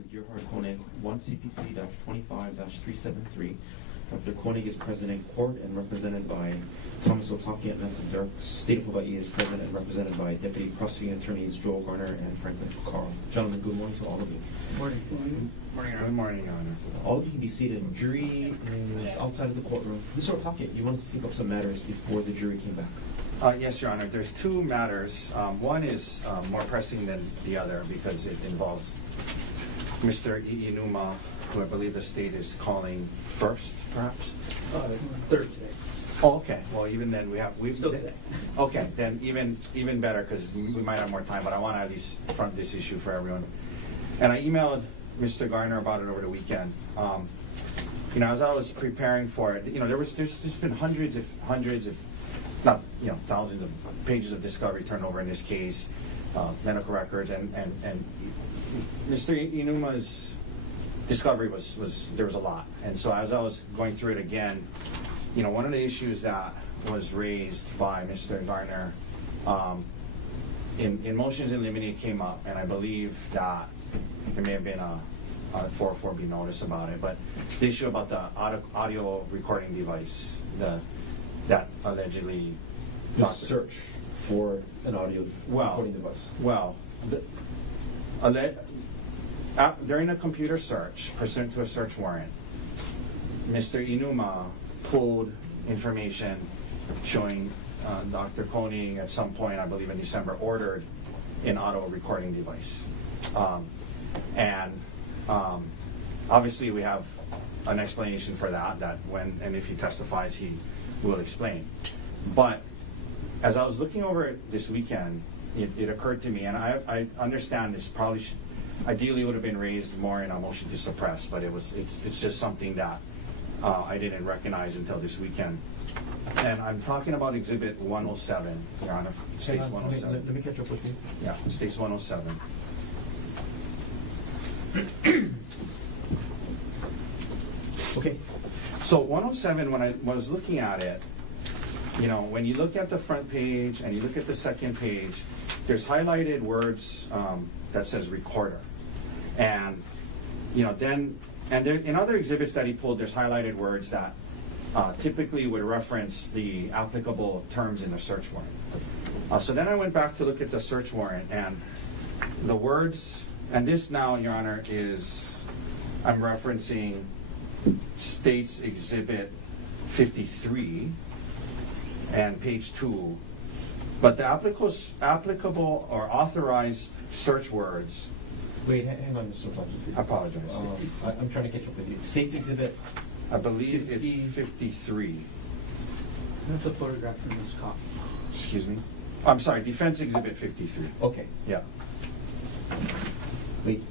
is Gerhardt Konig, 1 CPC-25-373. Dr. Konig is present in court and represented by Thomas Otake and Matthew Dirk. State of Hawaii is present and represented by Deputy Prosecuting Attorneys Joel Garner and Franklin Carl. Gentlemen, good morning to all of you. Morning. Morning, Your Honor. Good morning, Your Honor. All of you can be seated. Jury is outside of the courtroom. Mr. Otake, you wanted to take up some matters before the jury came back. Yes, Your Honor. There's two matters. One is more pressing than the other because it involves Mr. Iinuma, who I believe the state is calling first, perhaps? Third today. Oh, okay. Well, even then we've Still today. Okay, then even better because we might have more time. But I want to at least front this issue for everyone. And I emailed Mr. Garner about it over the weekend. As I was preparing for it, there's been hundreds, if not thousands of pages of discovery turned over in this case, medical records, and Mr. Inuma's discovery was there was a lot. And so as I was going through it again, one of the issues that was raised by Mr. Garner in motions in limine came up, and I believe that there may have been a 404B notice about it, but the issue about the audio recording device, that allegedly The search for an audio recording device. Well, during a computer search, pursuant to a search warrant, Mr. Iinuma pulled information showing Dr. Konig at some point, I believe in December, ordered an auto recording device. Obviously we have an explanation for that when and if he testifies he will explain. But as I was looking over it this weekend, it occurred to me, and I understand this probably ideally would have been raised more in a motion to suppress, but it's just something that I didn't recognize until this weekend. And I'm talking about Exhibit 107, Your Honor. States 107. Let me catch up with you. Yeah, States 107. Okay. So 107, when I was looking at it, when you look at the front page and you look at the second page, there's highlighted words that says recorder. And, then in other exhibits that he pulled, there's highlighted words that typically would reference the applicable terms in the search warrant. So then I went back to look at the search warrant, and the words, and this now, Your Honor, I'm referencing States Exhibit 53 and page 2, but the applicable or authorized search words. Wait, hang on, Mr. Otake. I apologize. I'm trying to catch up with you. States Exhibit. I believe it's 53. That's a photograph from this cop. Excuse me. I'm sorry, Defense Exhibit 53. Okay. Yeah. Wait.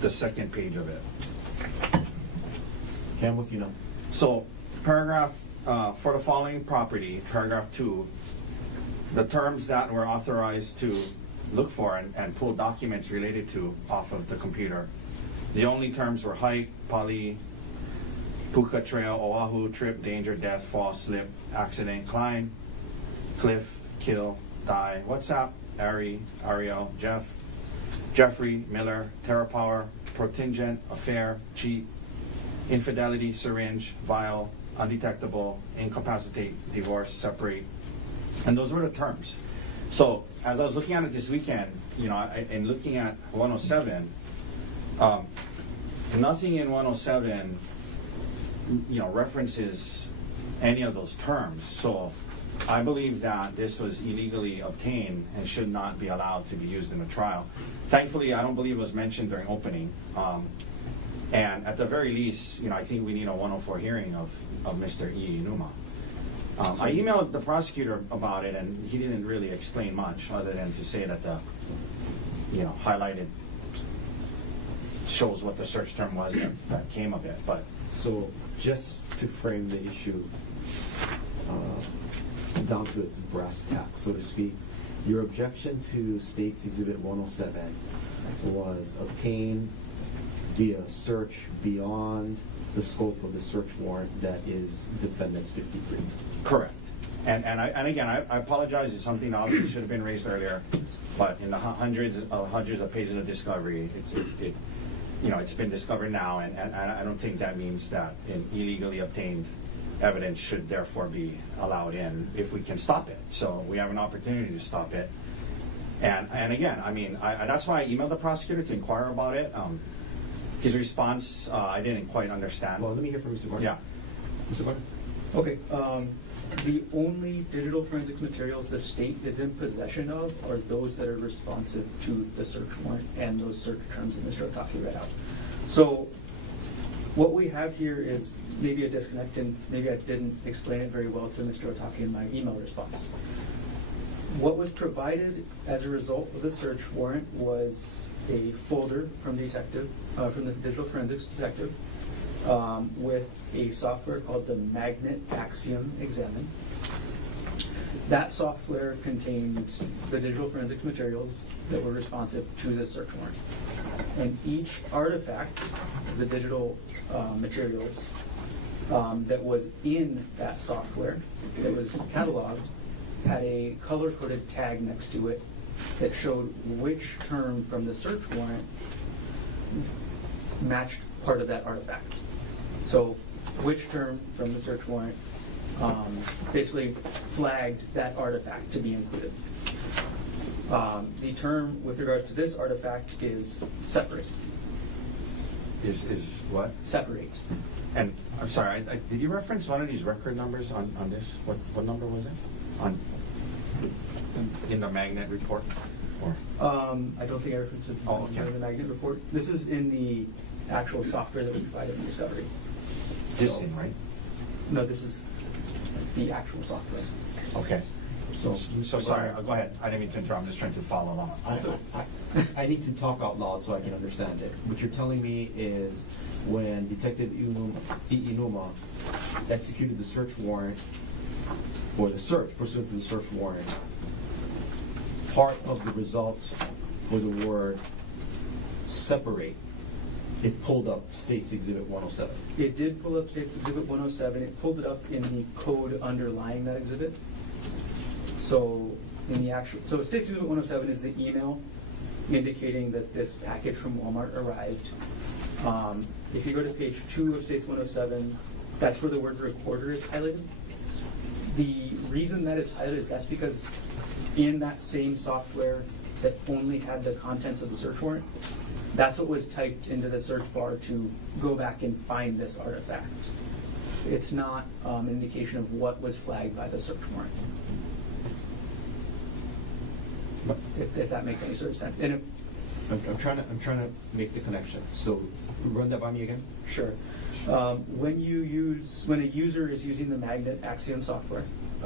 The second page of it. Okay, I'm with you now. So, paragraph, for the following property, paragraph 2, the terms that were authorized to look for and pull documents related to off of the computer. The only terms were hike, poly, puka trail, oahu, trip, danger, death, fall, slip, accident, climb, cliff, kill, die, WhatsApp, Ari, Ariel, Jeffrey, Miller, terror power, protingent, affair, cheat, infidelity, syringe, vile, undetectable, incapacitate, divorce, separate. And those were the terms. So as I was looking at it this weekend, and looking at 107, nothing in 107, references any of those terms. So I believe that this was illegally obtained and should not be allowed to be used in a trial. Thankfully, I don't believe it was mentioned during opening. And at the very least, I think we need a 104 hearing of Mr. Iinuma. I emailed the prosecutor about it, and he didn't really explain much other than to say that the, highlighted shows what the search term was that came of it. But So just to frame the issue down to its brass tacks, so to speak, your objection to States Exhibit 107 was obtained via search beyond the scope of the search warrant that is Defendant's 53. correct. And again, I apologize, it's something obviously should have been raised earlier, but in the hundreds of pages of discovery, it's been discovered now, and I don't think that means that an illegally obtained evidence should therefore be allowed in if we can stop it. So we have an opportunity to stop it. And again, I mean, that's why I emailed the prosecutor to inquire about it. His response, I didn't quite understand. Well, let me hear from Mr. Gordon. Yeah. Mr. Gordon? Okay, the only digital forensics materials the state is in possession of are those that are responsive to the search warrant and those search terms that Mr. Otake read out. So what we have here is maybe a disconnect, and maybe I didn't explain it very well to Mr. Otake in my email response. What was provided as a result of the search warrant was a folder from the detective, from the digital forensics detective, with a software called the Magnet Axiom Examine. That software contained the digital forensics materials that were responsive to the search warrant. And each artifact, the digital materials that was in that software, that was cataloged, had a color-coded tag next to it that showed which term from the search warrant matched part of that artifact. So which term from the search warrant basically flagged that artifact to be included. The term with regards to this artifact is separate. Is what? Separate. And I'm sorry, did you reference one of these record numbers on this? What number was it? In the Magnet report? Or? I don't think I referenced it Oh, okay. in the Magnet report. This is in the actual software that was provided in Discovery. This thing, right? No, this is the actual software. Okay. So sorry, Gordon, go ahead. I didn't mean to interrupt. I'm just trying to follow along. I need to talk out loud so I can understand it. What you're telling me is when Detective Inuma executed the search warrant, or the search pursuant to the search warrant, part of the results for the word separate, it pulled up State's Exhibit 107. It did pull up State's Exhibit 107. It pulled it up in the code underlying that exhibit. So in the actual, so State's Exhibit 107 is the email indicating that this package from Walmart arrived. If you go to page 2 of State's 107, that's where the word recorder is highlighted. The reason that is highlighted is that's because in that same software that only had the contents of the search warrant, that's what was typed into the search bar to go back and find this artifact. It's not an indication of what was flagged by the search warrant. If that makes any sort of sense. And I'm trying to make the connection. So run that by me again. sure. When a user is using the Magnet Axiom software,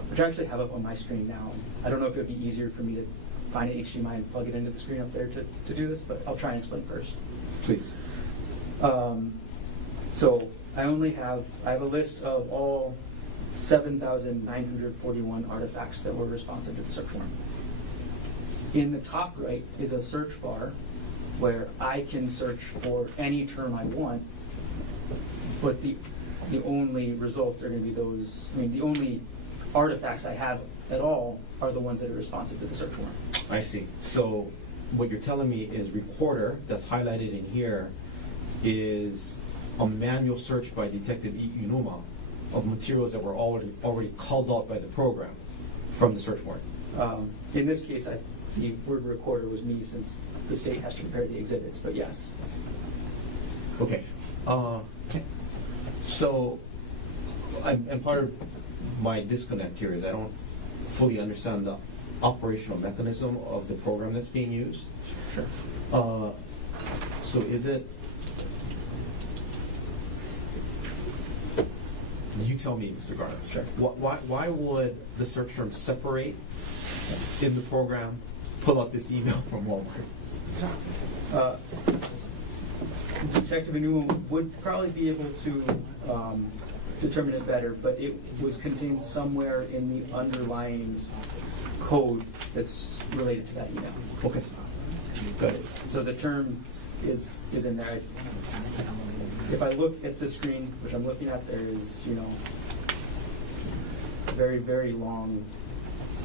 which I actually have up on my screen now, I don't know if it would be easier for me to find an HDMI and plug it into the screen up there to do this, but I'll try and explain first. Please. So I have a list of all 7,941 artifacts that were responsive to the search warrant. In the top right is a search bar where I can search for any term I want, but the only results are going to be those, the only artifacts I have at all are the ones that are responsive to the search warrant. I see. So what you're telling me is recorder, that's highlighted in here, is a manual search by Detective Inuma of materials that were already called out by the program from the search warrant. In this case, the word recorder was me since the state has to prepare the exhibits, but yes. Okay. So, and part of my disconnect here is I don't fully understand the operational mechanism of the program that's being used. Sure. So is it, you tell me, Mr. Garner. Sure. Why would the search term separate in the program pull out this email from Walmart? Detective Inuma would probably be able to determine it better, but it was contained somewhere in the underlying code that's related to that email. Okay. Good. So the term is in there. If I look at the screen, which I'm looking at, there is, very, very long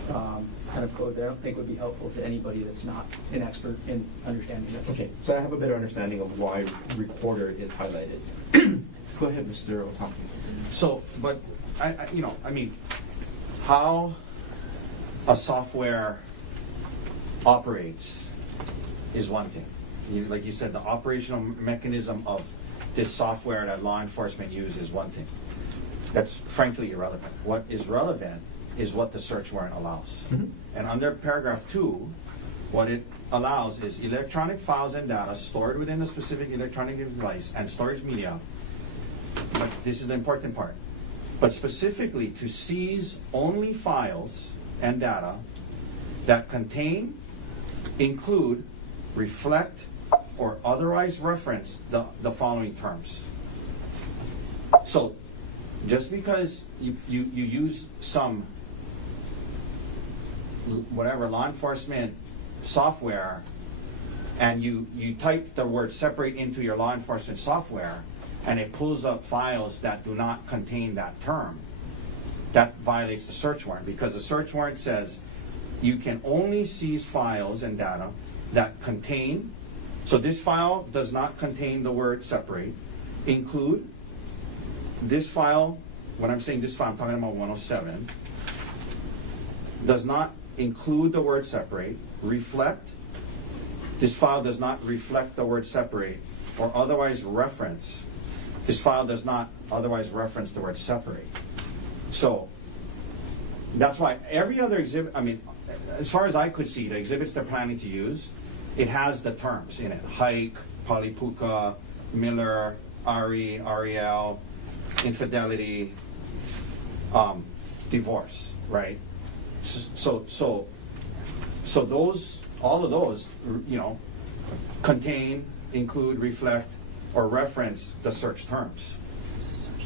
kind of code that I don't think would be helpful to anybody that's not an expert in understanding this. Okay, so I have a better understanding of why recorder is highlighted. Go ahead, Mr. Otaki. So, but, how a software operates is one thing. Like you said, the operational mechanism of this software that law enforcement uses is one thing. That's frankly irrelevant. What is relevant is what the search warrant allows. And under paragraph 2, what it allows is electronic files and data stored within a specific electronic device and storage media. But this is the important part. But specifically to seize only files and data that contain, include, reflect, or otherwise reference the following terms. So, just because you use some whatever law enforcement software and you type the word separate into your law enforcement software and it pulls up files that do not contain that term, that violates the search warrant, because the search warrant says you can only seize files and data that contain, so this file does not contain the word separate, include, this file, when I'm saying this file, I'm talking about 107, does not include the word separate, reflect, this file does not reflect the word separate, or otherwise reference, this file does not otherwise reference the word separate. So, that's why every other exhibit, as far as I could see, the exhibits they're planning to use, it has the terms in it. Hike, Polypuka, Miller, Ari, Ariel, infidelity, divorce, right? So those, all of those, contain, include, reflect, or reference the search terms.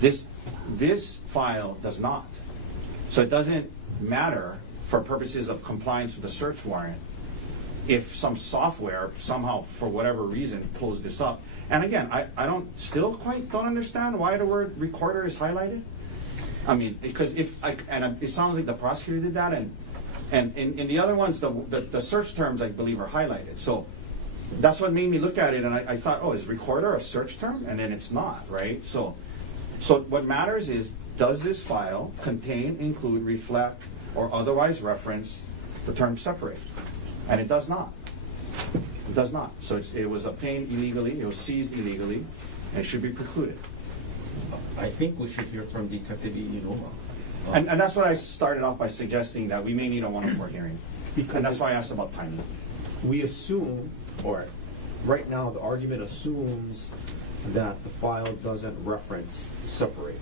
This file does not. So it doesn't matter for purposes of compliance with the search warrant if some software somehow, for whatever reason, pulls this up. And again, I don't understand why the word recorder is highlighted. Because it sounds like the prosecutor did that, and in the other ones, the search terms, I believe, are highlighted. So that's what made me look at it, and I thought, oh, is recorder a search term? And then it's not, right? So what matters is, does this file contain, include, reflect, or otherwise reference the term separate? And it does not. It does not. So it was obtained illegally, it was seized illegally, and it should be precluded. I think we should hear from Detective Inoma. And that's what I started off by suggesting, that we may need a 104 hearing. And that's why I asked about timing. We assume, or right now, the argument assumes that the file doesn't reference separate.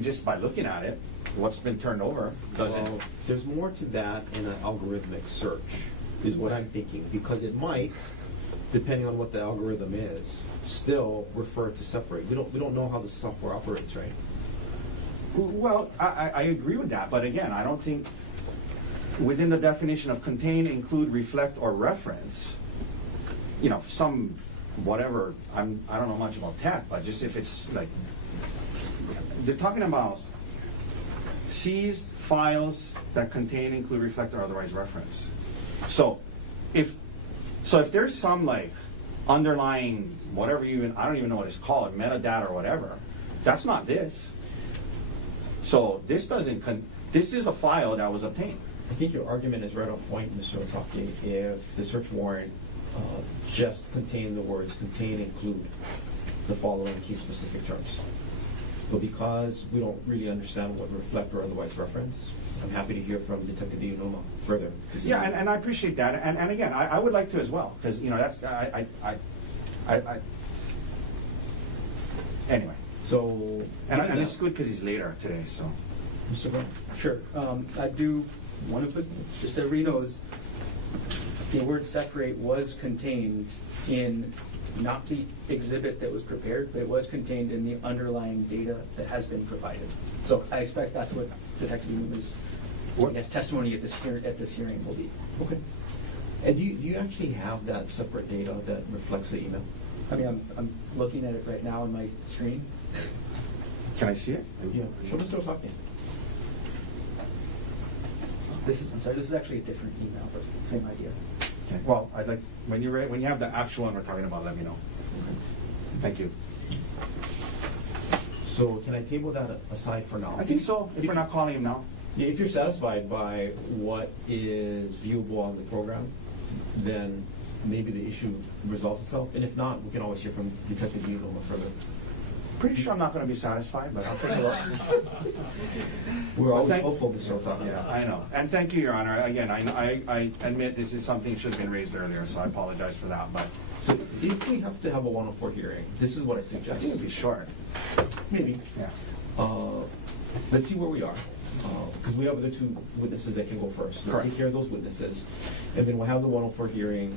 Just by looking at it, what's been turned over doesn't. Well, there's more to that in an algorithmic search, is what I'm thinking, because it might, depending on what the algorithm is, still refer to separate. We don't know how the software operates, right? Well, I agree with that, but again, I don't think within the definition of contain, include, reflect, or reference, some whatever, I don't know much about tech, but just if it's like, they're talking about seized files that contain, include, reflect, or otherwise reference. So if there's some like underlying whatever, I don't even know what it's called, metadata or whatever, that's not this. So this is a file that was obtained. I think your argument is right on point, Mr. Otaki. If the search warrant just contained the words contain, include the following key specific terms. But because we don't really understand what reflect or otherwise reference, I'm happy to hear from Detective Inoma further. Yeah, and I appreciate that. And again, I would like to as well, because that's anyway. So and it's good because he's later today. So, Mr. Brown? Sure. I do want to put, just so everybody knows, the word separate was contained in not the exhibit that was prepared, but it was contained in the underlying data that has been provided. So I expect that's what Detective Inuma's testimony at this hearing will be. Okay. And do you actually have that separate data that reflects the email? I'm looking at it right now on my screen. can I see it? Yeah. Show Mr. Otaki. This is actually a different email, but same idea. Okay. Well, I'd like, when you're ready, when you have the actual one we're talking about, let me know. Thank you. So can I table that aside for now? I think so, if we're not calling him now. Yeah, if you're satisfied by what is viewable on the program, then maybe the issue resolves itself. And if not, we can always hear from Detective Yu a little more further. Pretty sure I'm not gonna be satisfied, but I'll take a look. We're always Thank- hopeful, Mr. Otaki. Yeah, I know. And thank you, Your Honor. Again, I admit this is something that should have been raised earlier, so I apologize for that, but So if we have to have a 104 hearing, this is what I I suggest. think it'd be short. Maybe. Yeah. Let's see where we are, because we have the two witnesses that can go first. Let's Correct. take care of those witnesses, and then we'll have the 104 hearing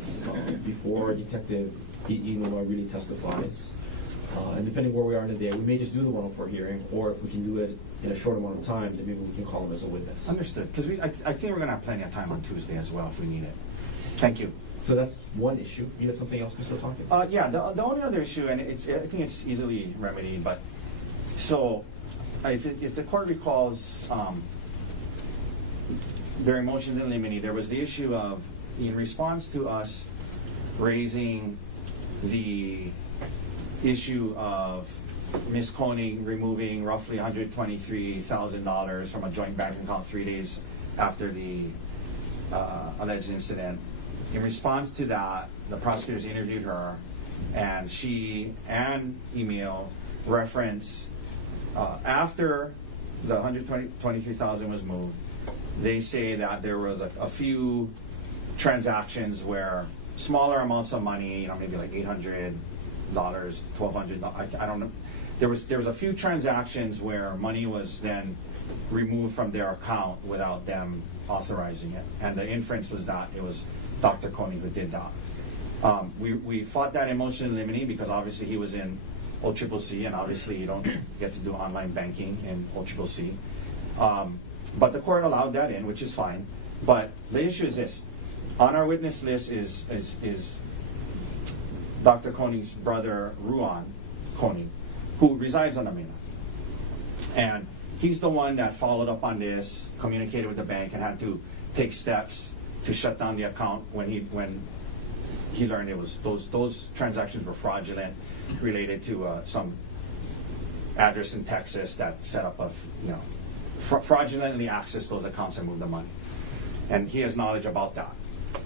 before Detective Inouye really testifies. And depending where we are in the day, we may just do the 104 hearing, or if we can do it in a short amount of time, then maybe we can call him as a witness. Understood, because I think we're gonna have plenty of time on Tuesday as well if we need it. Thank you. So that's one issue. You had something else, Mr. Otaki? Yeah, the only other issue, and I think it's easily remedied, but, so, if the court recalls, during motions in limine, there was the issue of, in response to us raising the issue of Ms. Konig removing roughly $123,000 from a joint bank account 3 days after the alleged incident. In response to that, the prosecutors interviewed her, and she and Emil reference after the $123,000 was moved, they say that there was a few transactions where smaller amounts of money, you know, maybe like $800, $1,200, I don't know. There was a few transactions where money was then removed from their account without them authorizing it, and the inference was that it was Dr. Konig who did that. We fought that in motion in limine because obviously he was in OCCC, and obviously you don't get to do online banking in OCCC. But the court allowed that in, which is fine. But the issue is this: on our witness list is Dr. Konig's brother Ruan Konig, who resides on the mainland, and he's the one that followed up on this, communicated with the bank, and had to take steps to shut down the account when he learned it was those transactions were fraudulent, related to some address in Texas that set up fraudulently accessed those accounts and moved the money, and he has knowledge about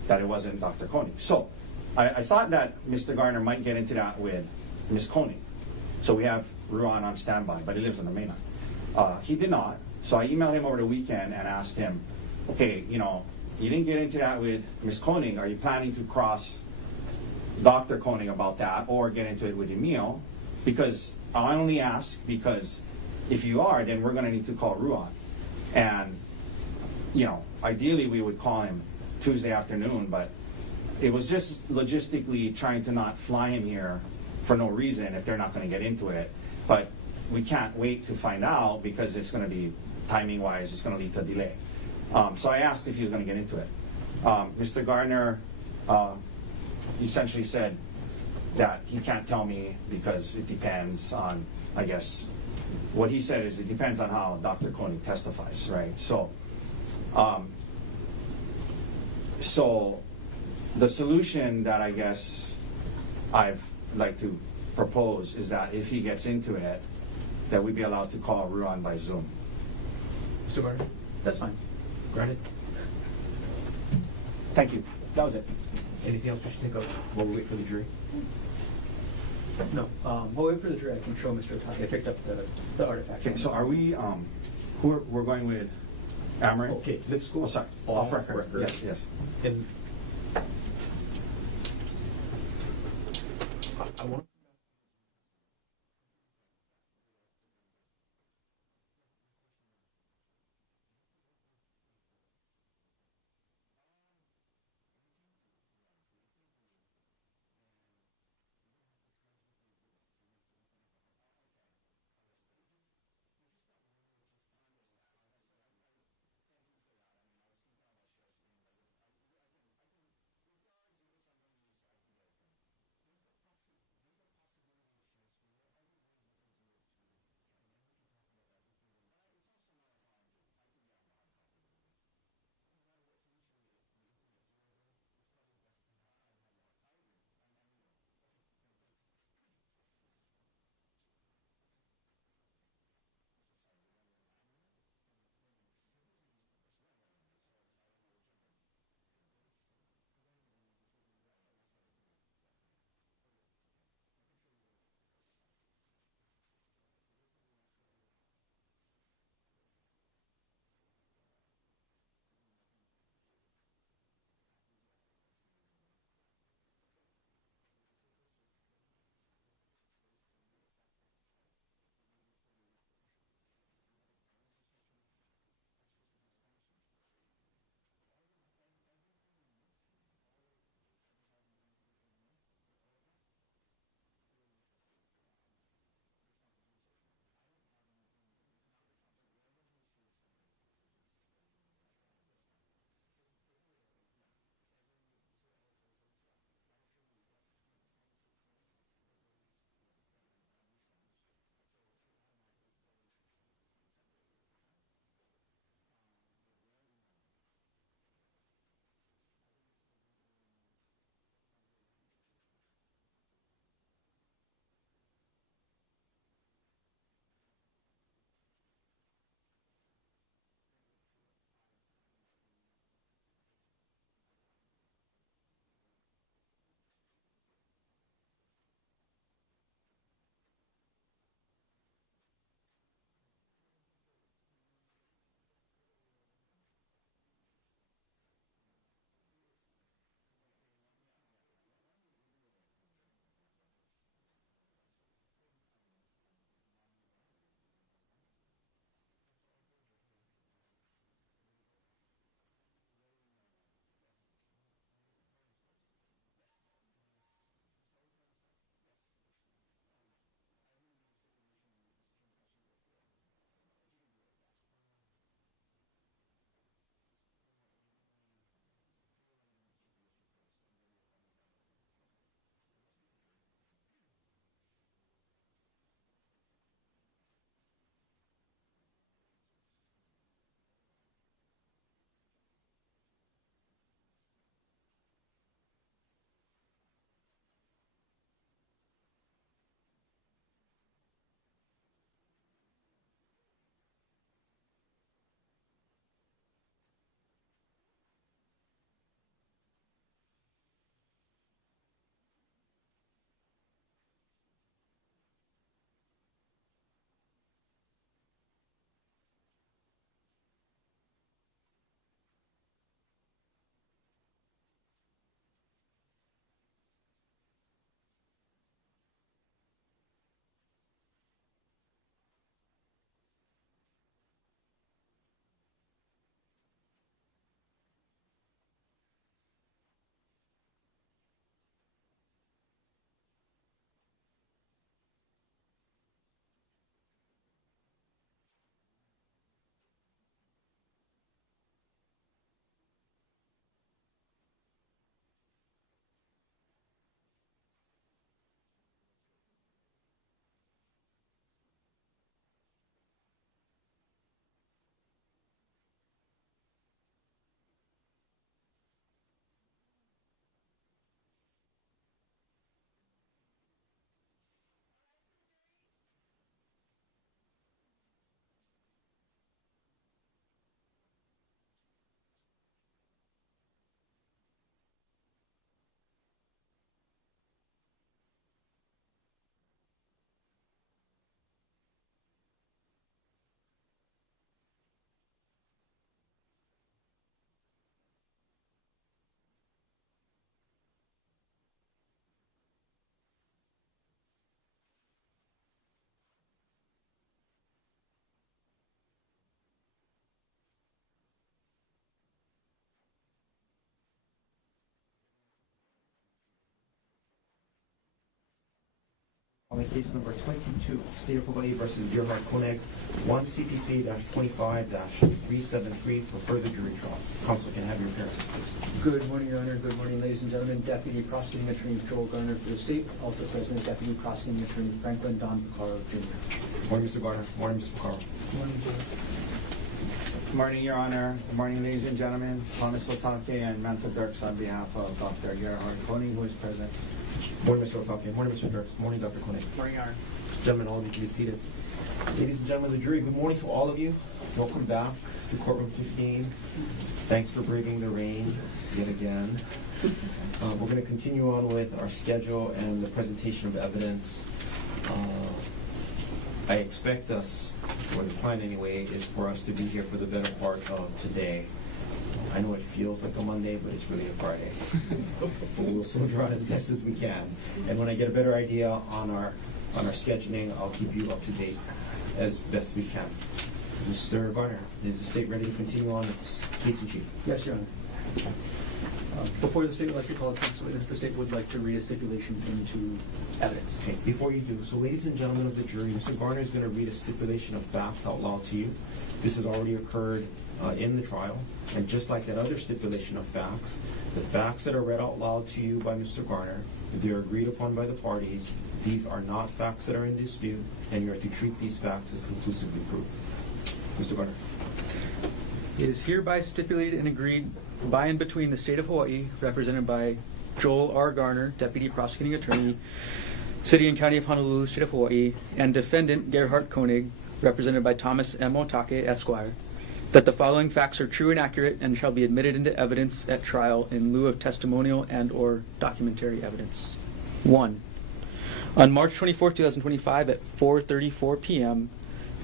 that it wasn't Dr. Konig. So I thought that Mr. Garner might get into that with Ms. Konig, so we have Ruan on standby, but he lives on the mainland. He did not, so I emailed him over the weekend and asked him, okay, you didn't get into that with Ms. Konig. Are you planning to cross Dr. Konig about that, or get into it with Emil? Because I only ask because if you are, then we're going to need to call Ruan. And, ideally we would call him Tuesday afternoon, but it was just logistically trying to not fly him here for no reason if they're not going to get into it. But we can't wait to find out because it's going to be, timing-wise, it's going to lead to a delay. So I asked if he was going to get into it. Mr. Garner essentially said that he can't tell me because it depends on, I guess, what he said is it depends on how Dr. Konig testifies, right? So the solution that I guess I'd like to propose is that if he gets into it, that we be allowed to call Ruan by Zoom. Mr. Garner? That's fine. Granted. Thank you. That was it. Anything else we should take up while we wait for the jury? No, we'll wait for the jury. I can show Mr. Otaki. I picked up the artifact. Okay, so are we, we're going with Amarin? Okay, let's go. Oh, sorry, off record. Yes. And I want. On case number 22, State of Hawaii versus Gerhardt Konig, 1 CPC-25-373 for further jury trial. Counsel can have your appearances, please. Good morning, Your Honor. Good morning, ladies and gentlemen. Deputy Prosecuting Attorney Joel Garner for the state, also present Deputy Prosecuting Attorney Franklin Don Picaro Jr. Morning, Mr. Garner. Morning, Mr. Picaro. Morning, Joel. Good morning, Your Honor. Good morning, ladies and gentlemen. Thomas Otake and Manta Dirks on behalf of Dr. Gerhardt Konig, who is present. Morning, Mr. Otake. Morning, Mr. Dirks. Morning, Dr. Konig. Morning, Your Honor. Gentlemen, all of you can be seated. Ladies and gentlemen of the jury, good morning to all of you. Welcome back to courtroom 15. Thanks for braving the rain yet again. We're going to continue on with our schedule and the presentation of evidence. I expect us, or the plan anyway, is for us to be here for the better part of today. I know it feels like a Monday, but it's really a Friday. But we'll soldier on as best as we can. And when I get a better idea on our scheduling, I'll keep you up to date as best we can. Mr. Garner, is the state ready to continue on its case in chief? Yes, Your Honor. Before the state would like to call its next witness, the state would like to read a stipulation into evidence. Okay, before you do, so ladies and gentlemen of the jury, Mr. Garner is going to read a stipulation of facts out loud to you. This has already occurred in the trial, and just like that other stipulation of facts, the facts that are read out loud to you by Mr. Garner, if they're agreed upon by the parties, these are not facts that are in dispute, and you are to treat these facts as conclusively proved. Mr. Garner. It is hereby stipulated and agreed by and between the State of Hawaii, represented by Joel R. Garner, Deputy Prosecuting Attorney, City and County of Honolulu, State of Hawaii, and Defendant Gerhardt Konig, represented by Thomas M. Otake, Esquire, that the following facts are true and accurate and shall be admitted into evidence at trial in lieu of testimonial and or documentary evidence. 1. On March 24, 2025 at 4:34 p.m.,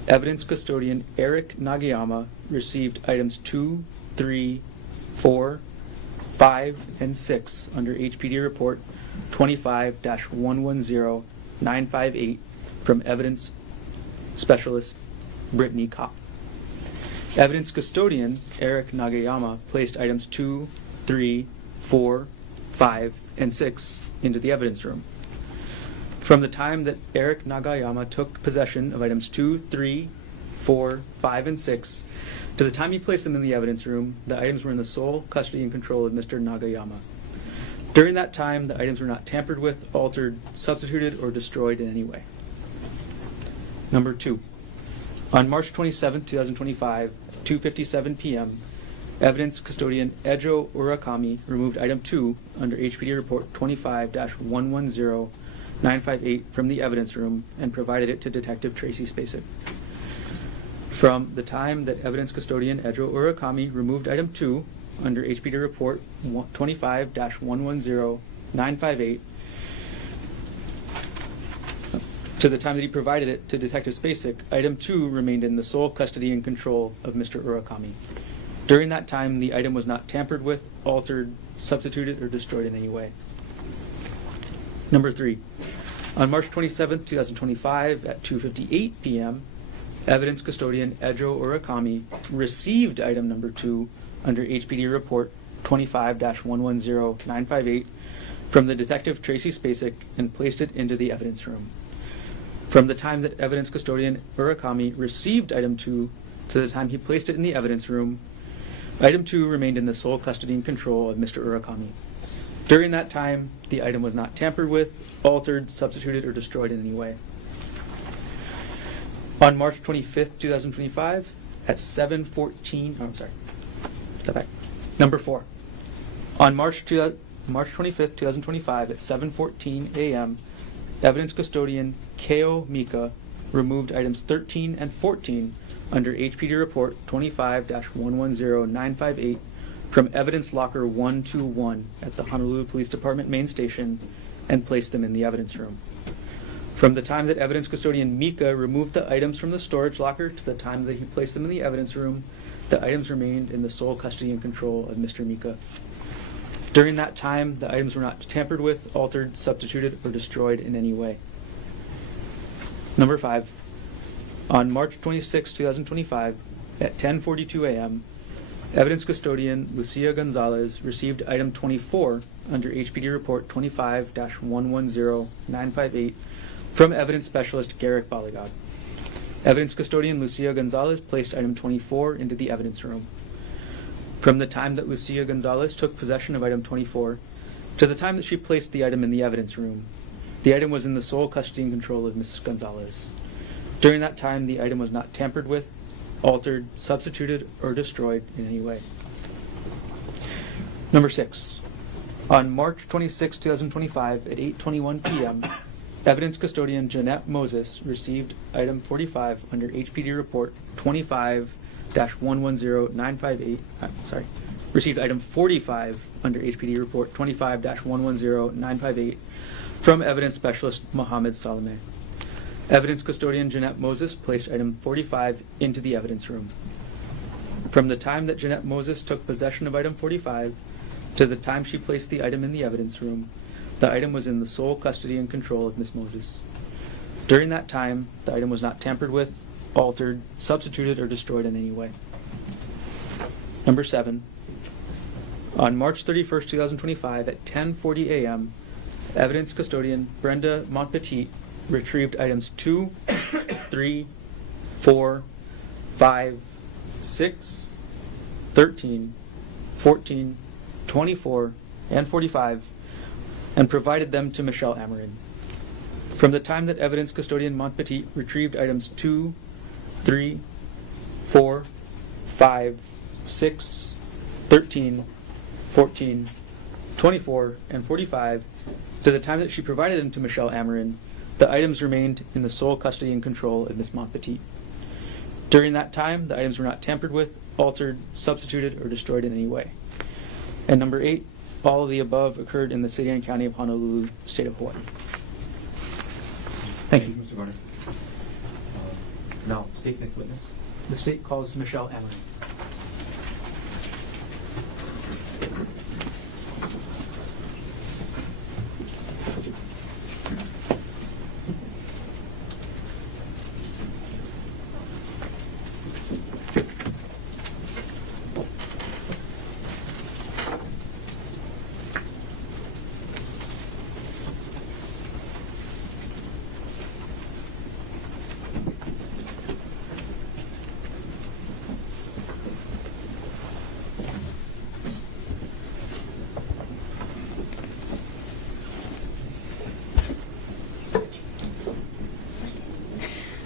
evidence custodian Eric Nagayama received items 2, 3, 4, 5, and 6 under HPD report 25-110958 from evidence specialist Brittany Kopp. Evidence custodian Eric Nagayama placed items 2, 3, 4, 5, and 6 into the evidence room. From the time that Eric Nagayama took possession of items 2, 3, 4, 5, and 6, to the time he placed them in the evidence room, the items were in the sole custody and control of Mr. Nagayama. During that time, the items were not tampered with, altered, substituted, or destroyed in any way. Number 2. On March 27, 2025, 2:57 p.m., evidence custodian Ejo Urakami removed item 2 under HPD report 25-110958 from the evidence room and provided it to Detective Tracy Spacek. From the time that evidence custodian Ejo Urakami removed item 2 under HPD report 25-110958 to the time that he provided it to Detective Spacek, item 2 remained in the sole custody and control of Mr. Urakami. During that time, the item was not tampered with, altered, substituted, or destroyed in any way. Number 3. On March 27, 2025 at 2:58 p.m., evidence custodian Ejo Urakami received item number 2 under HPD report 25-110958 from the Detective Tracy Spacek and placed it into the evidence room. From the time that evidence custodian Urakami received item 2 to the time he placed it in the evidence room, item 2 remained in the sole custody and control of Mr. Urakami. During that time, the item was not tampered with, altered, substituted, or destroyed in any way. On March 25th, 2025, at 7:14, Number 4. On March 25th, 2025, at 7:14 a.m., evidence custodian Keo Mika removed items 13 and 14 under HPD report 25-110958 from evidence locker 121 at the Honolulu Police Department main station and placed them in the evidence room. From the time that evidence custodian Mika removed the items from the storage locker to the time that he placed them in the evidence room, the items remained in the sole custody and control of Mr. Mika. During that time, the items were not tampered with, altered, substituted, or destroyed in any way. Number 5. On March 26, 2025, at 10:42 a.m., evidence custodian Lucia Gonzalez received item 24 under HPD report 25-110958 From evidence specialist Gerhardt Konig. Evidence custodian Lucia Gonzalez placed item 24 into the evidence room. From the time that Lucia Gonzalez took possession of item 24 to the time that she placed the item in the evidence room, the item was in the sole custody and control of Ms. Gonzalez. During that time, the item was not tampered with, altered, substituted, or destroyed in any way. Number 6. On March 26, 2025 at 8:21 p.m., evidence custodian Jeanette Moses received item 45 under HPD report 25-110958. Received item 45 under HPD report 25-110958 from evidence specialist Mohammed Salame. Evidence custodian Jeanette Moses placed item 45 into the evidence room. From the time that Jeanette Moses took possession of item 45 to the time she placed the item in the evidence room, the item was in the sole custody and control of Ms. Moses. During that time, the item was not tampered with, altered, substituted, or destroyed in any way. Number 7. On March 31st, 2025 at 10:40 a.m., evidence custodian Brenda Montpetit retrieved items 2, 3, 4, 5, 6, 13, 14, 24, and 45, and provided them to Michelle Amarin. From the time that evidence custodian Montpetit retrieved items 2, 3, 4, 5, 6, 13, 14, 24, and 45, to the time that she provided them to Michelle Amarin, the items remained in the sole custody and control of Ms. Montpetit. During that time, the items were not tampered with, altered, substituted, or destroyed in any way. And number 8, all of the above occurred in the city and county of Honolulu, state of Hawaii. Thank you. Mr. Garner. Now, state's next witness. The state calls Michelle Amarin.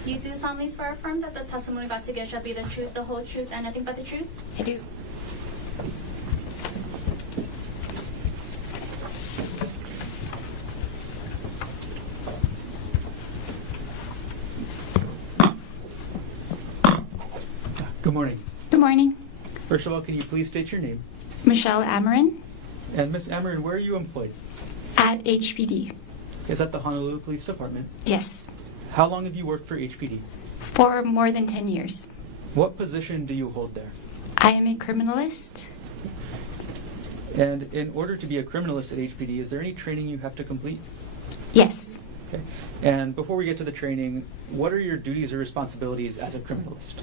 You do solemnly swear or affirm that the testimony about to give shall be the truth, the whole truth, and nothing but the truth? I do. Good morning. Good morning. First of all, can you please state your name? Michelle Amarin And Ms. Amarin, where are you employed? at HPD. Is that the Honolulu Police Department? Yes. How long have you worked for HPD? For more than 10 years. What position do you hold there? I am a criminalist. And in order to be a criminalist at HPD, is there any training you have to complete? Yes. Okay. And before we get to the training, what are your duties or responsibilities as a criminalist?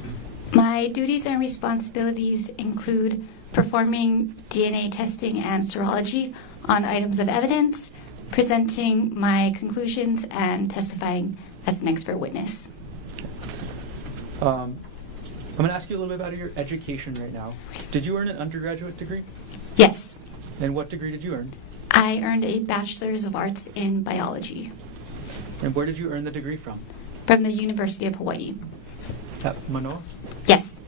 My duties and responsibilities include performing DNA testing and serology on items of evidence, presenting my conclusions, and testifying as an expert witness. I'm going to ask you a little bit about your education right now. Did you earn an undergraduate degree? Yes. And what degree did you earn? I earned a Bachelor's of Arts in Biology And where did you earn the degree from? from the University of Hawaii. At Manoa? Yes.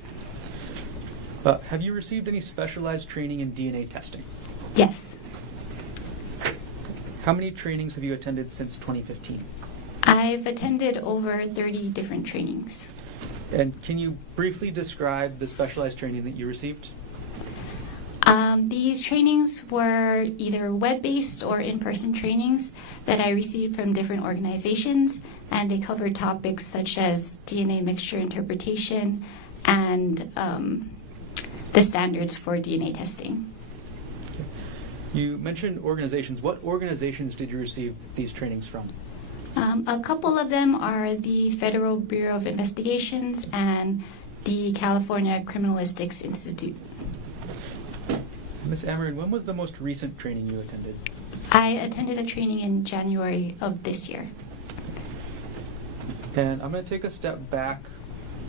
Have you received any specialized training in DNA testing? Yes. How many trainings have you attended since 2015? I've attended over 30 different trainings. And can you briefly describe the specialized training that you received? These trainings were either web-based or in-person trainings that I received from different organizations, and they covered topics such as DNA mixture interpretation and the standards for DNA testing. You mentioned organizations. What organizations did you receive these trainings from? A couple of them are the Federal Bureau of Investigations and the California Criminalistics Institute. Ms. Amarin, when was the most recent training you attended? I attended a training in January of this year. And I'm going to take a step back,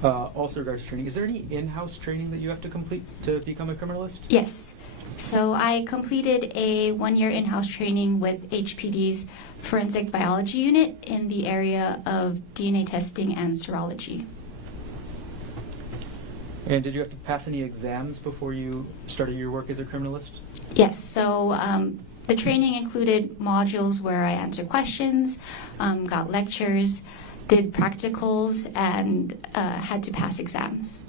also regards to training. Is there any in-house training that you have to complete to become a criminalist? Yes. So I completed a 1-year in-house training with HPD's forensic biology unit in the area of DNA testing and serology. And did you have to pass any exams before you started your work as a criminalist? Yes. So the training included modules where I answered questions, got lectures, did practicals, and had to pass exams.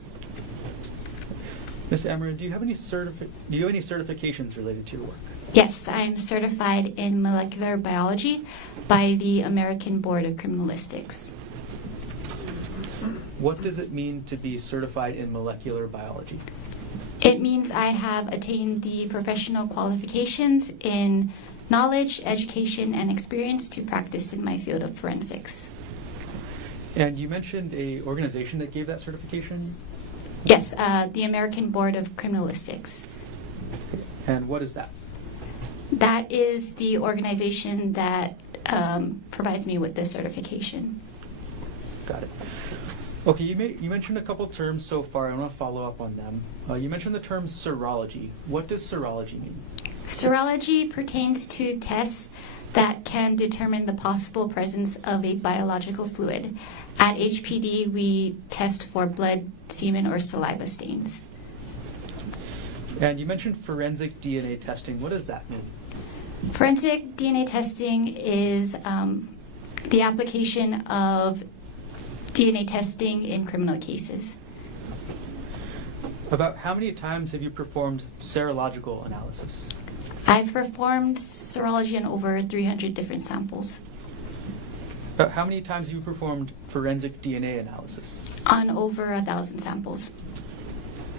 Ms. Amarin, do you have any certifications related to your work? Yes, I'm certified in molecular biology by the American Board of Criminalistics. What does it mean to be certified in molecular biology? It means I have attained the professional qualifications in knowledge, education, and experience to practice in my field of forensics. And you mentioned a organization that gave that certification? Yes, the American Board of Criminalistics. And what is that? That is the organization that provides me with this certification. Got it. Okay, you mentioned a couple terms so far. I want to follow up on them. You mentioned the term serology. What does serology mean? Serology pertains to tests that can determine the possible presence of a biological fluid. At HPD, we test for blood, semen, or saliva stains. And you mentioned forensic DNA testing. What does that mean? Forensic DNA testing is the application of DNA testing in criminal cases. About how many times have you performed serological analysis? I've performed serology on over 300 different samples. About how many times have you performed forensic DNA analysis? On over 1,000 samples.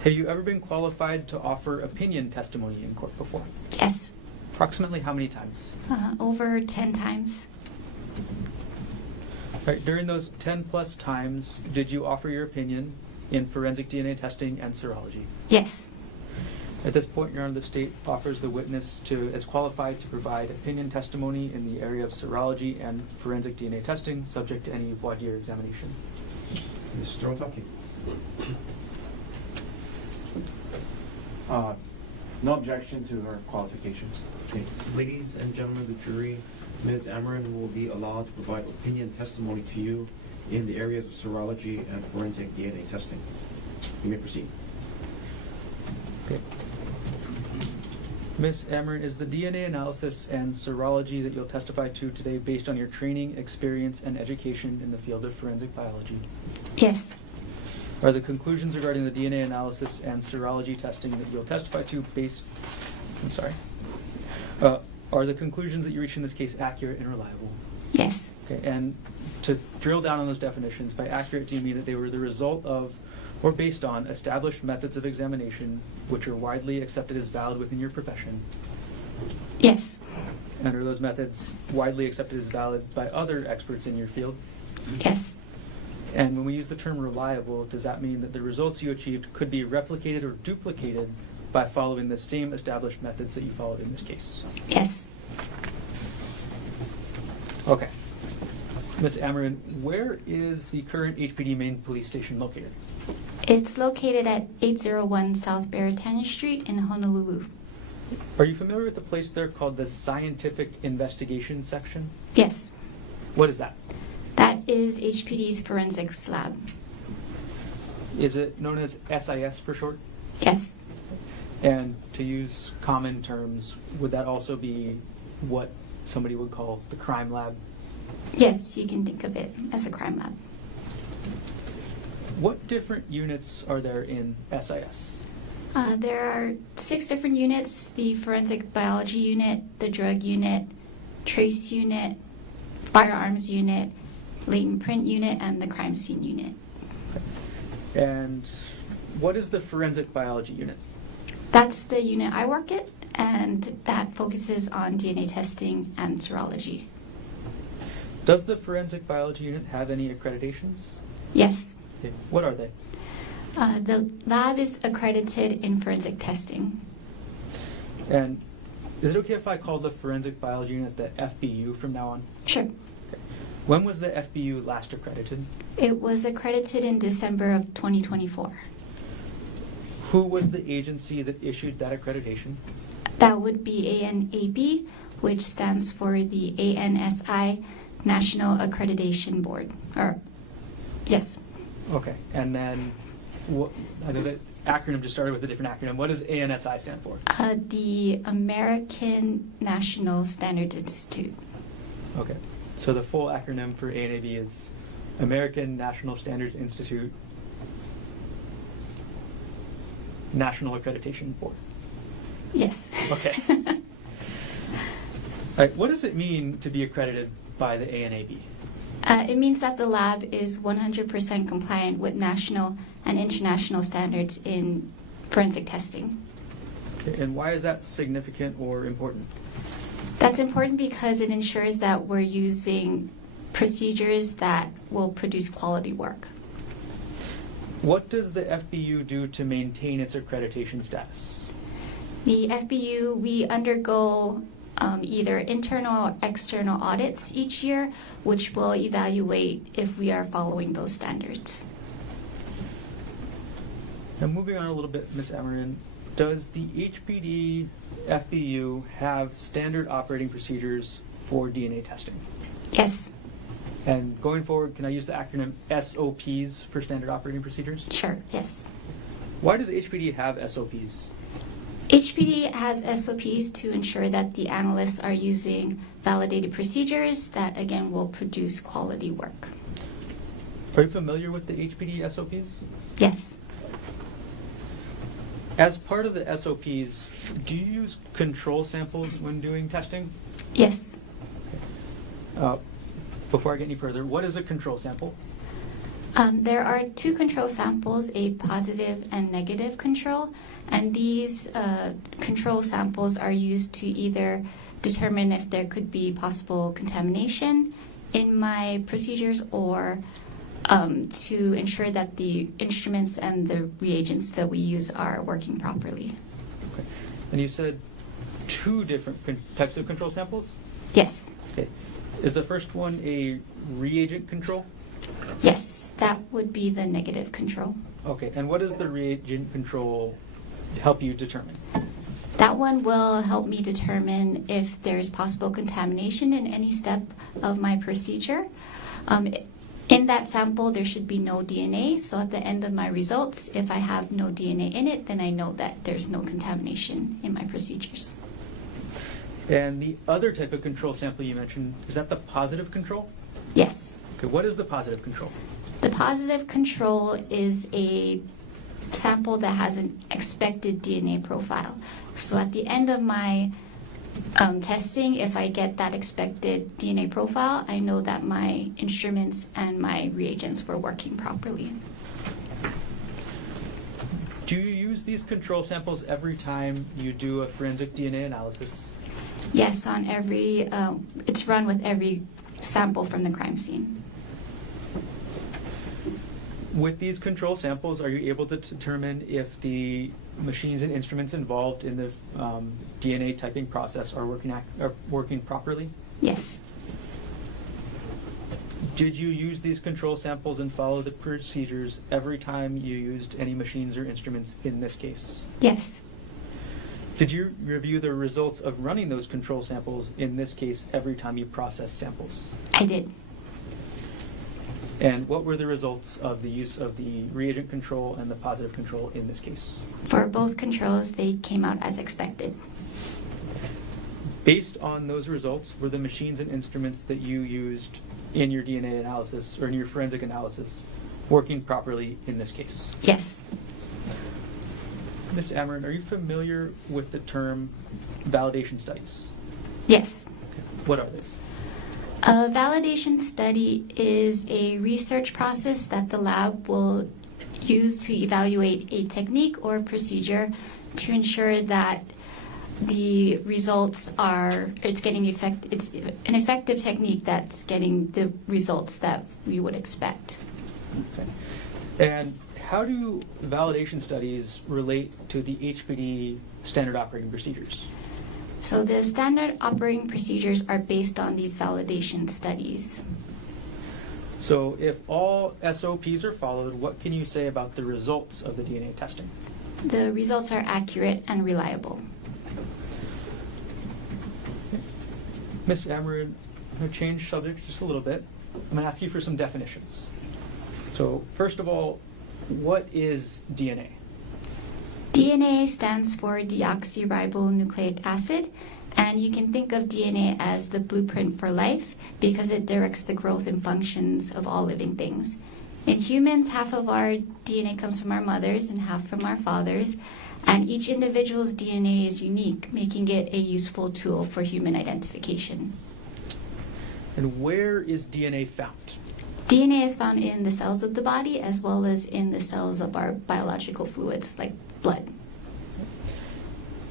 Have you ever been qualified to offer opinion testimony in court before? Yes. Approximately how many times? Over 10 times. Right, during those 10 plus times, did you offer your opinion in forensic DNA testing and serology? Yes. At this point, Your Honor, the state offers the witness as qualified to provide opinion testimony in the area of serology and forensic DNA testing, subject to any voir dire examination. Mr. Otake. No objection to her qualifications. Okay. Ladies and gentlemen of the jury, Ms. Amarin will be allowed to provide opinion testimony to you in the areas of serology and forensic DNA testing. You may proceed. Okay. Ms. Amarin, is the DNA analysis and serology that you'll testify to today based on your training, experience, and education in the field of forensic biology? Yes. Are the conclusions regarding the DNA analysis and serology testing that you'll testify to are the conclusions that you reach in this case accurate and reliable? Yes. Okay, and to drill down on those definitions, by accurate do you mean that they were the result of or based on established methods of examination which are widely accepted as valid within your profession? Yes. And are those methods widely accepted as valid by other experts in your field? Yes. And when we use the term reliable, does that mean that the results you achieved could be replicated or duplicated by following the same established methods that you followed in this case? Yes. Okay. Ms. Amarin, where is the current HPD main police station located? It's located at 801 South Baratania Street in Honolulu. Are you familiar with the place there called the Scientific Investigation Section? Yes. What is that? That is HPD's forensics lab. Is it known as SIS for short? Yes. And to use common terms, would that also be what somebody would call the crime lab? Yes, you can think of it as a crime lab. What different units are there in SIS? There are 6 different units: the forensic biology unit, the drug unit, trace unit, firearms unit, latent print unit, and the crime scene unit. And what is the forensic biology unit? That's the unit I work at, and that focuses on DNA testing and serology. Does the forensic biology unit have any accreditations? Yes. Okay. What are they? The lab is accredited in forensic testing. And is it okay if I call the forensic biology unit the FBU from now on? Sure. When was the FBU last accredited? It was accredited in December of 2024. Who was the agency that issued that accreditation? That would be ANAB, which stands for the ANSI National Accreditation Board. Or, yes. Okay, and then I know that acronym just started with a different acronym. What does ANSI stand for? The American National Standards Institute. Okay, so the full acronym for ANAB is American National Standards Institute National Accreditation Board. Yes. Okay. All right, what does it mean to be accredited by the ANAB? It means that the lab is 100% compliant with national and international standards in forensic testing. Okay, and why is that significant or important? That's important because it ensures that we're using procedures that will produce quality work. What does the FBU do to maintain its accreditation status? The FBU, we undergo either internal or external audits each year, which will evaluate if we are following those standards. Now, moving on a little bit, Ms. Amarin, does the HPD FBU have standard operating procedures for DNA testing? Yes, And going forward, can I use the acronym SOPs for standard operating procedures? sure, yes. Why does HPD have SOPs? HPD has SOPs to ensure that the analysts are using validated procedures that, again, will produce quality work. Are you familiar with the HPD SOPs? Yes, As part of the SOPs, do you use control samples when doing testing? yes. Before I get any further, what is a control sample? There are two control samples, a positive and negative control, and these control samples are used to either determine if there could be possible contamination in my procedures or to ensure that the instruments and the reagents that we use are working properly. Okay. And you said two different types of control samples? Yes, Okay. Is the first one a reagent control? yes, that would be the negative control. Okay. And what does the reagent control help you determine? That one will help me determine if there's possible contamination in any step of my procedure. In that sample, there should be no DNA, so at the end of my results, if I have no DNA in it, then I know that there's no contamination in my procedures. And the other type of control sample you mentioned, is that the positive control? Yes. Okay, what is the positive control? The positive control is a sample that has an expected DNA profile. So at the end of my testing, if I get that expected DNA profile, I know that my instruments and my reagents were working properly. Do you use these control samples every time you do a forensic DNA analysis? Yes, on every, it's run with every sample from the crime scene. With these control samples, are you able to determine if the machines and instruments involved in the DNA typing process are working properly? Yes, Did you use these control samples and follow the procedures every time you used any machines or instruments in this case? yes, Did you review the results of running those control samples in this case every time you processed samples? I did. And what were the results of the use of the reagent control and the positive control in this case? For both controls, they came out as expected. Based on those results, were the machines and instruments that you used in your DNA analysis or in your forensic analysis working properly in this case? Yes, Ms. Amarin, are you familiar with the term validation studies? yes. What are these? A validation study is a research process that the lab will use to evaluate a technique or procedure to ensure that the results are, it's an effective technique that's getting the results that we would expect. Okay. And how do validation studies relate to the HPD standard operating procedures? So the standard operating procedures are based on these validation studies. So if all SOPs are followed, what can you say about the results of the DNA testing? The results are accurate and reliable. Ms. Amarin, I'm going to change subject just a little bit. I'm going to ask you for some definitions. So first of all, what is DNA? DNA stands for deoxyribonucleic acid, and you can think of DNA as the blueprint for life because it directs the growth and functions of all living things. In humans, half of our DNA comes from our mothers and half from our fathers, and each individual's DNA is unique, making it a useful tool for human identification. And where is DNA found? DNA is found in the cells of the body as well as in the cells of our biological fluids like blood.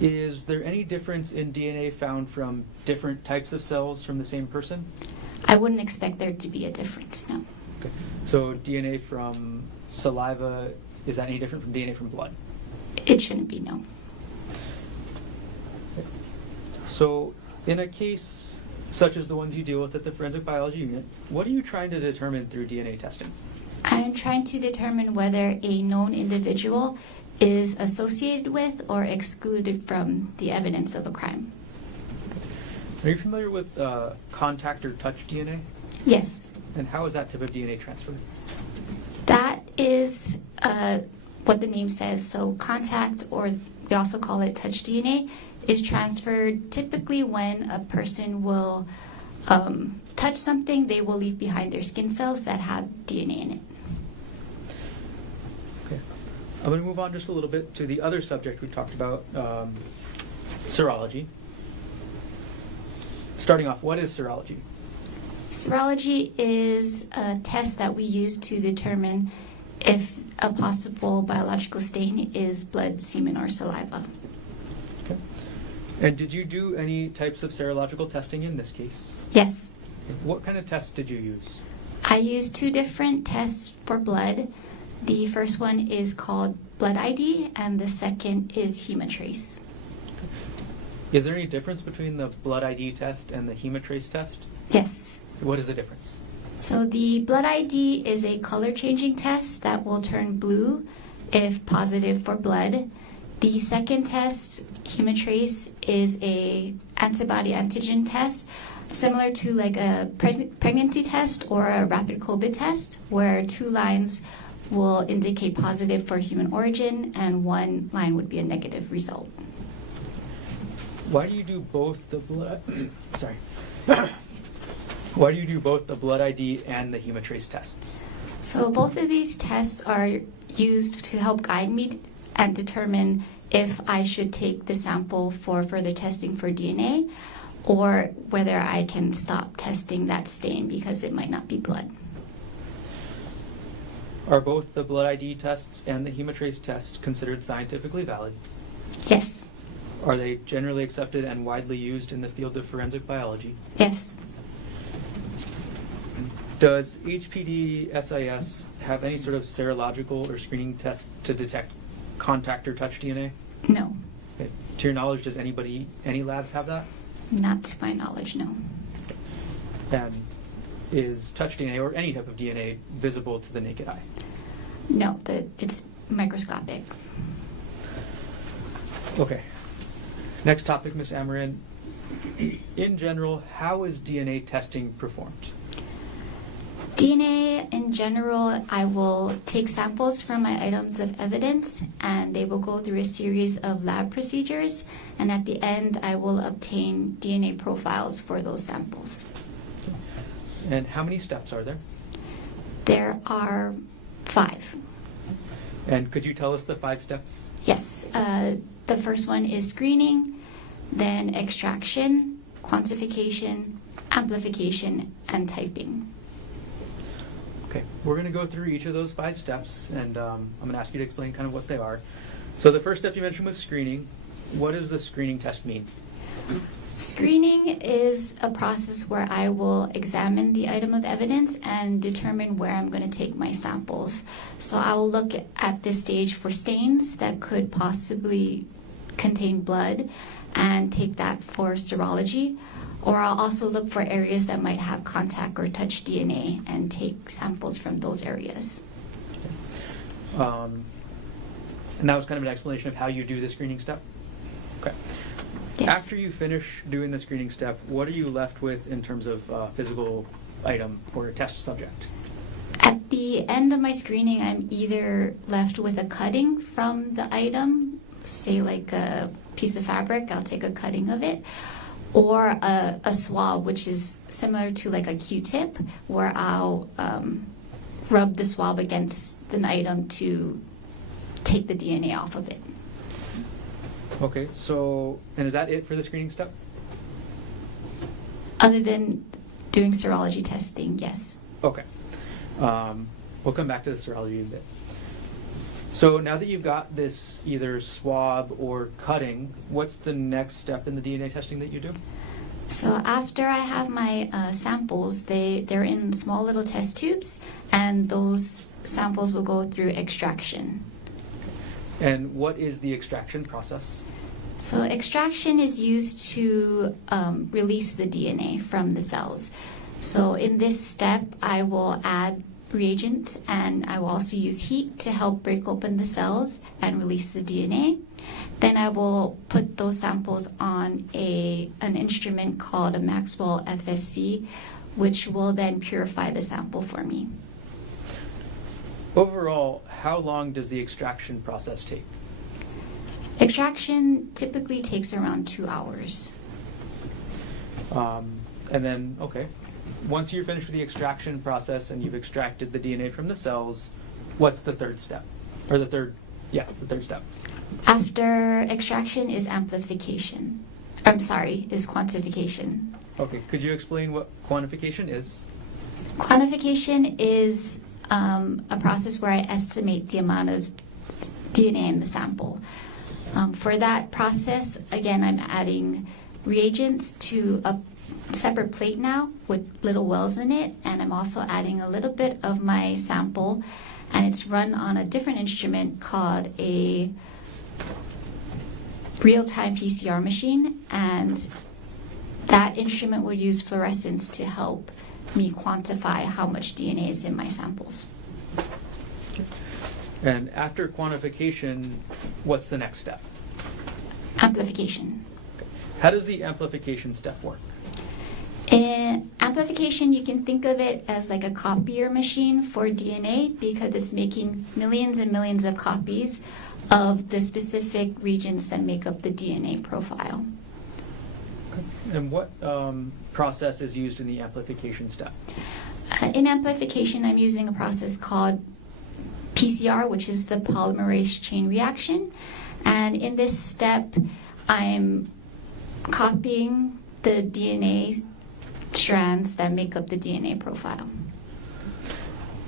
Is there any difference in DNA found from different types of cells from the same person? I wouldn't expect there to be a difference, no. Okay. So DNA from saliva, is that any different from DNA from blood? It shouldn't be, no. Okay. So in a case such as the ones you deal with at the forensic biology unit, what are you trying to determine through DNA testing? I am trying to determine whether a known individual is associated with or excluded from the evidence of a crime. Are you familiar with contact or touch DNA? Yes, And how is that type of DNA transferred? that is what the name says. So contact, or we also call it touch DNA, is transferred typically when a person will touch something, they will leave behind their skin cells that have DNA in it. Okay. I'm going to move on just a little bit to the other subject we talked about, serology. Starting off, what is serology? Serology is a test that we use to determine if a possible biological stain is blood, semen, or saliva. Okay. And did you do any types of serological testing in this case? Yes, What kind of tests did you use? I use two different tests for blood. The first one is called blood ID, and the second is hemotrace. Is there any difference between the blood ID test and the hemotrace test? Yes. What is the difference? So the blood ID is a color changing test that will turn blue if positive for blood. The second test, hemotrace, is a antibody antigen test similar to like a pregnancy test or a rapid COVID test, where two lines will indicate positive for human origin and one line would be a negative result. Why do you do both the blood? Sorry. Why do you do both the blood ID and the hemotrace tests? So both of these tests are used to help guide me and determine if I should take the sample for further testing for DNA or whether I can stop testing that stain because it might not be blood. Are both the blood ID tests and the hemotrace test considered scientifically valid? Yes. Are they generally accepted and widely used in the field of forensic biology? Yes. Does HPD SIS have any sort of serological or screening test to detect contact or touch DNA? No. Okay. To your knowledge, does any labs have that? Not to my knowledge, no. And is touch DNA or any type of DNA visible to the naked eye? No, it's microscopic. Okay. Next topic, Ms. Amarin. In general, how is DNA testing performed? DNA in general, I will take samples from my items of evidence and they will go through a series of lab procedures, and at the end I will obtain DNA profiles for those samples. And how many steps are there? There are 5. And could you tell us the 5 steps? Yes, the first one is screening, then extraction, quantification, amplification, and typing. Okay, we're going to go through each of those 5 steps, and I'm going to ask you to explain kind of what they are. So the first step you mentioned was screening. What does the screening test mean? Screening is a process where I will examine the item of evidence and determine where I'm going to take my samples. So I will look at this stage for stains that could possibly contain blood and take that for serology. or I'll also look for areas that might have contact or touch DNA and take samples from those areas. And that was kind of an explanation of how you do the screening step? Okay. Yes. After you finish doing the screening step, what are you left with in terms of physical item or a test subject? At the end of my screening, I'm either left with a cutting from the item, say like a piece of fabric, I'll take a cutting of it, or a swab, which is similar to like a Q-tip, where I'll rub the swab against an item to take the DNA off of it. Okay, so, and is that it for the screening step? Other than doing serology testing, yes. Okay. We'll come back to the serology in a bit. So now that you've got this either swab or cutting, what's the next step in the DNA testing that you do? So after I have my samples, they're in small little test tubes, and those samples will go through extraction. And what is the extraction process? So extraction is used to release the DNA from the cells. So in this step, I will add reagents, and I will also use heat to help break open the cells and release the DNA. Then I will put those samples on an instrument called a Maxwell FSC, which will then purify the sample for me. Overall, how long does the extraction process take? Extraction typically takes around 2 hours. And then, okay, once you're finished with the extraction process and you've extracted the DNA from the cells, what's the third step? Or the third step. After extraction is amplification. Is quantification. Okay, could you explain what quantification is? Quantification is a process where I estimate the amount of DNA in the sample. For that process, again, I'm adding reagents to a separate plate now with little wells in it, and I'm also adding a little bit of my sample, and it's run on a different instrument called a real-time PCR machine, and that instrument will use fluorescence to help me quantify how much DNA is in my samples. And after quantification, what's the next step? Amplification. How does the amplification step work? In amplification, you can think of it as like a copier machine for DNA, because it's making millions and millions of copies of the specific regions that make up the DNA profile. And what process is used in the amplification step? In amplification, I'm using a process called PCR, which is the polymerase chain reaction. And in this step, I'm copying the DNA strands that make up the DNA profile.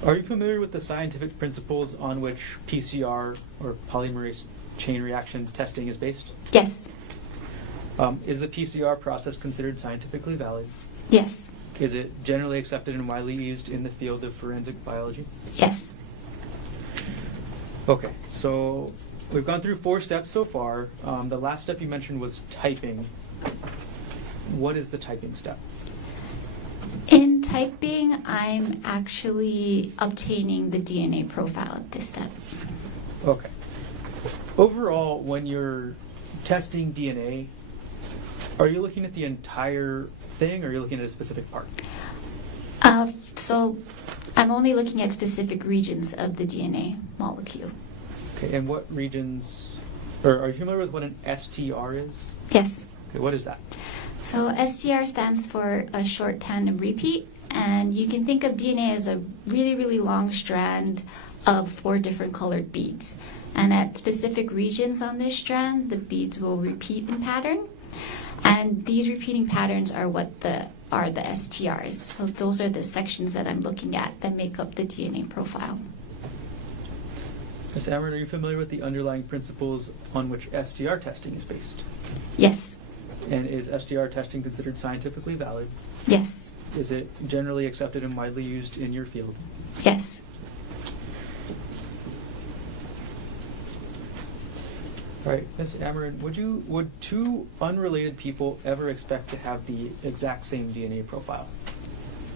Are you familiar with the scientific principles on which PCR, or polymerase chain reaction testing, is based? Yes. Is the PCR process considered scientifically valid? Yes. Is it generally accepted and widely used in the field of forensic biology? Yes. Okay, so we've gone through 4 steps so far. The last step you mentioned was typing. What is the typing step? In typing, I'm actually obtaining the DNA profile at this step. Okay. Overall, when you're testing DNA, are you looking at the entire thing, or are you looking at a specific part? So I'm only looking at specific regions of the DNA molecule. Okay, and what regions, or are you familiar with what an STR is? Yes. Okay, what is that? So STR stands for a short tandem repeat, and you can think of DNA as a really, really long strand of 4 different colored beads. And at specific regions on this strand, the beads will repeat in pattern. And these repeating patterns are what are the STRs. So those are the sections that I'm looking at that make up the DNA profile. Ms. Amron, are you familiar with the underlying principles on which STR testing is based? Yes. And is STR testing considered scientifically valid? Yes. Is it generally accepted and widely used in your field? Yes. All right, Ms. Amarin, would two unrelated people ever expect to have the exact same DNA profile?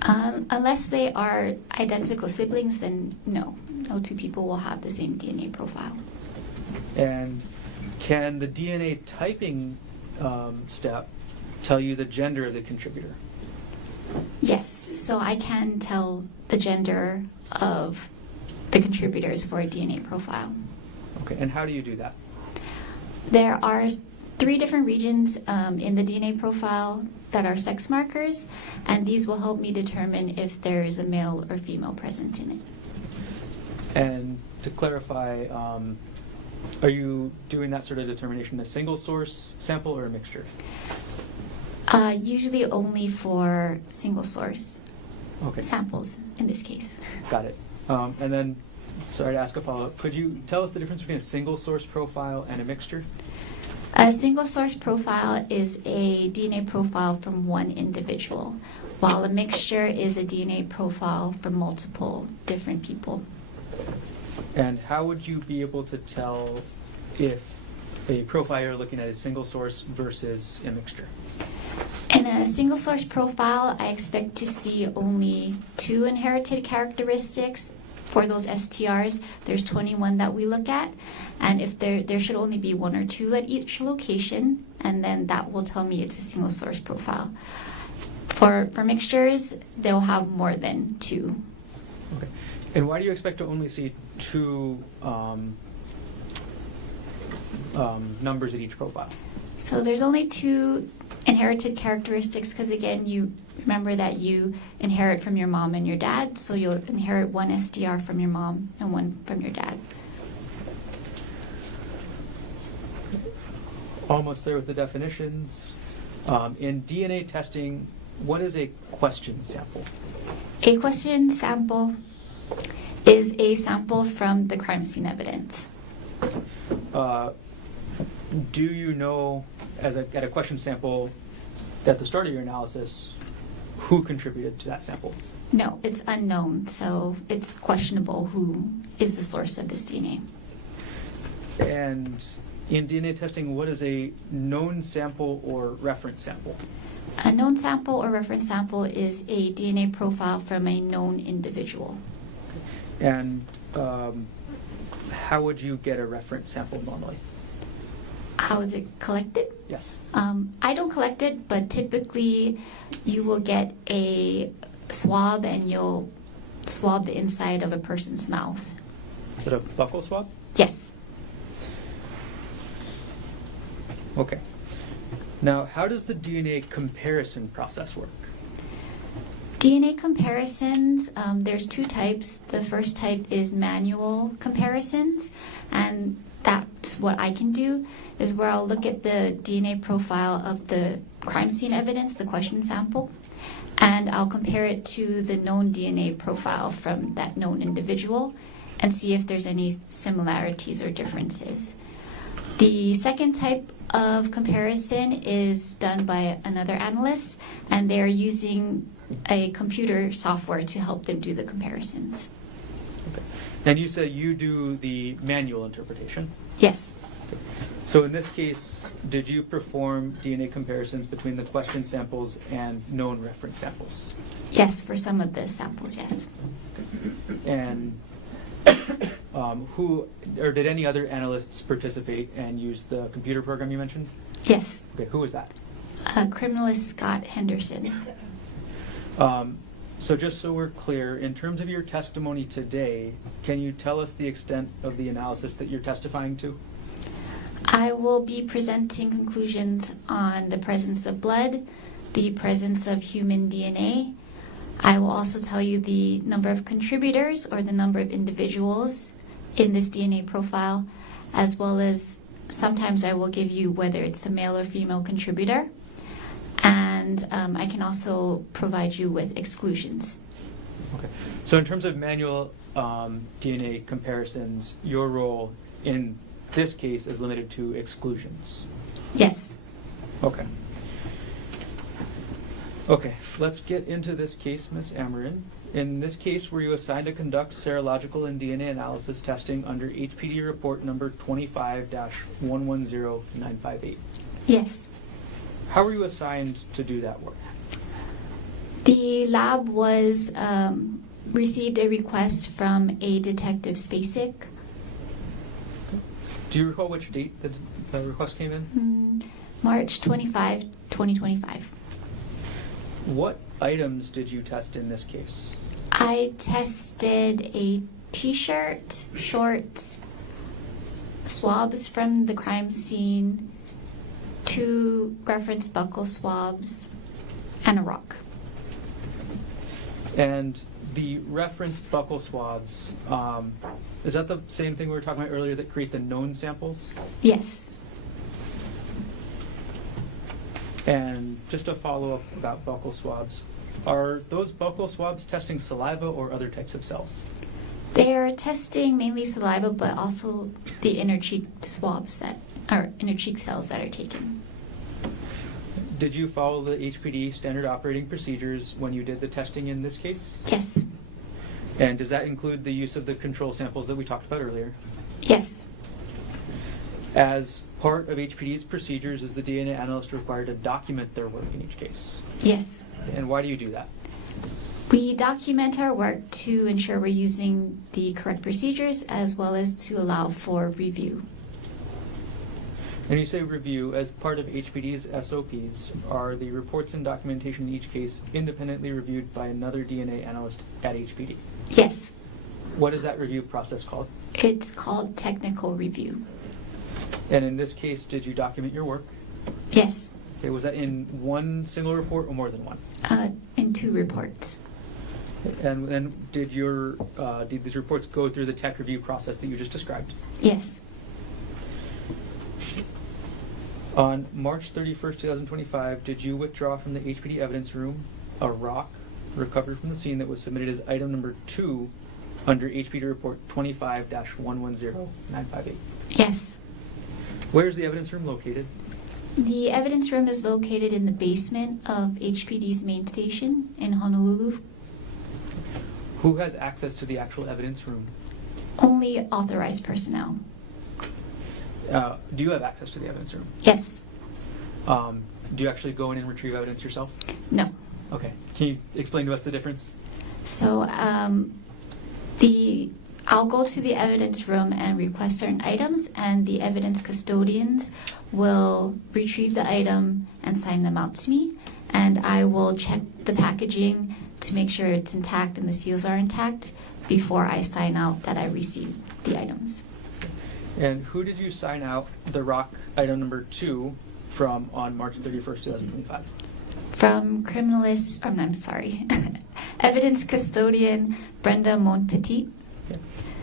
Unless they are identical siblings, then no. No two people will have the same DNA profile. And can the DNA typing step tell you the gender of the contributor? Yes, so I can tell the gender of the contributors for a DNA profile. Okay, and how do you do that? There are 3 different regions in the DNA profile that are sex markers, and these will help me determine if there is a male or female present in it. And to clarify, are you doing that sort of determination in a single source sample or a mixture? Usually only for single source Okay, samples in this case. got it. And then, sorry to ask a follow-up, could you tell us the difference between a single source profile and a mixture? A single source profile is a DNA profile from one individual, while a mixture is a DNA profile from multiple different people. And how would you be able to tell if a profile you're looking at is single source versus a mixture? In a single source profile, I expect to see only 2 inherited characteristics. For those STRs, there's 21 that we look at, and if there should only be 1 or 2 at each location, and then that will tell me it's a single source profile. For mixtures, they'll have more than 2. Okay. And why do you expect to only see 2 numbers at each profile? So there's only 2 inherited characteristics because, again, you remember that you inherit from your mom and your dad, so you'll inherit 1 STR from your mom and 1 from your dad. Almost there with the definitions. In DNA testing, what is a question sample? A question sample is a sample from the crime scene evidence. Do you know, at a question sample, at the start of your analysis, who contributed to that sample? No, it's unknown, so it's questionable who is the source of this DNA. And in DNA testing, what is a known sample or reference sample? A known sample or reference sample is a DNA profile from a known individual. And how would you get a reference sample normally? How is it collected? Yes. I don't collect it, but typically you will get a swab and you'll swab the inside of a person's mouth. Is it a buccal swab? Yes. Okay. Now, how does the DNA comparison process work? DNA comparisons, there's 2 types. The first type is manual comparisons, and that's what I can do, is where I'll look at the DNA profile of the crime scene evidence, the question sample, and I'll compare it to the known DNA profile from that known individual and see if there's any similarities or differences. The second type of comparison is done by another analyst, and they're using a computer software to help them do the comparisons. Okay. And you said you do the manual interpretation? Yes. Okay. So in this case, did you perform DNA comparisons between the question samples and known reference samples? Yes, for some of the samples, yes. And did any other analysts participate and use the computer program you mentioned? Yes. Okay, who was that? Criminalist Scott Henderson. So just so we're clear, in terms of your testimony today, can you tell us the extent of the analysis that you're testifying to? I will be presenting conclusions on the presence of blood, the presence of human DNA. I will also tell you the number of contributors or the number of individuals in this DNA profile, as well as sometimes I will give you whether it's a male or female contributor. And I can also provide you with exclusions. Okay. So in terms of manual DNA comparisons, your role in this case is limited to exclusions. Yes. Okay. Okay, let's get into this case, Ms. Amarin. In this case, were you assigned to conduct serological and DNA analysis testing under HPD report number 25-110958? Yes. How were you assigned to do that work? The lab was received a request from a detective Spacek. Do you recall which date the request came in? March 25, 2025. What items did you test in this case? I tested a t-shirt, shorts, swabs from the crime scene, 2 reference buccal swabs, and a rock. And the reference buccal swabs, is that the same thing we were talking about earlier that create the known samples? Yes. And just a follow-up about buccal swabs. Are those buccal swabs testing saliva or other types of cells? They are testing mainly saliva, but also the inner cheek swabs that are inner cheek cells that are taken. Did you follow the HPD standard operating procedures when you did the testing in this case? Yes. And does that include the use of the control samples that we talked about earlier? Yes. As part of HPD's procedures, is the DNA analyst required to document their work in each case? Yes. And why do you do that? We document our work to ensure we're using the correct procedures as well as to allow for review. And you say review, as part of HPD's SOPs, are the reports and documentation in each case independently reviewed by another DNA analyst at HPD? Yes. What is that review process called? It's called technical review. And in this case, did you document your work? Yes. Okay, was that in one single report or more than one? In 2 reports. And then did these reports go through the tech review process that you just described? Yes. On March 31st, 2025, did you withdraw from the HPD evidence room a rock recovered from the scene that was submitted as item number 2 under HPD report 25-110958? Yes. Where is the evidence room located? The evidence room is located in the basement of HPD's main station in Honolulu. Who has access to the actual evidence room? Only authorized personnel. Do you have access to the evidence room? Yes. Do you actually go in and retrieve evidence yourself? No. Okay. Can you explain to us the difference? So I'll go to the evidence room and request certain items, and the evidence custodians will retrieve the item and sign them out to me, and I will check the packaging to make sure it's intact and the seals are intact before I sign out that I received the items. And who did you sign out the rock item number 2 from on March 31st, 2025? From evidence custodian Brenda Monpetit.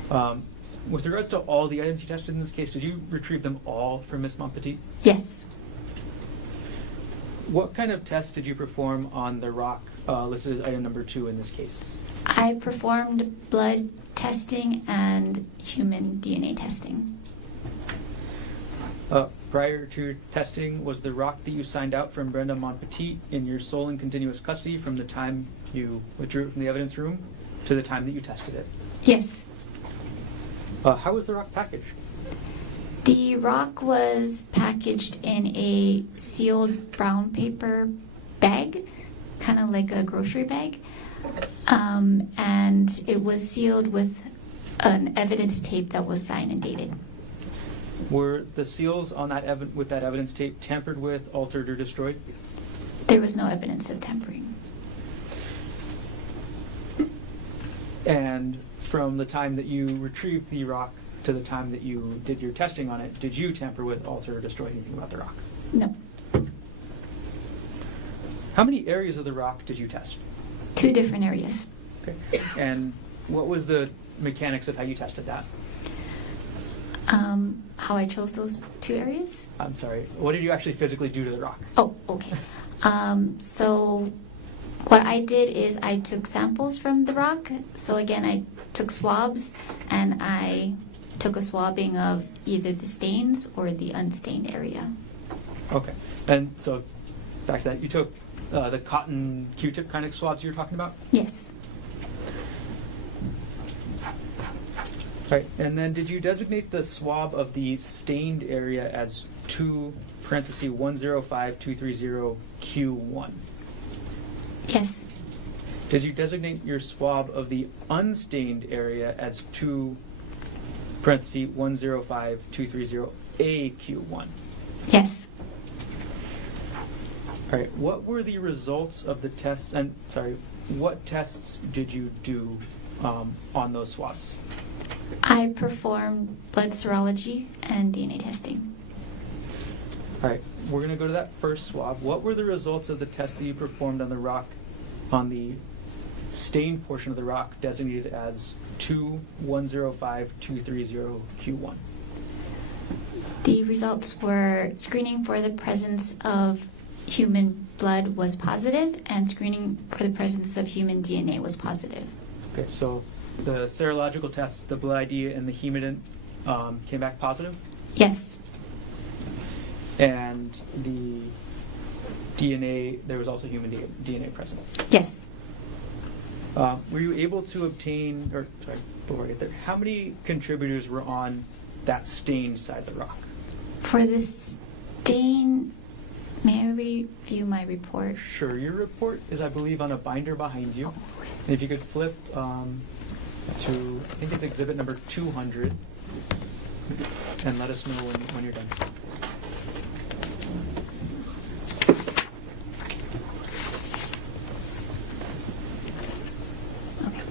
Okay. With regards to all the items you tested in this case, did you retrieve them all from Ms. Monpetit? Yes. What kind of tests did you perform on the rock listed as item number 2 in this case? I performed blood testing and human DNA testing. Prior to your testing, was the rock that you signed out from Brenda Monpetit in your sole and continuous custody from the time you withdrew it from the evidence room to the time that you tested it? Yes. How was the rock packaged? The rock was packaged in a sealed brown paper bag, kind of like a grocery bag, and it was sealed with an evidence tape that was signed and dated. Were the seals on that with that evidence tape tampered with, altered, or destroyed? There was no evidence of tampering. And from the time that you retrieved the rock to the time that you did your testing on it, did you tamper with, alter, or destroy anything about the rock? No. How many areas of the rock did you test? 2 different areas. Okay. And what was the mechanics of how you tested that? How I chose those 2 areas? I'm sorry. What did you actually physically do to the rock? Oh, okay. So what I did is I took samples from the rock. So again, I took swabs and I took a swabbing of either the stains or the unstained area. Okay. And so back to that, you took the cotton Q-tip kind of swabs you were talking about? Yes. Right, and then did you designate the swab of the stained area as 2, parenthesis 105230Q1? Yes. Did you designate your swab of the unstained area as 2, parenthesis 105230AQ1? Yes. All right, what were the results of the tests, and sorry, what tests did you do on those swabs? I performed blood serology and DNA testing. All right, we're going to go to that first swab. What were the results of the test that you performed on the rock, on the stained portion of the rock designated as 2105230Q1? The results were screening for the presence of human blood was positive, and screening for the presence of human DNA was positive. Okay, so the serological tests, the blood ID and the hemodin came back positive? Yes. And the DNA, there was also human DNA present? Yes. Were you able to obtain, or sorry, before I get there, how many contributors were on that stained side of the rock? For this stain, may I review my report? Sure, your report is, I believe, on a binder behind you. And if you could flip to, I think it's exhibit number 200, and let us know when you're done. Okay.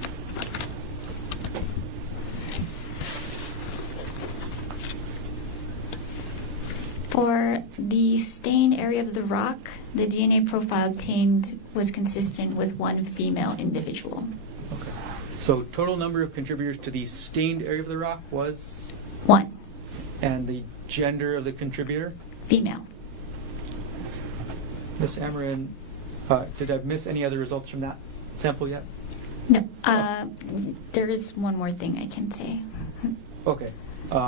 For the stained area of the rock, the DNA profile obtained was consistent with one female individual. Okay. So total number of contributors to the stained area of the rock was? 1. And the gender of the contributor? Female. Ms. Amarin, did I miss any other results from that sample yet? No. There is one more thing I can say. Okay.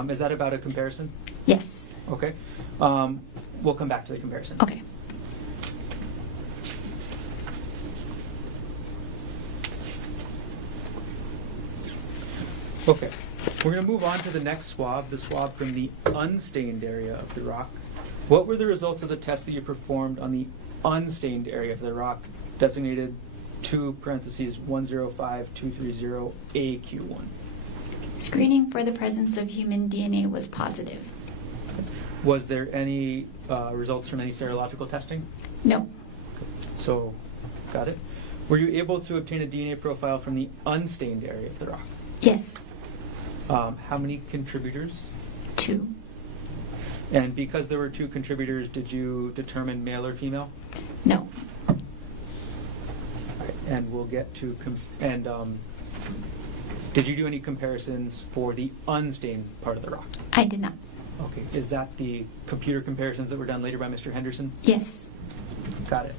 Is that about a comparison? Yes. Okay. We'll come back to the comparison. Okay. Okay. We're going to move on to the next swab, the swab from the unstained area of the rock. What were the results of the test that you performed on the unstained area of the rock, designated 2 parentheses 105230AQ1? Screening for the presence of human DNA was positive. Was there any results from any serological testing? No. So, got it. Were you able to obtain a DNA profile from the unstained area of the rock? Yes. How many contributors? 2. And because there were 2 contributors, did you determine male or female? No. All right, and we'll get to did you do any comparisons for the unstained part of the rock? I did not. Okay, is that the computer comparisons that were done later by Mr. Henderson? Yes. Got it.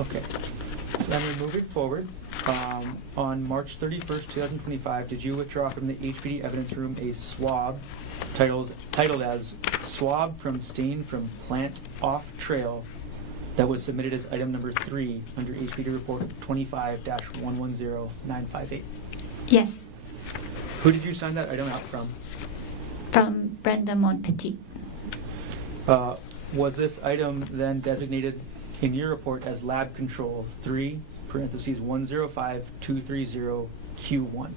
Okay, so then we're moving forward. On March 31st, 2025, did you withdraw from the HPD evidence room a swab titled as Swab from Stain from Plant Off Trail that was submitted as item number 3 under HPD report 25-110958? Yes. Who did you sign that item out from? From Brenda Montpetit. Was this item then designated in your report as lab control 3 parentheses 105230Q1?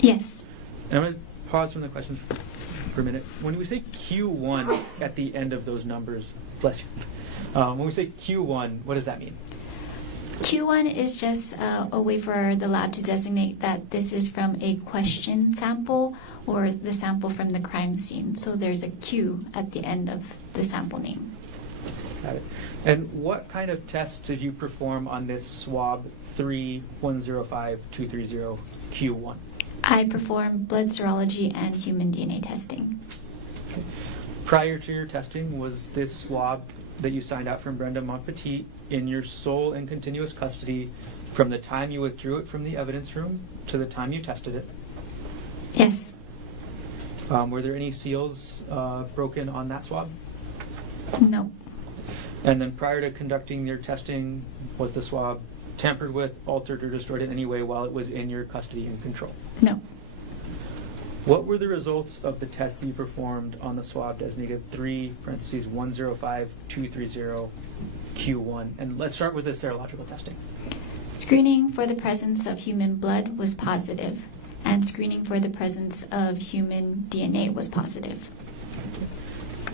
Yes. And I'm going to pause from the questions for a minute. When we say Q1 at the end of those numbers, bless you. When we say Q1, what does that mean? Q1 is just a way for the lab to designate that this is from a question sample or the sample from the crime scene. So there's a Q at the end of the sample name. Got it. And what kind of tests did you perform on this swab 3105230Q1? I performed blood serology and human DNA testing. Okay. Prior to your testing, was this swab that you signed out from Brenda Montpetit in your sole and continuous custody from the time you withdrew it from the evidence room to the time you tested it? Yes. Were there any seals broken on that swab? No. And then prior to conducting your testing, was the swab tampered with, altered, or destroyed in any way while it was in your custody and control? No. What were the results of the test that you performed on the swab designated 3 parentheses 105230 Q1? And let's start with the serological testing. Screening for the presence of human blood was positive, and screening for the presence of human DNA was positive.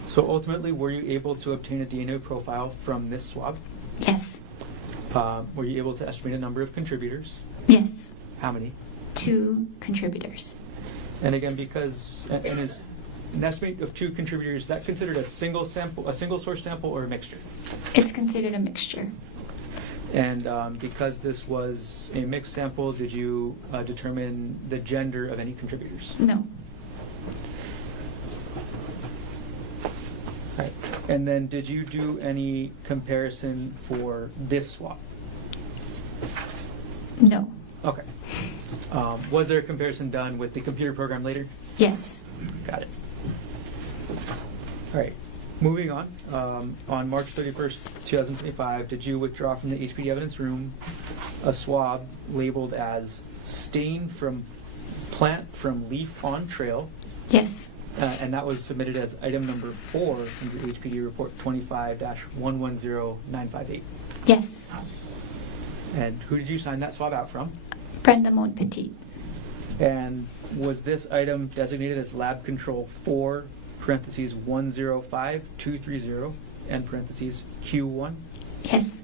So ultimately, were you able to obtain a DNA profile from this swab? Yes. Were you able to estimate a number of contributors? Yes. How many? 2 contributors. And again, because and is an estimate of 2 contributors, is that considered a single sample, a single source sample, or a mixture? It's considered a mixture. And because this was a mixed sample, did you determine the gender of any contributors? No. Right. And then did you do any comparison for this swab? No. Okay. Was there a comparison done with the computer program later? Yes. Got it. All right. Moving on. On March 31st, 2025, did you withdraw from the HPD evidence room a swab labeled as stain from plant from leaf on trail? Yes. And that was submitted as item number 4 in your HPD report 25-110958. Yes. And who did you sign that swab out from? Brenda Montpetit. And was this item designated as lab control 4, parentheses 105230, and parentheses Q1? Yes.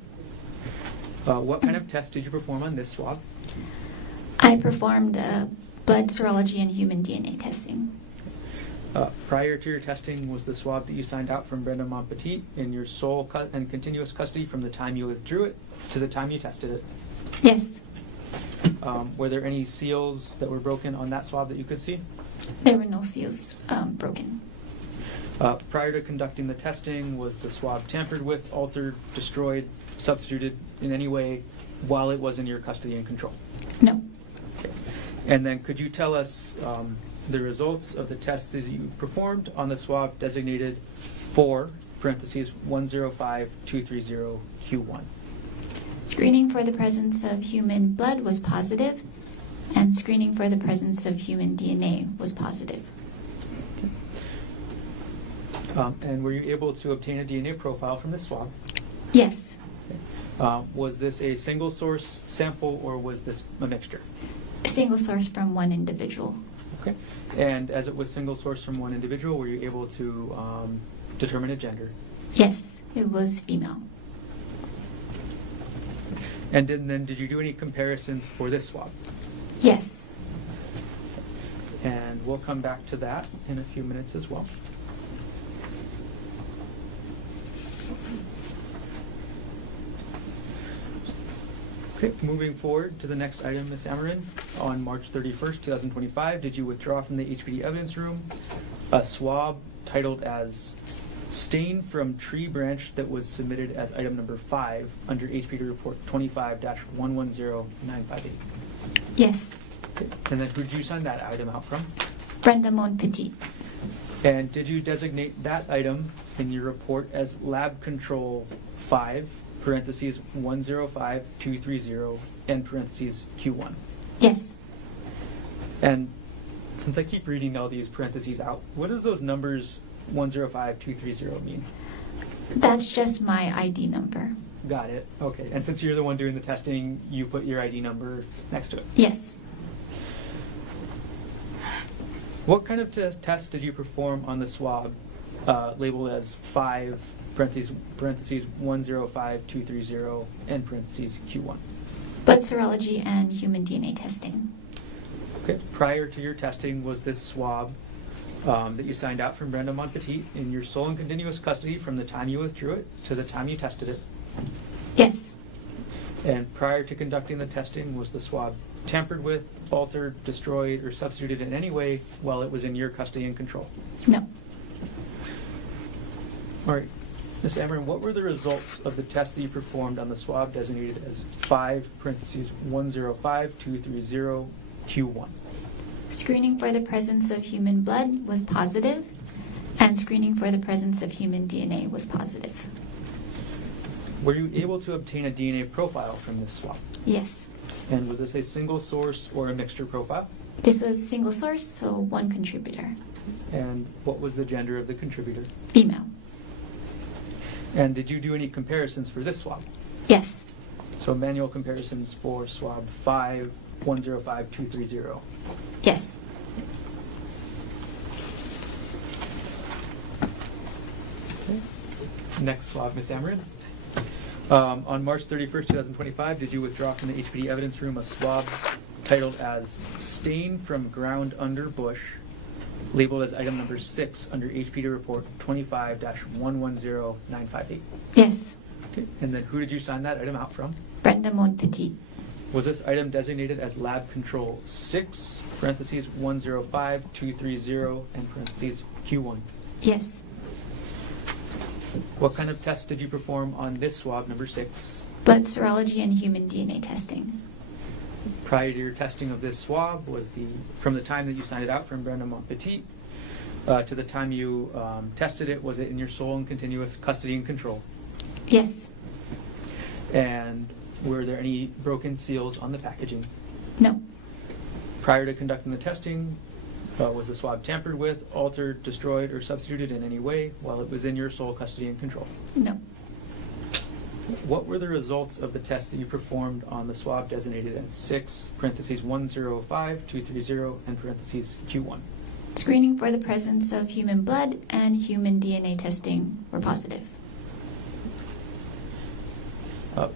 What kind of test did you perform on this swab? I performed blood serology and human DNA testing. Prior to your testing, was the swab that you signed out from Brenda Montpetit in your sole and continuous custody from the time you withdrew it to the time you tested it? Yes. Were there any seals that were broken on that swab that you could see? There were no seals broken. Prior to conducting the testing, was the swab tampered with, altered, destroyed, substituted in any way while it was in your custody and control? No. Okay. And then could you tell us the results of the tests that you performed on the swab designated 4, parentheses 105230 Q1? Screening for the presence of human blood was positive, and screening for the presence of human DNA was positive. And were you able to obtain a DNA profile from this swab? Yes. Was this a single source sample or was this a mixture? A single source from one individual. Okay. And as it was single source from one individual, were you able to determine a gender? Yes, it was female. And then did you do any comparisons for this swab? Yes. And we'll come back to that in a few minutes as well. Okay, moving forward to the next item, Ms. Amarin. On March 31st, 2025, did you withdraw from the HPD evidence room a swab titled as stain from tree branch that was submitted as item number 5 under HPD report 25-110958? Yes. Okay. And then who did you sign that item out from? Brenda Montpetit. And did you designate that item in your report as lab control 5, parentheses 105230, and parentheses Q1? Yes. And since I keep reading all these parentheses out, what does those numbers 105230 mean? That's just my ID number. Got it. Okay. And since you're the one doing the testing, you put your ID number next to it. Yes. What kind of test did you perform on the swab labeled as 5, parentheses 105230, and parentheses Q1? Blood serology and human DNA testing. Okay. Prior to your testing, was this swab that you signed out from Brenda Montpetit in your sole and continuous custody from the time you withdrew it to the time you tested it? Yes. And prior to conducting the testing, was the swab tampered with, altered, destroyed, or substituted in any way while it was in your custody and control? No. All right. Ms. Amarin, what were the results of the test that you performed on the swab designated as 5, parentheses 105230 Q1? Screening for the presence of human blood was positive, and screening for the presence of human DNA was positive. Were you able to obtain a DNA profile from this swab? Yes. And was this a single source or a mixture profile? This was single source, so one contributor. And what was the gender of the contributor? Female. And did you do any comparisons for this swab? Yes. So manual comparisons for swab 5105230. Yes. Okay. Next swab, Ms. Amarin. On March 31st, 2025, did you withdraw from the HPD evidence room a swab titled as Stain from Ground Under Bush, labeled as item number 6 under HPD report 25-110958? Yes. Okay. And then who did you sign that item out from? Brenda Montpetit. Was this item designated as lab control 6, parentheses 105230, and parentheses Q1? Yes. What kind of test did you perform on this swab number 6? Blood serology and human DNA testing. Prior to your testing of this swab, was from the time that you signed it out from Brenda Montpetit to the time you tested it, was it in your sole and continuous custody and control? Yes. And were there any broken seals on the packaging? No. Prior to conducting the testing, was the swab tampered with, altered, destroyed, or substituted in any way while it was in your sole custody and control? No. What were the results of the test that you performed on the swab designated as 6, parentheses 105230, and parentheses Q1? Screening for the presence of human blood and human DNA testing were positive.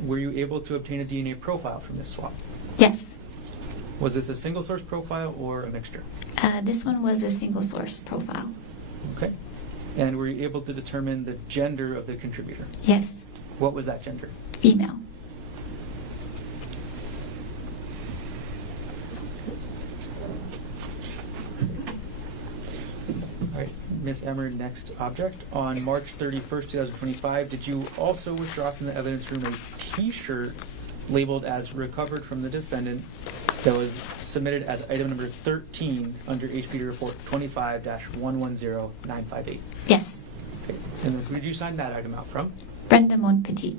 Were you able to obtain a DNA profile from this swab? Yes. Was this a single source profile or a mixture? This one was a single source profile. Okay. And were you able to determine the gender of the contributor? Yes. What was that gender? Female. All right, Ms. Emmer, next object. On March 31st, 2025, did you also withdraw from the evidence room a T-shirt labeled as recovered from the defendant that was submitted as item number 13 under HPD report 25-110958? Yes. Okay. And then who did you sign that item out from? Brenda Montpetit.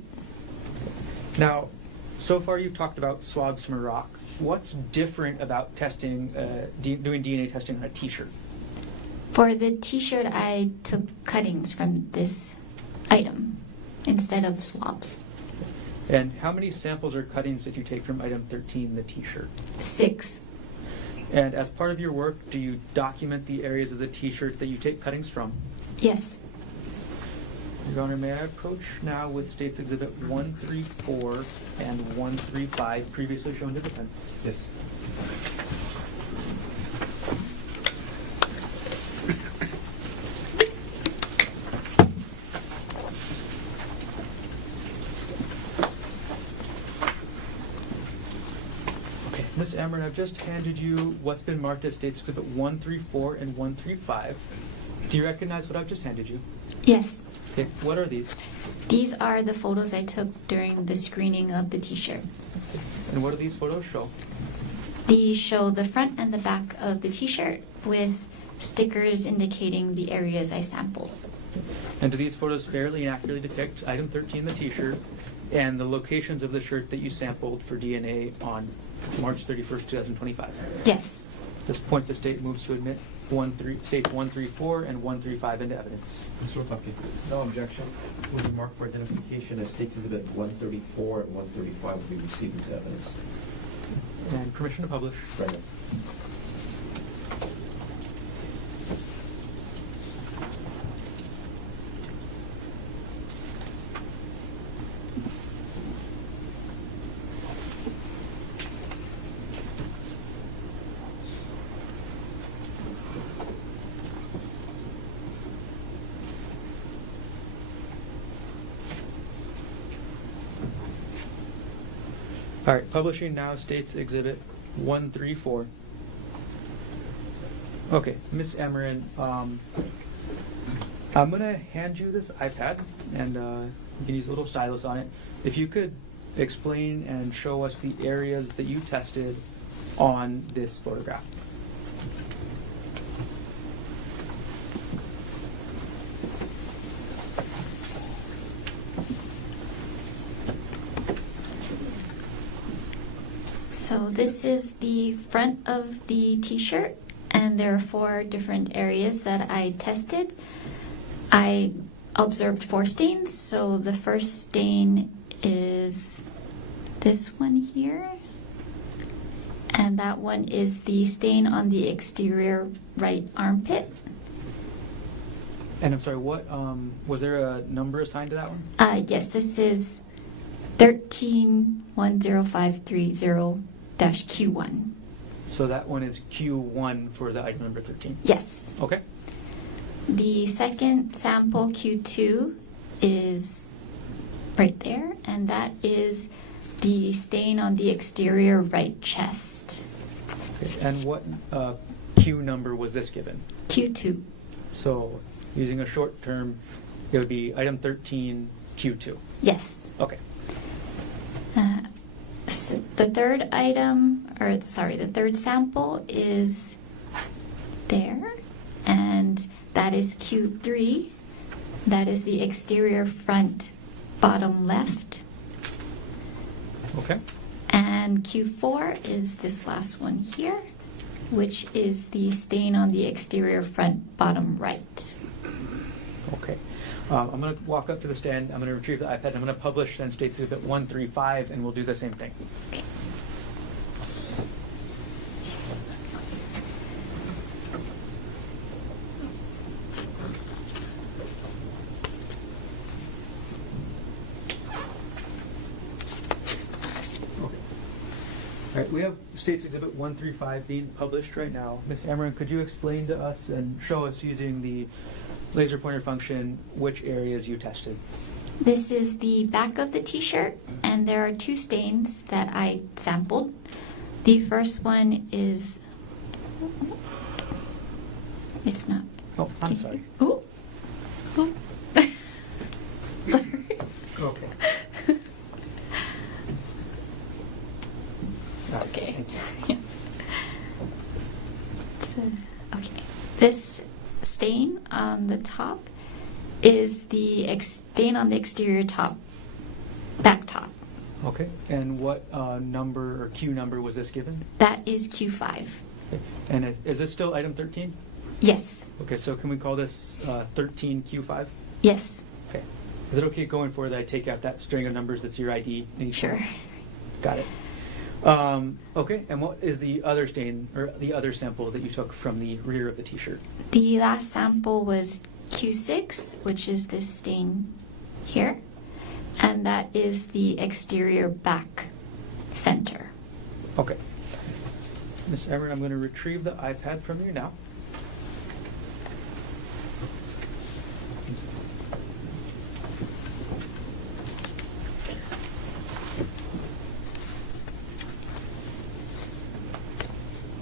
Now, so far you've talked about swabs from Iraq. What's different about testing, doing DNA testing on a T-shirt? For the T-shirt, I took cuttings from this item instead of swabs. And how many samples or cuttings did you take from item 13, the T-shirt? 6. And as part of your work, do you document the areas of the T-shirt that you take cuttings from? Yes. Your Honor, may I approach now with States Exhibit 134 and 135 previously shown to defense? Yes. Okay, Ms. Amron, I've just handed you what's been marked as States Exhibit 134 and 135. Do you recognize what I've just handed you? Yes. Okay, what are these? These are the photos I took during the screening of the T-shirt. And what do these photos show? These show the front and the back of the T-shirt with stickers indicating the areas I sampled. And do these photos fairly and accurately depict item 13, the T-shirt, and the locations of the shirt that you sampled for DNA on March 31st, 2025? Yes. At this point, the state moves to admit States 134 and 135 into evidence. Mr. Otake. No objection. Will be marked for identification as States Exhibit 134 and 135 will be received into evidence. And permission to publish. Brendan. All right, publishing now States Exhibit 134. Okay, Ms. Amarin, I'm going to hand you this iPad, and you can use a little stylus on it. If you could explain and show us the areas that you tested on this photograph. So this is the front of the t-shirt, and there are 4 different areas that I tested. I observed 4 stains. So the first stain is this one here, and that one is the stain on the exterior right armpit. And I'm sorry, what was there a number assigned to that one? Yes, this is 1310530-Q1. So that one is Q1 for the item number 13. Yes. Okay. The second sample, Q2, is right there, and that is the stain on the exterior right chest. Okay. And what Q number was this given? Q2. So using a short term, it would be item 13, Q2. Yes. Okay. The third item, or sorry, the third sample is there, and that is Q3. That is the exterior front bottom left. Okay. And Q4 is this last one here, which is the stain on the exterior front bottom right. Okay. I'm going to walk up to the stand. I'm going to retrieve the iPad. I'm going to publish then States Exhibit 135, and we'll do the same thing. Okay. All right, we have States Exhibit 135 being published right now. Ms. Amarin, could you explain to us and show us using the laser pointer function which areas you tested? This is the back of the t-shirt, and there are 2 stains that I sampled. The first one is, it's not. Oh, I'm sorry. Ooh. Ooh. Sorry. Okay. Okay. Yeah. Okay. This stain on the top is the stain on the exterior top, back top. Okay. And what number or Q number was this given? That is Q5. Okay. And is it still item 13? Yes. Okay, so can we call this 13Q5? Yes. Okay. Is it okay going forward that I take out that string of numbers that's your ID? Sure. Got it. Okay, and what is the other stain or the other sample that you took from the rear of the t-shirt? The last sample was Q6, which is this stain here, and that is the exterior back center. Okay. Ms. Everett, I'm going to retrieve the iPad from you now.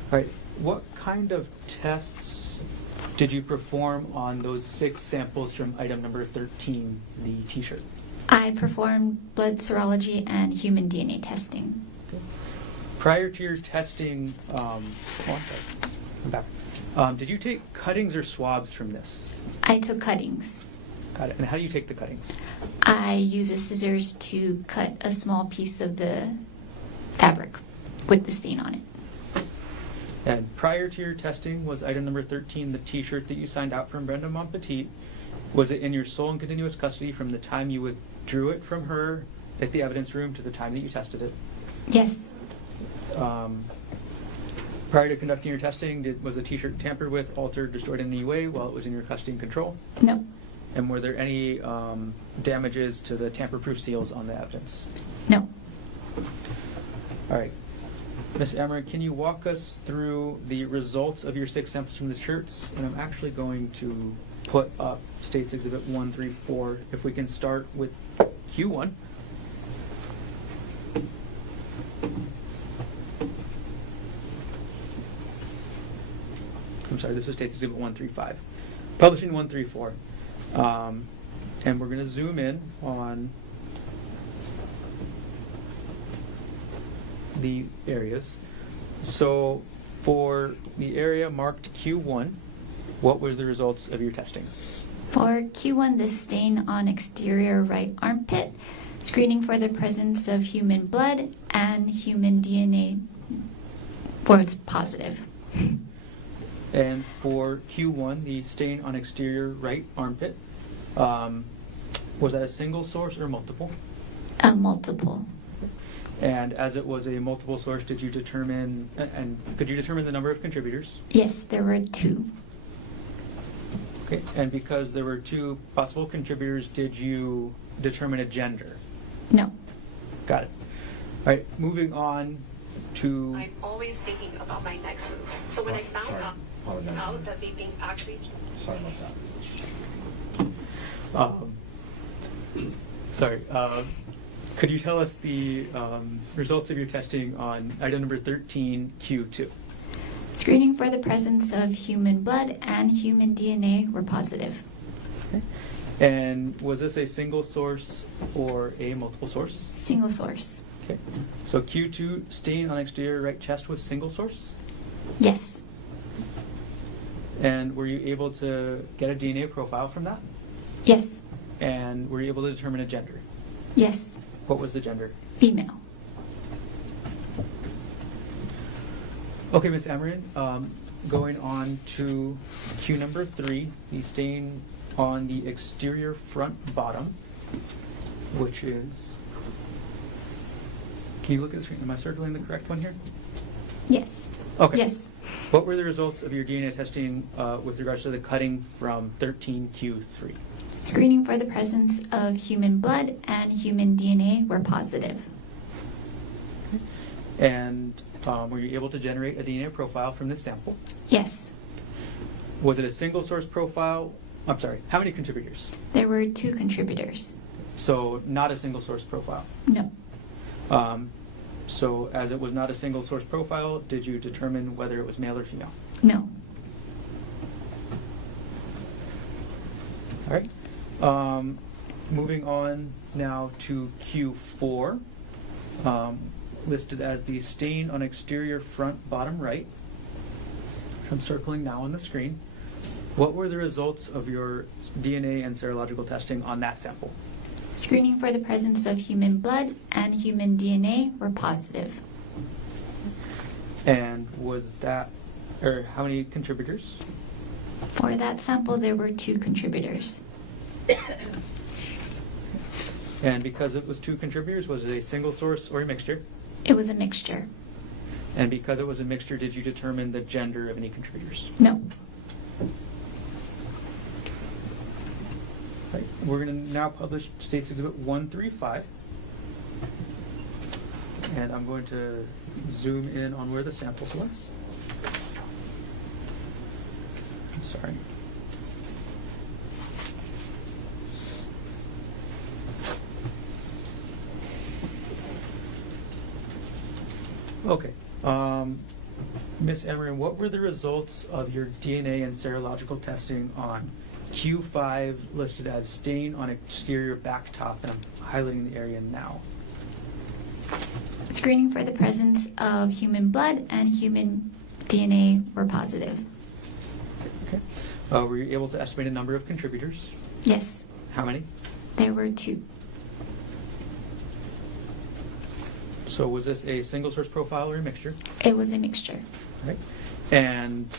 All right, what kind of tests did you perform on those 6 samples from item number 13, the t-shirt? I performed blood serology and human DNA testing. Okay. Prior to your testing, I'm sorry, I'm back. Did you take cuttings or swabs from this? I took cuttings. Got it. And how do you take the cuttings? I use a scissors to cut a small piece of the fabric with the stain on it. And prior to your testing, was item number 13 the t-shirt that you signed out from Brenda Montpetit? Was it in your sole and continuous custody from the time you withdrew it from her at the evidence room to the time that you tested it? Yes. Prior to conducting your testing, was the t-shirt tampered with, altered, destroyed in any way while it was in your custody and control? No. And were there any damages to the tamper-proof seals on the evidence? No. All right. Ms. Emmer, can you walk us through the results of your 6 samples from the shirts? And I'm actually going to put up States Exhibit 134. If we can start with Q1. I'm sorry, this is States Exhibit 135. Publishing 134. And we're going to zoom in on the areas. So for the area marked Q1, what were the results of your testing? For Q1, the stain on exterior right armpit, screening for the presence of human blood and human DNA Was positive. And for Q1, the stain on exterior right armpit, was that a single source or multiple? Multiple. And as it was a multiple source, did you determine, and could you determine the number of contributors? Yes, there were 2. Okay, and because there were 2 possible contributors, did you determine a gender? No. Got it. All right, moving on to, I'm always thinking about my next move. So when I found Sorry. Apologize. out that vaping actually Sorry about that. sorry, could you tell us the results of your testing on item number 13Q2? Screening for the presence of human blood and human DNA were positive. Okay. And was this a single source or a multiple source? Single source. Okay. So Q2, stain on exterior right chest was single source? Yes. And were you able to get a DNA profile from that? Yes. And were you able to determine a gender? Yes. What was the gender? Female. Okay, Ms. Amarin, going on to Q number 3, the stain on the exterior front bottom, which is, can you look at the screen? Am I circling the correct one here? Yes. Okay. Yes. What were the results of your DNA testing with regards to the cutting from 13Q3? Screening for the presence of human blood and human DNA were positive. And were you able to generate a DNA profile from this sample? Yes. Was it a single source profile? I'm sorry, how many contributors? There were 2 contributors. So not a single source profile. No. So as it was not a single source profile, did you determine whether it was male or female? No. All right. Moving on now to Q4, listed as the stain on exterior front bottom right, which I'm circling now on the screen. What were the results of your DNA and serological testing on that sample? Screening for the presence of human blood and human DNA were positive. And was that, or how many contributors? For that sample, there were 2 contributors. And because it was 2 contributors, was it a single source or a mixture? It was a mixture. And because it was a mixture, did you determine the gender of any contributors? No. Right. We're going to now publish States Exhibit 135. And I'm going to zoom in on where the samples were. I'm sorry. Okay. Ms. Emery, what were the results of your DNA and serological testing on Q5 listed as stain on exterior back top? And I'm highlighting the area now. Screening for the presence of human blood and human DNA were positive. Okay. Were you able to estimate a number of contributors? Yes. How many? There were 2. So was this a single source profile or a mixture? It was a mixture. Right. And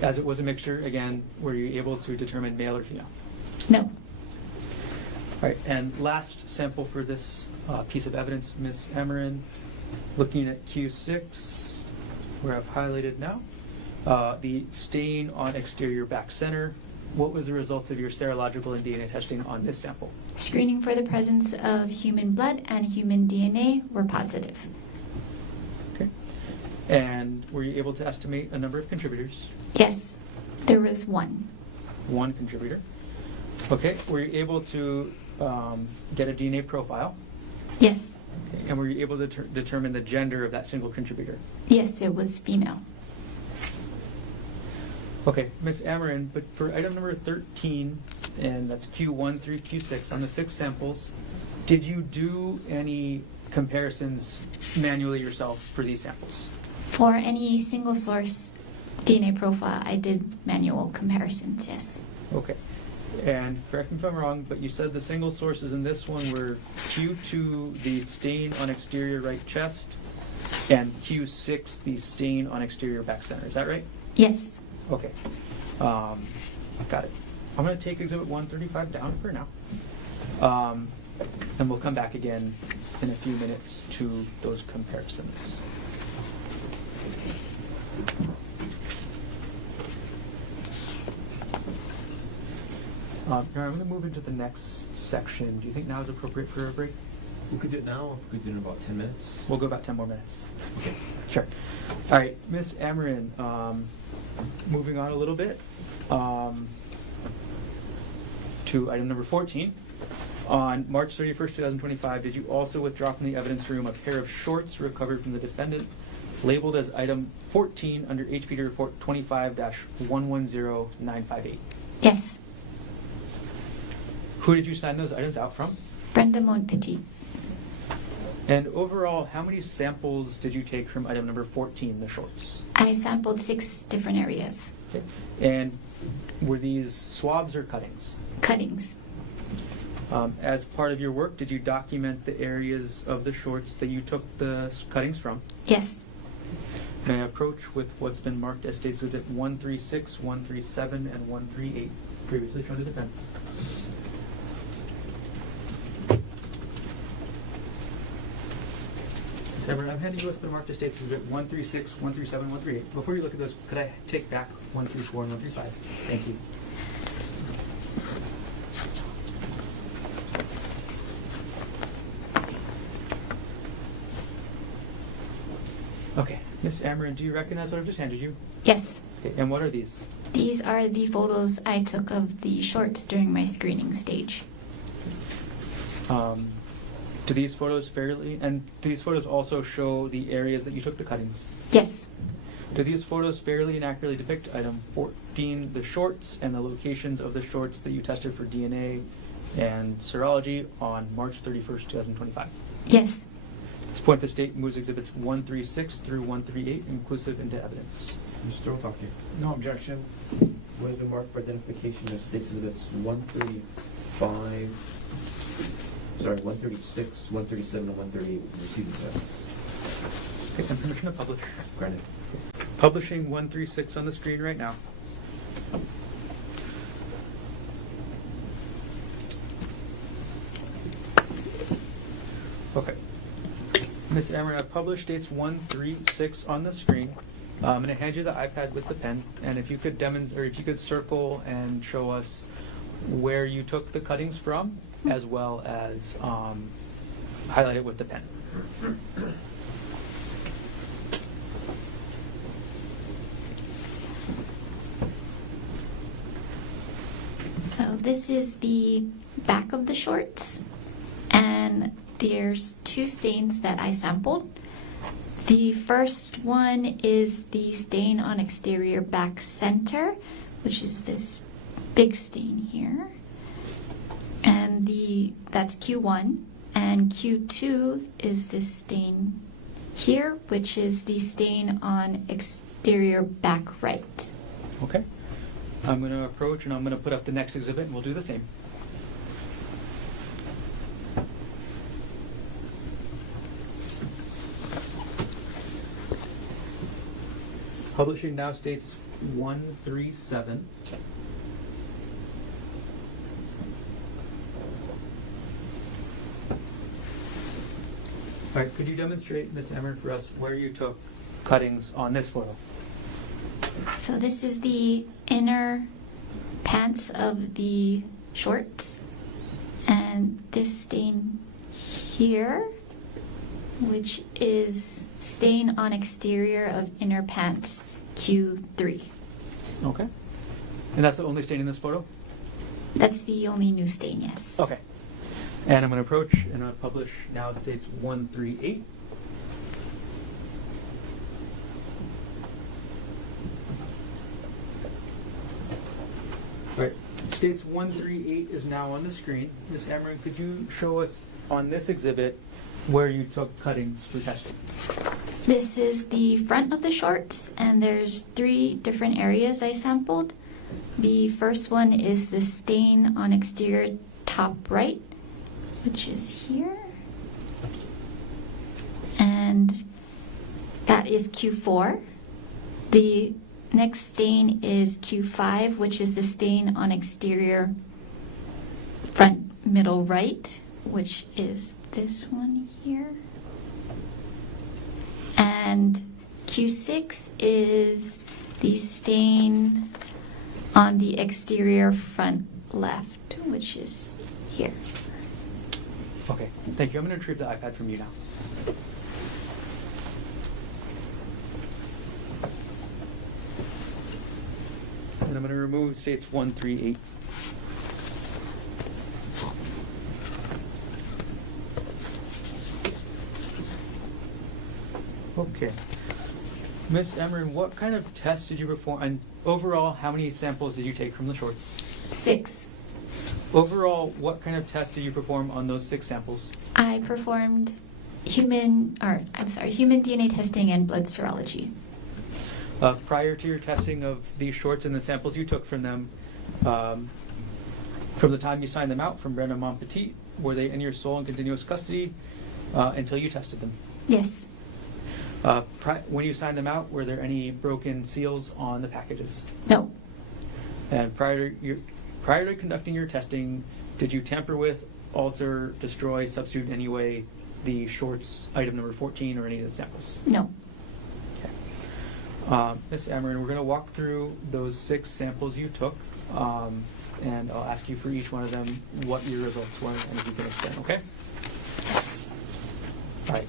as it was a mixture, again, were you able to determine male or female? No. All right. And last sample for this piece of evidence, Ms. Emerin, looking at Q6, where I've highlighted now, the stain on exterior back center. What was the results of your serological and DNA testing on this sample? Screening for the presence of human blood and human DNA were positive. Okay. And were you able to estimate a number of contributors? Yes. There was 1. 1 contributor. Okay. Were you able to get a DNA profile? Yes. Okay. And were you able to determine the gender of that single contributor? Yes, it was female. Okay, Ms. Amarin, but for item number 13, and that's Q1 through Q6, on the 6 samples, did you do any comparisons manually yourself for these samples? For any single source DNA profile, I did manual comparisons, yes. Okay. And correct me if I'm wrong, but you said the single sources in this one were Q2, the stain on exterior right chest, And Q6, the stain on exterior back center. Is that right? Yes. Okay. Got it. I'm going to take Exhibit 135 down for now. And we'll come back again in a few minutes to those comparisons. I'm going to move into the next section. Do you think now is appropriate for a break? We could do it now, or we could do it in about 10 minutes. We'll go about 10 more minutes. Okay. Sure. All right, Ms. Amarin, moving on a little bit to item number 14. On March 31st, 2025, did you also withdraw from the evidence room a pair of shorts recovered from the defendant labeled as item 14 under HPD report 25-110958? Yes. Who did you sign those items out from? Brenda Monpetit. And overall, how many samples did you take from item number 14, the shorts? I sampled 6 different areas. Okay. And were these swabs or cuttings? Cuttings. As part of your work, did you document the areas of the shorts that you took the cuttings from? Yes. May I approach with what's been marked as States Exhibit 136, 137, and 138, previously shown to defense? Ms. Everett, I'm handing you what's been marked as States Exhibit 136, 137, 138. Before you look at those, could I take back 134 and 135? Thank you. Okay, Ms. Amarin, do you recognize what I've just handed you? Yes. Okay, and what are these? These are the photos I took of the shorts during my screening stage. Do these photos these photos also show the areas that you took the cuttings? Yes. Do these photos fairly and accurately depict item 14, the shorts, and the locations of the shorts that you tested for DNA and serology on March 31st, 2025? Yes. At this point, the state moves exhibits 136 through 138, inclusive, into evidence. Mr. Otake, No objection. What has been marked for identification as States Exhibits 136, 137, and 138 will receive these evidence. Okay, and permission to publish. Granted. Publishing 136 on the screen right now. Okay. Ms. Amarin, I've published dates 136 on the screen. I'm going to hand you the iPad with the pen, and if you could circle and show us where you took the cuttings from, as well as highlight it with the pen. So this is the back of the shorts, and there's 2 stains that I sampled. The first one is the stain on exterior back center, which is this big stain here. And that's Q1. And Q2 is this stain here, which is the stain on exterior back right. Okay. I'm going to approach and I'm going to put up the next exhibit and we'll do the same. Publishing now states 137. All right, could you demonstrate, Ms. Emmer, for us where you took cuttings on this photo? So this is the inner pants of the shorts, and this stain here, which is stain on exterior of inner pants, Q3. Okay. And that's the only stain in this photo? That's the only new stain, yes. Okay. And I'm going to approach and I'll publish. Now it states 138. All right. States 138 is now on the screen. Ms. Amarin, could you show us on this exhibit where you took cuttings for testing? This is the front of the shorts, and there's 3 different areas I sampled. The first one is the stain on exterior top right, which is here. And That is Q4. The next stain is Q5, which is the stain on exterior front middle right, which is this one here. And Q6 is the stain on the exterior front left, which is here. Okay, thank you. I'm going to retrieve the iPad from you now. And I'm going to remove states 1, 3, 8. Okay. Ms. Emmerich, what kind of tests did you perform? And overall, how many samples did you take from the shorts? 6. Overall, what kind of tests did you perform on those 6 samples? I performed human DNA testing and blood serology. Prior to your testing of these shorts and the samples you took from them, from the time you signed them out from Brandon Montpetit, were they in your sole and continuous custody until you tested them? Yes. When you signed them out, were there any broken seals on the packages? No. And prior to conducting your testing, did you tamper with, alter, destroy, substitute in any way the shorts item number 14 or any of the samples? No. Okay. Ms. Ameren, we're going to walk through those 6 samples you took, and I'll ask you for each one of them what your results were and if you can explain, okay? Yes. All right.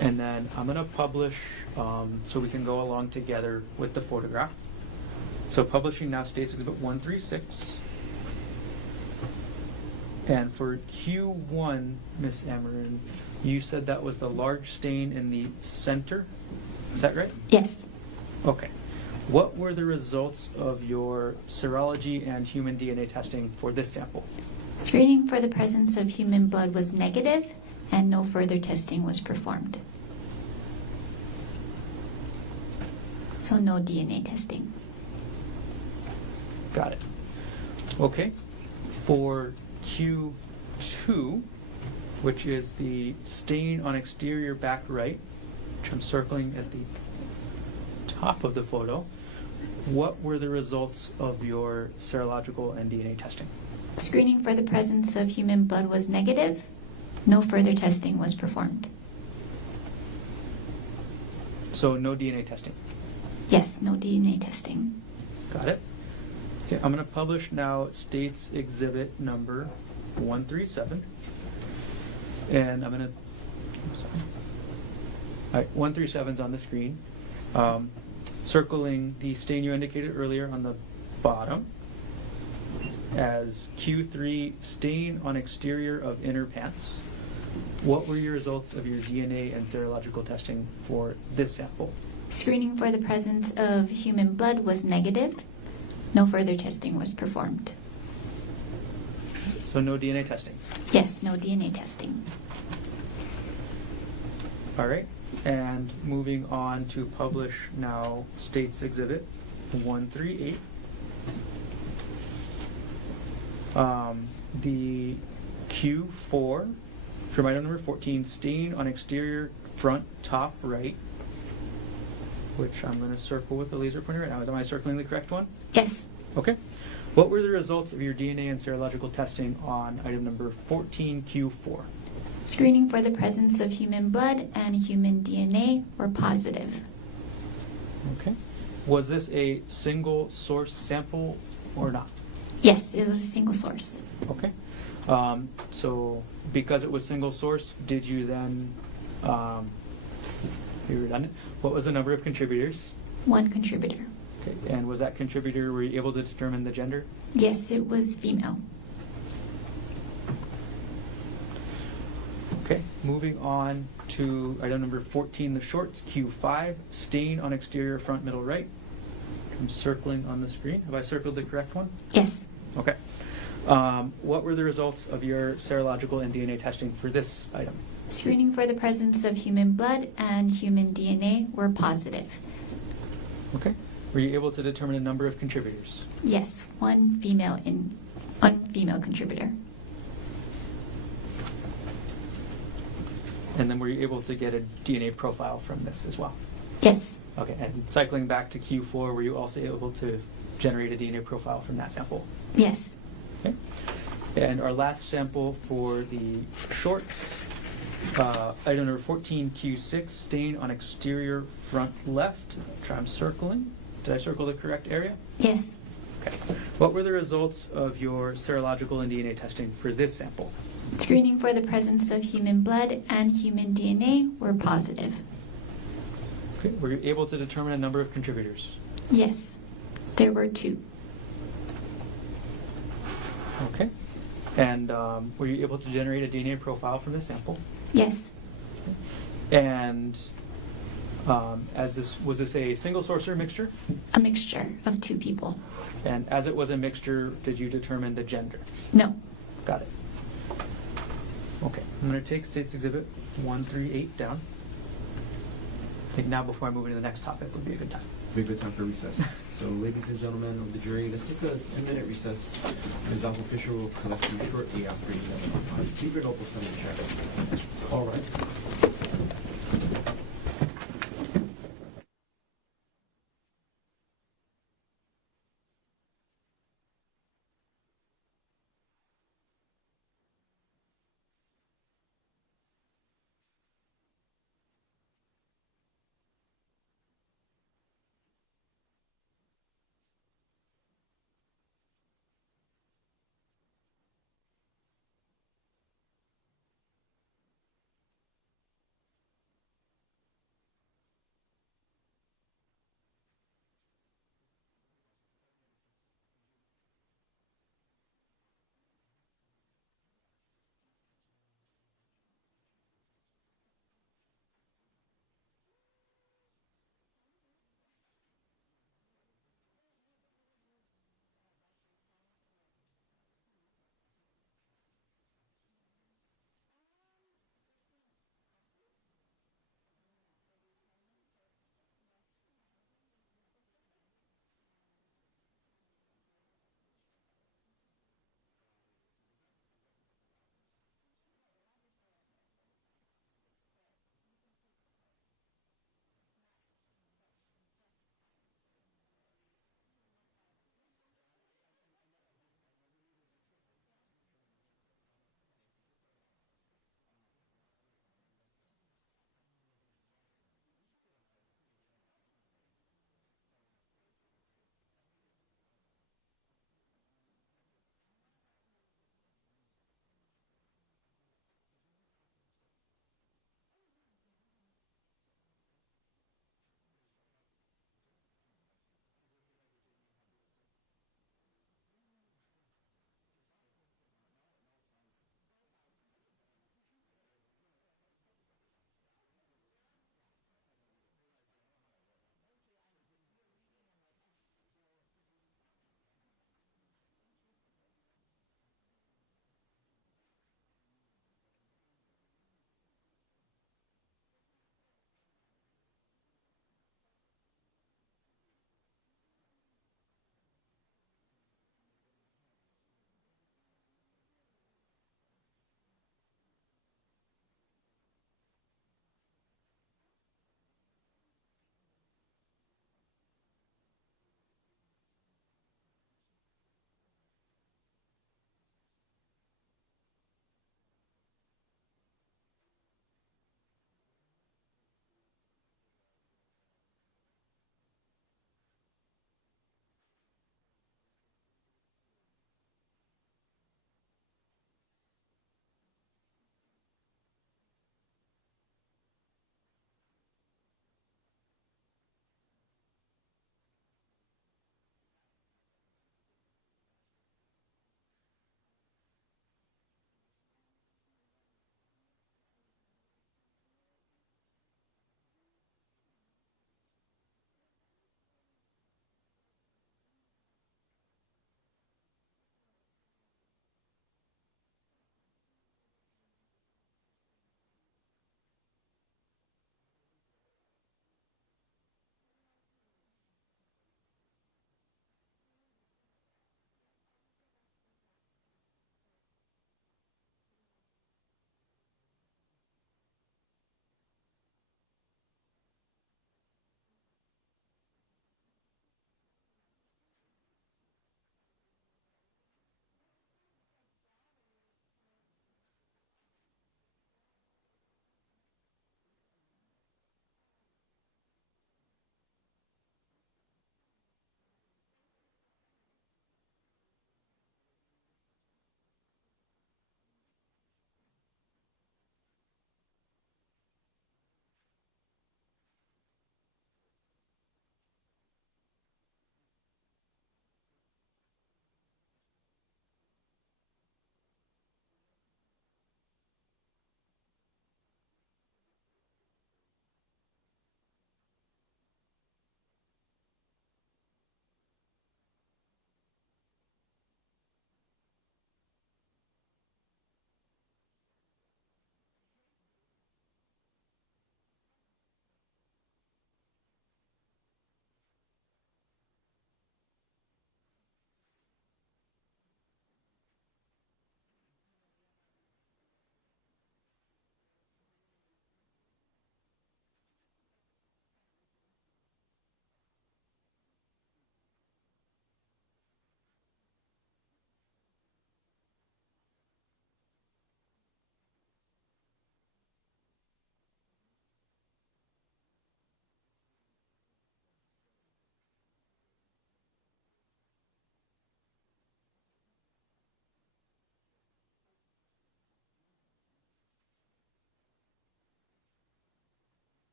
And then I'm going to publish so we can go along together with the photograph. So publishing now states Exhibit 136. And for Q1, Ms. Ameren, you said that was the large stain in the center. Is that right? Yes. Okay. What were the results of your serology and human DNA testing for this sample? Screening for the presence of human blood was negative, and no further testing was performed. So no DNA testing. Got it. Okay. For Q2, which is the stain on exterior back right, which I'm circling at the top of the photo, what were the results of your serological and DNA testing? Screening for the presence of human blood was negative. No further testing was performed. So no DNA testing. Yes, no DNA testing. Got it. Okay, I'm going to publish now States Exhibit number 137. And I'm sorry. All right, 137 is on the screen. Circling the stain you indicated earlier on the bottom as Q3 stain on exterior of inner pants. What were your results of your DNA and serological testing for this sample? Screening for the presence of human blood was negative. No further testing was performed. So no DNA testing. Yes, no DNA testing. All right. And moving on to publish now States Exhibit 138. The Q4 from item number 14, stain on exterior front top right, which I'm going to circle with the laser pointer right now. Am I circling the correct one? Yes. Okay. What were the results of your DNA and serological testing on item number 14Q4? Screening for the presence of human blood and human DNA were positive. Okay. Was this a single source sample or not? Yes, it was a single source. Okay. So because it was single source, did you then, be redundant, what was the number of contributors? 1 contributor. Okay. And was that contributor, were you able to determine the gender? Yes, it was female. Okay. Moving on to item number 14, the shorts, Q5, stain on exterior front middle right. I'm circling on the screen. Have I circled the correct one? Yes. Okay. What were the results of your serological and DNA testing for this item? Screening for the presence of human blood and human DNA were positive. Okay. Were you able to determine a number of contributors? Yes, one female contributor. And then were you able to get a DNA profile from this as well? Yes. Okay, and cycling back to Q4, were you also able to generate a DNA profile from that sample? Yes. Okay. And our last sample for the shorts, item number 14Q6, stain on exterior front left, which I'm circling. Did I circle the correct area? Yes. Okay. What were the results of your serological and DNA testing for this sample? Screening for the presence of human blood and human DNA were positive. Okay. Were you able to determine a number of contributors? Yes. There were 2. Okay. And were you able to generate a DNA profile from this sample? Yes. And was this a single source or mixture? A mixture of 2 people. And as it was a mixture, did you determine the gender? No. Got it. Okay, I'm going to take States Exhibit 138 down. I think now before I move into the next topic would be a good time. Be a good time for recess. So, ladies and gentlemen of the jury, let's take a 10-minute recess. Ms. Alpha Fisher will collect you shortly after you have keep your notebooks on the chair. All right.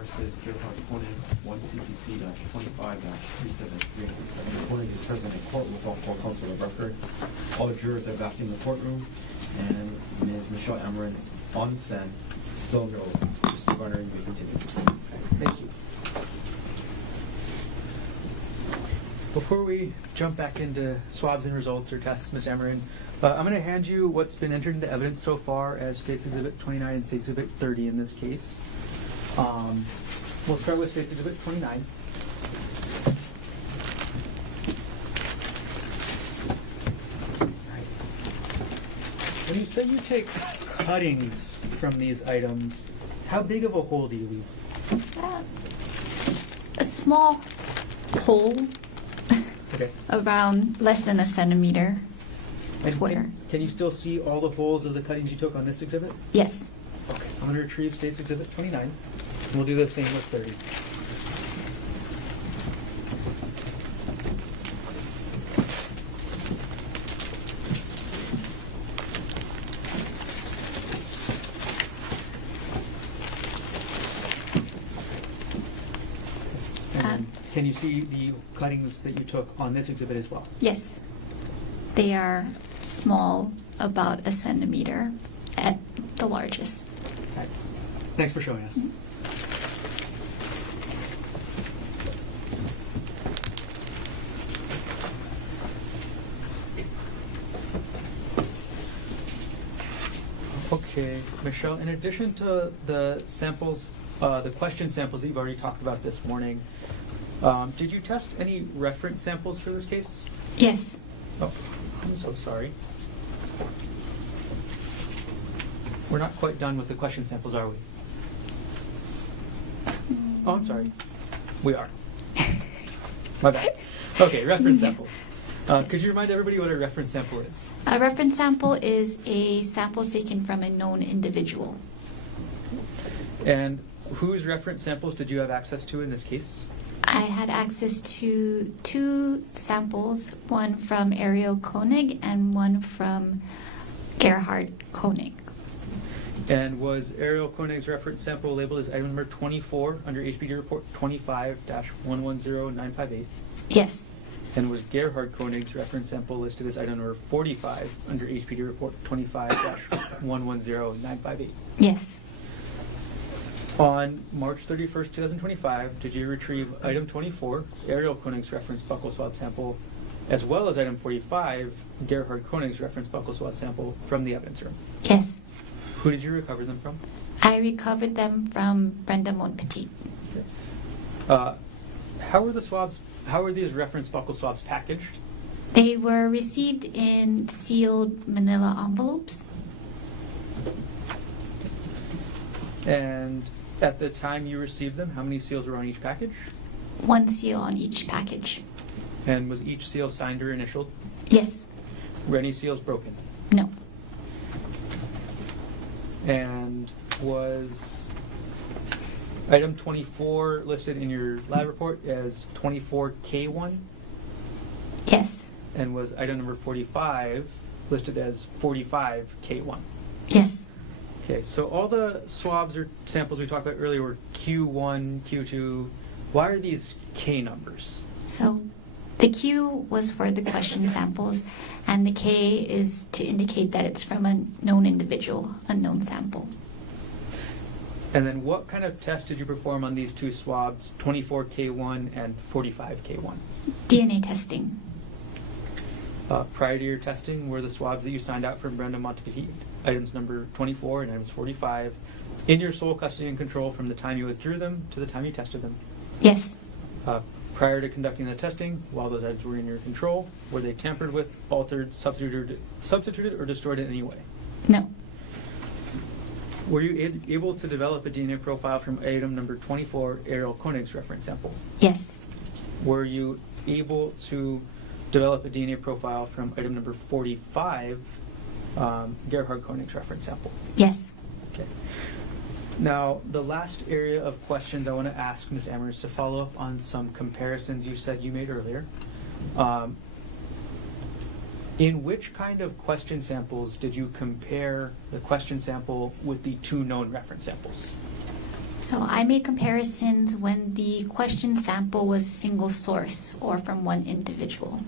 versus Gerhardt Konig, 1 CPC-25-373. Mr. Konig is present in court with all four counsel of record. All jurors are back in the courtroom, and Ms. Michelle Amaranth on stand, still no. Mr. Garner, you may continue. Thank you. Before we jump back into swabs and results or tests, Ms. Amarin, I'm going to hand you what's been entered into evidence so far as State's Exhibit 29 and State's Exhibit 30 in this case. We'll start with State's Exhibit 29. When you say you take cuttings from these items, how big of a hole do you leave? A small hole, Okay. around less than a centimeter And square. Can you still see all the holes of the cuttings you took on this exhibit? Yes. Okay. I'm going to retrieve State's Exhibit 29. And we'll do the same with 30. And then can you see the cuttings that you took on this exhibit as well? Yes. They are small, about a centimeter at the largest. Okay. Thanks for showing us. Okay, Michelle, in addition to the samples, the question samples that you've already talked about this morning, did you test any reference samples for this case? Yes. Oh, I'm so sorry. We're not quite done with the question samples, are we? Oh, I'm sorry. We are. My bad. Okay, reference samples. Could you remind everybody what a reference sample is? A reference sample is a sample taken from a known individual. And whose reference samples did you have access to in this case? I had access to 2 samples, one from Konig and one from Gerhardt Konig. And was Konig's reference sample labeled as item number 24 under HPD report 25-110958? Yes. And was Gerhardt Konig's reference sample listed as item number 45 under HPD report 25-110958? Yes. On March 31st, 2025, did you retrieve item 24, Konig's reference buccal swab sample, as well as item 45, Gerhardt Konig's reference buccal swab sample from the evidence room? Yes. Who did you recover them from? I recovered them from Brenda Monpetit. How were the swabs? How were these reference buccal swabs packaged? They were received in sealed manila envelopes. And at the time you received them, how many seals were on each package? 1 seal on each package. And was each seal signed or initialed? Yes. Were any seals broken? No. And was item 24 listed in your lab report as 24K1? Yes. And was item number 45 listed as 45K1? Yes. Okay, so all the swabs or samples we talked about earlier were Q1, Q2. Why are these K numbers? So the Q was for the question samples, and the K is to indicate that it's from a known individual, a known sample. And then what kind of test did you perform on these 2 swabs, 24K1 and 45K1? DNA testing. Prior to your testing, were the swabs that you signed out from Brenda Montepetit, items number 24 and items 45, in your sole custody and control from the time you withdrew them to the time you tested them? Yes. Prior to conducting the testing, while those items were in your control, were they tampered with, altered, substituted, or destroyed in any way? No. Were you able to develop a DNA profile from item number 24, Konig's reference sample? Yes. Were you able to develop a DNA profile from item number 45, Gerhardt Konig's reference sample? Yes. Okay. Now, the last area of questions I want to ask Ms. Ammer is to follow up on some comparisons you said you made earlier. In which kind of question samples did you compare the question sample with the 2 known reference samples? So I made comparisons when the question sample was single source or from one individual,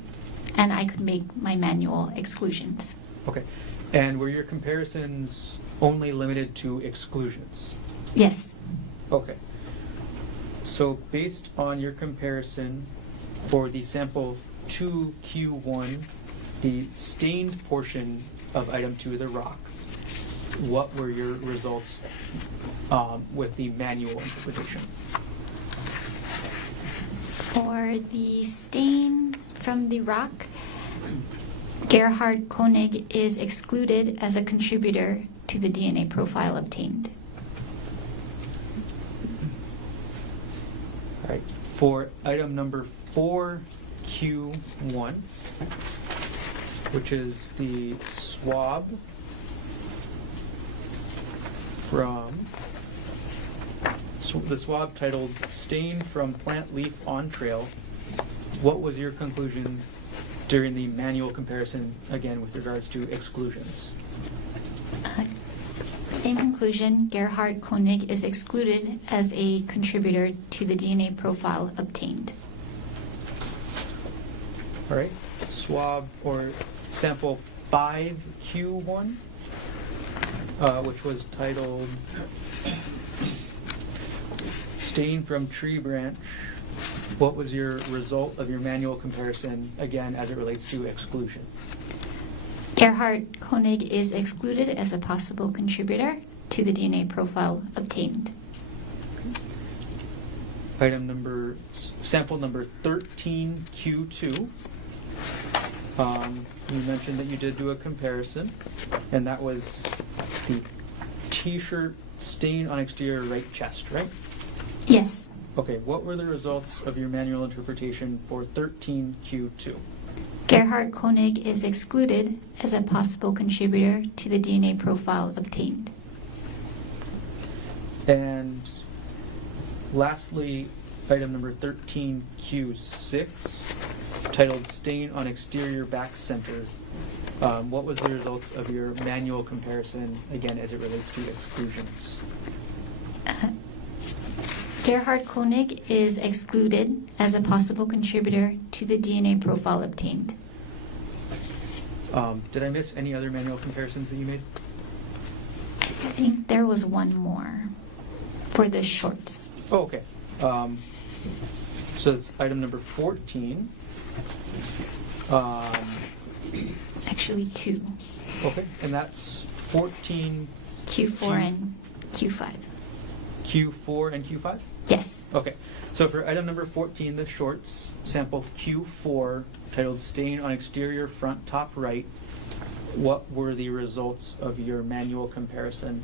and I could make my manual exclusions. Okay. And were your comparisons only limited to exclusions? Yes. Okay. So based on your comparison for the sample 2Q1, the stained portion of item 2, the rock, what were your results with the manual interpretation? For the stain from the rock, Gerhardt Konig is excluded as a contributor to the DNA profile obtained. All right. For item number 4Q1, which is the swab from the swab titled "Stain from Plant Leaf on Trail," what was your conclusion during the manual comparison, again with regards to exclusions? Same conclusion, Gerhardt Konig is excluded as a contributor to the DNA profile obtained. All right. Swab or sample 5Q1, which was titled "Stain from Tree Branch." What was your result of your manual comparison, again, as it relates to exclusion? Gerhardt Konig is excluded as a possible contributor to the DNA profile obtained. Sample number 13Q2. You mentioned that you did do a comparison, and that was the T-shirt stain on exterior right chest, right? Yes. Okay, what were the results of your manual interpretation for 13Q2? Gerhardt Konig is excluded as a possible contributor to the DNA profile obtained. And lastly, item number 13Q6, titled "Stain on Exterior Back Center." What was the results of your manual comparison, again, as it relates to exclusions? Gerhardt Konig is excluded as a possible contributor to the DNA profile obtained. Did I miss any other manual comparisons that you made? I think there was one more for the shorts. Oh, okay. So it's item number 14. Actually, two. Okay, and that's 14 Q4 and Q5. Q4 and Q5? Yes. Okay, so for item number 14, the shorts, sample Q4, titled "Stain on Exterior Front Top Right," what were the results of your manual comparison?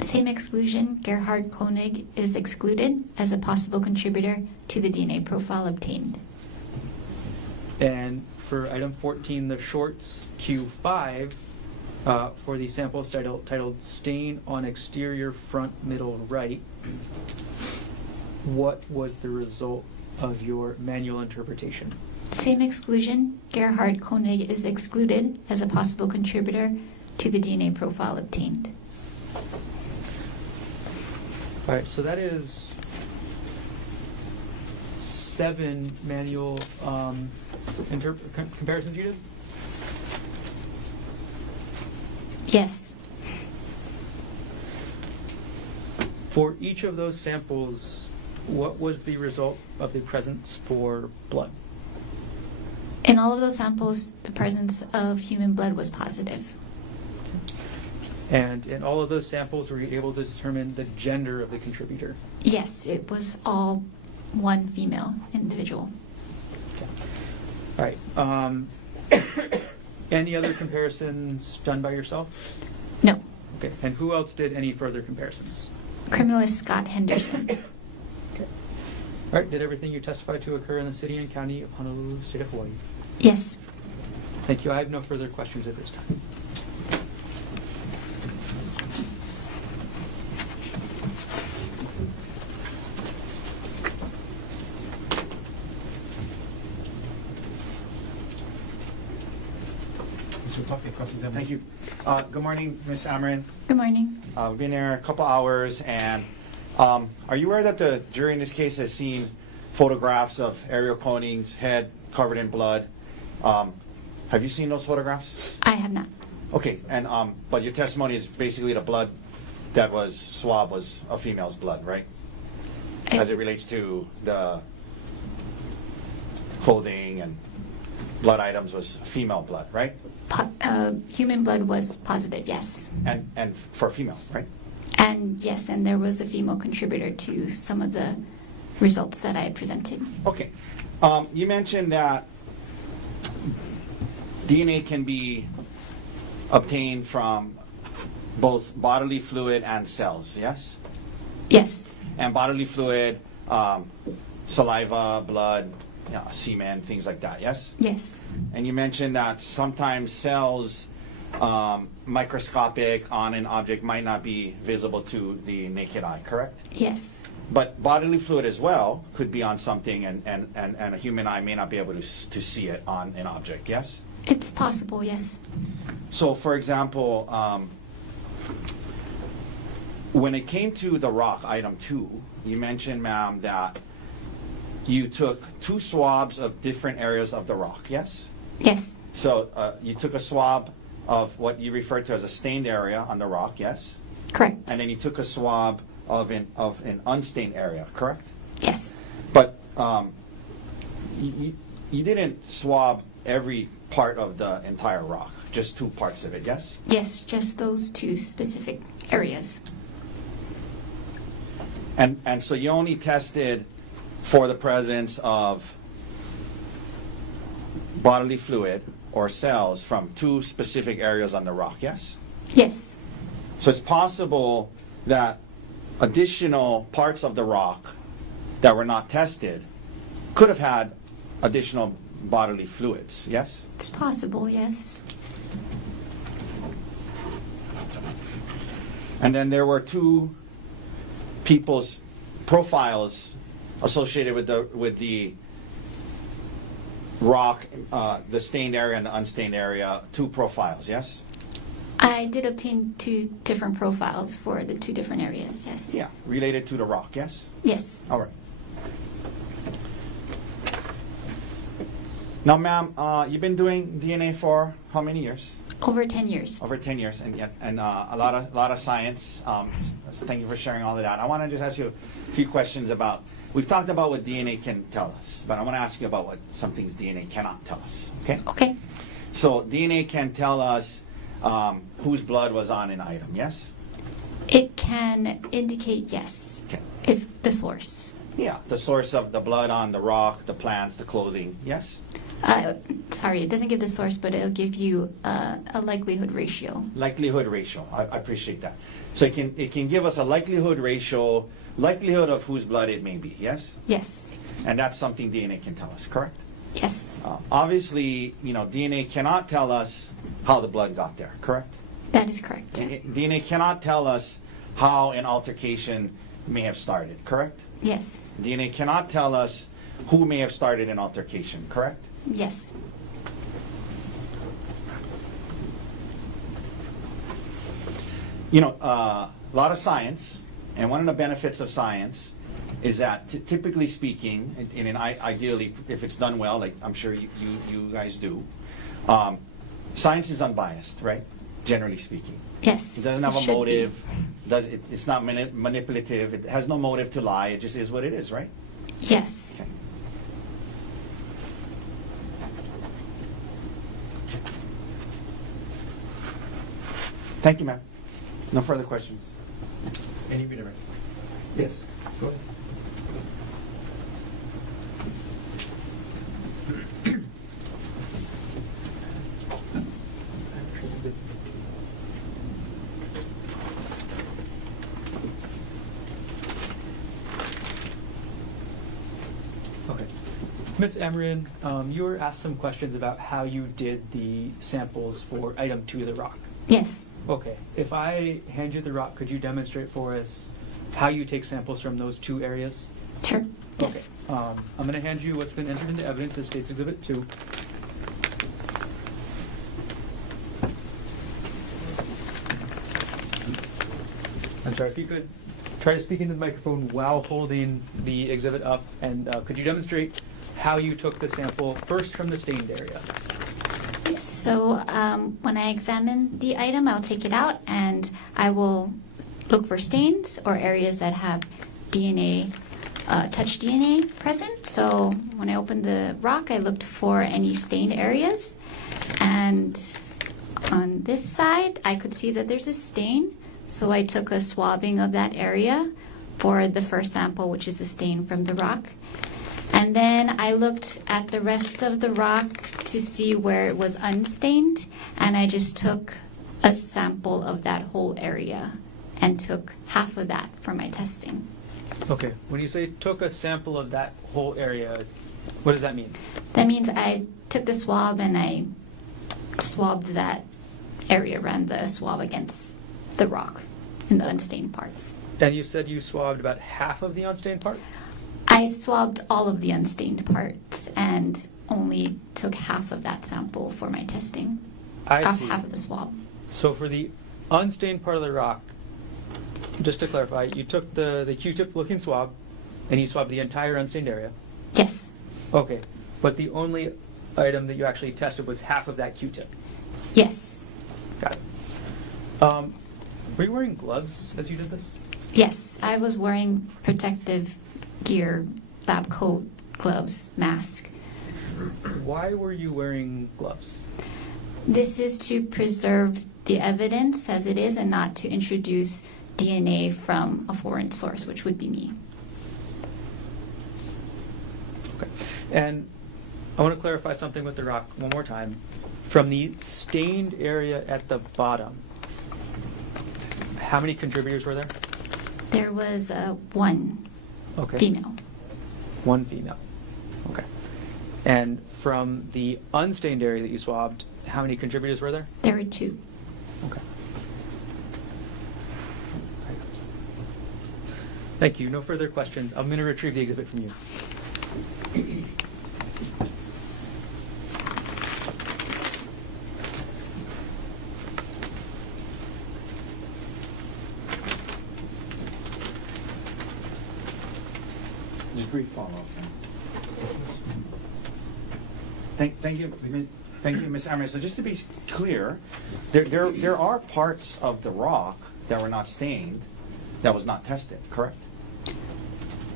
Same exclusion, Gerhardt Konig is excluded as a possible contributor to the DNA profile obtained. And for item 14, the shorts, Q5, for the samples titled "Stain on Exterior Front Middle Right," what was the result of your manual interpretation? Same exclusion, Gerhardt Konig is excluded as a possible contributor to the DNA profile obtained. All right, so that is 7 manual comparisons you did? Yes. For each of those samples, what was the result of the presence for blood? In all of those samples, the presence of human blood was positive. And in all of those samples, were you able to determine the gender of the contributor? Yes, it was all one female individual. All right. Any other comparisons done by yourself? No. Okay. And who else did any further comparisons? Criminalist Scott Henderson. Okay. All right. Did everything you testified to occur in the city and county of Honolulu, state of Hawaii? Yes. Thank you. I have no further questions at this time. Mr. Tapia, cross-examination. Thank you. Good morning, Ms. Amarin. Good morning. We've been there a couple hours, and are you aware that the jury in this case has seen photographs of Gerhardt Konig's head covered in blood? Have you seen those photographs? I have not. Okay, and but your testimony is basically the blood that was swabbed was a female's blood, right? As it relates to the clothing and blood items was female blood, right? Human blood was positive, yes. And for female, right? And yes, and there was a female contributor to some of the results that I presented. Okay. You mentioned that DNA can be obtained from both bodily fluid and cells, yes? Yes. And bodily fluid, saliva, blood, semen, things like that, yes? Yes. And you mentioned that sometimes cells, microscopic on an object, might not be visible to the naked eye, correct? Yes. But bodily fluid as well could be on something, and a human eye may not be able to see it on an object, yes? It's possible, yes. So, for example, when it came to the rock, item 2, you mentioned, ma'am, that you took 2 swabs of different areas of the rock, yes? Yes. So you took a swab of what you referred to as a stained area on the rock, yes? Correct. And then you took a swab of an unstained area, correct? Yes. But you didn't swab every part of the entire rock, just 2 parts of it, yes? Yes, just those 2 specific areas. And so you only tested for the presence of bodily fluid or cells from 2 specific areas on the rock, yes? Yes. So it's possible that additional parts of the rock that were not tested could have had additional bodily fluids, yes? It's possible, yes. And then there were 2 people's profiles associated with the rock, the stained area and the unstained area, 2 profiles, yes? I did obtain 2 different profiles for the 2 different areas, yes. Yeah, related to the rock, yes? Yes. All right. Now, ma'am, you've been doing DNA for how many years? Over 10 years. Over 10 years, and a lot of science. So thank you for sharing all of that. I want to just ask you a few questions about. We've talked about what DNA can tell us, but I want to ask you about what some things DNA cannot tell us. Okay. Okay. So DNA can tell us whose blood was on an item. Yes. It can indicate yes, Okay. if the source. Yeah, the source of the blood on the rock, the plants, the clothing. Yes. Sorry, it doesn't give the source, but it'll give you a likelihood ratio. Likelihood ratio. I appreciate that. So it can give us a likelihood ratio, likelihood of whose blood it may be. Yes. Yes. And that's something DNA can tell us. Correct. Yes. Obviously, DNA cannot tell us how the blood got there. Correct. That is correct. DNA cannot tell us how an altercation may have started. Correct. Yes. DNA cannot tell us who may have started an altercation. Correct. Yes. A lot of science, and one of the benefits of science is that typically speaking, ideally, if it's done well, like I'm sure you guys do, science is unbiased, right? Generally speaking. Yes. It doesn't have a should motive. It's not manipulative. It has no motive to lie. It just is what it is, right? be. Yes. Okay. Thank you, ma'am. No further questions. Any redirect? Yes. Go ahead. Okay. Ms. Emerian, you were asked some questions about how you did the samples for item 2 of the rock. Yes. Okay. If I hand you the rock, could you demonstrate for us how you take samples from those 2 areas? Sure. Yes. Okay. I'm going to hand you what's been entered into evidence as State's Exhibit 2. I'm sorry, if you could try to speak into the microphone while holding the exhibit up, and could you demonstrate how you took the sample first from the stained area? Yes, so when I examine the item, I'll take it out and I will look for stains or areas that have DNA, touch DNA present. So when I opened the rock, I looked for any stained areas. And on this side, I could see that there's a stain. So I took a swabbing of that area for the first sample, which is the stain from the rock. And then I looked at the rest of the rock to see where it was unstained, and I just took a sample of that whole area and took half of that for my testing. Okay, when you say took a sample of that whole area, what does that mean? That means I took the swab and I swabbed that area, ran the swab against the rock in the unstained parts. And you said you swabbed about half of the unstained part? I swabbed all of the unstained parts and only took half of that sample for my testing. I see. Half of the swab. So for the unstained part of the rock, just to clarify, you took the Q-tip looking swab and you swabbed the entire unstained area? Yes. Okay, but the only item that you actually tested was half of that Q-tip? Yes. Got it. Were you wearing gloves as you did this? Yes, I was wearing protective gear, lab coat, gloves, mask. Why were you wearing gloves? This is to preserve the evidence as it is and not to introduce DNA from a foreign source, which would be me. Okay. And I want to clarify something with the rock one more time. From the stained area at the bottom, how many contributors were there? There was one Okay. female. One female. Okay. And from the unstained area that you swabbed, how many contributors were there? There were two. Okay. Thank you. No further questions. I'm going to retrieve the exhibit from you. Just brief follow-up. Thank you, Ms. Amir. So just to be clear, there are parts of the rock that were not stained, that was not tested, correct?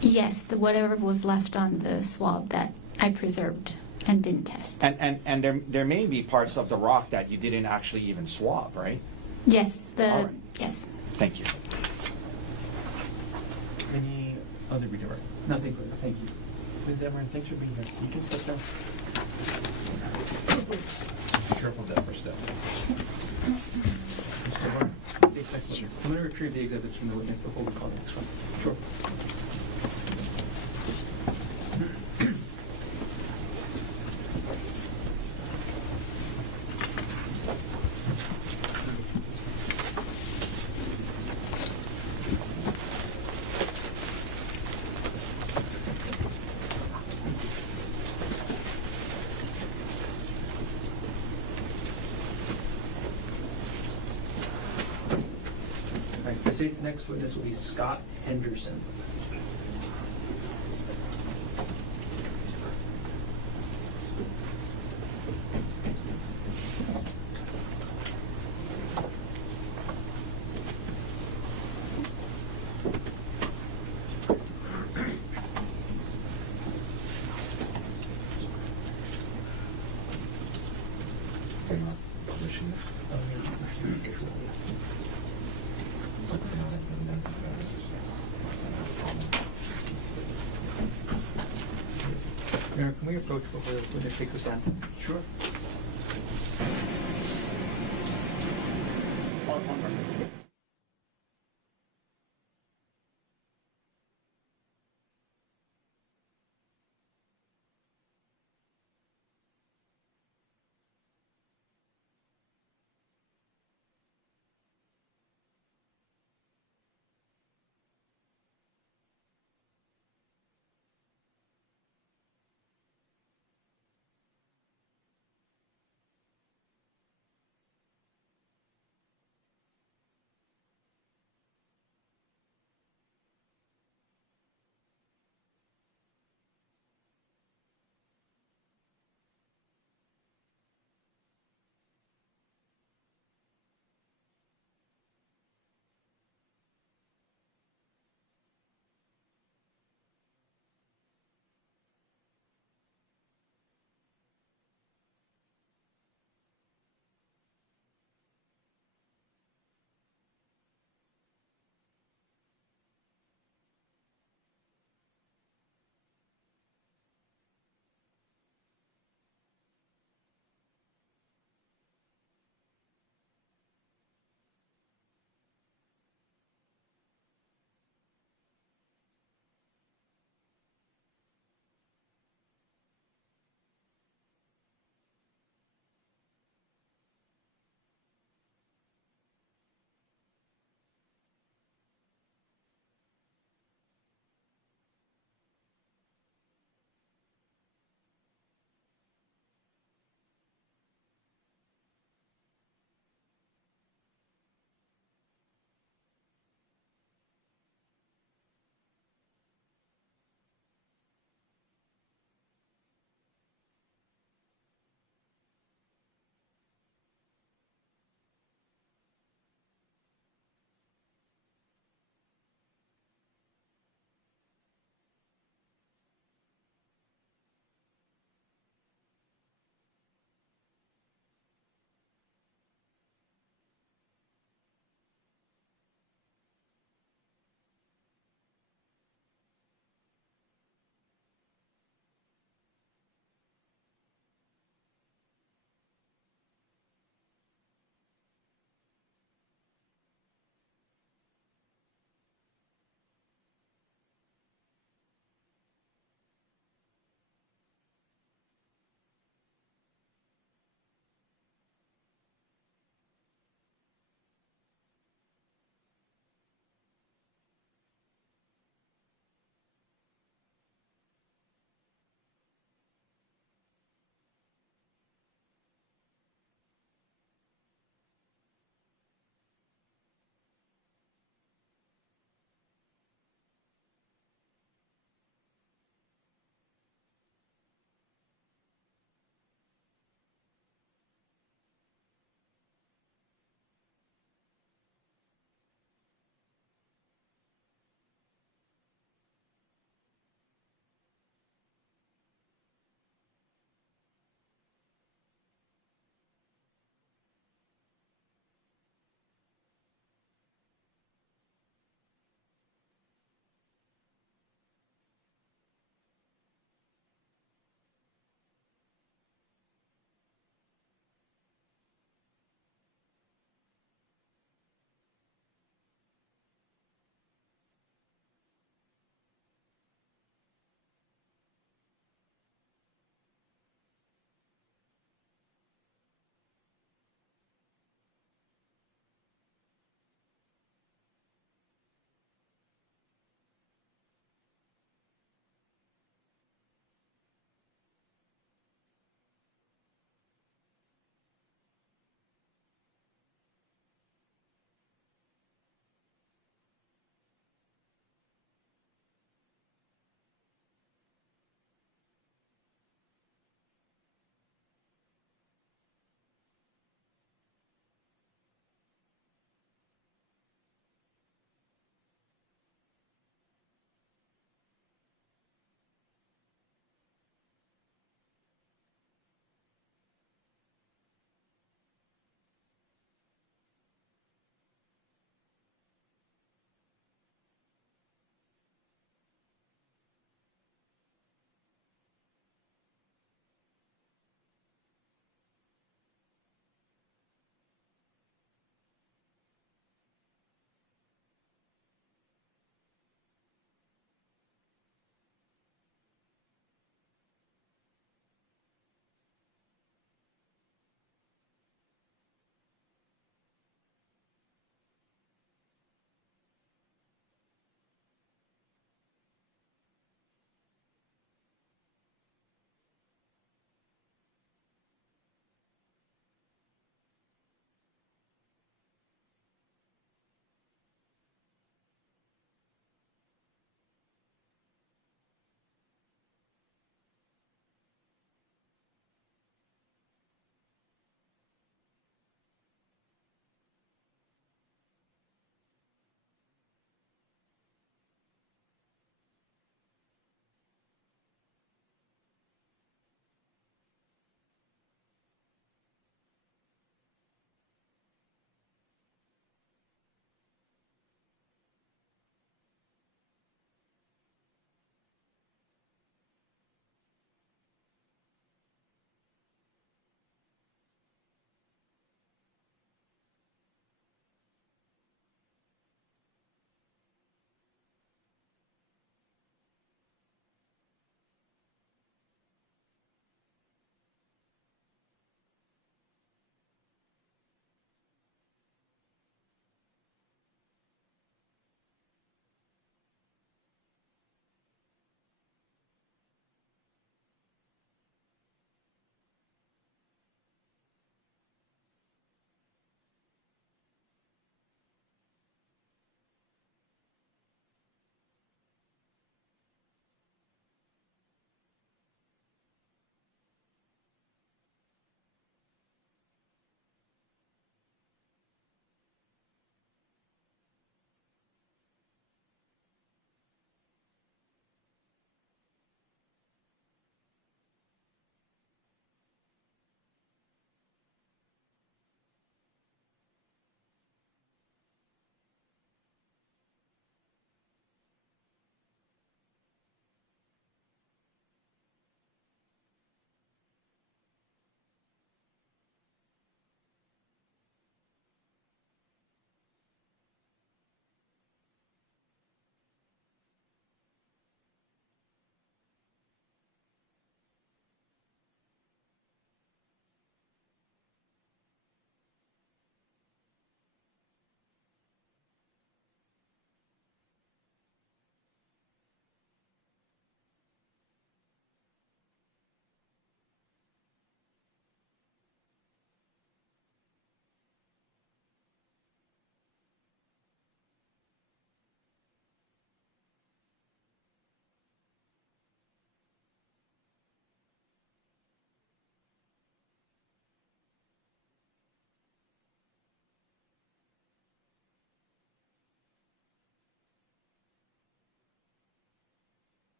Yes, whatever was left on the swab that I preserved and didn't test. And there may be parts of the rock that you didn't actually even swab, right? Yes, All right. yes. Thank you. Any other redirect? Nothing further. Thank you. Ms. Emmer, thanks for being here. You can step down. Be careful of that first step. Mr. Barr, state next witness. I'm going to retrieve the exhibits from the witness before we call the next one. Sure. All right, the state's next witness will be Scott Henderson. Publishing this. Mayor, can we approach before the witness takes a stand? Sure.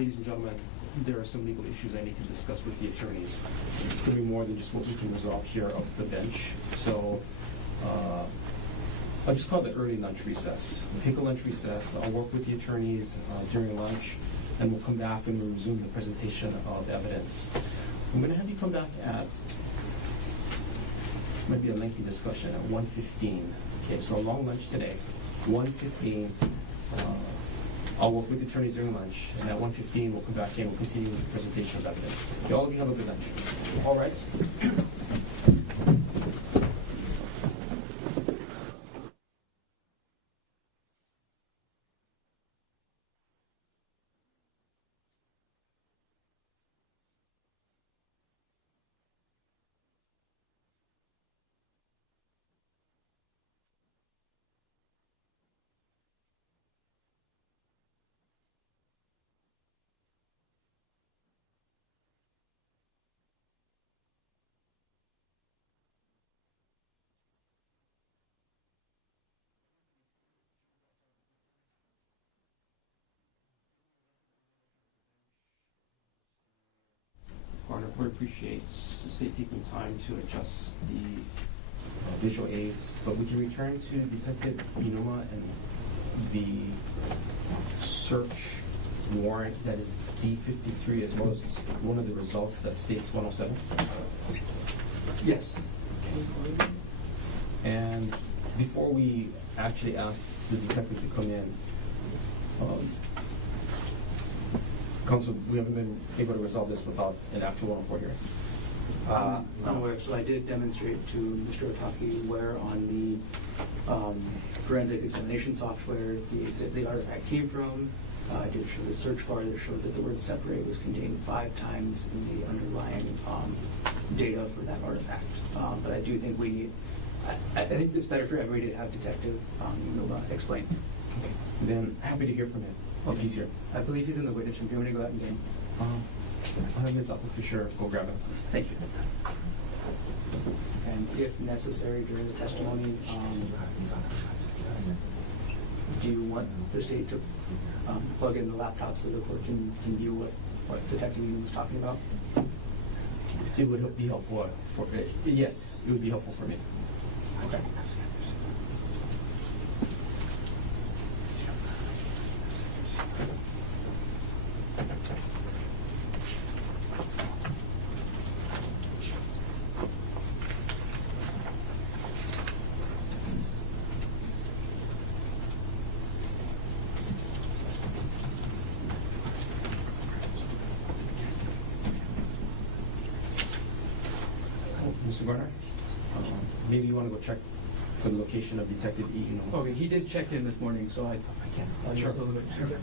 ladies and gentlemen, there are some legal issues I need to discuss with the attorneys. It's going to be more than just what we can resolve here of the bench. So I'll just call it the early lunch recess. We'll take a lunch recess. I'll work with the attorneys during lunch, and we'll come back and we'll resume the presentation of evidence. I'm going to have you come back at, this might be a lengthy discussion, at 1:15. Okay, so a long lunch today. 1:15. I'll work with the attorneys during lunch, and at 1:15 we'll come back in and we'll continue with the presentation of evidence. Okay, all of you have a good lunch. All right. Our court appreciates the state taking time to adjust the visual aids, but we can return to Detective Inuma and the search warrant that is D53 as well as one of the results that states 107. Yes. And before we actually ask the detective to come in, Counsel, we haven't been able to resolve this without an actual report here. I'm aware, so I did demonstrate to Mr. Otaki where on the forensic examination software the artifact came from. I did show the search bar that showed that the word separate was contained 5 times in the underlying data for that artifact. But I do think we need, I think it's better for everybody to have Detective explain. Okay. Then happy to hear from him. If he's here. I believe he's in the witness room. Do you want to go out and get him? I'll have Ms. Upper for sure. Go grab him. Thank you. And if necessary during the testimony, do you want the state to plug in the laptop so the court can view what Detective Newman was talking about? It would be helpful for yes, it would be helpful for me. Okay. Mr. Garner, maybe you want to go check for the location of Detective E. Okay, he did check in this morning, so I'll Sure. check a little bit. Sure.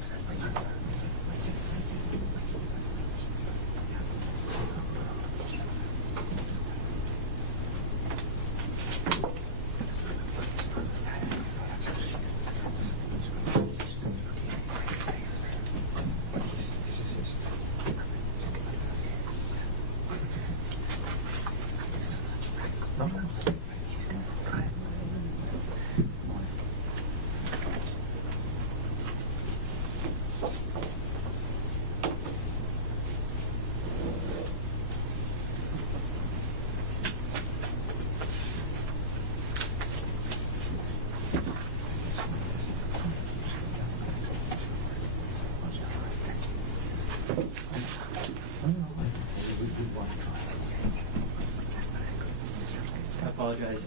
I apologize.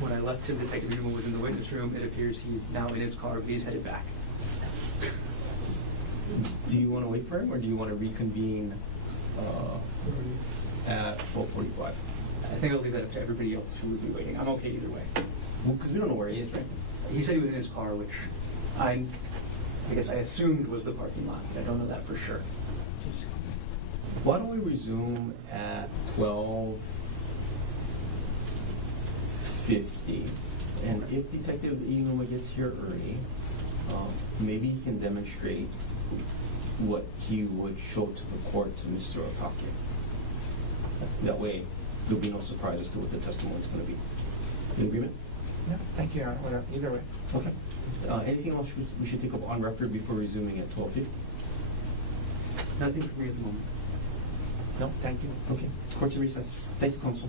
When I left him, Detective Newman was in the witness room. It appears he's now in his car, but he's headed back. Do you want to wait for him, or do you want to reconvene at 12:45? I think I'll leave that up to everybody else who would be waiting. I'm okay either way. Well, because we don't know where he is, right? He said he was in his car, which I guess I assumed was the parking lot, but I don't know that for sure. Why don't we resume at 12:50, and if Detective Inuma gets here early, maybe he can demonstrate what he would show to the court to Mr. Otake. That way, there'll be no surprise as to what the testimony is going to be. In agreement? Yeah, thank you, Your Honor. Either way. Okay. Anything else we should take up on record before resuming at 12:50? Nothing for me at the moment. No, thank you. Okay, court's in recess. Thank you, counsel.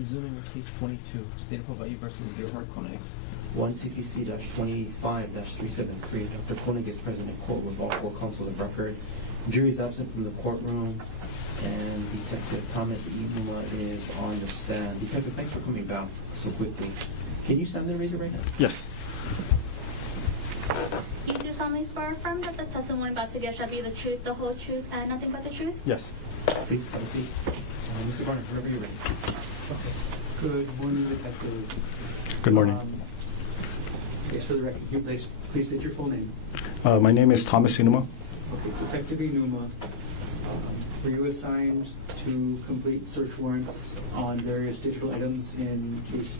Resuming with case 22, State of Hawaii versus Gerhardt Konig. 1 CPC-25-373. Dr. Konig is present in court with all four counsel of record. Jury is absent from the courtroom, and Detective Thomas Inuma is on the stand. Detective, thanks for coming back so quickly. Can you stand there and raise your right hand? Yes. You do solemnly swear or affirm that the testimony about to give shall be the truth, the whole truth, and nothing but the truth? Yes. Please have a seat. Mr. Garner, whenever you're ready. Okay. Good morning, Detective. Good morning. Yes, for the record, can you please state your full name? My name is Thomas Inuma. Okay, Detective Inuma, were you assigned to complete search warrants on various digital items in case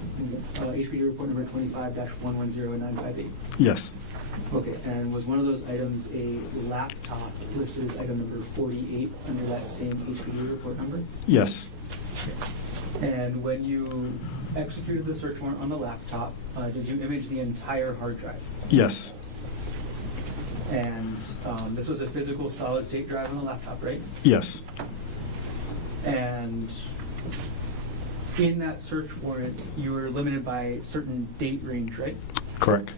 HPD report number 25-110958? Yes. Okay, and was one of those items a laptop listed as item number 48 under that same HPD report number? Yes. And when you executed the search warrant on the laptop, did you image the entire hard drive? Yes. And this was a physical solid state drive on the laptop, right? Yes. And in that search warrant, you were limited by a certain date range, right? Correct.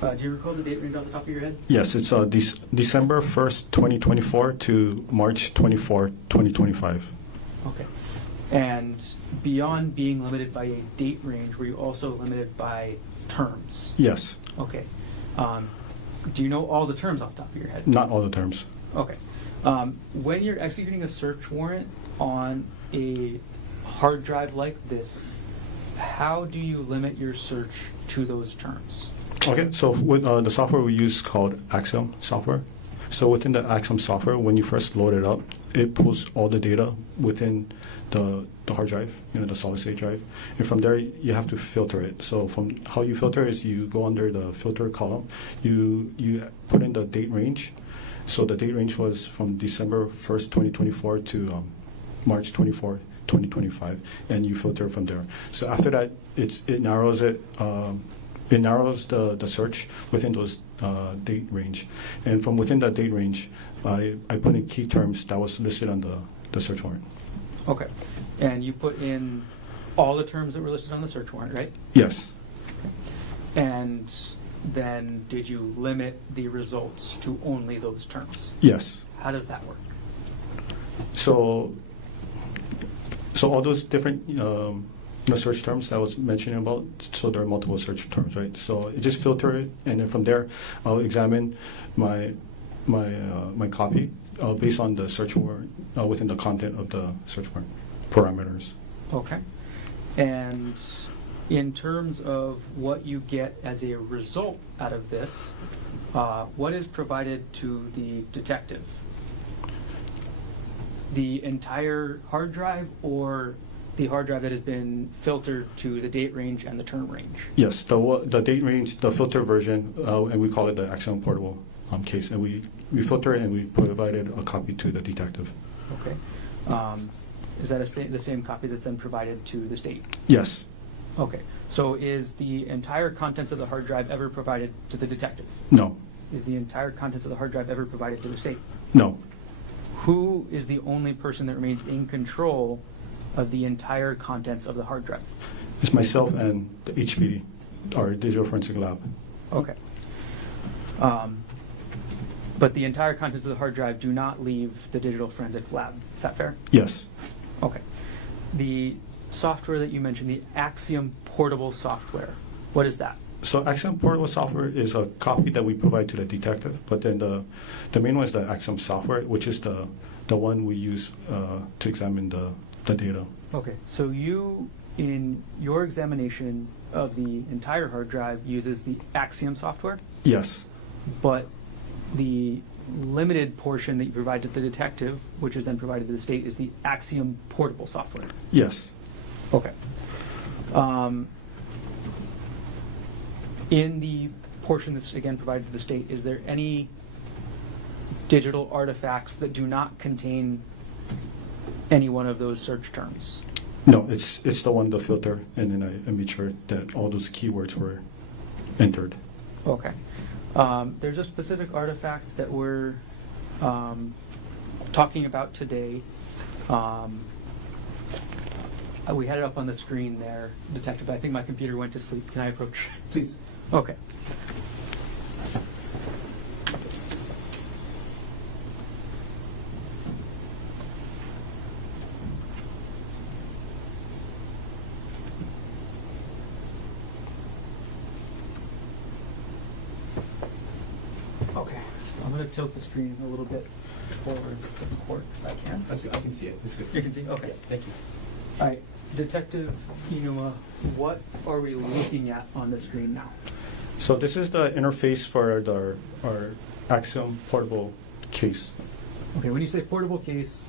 Do you recall the date range off the top of your head? Yes, it's December 1st, 2024 to March 24, 2025. Okay. And beyond being limited by a date range, were you also limited by terms? Yes. Okay. Do you know all the terms off the top of your head? Not all the terms. Okay. When you're executing a search warrant on a hard drive like this, how do you limit your search to those terms? Okay, so with the software we use called Axiom software. So within the Axiom software, when you first load it up, it pulls all the data within the hard drive, the solid state drive. And from there, you have to filter it. So from how you filter is you go under the filter column, you put in the date range. So the date range was from December 1st, 2024 to March 24, 2025, and you filter from there. So after that, it narrows it. It narrows the search within those date range. And from within that date range, I put in key terms that was listed on the search warrant. Okay. And you put in all the terms that were listed on the search warrant, right? Yes. And then did you limit the results to only those terms? Yes. How does that work? So all those different the search terms that I was mentioning about, so there are multiple search terms, right? So it just filter it, and then from there, I'll examine my copy based on the search warrant within the content of the search warrant parameters. Okay. And in terms of what you get as a result out of this, what is provided to the detective? The entire hard drive, or the hard drive that has been filtered to the date range and the term range? Yes, the date range, the filter version, and we call it the Axiom portable case, and we filter it and we provided a copy to the detective. Okay. Is that the same copy that's then provided to the state? Yes. Okay. So is the entire contents of the hard drive ever provided to the detective? No. Is the entire contents of the hard drive ever provided to the state? No. Who is the only person that remains in control of the entire contents of the hard drive? It's myself and the HPD, our digital forensic lab. Okay. But the entire contents of the hard drive do not leave the digital forensics lab. Is that fair? Yes. Okay. The software that you mentioned, the Axiom portable software, what is that? So Axiom portable software is a copy that we provide to the detective, but then the main one is the Axiom software, which is the one we use to examine the data. Okay. So you, in your examination of the entire hard drive, uses the Axiom software? Yes. But the limited portion that you provide to the detective, which is then provided to the state, is the Axiom portable software? Yes. Okay. In the portion that's, again, provided to the state, is there any digital artifacts that do not contain any one of those search terms? No, it's the one, the filter, and then I made sure that all those keywords were entered. Okay. There's a specific artifact that we're talking about today. We had it up on the screen there, Detective. I think my computer went to sleep. Can I approach? Please. Okay. Okay. I'm going to tilt the screen a little bit towards the court if I can. That's good. I can see it. It's good. You can see? Okay. Yeah, thank you. All right, Detective Inuma, what are we looking at on the screen now? So this is the interface for our Axiom portable case. Okay, when you say portable case,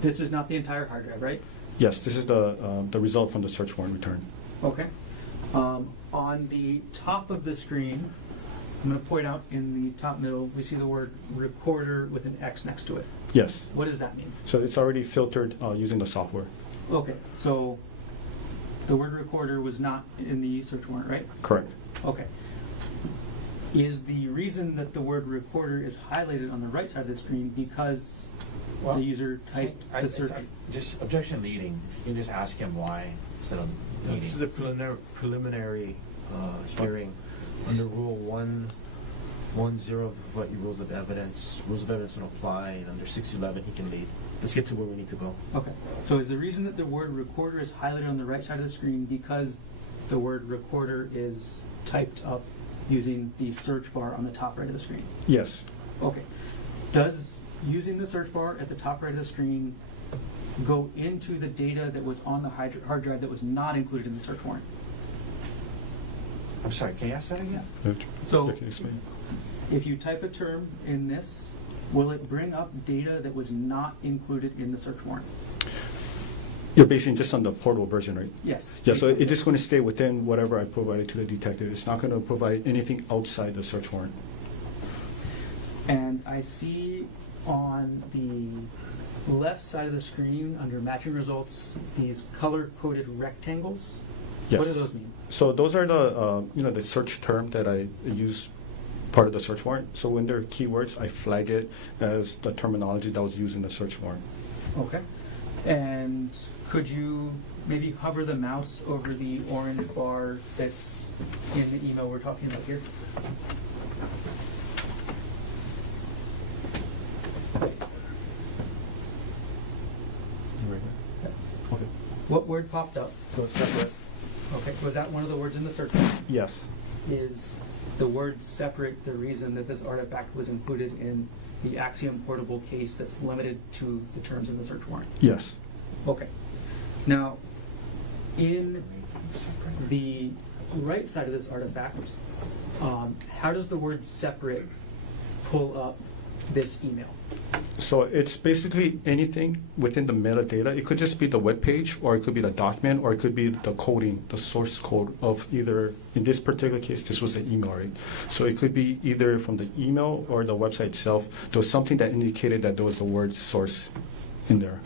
this is not the entire hard drive, right? Yes, this is the result from the search warrant return. Okay. On the top of the screen, I'm going to point out in the top middle, we see the word recorder with an X next to it. Yes. What does that mean? So it's already filtered using the software. Okay, so the word recorder was not in the search warrant, right? Correct. Okay. Is the reason that the word recorder is highlighted on the right side of the screen because Well, the user typed the search? Just objection leading. You can just ask him why instead of leading. This is the preliminary hearing under Rule 110 of the Hawaii Rules of Evidence. Rules of Evidence don't apply, and under 611 he can lead. Let's get to where we need to go. Okay. So is the reason that the word recorder is highlighted on the right side of the screen because the word recorder is typed up using the search bar on the top right of the screen? Yes. Okay. Does using the search bar at the top right of the screen go into the data that was on the hard drive that was not included in the search warrant? I'm sorry, can you ask that again? So- I can explain. If you type a term in this, will it bring up data that was not included in the search warrant? You're basing just on the portable version, right? Yes. Yeah, so it's just going to stay within whatever I provided to the detective. It's not going to provide anything outside the search warrant. And I see on the left side of the screen under matching results these color-coded rectangles. Yes. What do those mean? So those are the the search term that I use part of the search warrant. So when there are keywords, I flag it as the terminology that was used in the search warrant. Okay. And could you maybe hover the mouse over the orange bar that's in the email we're talking about here? Okay. What word popped up? So separate. Okay. Was that one of the words in the search warrant? Yes. Is the word separate the reason that this artifact was included in the Axiom portable case that's limited to the terms in the search warrant? Yes. Okay. Now, in the right side of this artifact, how does the word separate pull up this email? So it's basically anything within the metadata. It could just be the web page, or it could be the document, or it could be the coding, the source code of either, in this particular case, this was an email, right? So it could be either from the email or the website itself. There was something that indicated that there was the word source in there.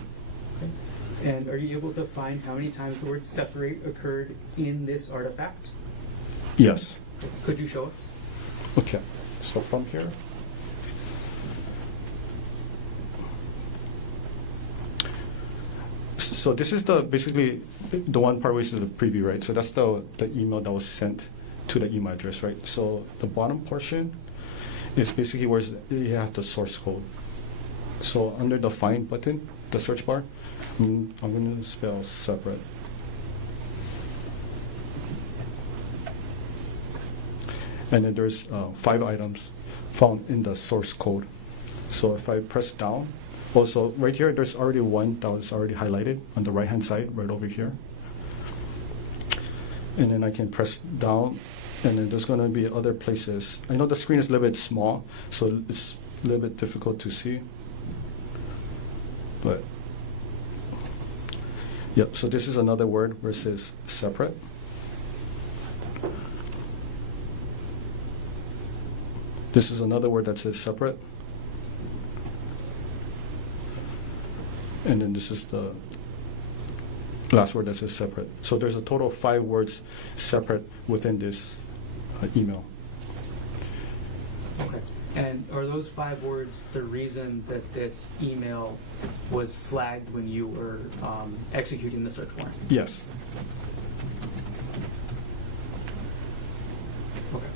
And are you able to find how many times the word separate occurred in this artifact? Yes. Could you show us? Okay. So from here. So this is basically the one part which is the preview, right? So that's the email that was sent to the email address, right? So the bottom portion is basically where you have the source code. So under the find button, the search bar, I'm going to spell separate. And then there's 5 items found in the source code. So if I press down, also right here, there's already one that was already highlighted on the right-hand side, right over here. And then I can press down, and then there's going to be other places. I know the screen is a little bit small, so it's a little bit difficult to see. But, yep, so this is another word where it says separate. This is another word that says separate. And then this is the last word that says separate. So there's a total of 5 words separate within this email. Okay. And are those 5 words the reason that this email was flagged when you were executing the search warrant? Yes. Okay.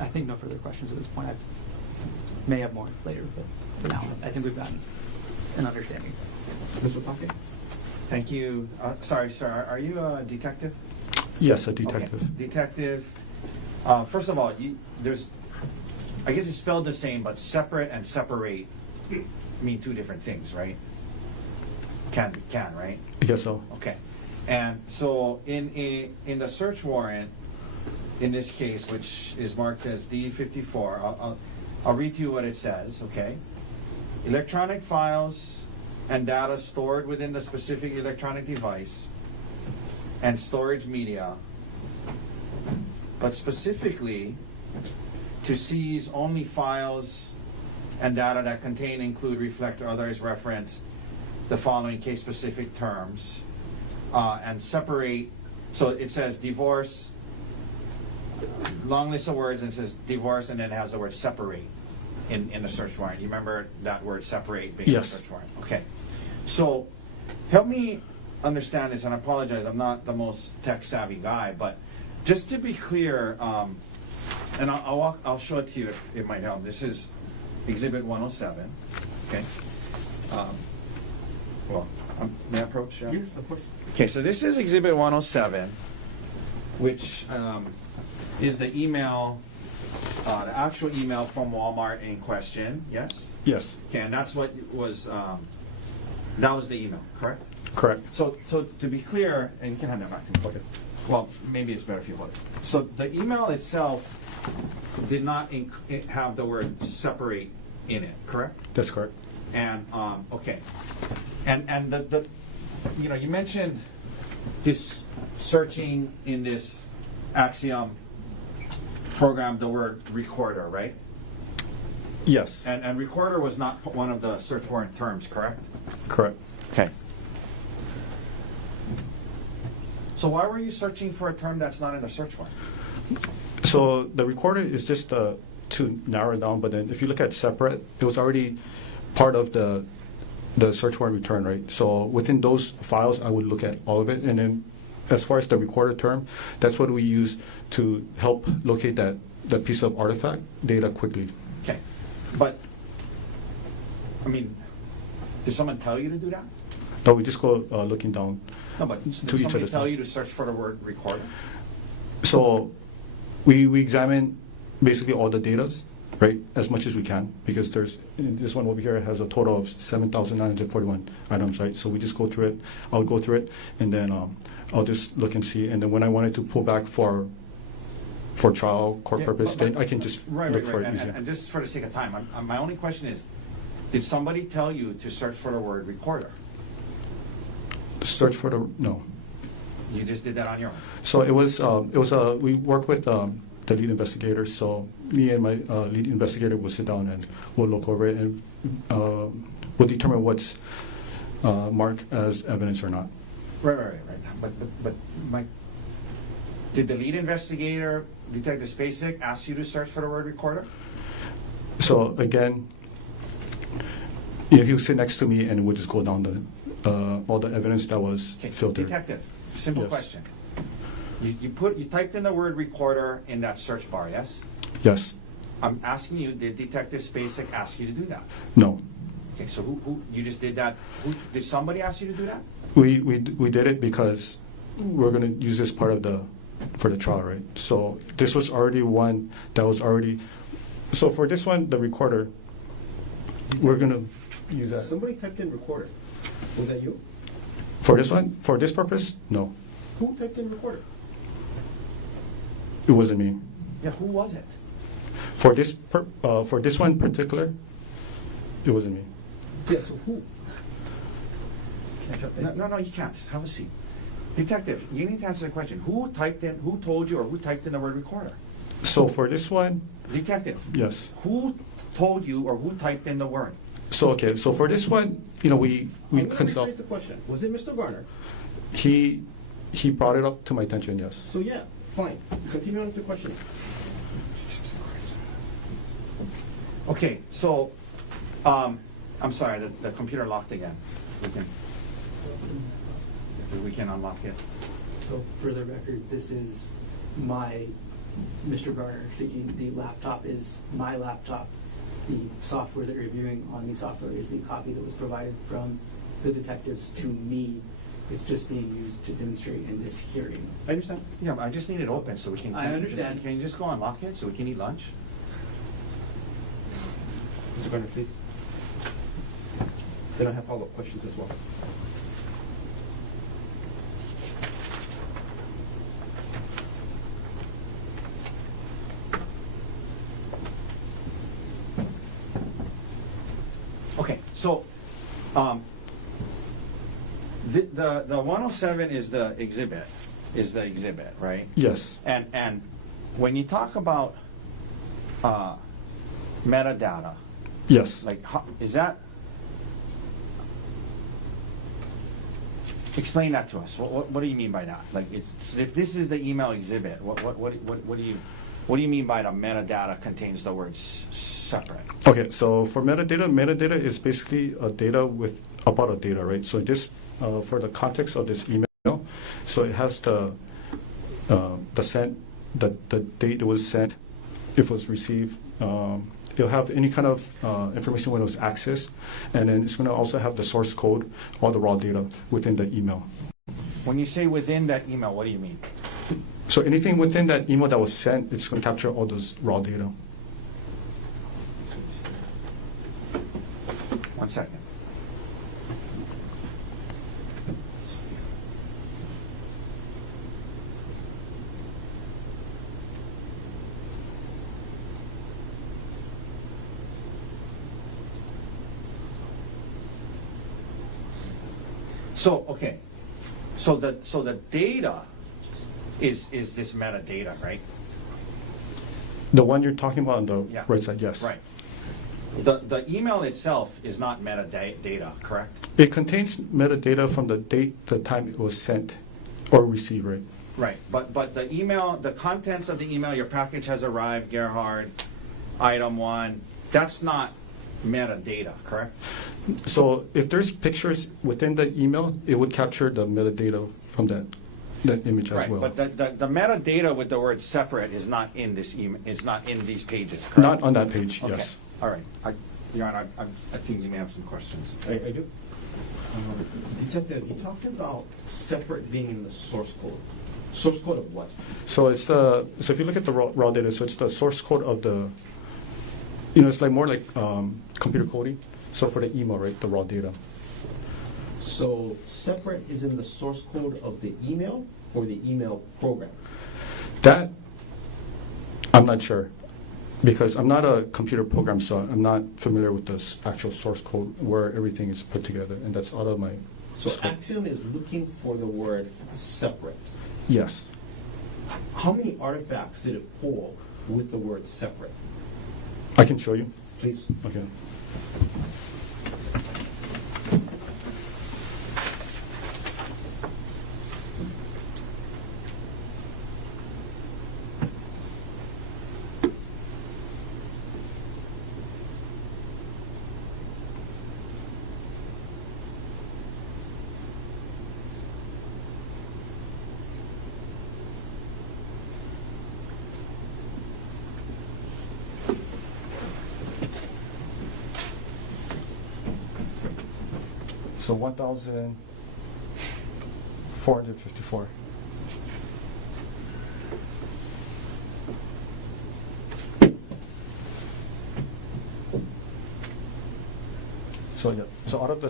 I think no further questions at this point. I may have more later, but for now, I think we've gotten an understanding. Mr. Take? Thank you. Sorry, sir, are you a detective? Yes, a detective. Okay. Detective. First of all, I guess it's spelled the same, but separate and separate mean 2 different things, right? Can, right? I guess so. Okay. And so in the search warrant, in this case, which is marked as D54, I'll read to you what it says, okay? Electronic files and data stored within the specific electronic device and storage media, but specifically to seize only files and data that contain, include, reflect, or otherwise reference the following case-specific terms, and separate. So it says divorce, long list of words, and it says divorce, and then it has the word separate in the search warrant. You remember that word separate being in the Yes. search warrant? Okay. So help me understand this, and I apologize, I'm not the most tech-savvy guy, but just to be clear, and I'll show it to you if it might help. This is Exhibit 107, okay? May I approach? Yes, of course. Okay, so this is Exhibit 107, which is the email, the actual email from Walmart in question, yes? Yes. Okay, and that's what was, that was the email, correct? Correct. So to be clear, and you can hand that back to me. Okay. Well, maybe it's better if you look. So the email itself did not have the word separate in it, correct? That's correct. And okay, and the you mentioned this searching in this Axiom program the word recorder, right? Yes. And recorder was not one of the search warrant terms, correct? Correct. Okay. So why were you searching for a term that's not in the search warrant? So the recorder is just to narrow it down, but then if you look at separate, it was already part of the search warrant return, right? So within those files, I would look at all of it, and then as far as the recorder term, that's what we use to help locate that piece of artifact data quickly. Okay, but I mean, did someone tell you to do that? No, we just go looking down. No, but did To each somebody other's tell file. you to search for the word recorder? So we examine basically all the data, right, as much as we can, because this one over here has a total of 7,941 items, right? So we just go through it. I'll go through it, and then I'll just look and see. And then when I wanted to pull back for trial, court Yeah, purpose, but- then I can just look for it easier. And just for the sake of time, my only question is, did somebody tell you to search for the word recorder? Search for no. You just did that on your own? So it was we work with the lead investigator. So me and my lead investigator will sit down and we'll look over it, and we'll determine what's marked as evidence or not. Right. But did the lead investigator, Detective Spacek, ask you to search for the word recorder? So again, he'll sit next to me and we'll just go down all the evidence that was Okay, filtered. Detective, simple Yes. question. You typed in the word recorder in that search bar, yes? Yes. I'm asking you, did Detective Spacek ask you to do that? No. Okay, so who you just did that? Did somebody ask you to do that? We did it because we're going to use this part of for the trial, right? So this was already one that was already. So for this one, the recorder, we're going to use that. Somebody typed in recorder. Was that you? For this one, for this purpose, no, Who typed in recorder? it wasn't me. Yeah, who was it? For this one particular, it wasn't me. Yeah, so who? No, you can't. Have a seat. Detective, you need to answer the question. Who told you, or who typed in the word recorder? So for this one, Detective, yes. who told you or who typed in the warrant? So, okay, so for this one, you know, we I'm gonna consult, rephrase the question. Was it Mr. Garner? he brought it up to my attention, yes. So yeah, fine. Continue on with the questions. Okay, so, I'm sorry, the computer locked again. We can unlock it. So for the record, this is Mr. Garner speaking, the laptop is my laptop. The software that you're viewing on the software is the copy that was provided from the detectives to me. It's just being used to demonstrate in this hearing. I understand. Yeah, but I just need it open so we can. I understand. Can you just go unlock it so we can eat lunch? Mr. Garner, please. Then I have follow-up questions as well. Okay, so, the 107 is the exhibit, right? Yes, And when you talk about metadata, yes. like, is that, explain that to us. What do you mean by that? Like, if this is the email exhibit, what do you mean by the metadata contains the words separate? Okay, so for metadata is basically a data about a data, right? So this, for the context of this email, so it has the date it was sent, if it was received, it'll have any kind of information when it was accessed, and then it's going to also have the source code, all the raw data within the email. When you say within that email, what do you mean? So anything within that email that was sent, it's going to capture all those raw data. 1 second. So, okay, so the data is this metadata, right? The one you're talking about on the Yeah. right side, yes. Right. The email itself is not metadata, correct? It contains metadata from the date, the time it was sent or received, right? Right, but the email, the contents of the email, your package has arrived, Gerhardt, item 1, that's not metadata, correct? So if there's pictures within the email, it would capture the metadata from that image as Right, well. but the metadata with the word separate is not in this email, it's not in these pages, correct? Not on that page, Okay. yes. All right, Your Honor, I think you may have some questions. I do. Detective, you talked about separate being in the source code. Source code of what? So it's so if you look at the raw data, so it's the source code of the, it's like more like computer coding. So for the email, right, the raw data. So separate is in the source code of the email or the email program? That, I'm not sure, because I'm not a computer program, so I'm not familiar with this actual source code where everything is put together, and that's out of my So scope. Axiom is looking for the word separate. Yes. How many artifacts did it pull with the word separate? I can show you. Please. Okay. So 1,454. So yeah, so out of the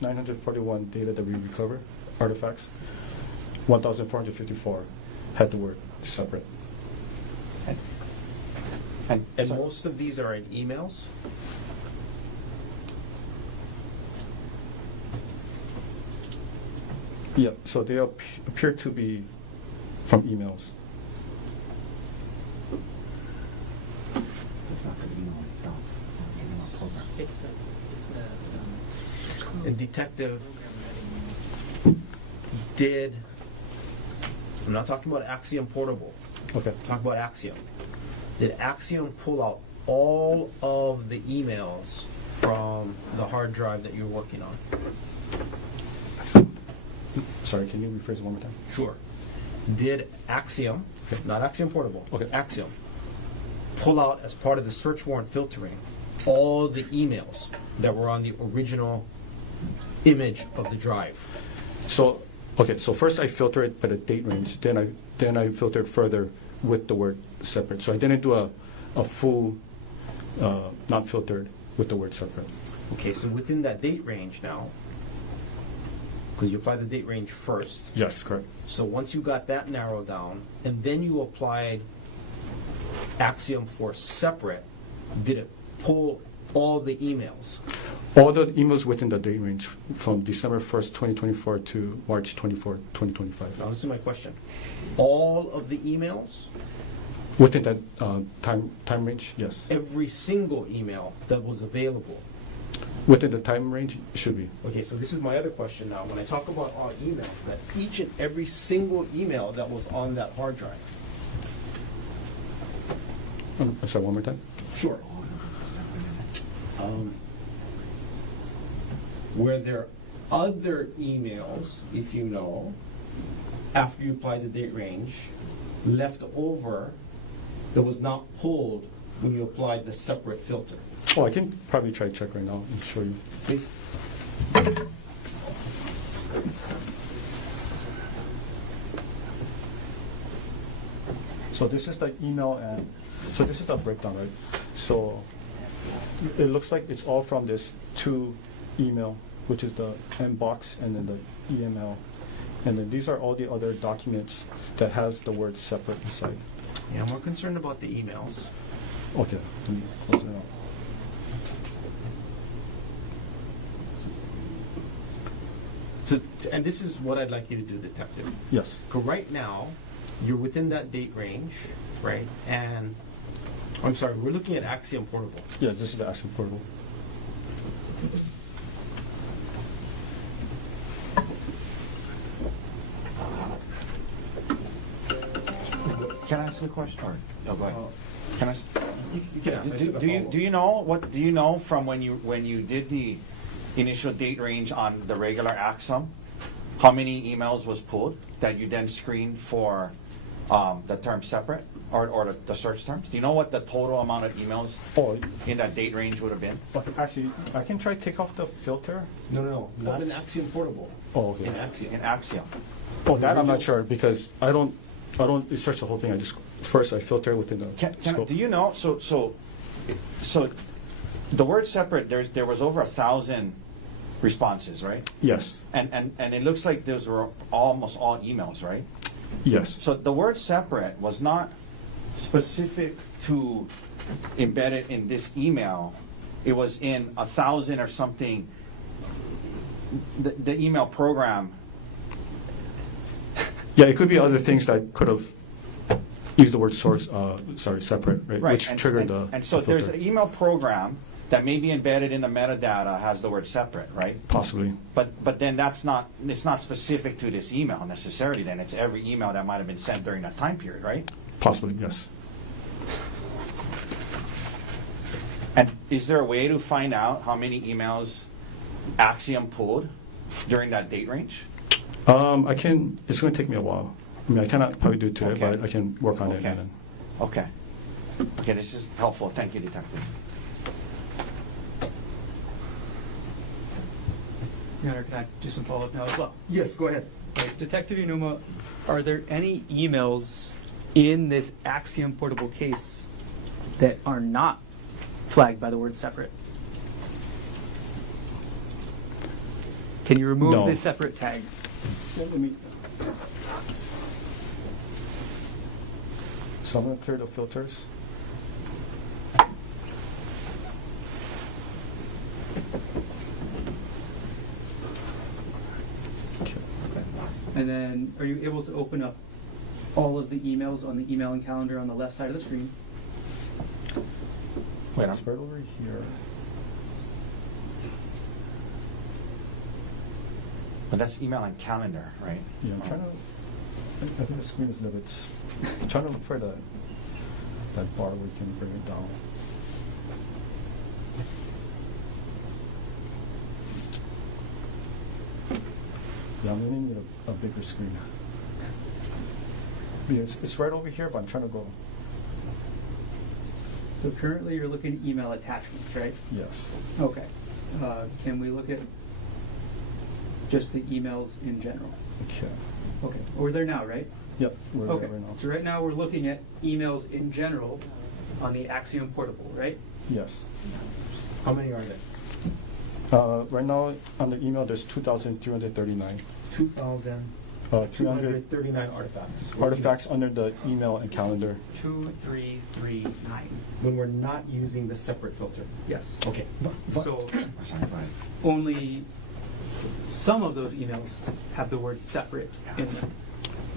941 data that we recover, artifacts, 1,454 had the word separate. And sorry. most of these are in emails? Yeah, so they appear to be from emails. And detective did, I'm not talking about Axiom Portable, Okay. I'm talking about Axiom. Did Axiom pull out all of the emails from the hard drive that you're working on? Sorry, can you rephrase it one more time? Sure. Did Axiom, Okay. not Axiom Portable, Okay. Axiom, pull out as part of the search warrant filtering all the emails that were on the original image of the drive? So, okay, so first I filter it by the date range, then I filtered further with the word separate. So I didn't do a full, not filtered with the word separate. Okay, so within that date range now, because you apply the date range first, Yes, correct. so once you got that narrowed down, and then you applied Axiom for separate, did it pull all the emails? All the emails within the date range from December 1st, 2024 to March 24th, 2025. Now this is my question. All of the emails? Within that time range, yes. Every single email that was available? Within the time range, it should be. Okay, so this is my other question now. When I talk about all emails, that each and every single email that was on that hard drive. I'm sorry, one more time? Sure. Were there other emails, if you know, after you applied the date range, left over that was not pulled when you applied the separate filter? Oh, I can probably try to check right now and show you. Please. So this is the email, and so this is the breakdown, right? So it looks like it's all from this two email, which is the inbox and then the EML. And then these are all the other documents that has the word separate inside. Yeah, I'm more concerned about the emails. Okay, let me close it out. So, and this is what I'd like you to do, detective. Yes. So right now, you're within that date range, right? And I'm sorry, we're looking at Axiom Portable. Yeah, this is the Axiom Portable. Can I ask a question? Or, no, go ahead. Can I? You can ask. I said a follow-up. Do you know from when you did the initial date range on the regular Axiom, how many emails was pulled that you then screened for the term separate or the search terms? Do you know what the total amount of emails in that date range would have been? Okay, actually, I can try to take off the filter. No, not in Axiom Portable. Oh, okay. In Axiom. In Axiom. Oh, that I'm not sure because I don't search the whole thing. I just first I filter within the scope. Do you know? So the word separate. There was over 1,000 responses, right? Yes. And it looks like those were almost all emails, right? Yes. So the word separate was not specific to embedded in this email. It was in 1,000 or something. The email program. Yeah, it could be other things that could have used the word source. Separate, right? Right. Which triggered and so the filter. there's an email program that may be embedded in the metadata has the word separate, right? Possibly. But then it's not specific to this email necessarily. Then it's every email that might have been sent during that time period, right? Possibly, yes. And is there a way to find out how many emails Axiom pulled during that date range? I can. It's going to take me a while. I mean, I cannot probably do it today, Okay. but I can work on it. Okay. And then. Okay. Okay, this is helpful. Thank you, Detective. Your Honor, can I do some follow-up now as well? Yes, go ahead. Right. Detective Inuma, are there any emails in this Axiom Portable case that are not flagged by the word separate? Can you remove No. the separate tag? Let me. So I'm going to clear the filters. And then, are you able to open up all of the emails on the emailing calendar on the left side of the screen? Wait, It's right over here. But that's email and calendar, right? Yeah, I'm trying to. I think the screen is a little bit. I'm trying to look for that bar where you can bring it down. Yeah, I'm gonna need a bigger screen. Yeah, it's right over here, but I'm trying to go. So currently you're looking at email attachments, right? Yes. Okay. Can we look at just the emails in general? Okay. Okay. We're there now, right? Yep. We're Okay. there right now. So right now we're looking at emails in general on the Axiom Portable, right? Yes. How many are there? Right now on the email, there's 2,339 2,239 artifacts. artifacts under the email and calendar. 2339. When we're not using the separate filter. Yes. Okay. So Sorry, fine. only some of those emails have the word separate in them.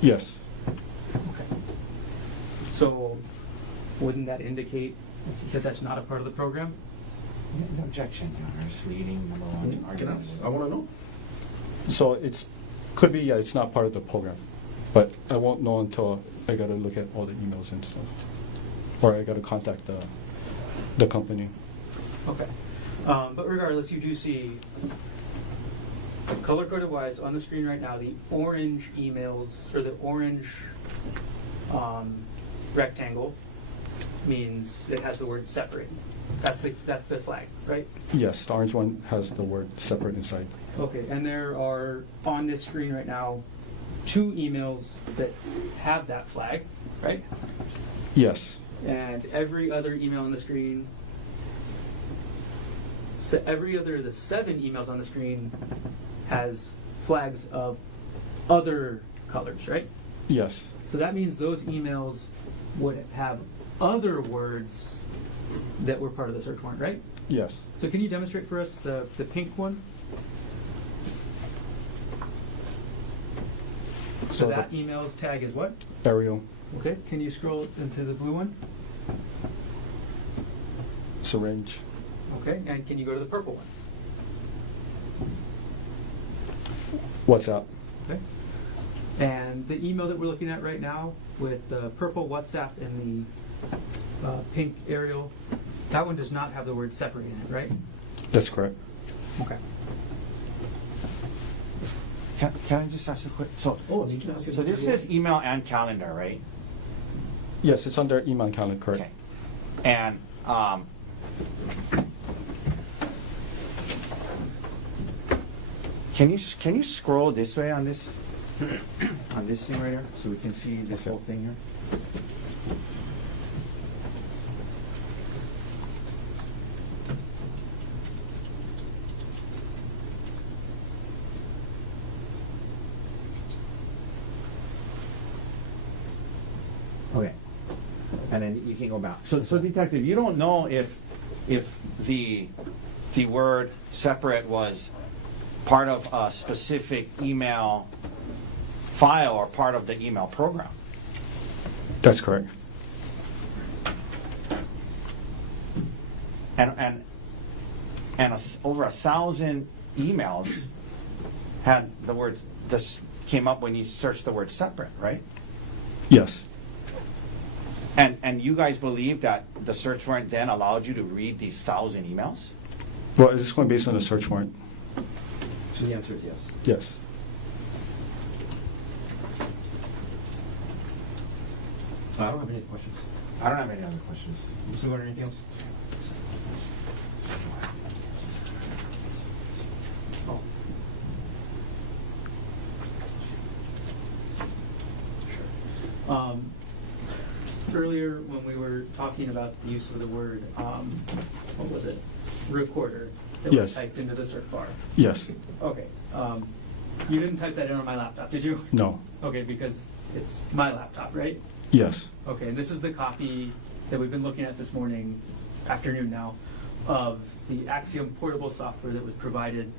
Yes. Okay. So wouldn't that indicate that that's not a part of the program? Objection, Your Honor. It's leading number one argument. I want to know. So could be, yeah, it's not part of the program, but I won't know until I gotta look at all the emails and stuff, or I gotta contact the company. Okay. But regardless, you do see color-coded wise on the screen right now, the orange emails, or the orange rectangle means it has the word separate. That's the flag, right? Yes, the orange one has the word separate inside. Okay, and there are on this screen right now 2 emails that have that flag, right? Yes. And every other email on the screen, every other of the 7 emails on the screen has flags of other colors, right? Yes. So that means those emails would have other words that were part of the search warrant, right? Yes. So can you demonstrate for us the pink one? So that email's tag is what? Aerial. Okay, can you scroll into the blue one? Syringe. Okay, and can you go to the purple one? WhatsApp. Okay. And the email that we're looking at right now with the purple WhatsApp and the pink aerial, that one does not have the word separate in it, right? That's correct. Okay. Can I just ask a quick? So you can ask so this says email and calendar, right? Yes, it's under email and calendar, correct. Okay. And can you scroll this way on this thing right here so we can see this whole thing here? Okay. And then you can go back. So detective, you don't know if the word separate was part of a specific email file or part of the email program. That's correct. And over 1,000 emails had the word, this came up when you searched the word separate, right? Yes. And you guys believe that the search warrant then allowed you to read these 1,000 emails? Well, it's going based on the search warrant. So the answer is yes. Yes. I don't have any questions. I don't have any other questions. Mr. Gordon, anything else? Earlier, when we were talking about the use of the word, what was it, recorder, that was Yes. typed into the search bar. Yes. Okay. You didn't type that in on my laptop, did you? No. Okay, because it's my laptop, right? Yes. Okay, and this is the copy that we've been looking at this morning, afternoon now, of the Axiom portable software that was provided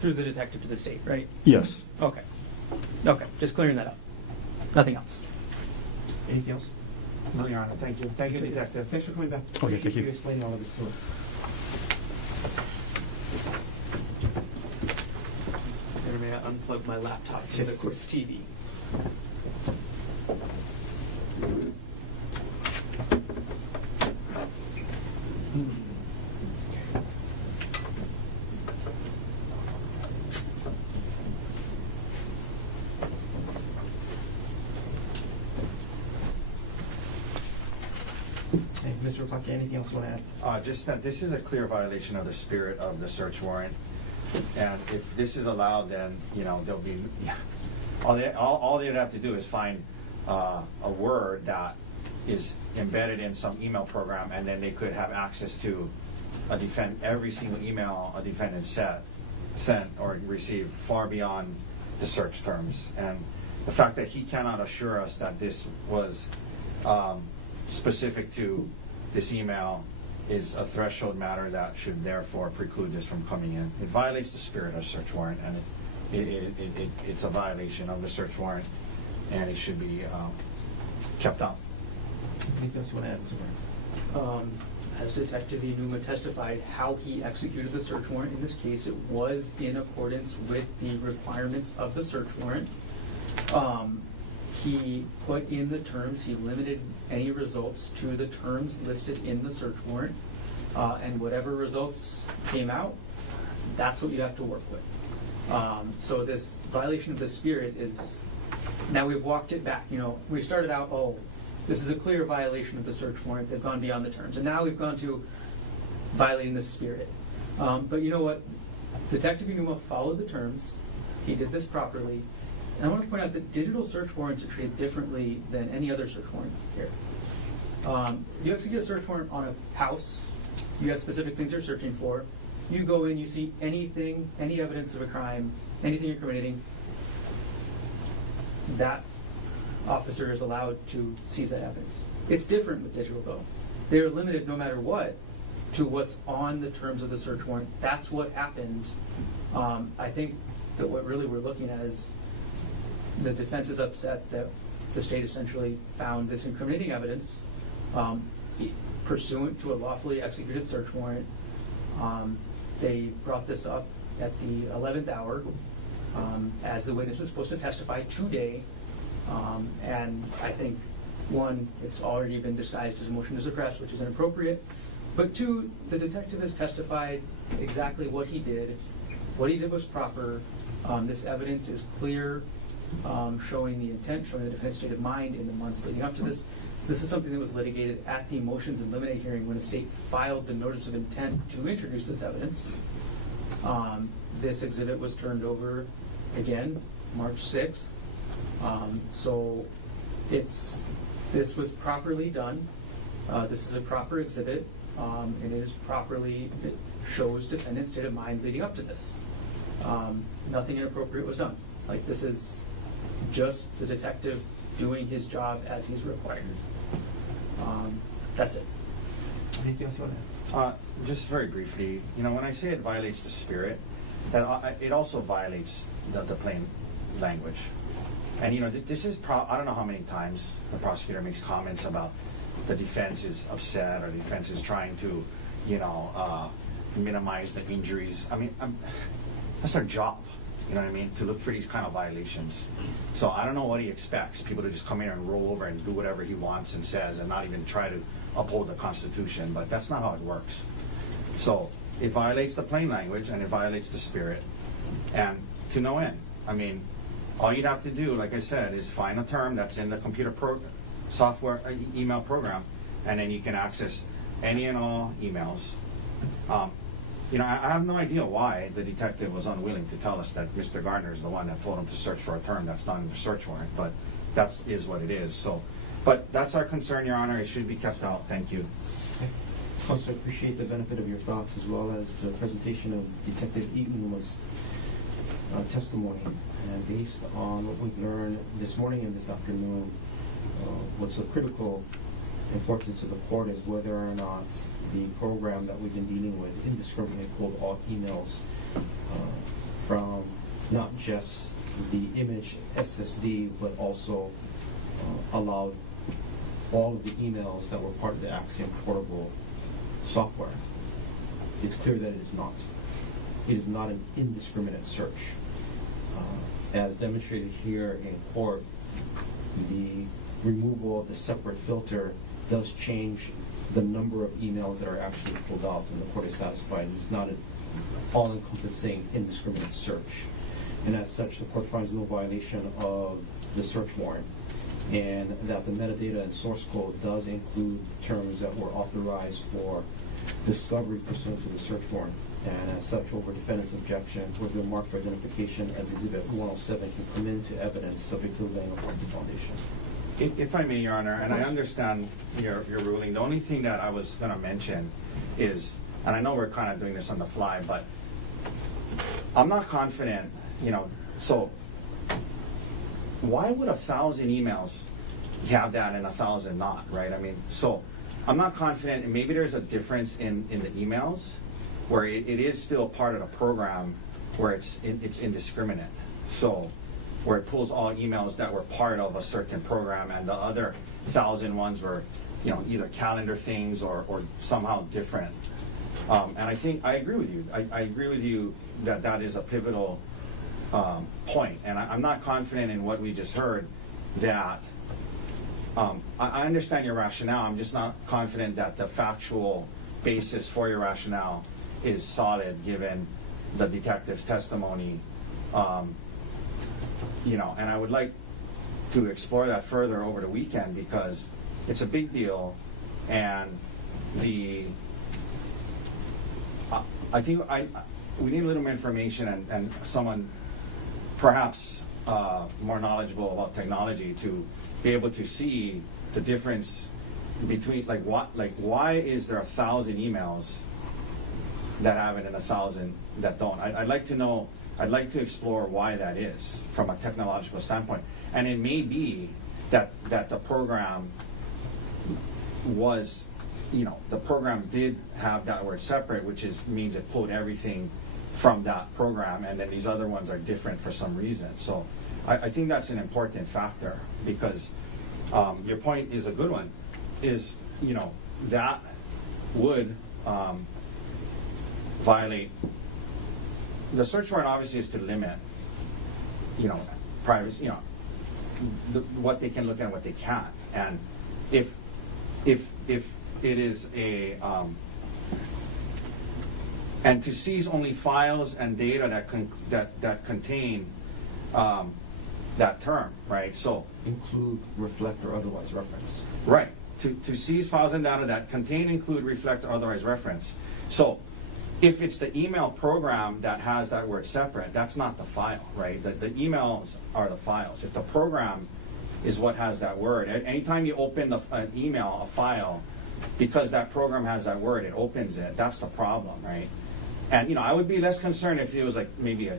through the detective to the state, right? Yes. Okay. Okay, just clearing that up. Nothing else. Anything else? No, Your Honor. Thank you. Thank you, detective. Thanks for coming back. Okay, thank Appreciate you. explaining all of this to us. May I unplugged my laptop from Yes, the course TV. Hey, Mr. Otake, anything else you want to add? Just that this is a clear violation of the spirit of the search warrant. And if this is allowed, then, there'll be, all they'd have to do is find a word that is embedded in some email program, and then they could have access to every single email a defendant sent or received far beyond the search terms. And the fact that he cannot assure us that this was specific to this email is a threshold matter that should therefore preclude this from coming in. It violates the spirit of the search warrant, and it's a violation of the search warrant, and it should be kept up. Anything else you want to add, Mr. Warren? As Detective Inuma testified, how he executed the search warrant in this case, it was in accordance with the requirements of the search warrant. He put in the terms, he limited any results to the terms listed in the search warrant, and whatever results came out, that's what you have to work with. So this violation of the spirit is, now we've walked it back. We started out, this is a clear violation of the search warrant. They've gone beyond the terms. And now we've gone to violating the spirit. But you know what? Detective Inuma followed the terms. He did this properly. And I want to point out that digital search warrants are treated differently than any other search warrant here. You execute a search warrant on a house. You have specific things you're searching for. You go in, you see anything, any evidence of a crime, anything incriminating, that officer is allowed to seize that evidence. It's different with digital, though. They're limited no matter what to what's on the terms of the search warrant. That's what happened. I think that what really we're looking at is the defense is upset that the state essentially found this incriminating evidence pursuant to a lawfully executed search warrant. They brought this up at the 11th hour as the witness is supposed to testify today. And I think, one, it's already been disguised as a motion to suppress, which is inappropriate. But two, the detective has testified exactly what he did. What he did was proper. This evidence is clear, showing the intent, showing the defendant's state of mind in the months leading up to this. This is something that was litigated at the motions in limine hearing when the state filed the notice of intent to introduce this evidence. This exhibit was turned over again March 6th. So this was properly done. This is a proper exhibit, and it shows defendant's state of mind leading up to this. Nothing inappropriate was done. Like, this is just the detective doing his job as he's required. That's it. Anything else you want to add? Just very briefly, when I say it violates the spirit, that it also violates the plain language. And this is I don't know how many times the prosecutor makes comments about the defense is upset or the defense is trying to, minimize the injuries. I mean, that's their job. You know what I mean? To look for these kind of violations. So I don't know what he expects, people to just come in and roll over and do whatever he wants and says and not even try to uphold the Constitution, but that's not how it works. So it violates the plain language and it violates the spirit, and to no end. I mean, all you'd have to do, like I said, is find a term that's in the computer software email program, and then you can access any and all emails. I have no idea why the detective was unwilling to tell us that Mr. Gardner is the one that told him to search for a term that's not in the search warrant, but that is what it is. So, but that's our concern, Your Honor. It should be kept out. Thank you. Also, appreciate the benefit of your thoughts as well as the presentation of Detective Inuma's testimony. And based on what we've learned this morning and this afternoon, what's of critical importance to the court is whether or not the program that we've been dealing with, indiscriminately pulled all emails from not just the image SSD, but also allowed all of the emails that were part of the Axiom portable software. It's clear that it is not. It is not an indiscriminate search. As demonstrated here in court, the removal of the separate filter does change the number of emails that are actually pulled out, and the court is satisfied. It's not an all-encompassing indiscriminate search. And as such, the court finds no violation of the search warrant, and that the metadata and source code does include terms that were authorized for discovery pursuant to the search warrant. And as such, over defendant's objection, would be marked for identification as Exhibit 107 can come into evidence subject to the laying of the foundation. If I may, Your Honor, and I understand your ruling, the only thing that I was going to mention is, and I know we're kind of doing this on the fly, but I'm not confident, so why would 1,000 emails have that and 1,000 not, right? I mean, so I'm not confident, and maybe there's a difference in the emails where it is still part of the program where it's indiscriminate. So where it pulls all emails that were part of a certain program, and the other 1,000 ones were, either calendar things or somehow different. And I think I agree with you. I agree with you that is a pivotal point. And I'm not confident in what we just heard that. I understand your rationale. I'm just not confident that the factual basis for your rationale is solid given the detective's testimony. And I would like to explore that further over the weekend because it's a big deal, and I think we need a little more information and someone perhaps more knowledgeable about technology to be able to see the difference between why is there 1,000 emails that have it and 1,000 that don't? I'd like to know. I'd like to explore why that is from a technological standpoint. And it may be that the program was, the program did have that word separate, which means it pulled everything from that program, and then these other ones are different for some reason. So I think that's an important factor because your point is a good one, is, that would violate. The search warrant obviously is to limit, privacy, what they can look at and what they can't. And if it is and to seize only files and data that contain that term, right? So Include, reflect, or otherwise reference. right, to seize files and data that contain, include, reflect, or otherwise reference. So if it's the email program that has that word separate, that's not the file, right? The emails are the files. If the program is what has that word, anytime you open an email, a file, because that program has that word, it opens it. That's the problem, right? And I would be less concerned if it was like maybe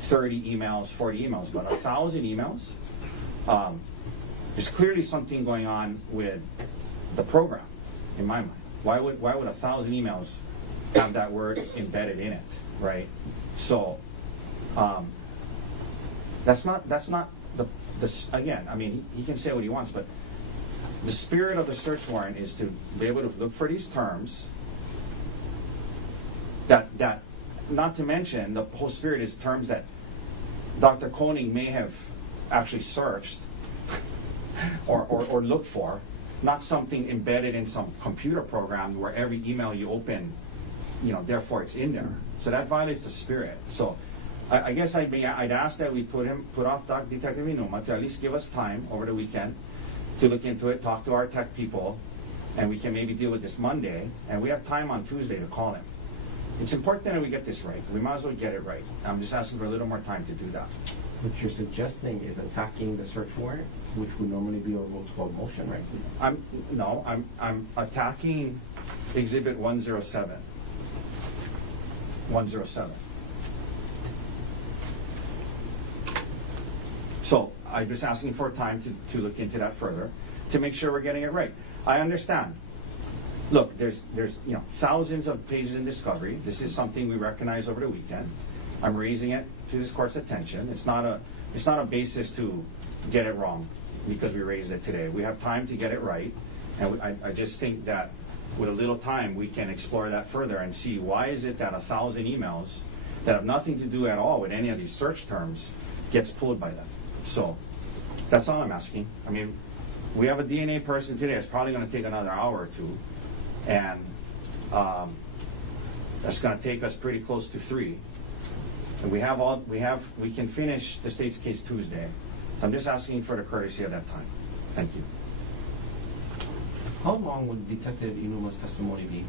30 emails, 40 emails, but 1,000 emails. There's clearly something going on with the program, in my mind. Why would 1,000 emails have that word embedded in it, right? So that's not the again. I mean, he can say what he wants, but the spirit of the search warrant is to be able to look for these terms. That not to mention the whole spirit is terms that Dr. Konig may have actually searched or looked for, not something embedded in some computer program where every email you open, therefore it's in there. So that violates the spirit. So I guess I'd ask that we put off Detective Inuma to at least give us time over the weekend to look into it, talk to our tech people, and we can maybe deal with this Monday, and we have time on Tuesday to call him. It's important that we get this right. We might as well get it right. I'm just asking for a little more time to do that. What you're suggesting is attacking the search warrant, which would normally be a Rule 12 motion, right? I'm attacking Exhibit 107. 107. So I'm just asking for time to look into that further to make sure we're getting it right. I understand. Look, there's thousands of pages in discovery. This is something we recognize over the weekend. I'm raising it to this court's attention. It's not a basis to get it wrong because we raised it today. We have time to get it right, and I just think that with a little time we can explore that further and see why is it that 1,000 emails that have nothing to do at all with any of these search terms gets pulled by them. So that's all I'm asking. I mean, we have a DNA person today. It's probably going to take another hour or two, and that's going to take us pretty close to 3. And we can finish the state's case Tuesday. So I'm just asking for the courtesy of that time. Thank you. How long would Detective Inuma's testimony be?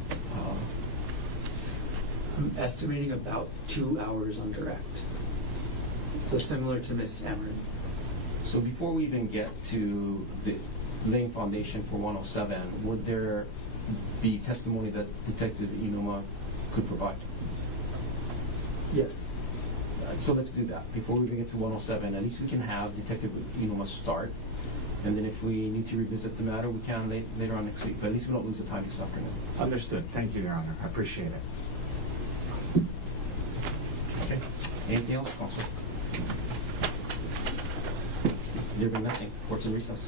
I'm estimating about 2 hours on direct. So similar to Ms. Amron. So before we even get to the laying foundation for 107, would there be testimony that Detective Inuma could provide? Yes. So let's do that. Before we even get to 107, at least we can have Detective Inuma start. And then if we need to revisit the matter, we can later on next week. But at least we don't lose the time to suffering it. Understood. Thank you, Your Honor. I appreciate it. Okay. Anything else, Counsel? There being nothing. Court's in recess.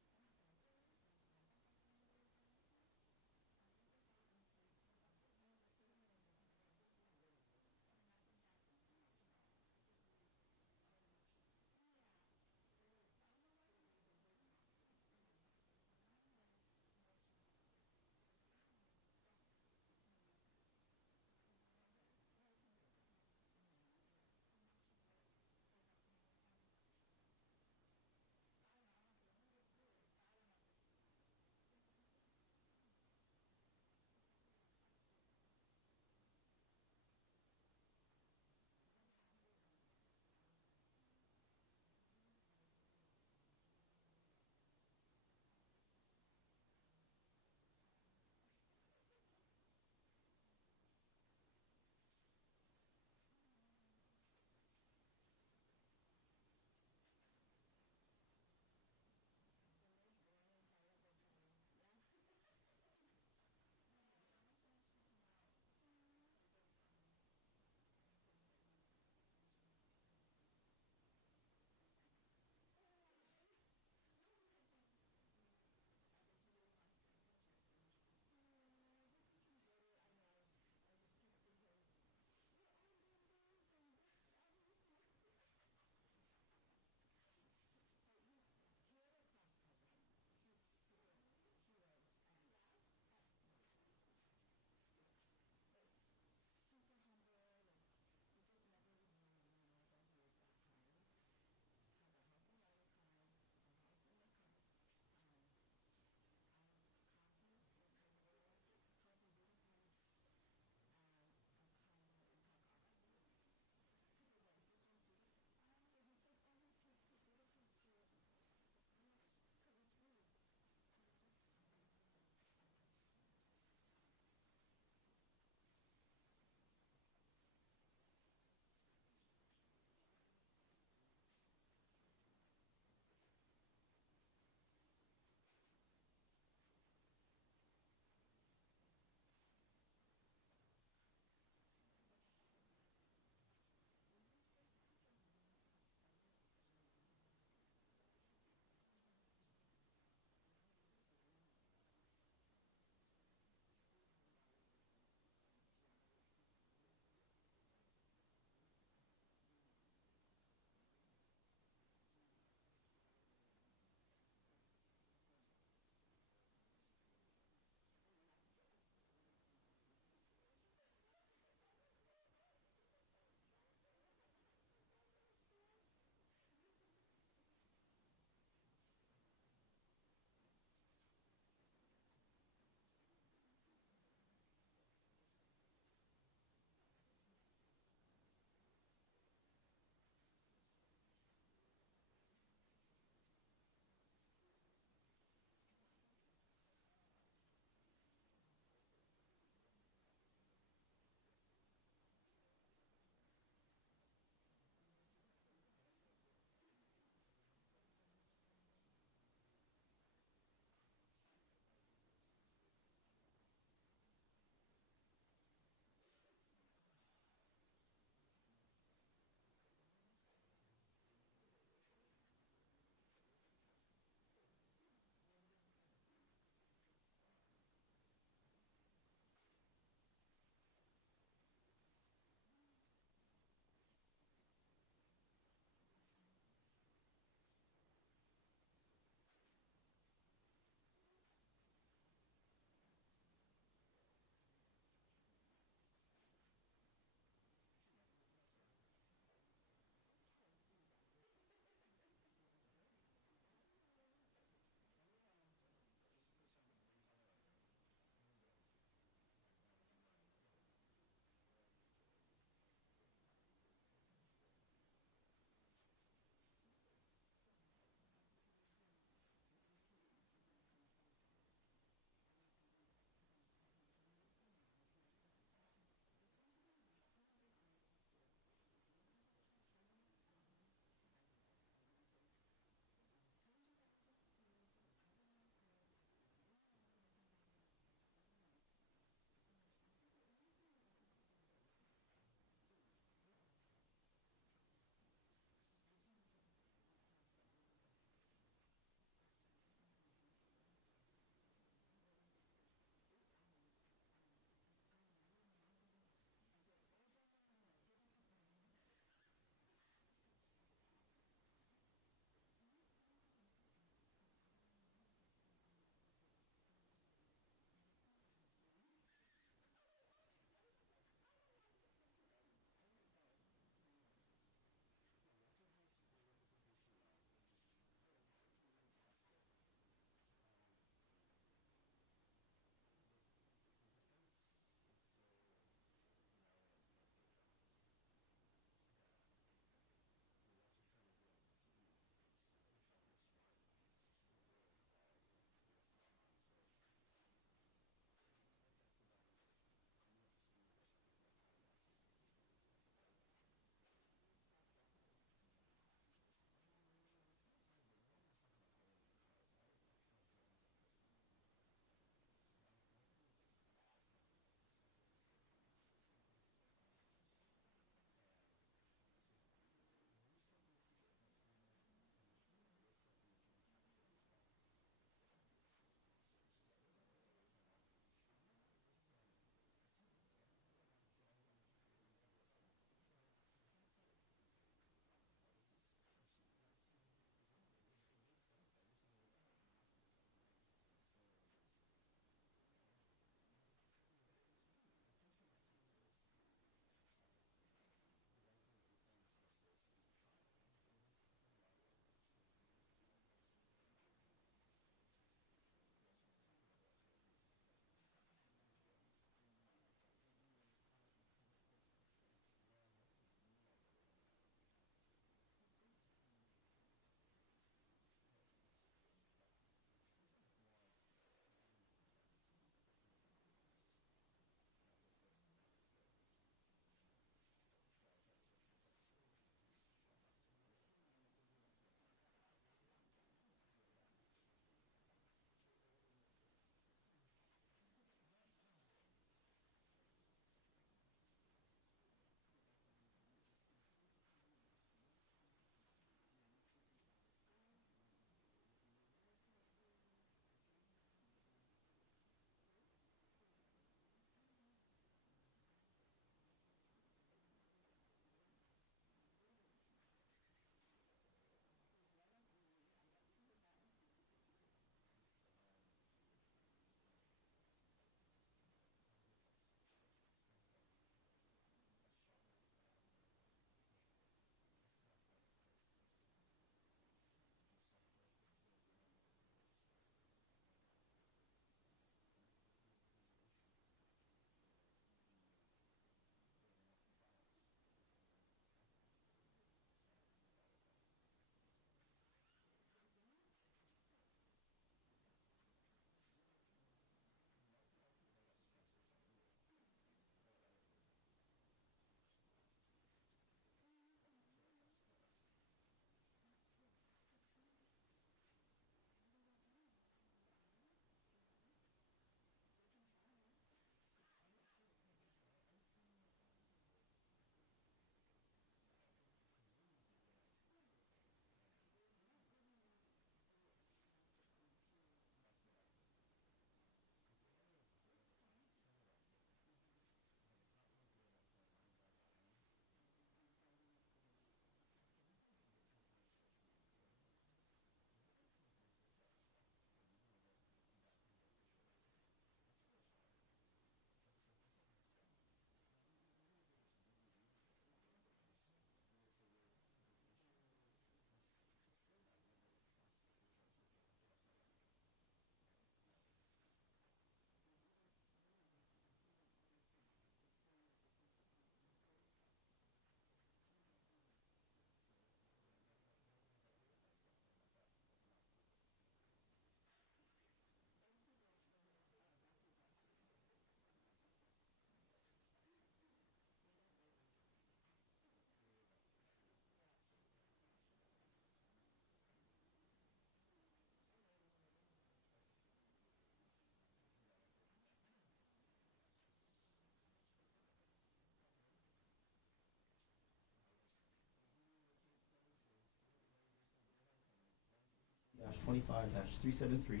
2025-373.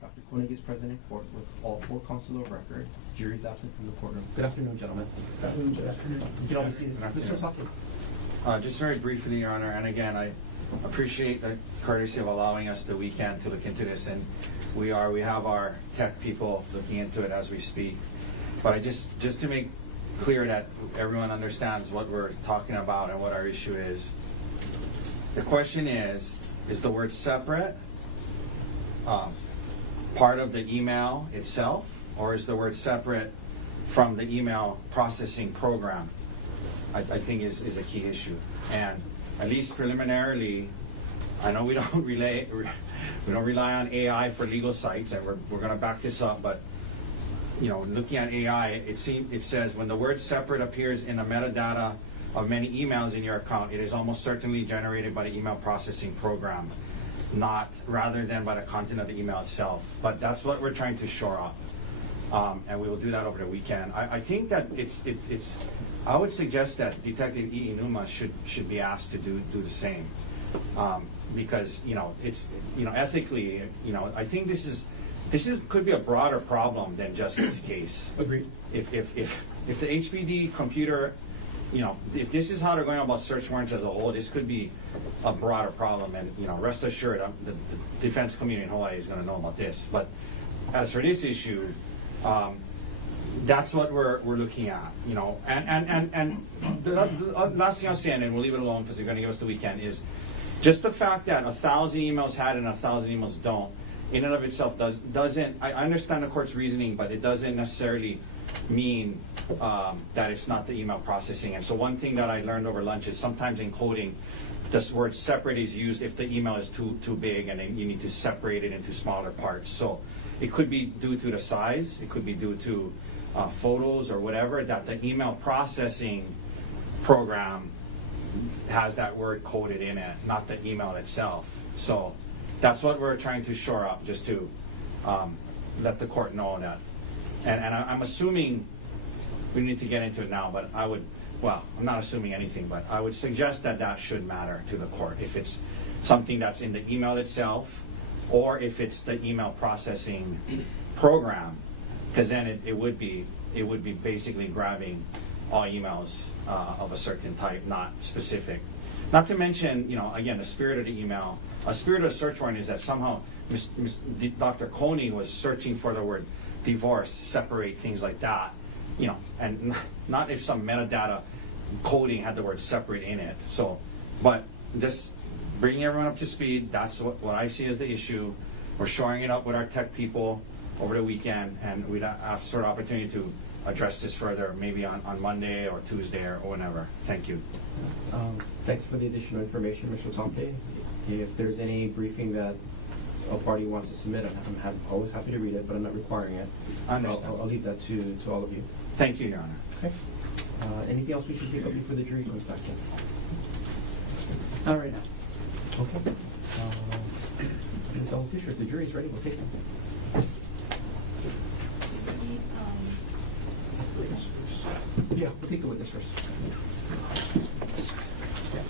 Dr. Konig is present in court with all four counsel of record. Jury is absent from the courtroom. Good afternoon, gentlemen. Good afternoon. You can all be seated. Good afternoon. Mr. Taki. Just very briefly, Your Honor, and again, I appreciate the courtesy of allowing us the weekend to look into this, and we have our tech people looking into it as we speak. But just to make clear that everyone understands what we're talking about and what our issue is, the question is the word separate part of the email itself, or is the word separate from the email processing program? I think is a key issue. And at least preliminarily, I know we don't rely on AI for legal sites, and we're going to back this up, but looking at AI, it says when the word separate appears in the metadata of many emails in your account, it is almost certainly generated by the email processing program, rather than by the content of the email itself. But that's what we're trying to shore up, and we will do that over the weekend. I think that I would suggest that Detective E. Inuma should be asked to do the same, because it's ethically, I think this could be a broader problem than just this case. Agreed. If the HPD computer, if this is how they're going about search warrants as a whole, this could be a broader problem. And rest assured, the defense community in Hawaii is going to know about this. But as for this issue, that's what we're looking at. And the last thing I'll say, and we'll leave it alone because they're going to give us the weekend, is just the fact that 1,000 emails had and 1,000 emails don't, in and of itself doesn't. I understand the court's reasoning, but it doesn't necessarily mean that it's not the email processing. And so one thing that I learned over lunch is sometimes in coding, this word separate is used if the email is too big and then you need to separate it into smaller parts. So it could be due to the size, it could be due to photos or whatever, that the email processing program has that word coded in it, not the email itself. So that's what we're trying to shore up, just to let the court know that. And I'm assuming, we need to get into it now, but I'm not assuming anything, but I would suggest that should matter to the court if it's something that's in the email itself, or if it's the email processing program, because then it would be basically grabbing all emails of a certain type, not specific. Not to mention, again, the spirit of the email, a spirit of the search warrant is that somehow Dr. Konig was searching for the word divorce, separate, things like that, and not if some metadata coding had the word separate in it. So, but just bringing everyone up to speed, that's what I see as the issue. We're shoring it up with our tech people over the weekend, and we'd have sort of opportunity to address this further, maybe on Monday or Tuesday or whenever. Thank you. Thanks for the additional information, Mr. Take. If there's any briefing that a party wants to submit, I'm always happy to read it, but I'm not requiring it. I understand. I'll leave that to all of you. Thank you, Your Honor. Okay. Anything else we should take up before the jury comes back in? Not right now. Okay. Ms. Ellen Fisher, if the jury's ready, we'll take them. Yeah, we'll take the witness first. Yeah.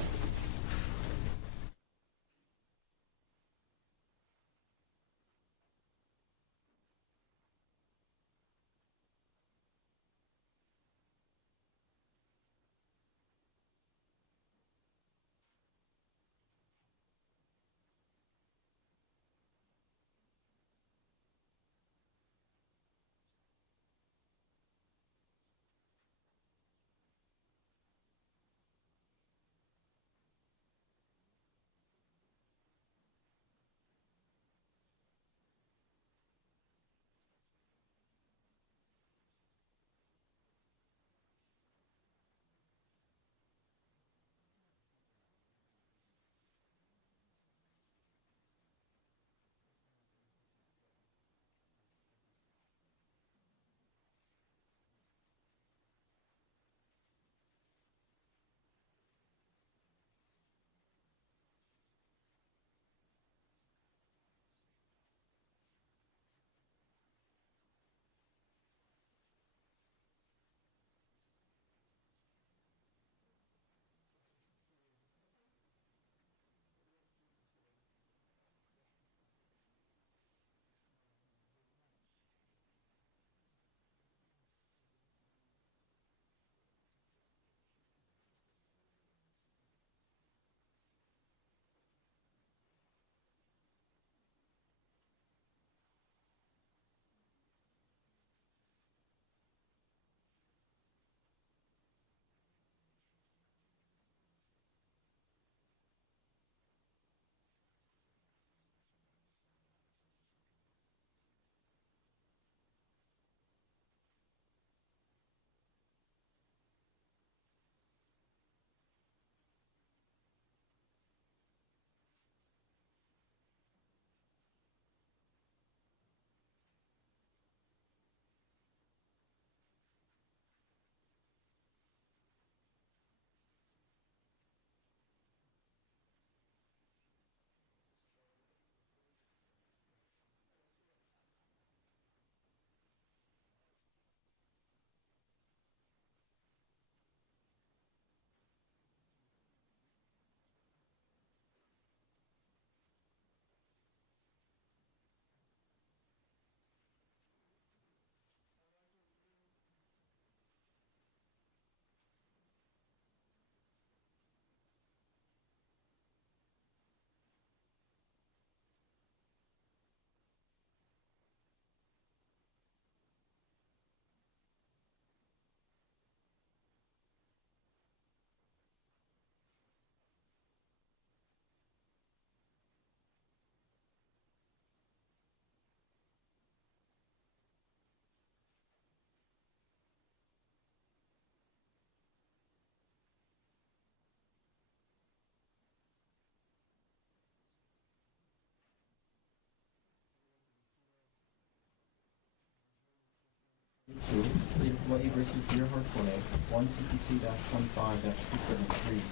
Hawaii versus Gerhardt Konig, 1 CPC-25-273.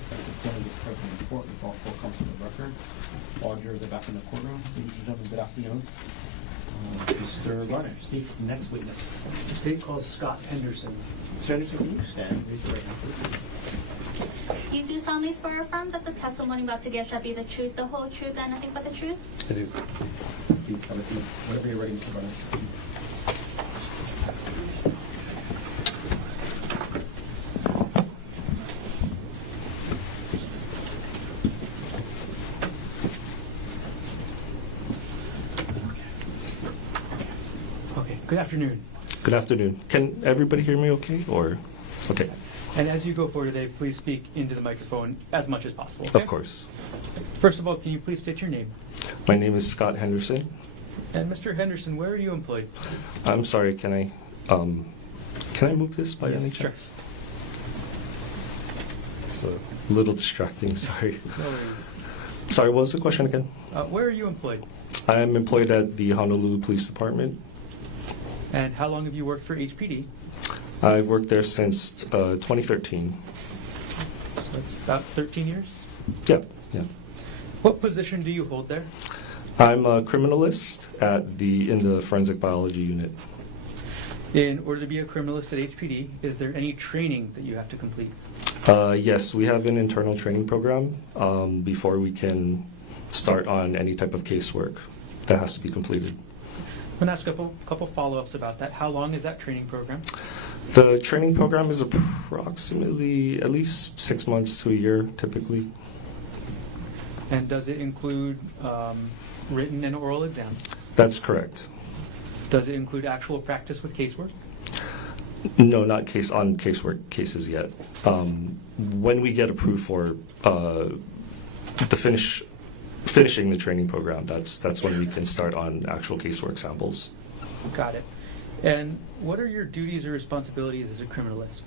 Mr. Konig is present in court with all four counsel of record. All jurors are back in the courtroom. Ladies and gentlemen, good afternoon. Mr. Garner, state's next witness. The state calls Scott Henderson. Mr. Henderson, can you stand? Raise your right hand, please. You do solemnly swear or affirm that the testimony about to give shall be the truth, the whole truth, and nothing but the truth? I do. Please have a seat. Whenever you're ready, Mr. Garner. Okay, good afternoon. Good afternoon. Can everybody hear me okay? Or, okay, And as you go forward today, please speak into the microphone as much as possible. of course. First of all, can you please state your name? My name is Scott Henderson. And Mr. Henderson, where are you employed? I'm sorry, can I move this by any Sure. chance? It's a little distracting, sorry. No worries. Sorry, what was the question again? Where are you employed? I'm employed at the Honolulu Police Department. And how long have you worked for HPD? I've worked there since 2013. So it's about 13 years. Yeah. What position do you hold there? I'm a criminalist in the forensic biology unit. In order to be a criminalist at HPD, is there any training that you have to complete? Yes, we have an internal training program before we can start on any type of casework that has to be completed. I'm going to ask a couple follow-ups about that. How long is that training program? The training program is approximately at least 6 months to a year, typically. And does it include written and oral exams? That's correct. Does it include actual practice with casework? No, not casework cases yet. When we get approved for finishing the training program, that's when we can start on actual casework samples. Got it. And what are your duties or responsibilities as a criminalist?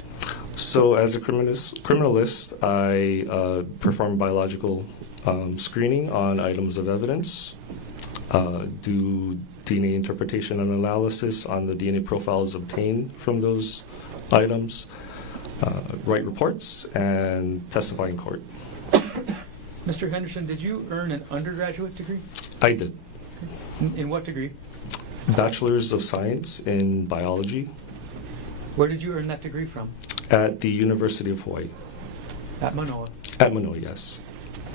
So as a criminalist, I perform biological screening on items of evidence, do DNA interpretation and analysis on the DNA profiles obtained from those items, write reports, and testify in court. Mr. Henderson, did you earn an undergraduate degree? I did. In what degree? Bachelor's of Science in Biology Where did you earn that degree from? at the University of Hawaii. At Manoa. At Manoa, yes.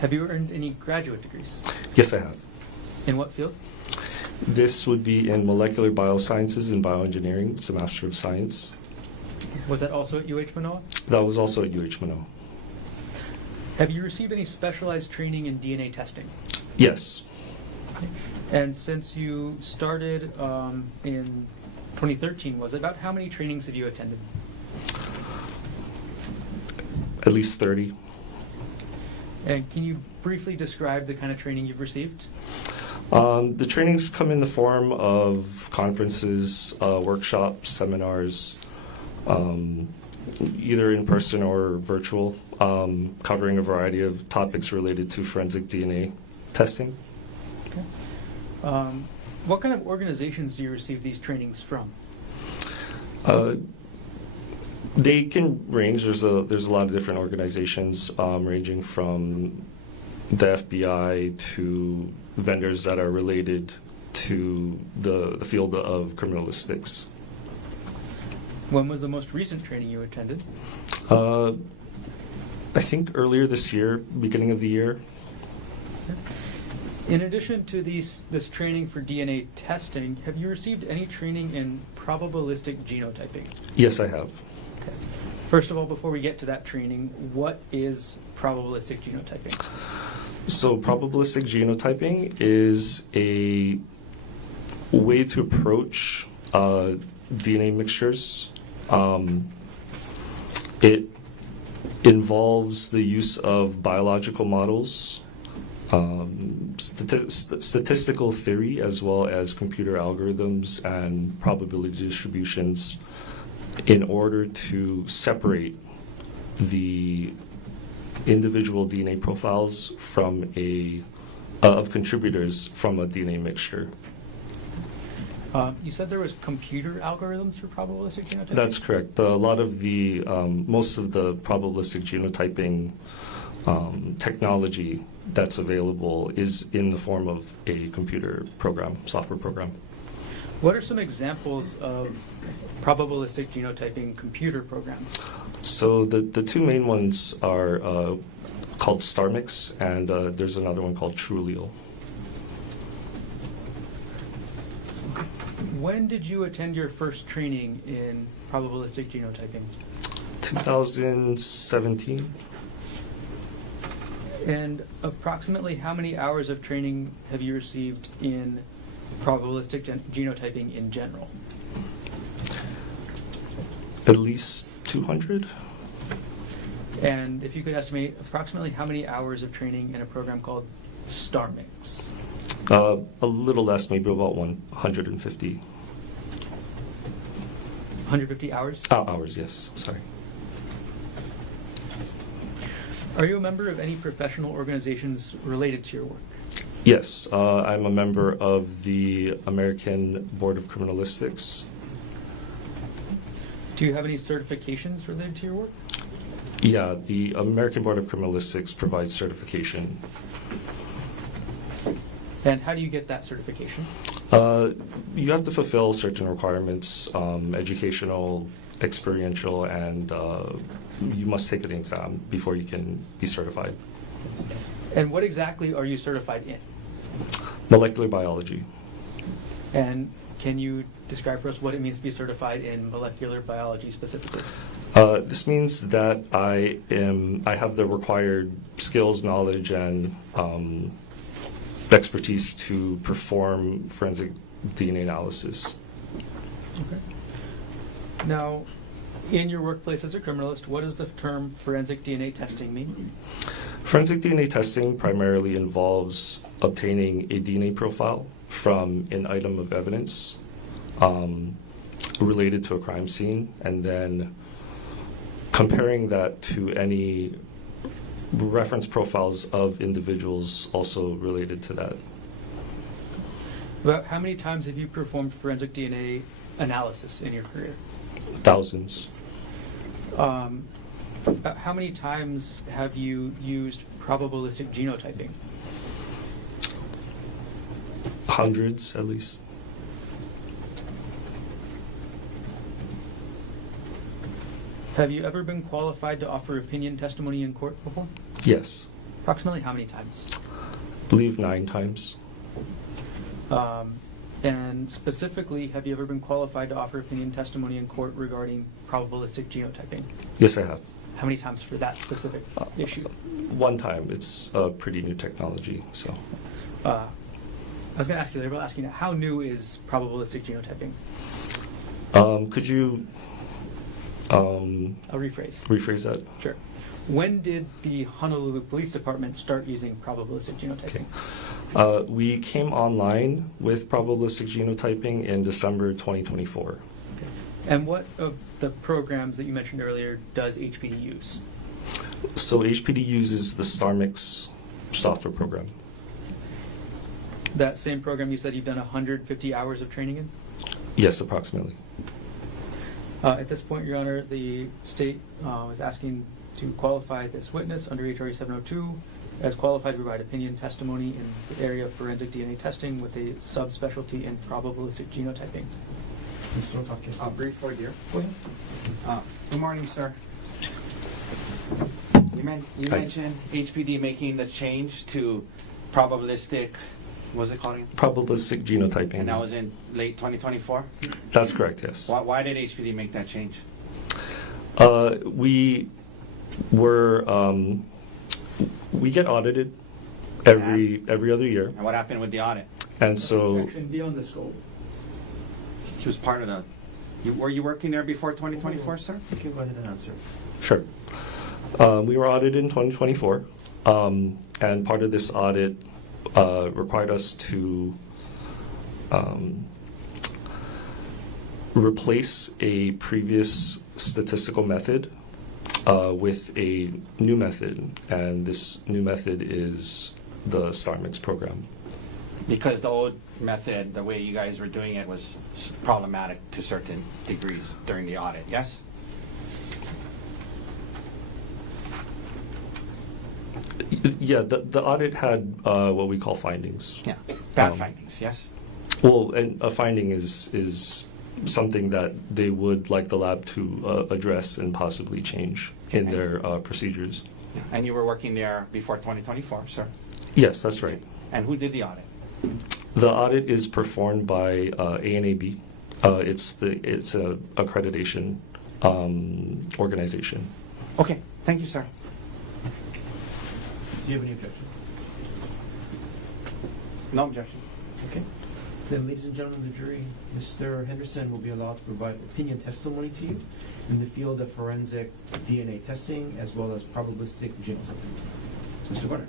Have you earned any graduate degrees? Yes, I have. In what field? This would be in molecular biosciences and bioengineering. It's a Master of Science. Was that also at UH Manoa? That was also at UH Manoa. Have you received any specialized training in DNA testing? Yes. And since you started in 2013, was it about how many trainings have you attended? At least 30. And can you briefly describe the kind of training you've received? The trainings come in the form of conferences, workshops, seminars, either in person or virtual, covering a variety of topics related to forensic DNA testing. Okay. What kind of organizations do you receive these trainings from? They can range. There's a lot of different organizations, ranging from the FBI to vendors that are related to the field of criminalistics. When was the most recent training you attended? I think earlier this year, beginning of the year. In addition to this training for DNA testing, have you received any training in probabilistic genotyping? Yes, I have. Okay. First of all, before we get to that training, what is probabilistic genotyping? So probabilistic genotyping is a way to approach DNA mixtures. It involves the use of biological models, statistical theory, as well as computer algorithms and probability distributions in order to separate the individual DNA profiles from of contributors from a DNA mixture. You said there was computer algorithms for probabilistic genotyping? That's correct. A lot of the, most of the probabilistic genotyping technology that's available is in the form of a computer program, software program. What are some examples of probabilistic genotyping computer programs? So the two main ones are called Starmix, and there's another one called Pretrial. When did you attend your first training in probabilistic genotyping? 2017. And approximately how many hours of training have you received in probabilistic genotyping in general? At least 200. And if you could estimate approximately how many hours of training in a program called Starmix? A little less, maybe about 150. 150 hours? Hours, yes. Sorry. Are you a member of any professional organizations related to your work? Yes, I'm a member of the American Board of Criminalistics. Do you have any certifications related to your work? Yeah, the American Board of Criminalistics provides certification. And how do you get that certification? You have to fulfill certain requirements, educational, experiential, and you must take an exam before you can be certified. And what exactly are you certified in? Molecular biology. And can you describe for us what it means to be certified in molecular biology specifically? This means that I have the required skills, knowledge, and expertise to perform forensic DNA analysis. Okay. Now, in your workplace as a criminalist, what does the term forensic DNA testing mean? Forensic DNA testing primarily involves obtaining a DNA profile from an item of evidence related to a crime scene, and then comparing that to any reference profiles of individuals also related to that. About how many times have you performed forensic DNA analysis in your career? Thousands. How many times have you used probabilistic genotyping? Hundreds, at least. Have you ever been qualified to offer opinion testimony in court before? Yes. Approximately how many times? I believe 9 times. And specifically, have you ever been qualified to offer opinion testimony in court regarding probabilistic genotyping? Yes, I have. How many times for that specific issue? 1 time. It's a pretty new technology, so. I was going to ask you later, but asking how new is probabilistic genotyping? Could you I'll rephrase. rephrase that? Sure. When did the Honolulu Police Department start using probabilistic genotyping? Okay. We came online with probabilistic genotyping in December 2024. Okay. And what of the programs that you mentioned earlier does HPD use? So HPD uses the Starmix software program. That same program you said you've done 150 hours of training in? Yes, approximately. At this point, Your Honor, the state is asking to qualify this witness under HRE 702 as qualified to provide opinion testimony in the area of forensic DNA testing with a subspecialty in probabilistic genotyping. Mr. Otake. Brief for here. Go ahead. Good morning, sir. You Hi. mentioned HPD making the change to probabilistic, what's it called again? Probabilistic genotyping. And that was in late 2024? That's correct, yes. Why did HPD make that change? We were we get audited every other year, And what happened with the audit? and so Objection beyond the scope. She was part of the, were you working there before 2024, sir? Okay, go ahead and answer. sure. We were audited in 2024, and part of this audit required us to replace a previous statistical method with a new method, and this new method is the Starmix program. Because the old method, the way you guys were doing it, was problematic to certain degrees during the audit, yes? Yeah, the audit had what we call findings. Yeah. Bad Um, findings, yes? Well, and a finding is something that they would like the lab to address and possibly change in Okay. their procedures. And you were working there before 2024, sir? Yes, that's right. And who did the audit? The audit is performed by ANAB. It's a accreditation organization. Okay, thank you, sir. Do you have any objection? No objection. Okay. Then, ladies and gentlemen of the jury, Mr. Henderson will be allowed to provide opinion testimony to you in the field of forensic DNA testing as well as probabilistic genotyping. Mr. Garner.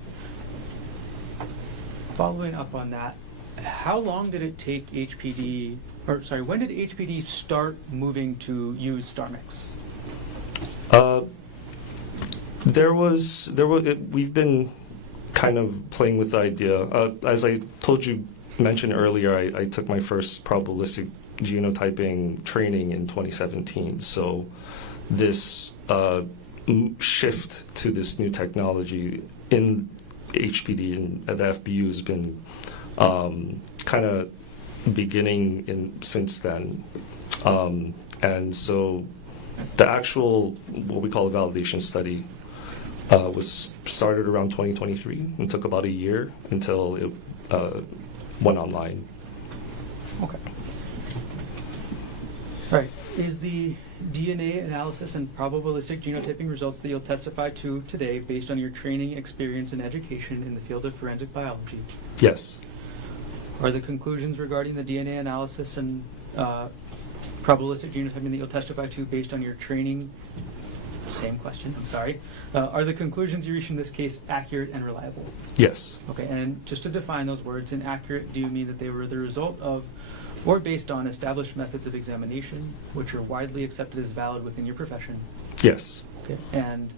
Following up on that, how long did it take HPD, or sorry, when did HPD start moving to use Starmix? We've been kind of playing with the idea. As I mentioned earlier, I took my first probabilistic genotyping training in 2017. So this shift to this new technology in HPD and at FBU has been kind of beginning since then. And so the actual, what we call a validation study, was started around 2023 and took about a year until it went online. Okay. All right. Is the DNA analysis and probabilistic genotyping results that you'll testify to today based on your training, experience, and education in the field of forensic biology? Yes. Are the conclusions regarding the DNA analysis and probabilistic genotyping that you'll testify to based on your training? Same question, I'm sorry. Are the conclusions you reach in this case accurate and reliable? Yes. Okay, and just to define those words, inaccurate, do you mean that they were the result of or based on established methods of examination, which are widely accepted as valid within your profession? Yes. Okay, and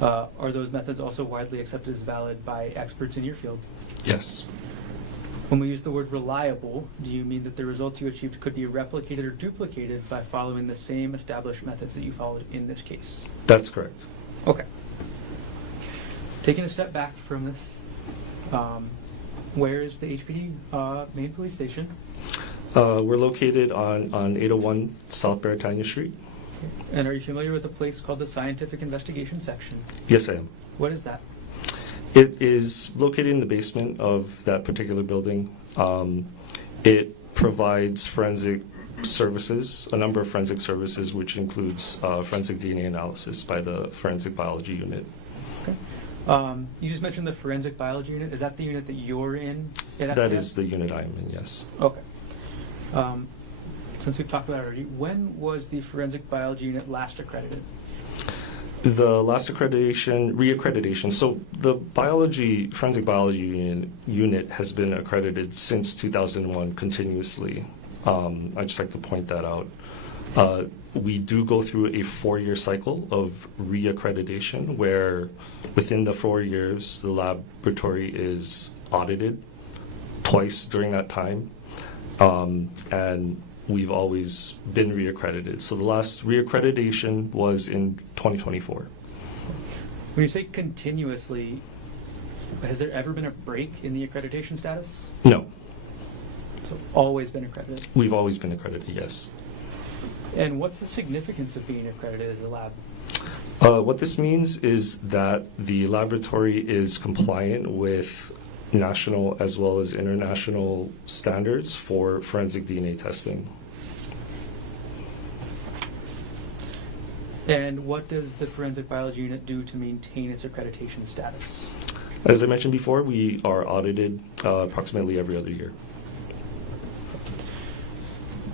are those methods also widely accepted as valid by experts in your field? Yes. When we use the word reliable, do you mean that the results you achieved could be replicated or duplicated by following the same established methods that you followed in this case? That's correct. Okay. Taking a step back from this, where is the HPD main police station? We're located on 801 South Beretania Street. And are you familiar with a place called the Scientific Investigation Section? Yes, I am. What is that? It is located in the basement of that particular building. It provides forensic services, a number of forensic services, which includes forensic DNA analysis by the Forensic Biology Unit. Okay. You just mentioned the Forensic Biology Unit. Is that the unit that you're in at That FBS? is the unit I am in, yes. Okay. Since we've talked about it already, when was the Forensic Biology Unit last accredited? The last reaccreditation, so the forensic biology unit has been accredited since 2001 continuously. I'd just like to point that out. We do go through a 4-year cycle of reaccreditation where within the 4 years, the laboratory is audited twice during that time. And we've always been reaccredited. So the last reaccreditation was in 2024. When you say continuously, has there ever been a break in the accreditation status? No, So always been accredited. we've always been accredited, yes. And what's the significance of being accredited as a lab? What this means is that the laboratory is compliant with national as well as international standards for forensic DNA testing. And what does the Forensic Biology Unit do to maintain its accreditation status? As I mentioned before, we are audited approximately every other year.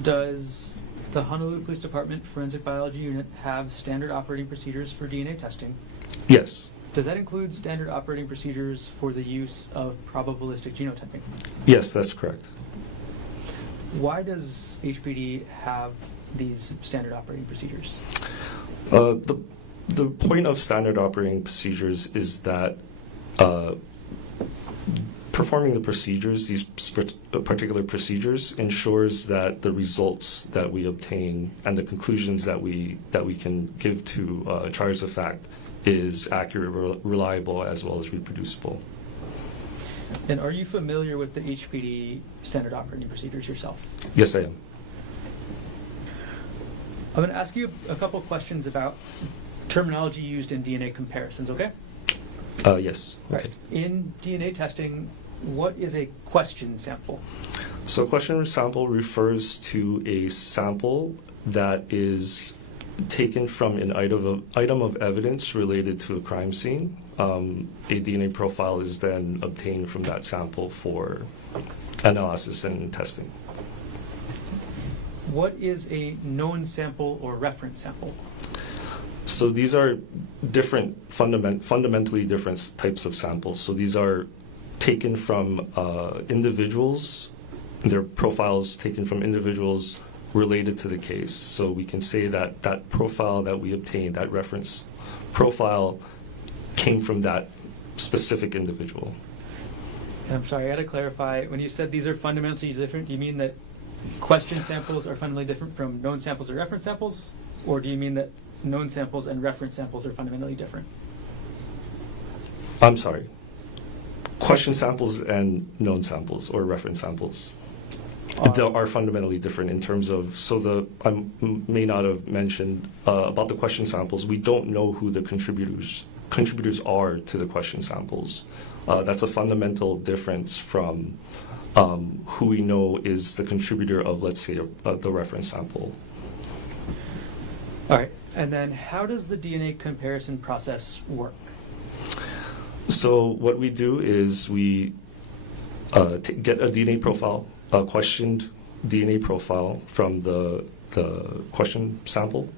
Does the Honolulu Police Department Forensic Biology Unit have standard operating procedures for DNA testing? Yes. Does that include standard operating procedures for the use of probabilistic genotyping? Yes, that's correct. Why does HPD have these standard operating procedures? The point of standard operating procedures is that performing the procedures, these particular procedures, ensures that the results that we obtain and the conclusions that we can give to triers of fact is accurate, reliable, as well as reproducible. And are you familiar with the HPD standard operating procedures yourself? Yes, I am. I'm going to ask you a couple questions about terminology used in DNA comparisons, okay? Yes. Okay. Right. In DNA testing, what is a question sample? So a question sample refers to a sample that is taken from an item of evidence related to a crime scene. A DNA profile is then obtained from that sample for analysis and testing. What is a known sample or reference sample? So these are different, fundamentally different types of samples. So these are taken from individuals, their profiles taken from individuals related to the case. So we can say that that profile that we obtained, that reference profile, came from that specific individual. And I'm sorry, I got to clarify. When you said these are fundamentally different, do you mean that question samples are fundamentally different from known samples or reference samples? Or do you mean that known samples and reference samples are fundamentally different? I'm sorry. Question samples and known samples or reference samples they are fundamentally different in terms of, so I may not have mentioned about the question samples, we don't know who the contributors are to the question samples. That's a fundamental difference from who we know is the contributor of, let's say, the reference sample. All right. And then how does the DNA comparison process work? So what we do is we get a DNA profile, a questioned DNA profile from the question sample.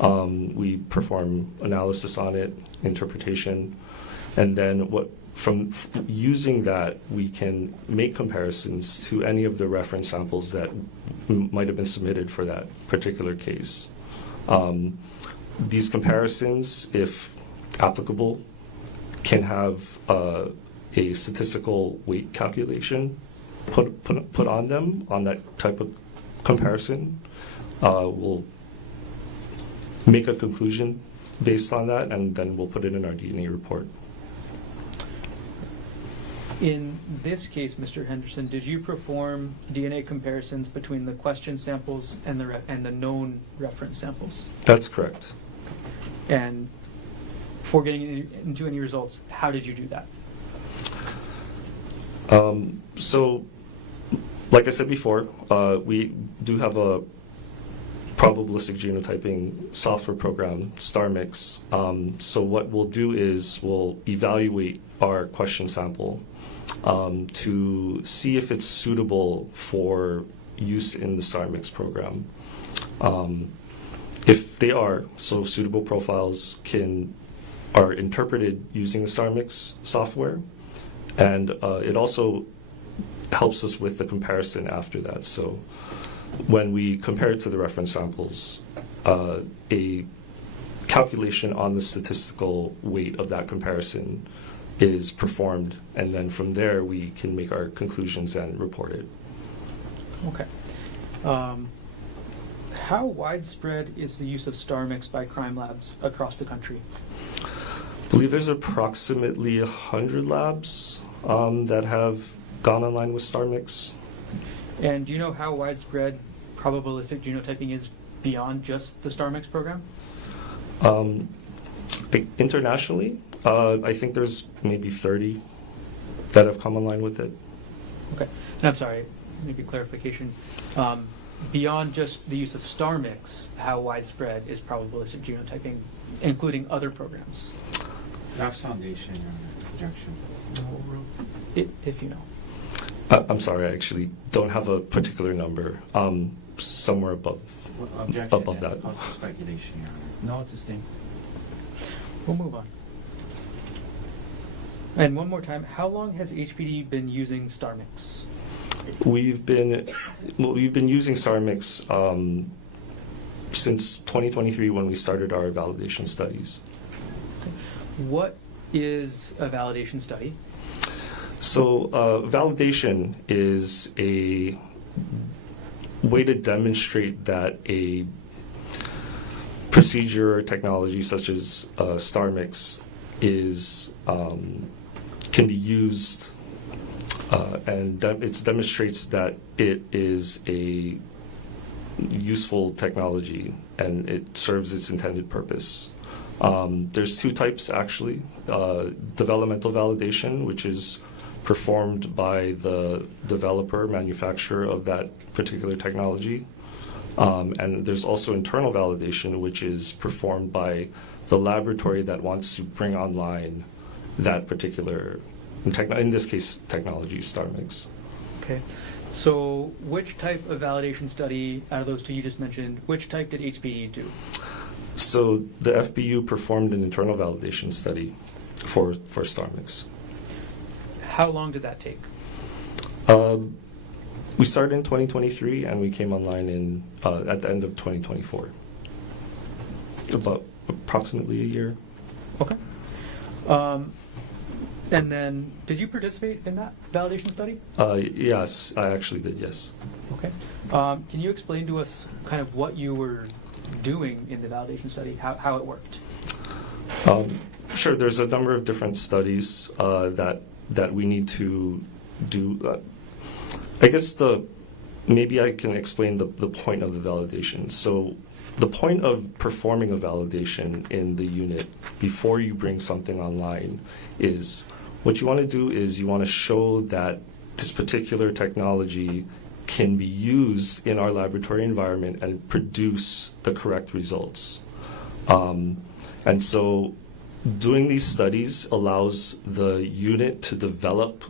We perform analysis on it, interpretation, and then from using that, we can make comparisons to any of the reference samples that might have been submitted for that particular case. These comparisons, if applicable, can have a statistical weight calculation put on them on that type of comparison. We'll make a conclusion based on that, and then we'll put it in our DNA report. In this case, Mr. Henderson, did you perform DNA comparisons between the question samples and the known reference samples? That's correct. And before getting into any results, how did you do that? So, like I said before, we do have a probabilistic genotyping software program, Starmix. So what we'll do is we'll evaluate our question sample to see if it's suitable for use in the Starmix program. If they are, so suitable profiles are interpreted using the Starmix software, and it also helps us with the comparison after that. So when we compare it to the reference samples, a calculation on the statistical weight of that comparison is performed, and then from there we can make our conclusions and report it. Okay. How widespread is the use of Starmix by crime labs across the country? I believe there's approximately 100 labs that have gone online with Starmix. And do you know how widespread probabilistic genotyping is beyond just the Starmix program? Internationally, I think there's maybe 30 that have come online with it. Okay. And I'm sorry, maybe clarification. Beyond just the use of Starmix, how widespread is probabilistic genotyping, including other programs? That's foundation projection. If you know. I'm sorry, I actually don't have a particular number. Somewhere above that. Speculation, Your Honor. No, it's a sting. We'll move on. And one more time, how long has HPD been using Starmix? We've been using Starmix since 2023 when we started our validation studies. Okay. What is a validation study? So validation is a way to demonstrate that a procedure or technology such as Starmix is can be used and it demonstrates that it is a useful technology and it serves its intended purpose. There's two types actually. Developmental validation, which is performed by the developer, manufacturer of that particular technology. And there's also internal validation, which is performed by the laboratory that wants to bring online that particular, in this case, technology, Starmix. Okay. So which type of validation study out of those two you just mentioned, which type did HPD do? So the FBU performed an internal validation study for Starmix. How long did that take? We started in 2023 and we came online in at the end of 2024. About approximately a year. Okay. And then, did you participate in that validation study? Yes, I actually did, yes. Okay. Can you explain to us kind of what you were doing in the validation study, how it worked? Sure, there's a number of different studies that we need to do. I guess maybe I can explain the point of the validation. So the point of performing a validation in the unit before you bring something online is what you want to do is you want to show that this particular technology can be used in our laboratory environment and produce the correct results. And so doing these studies allows the unit to develop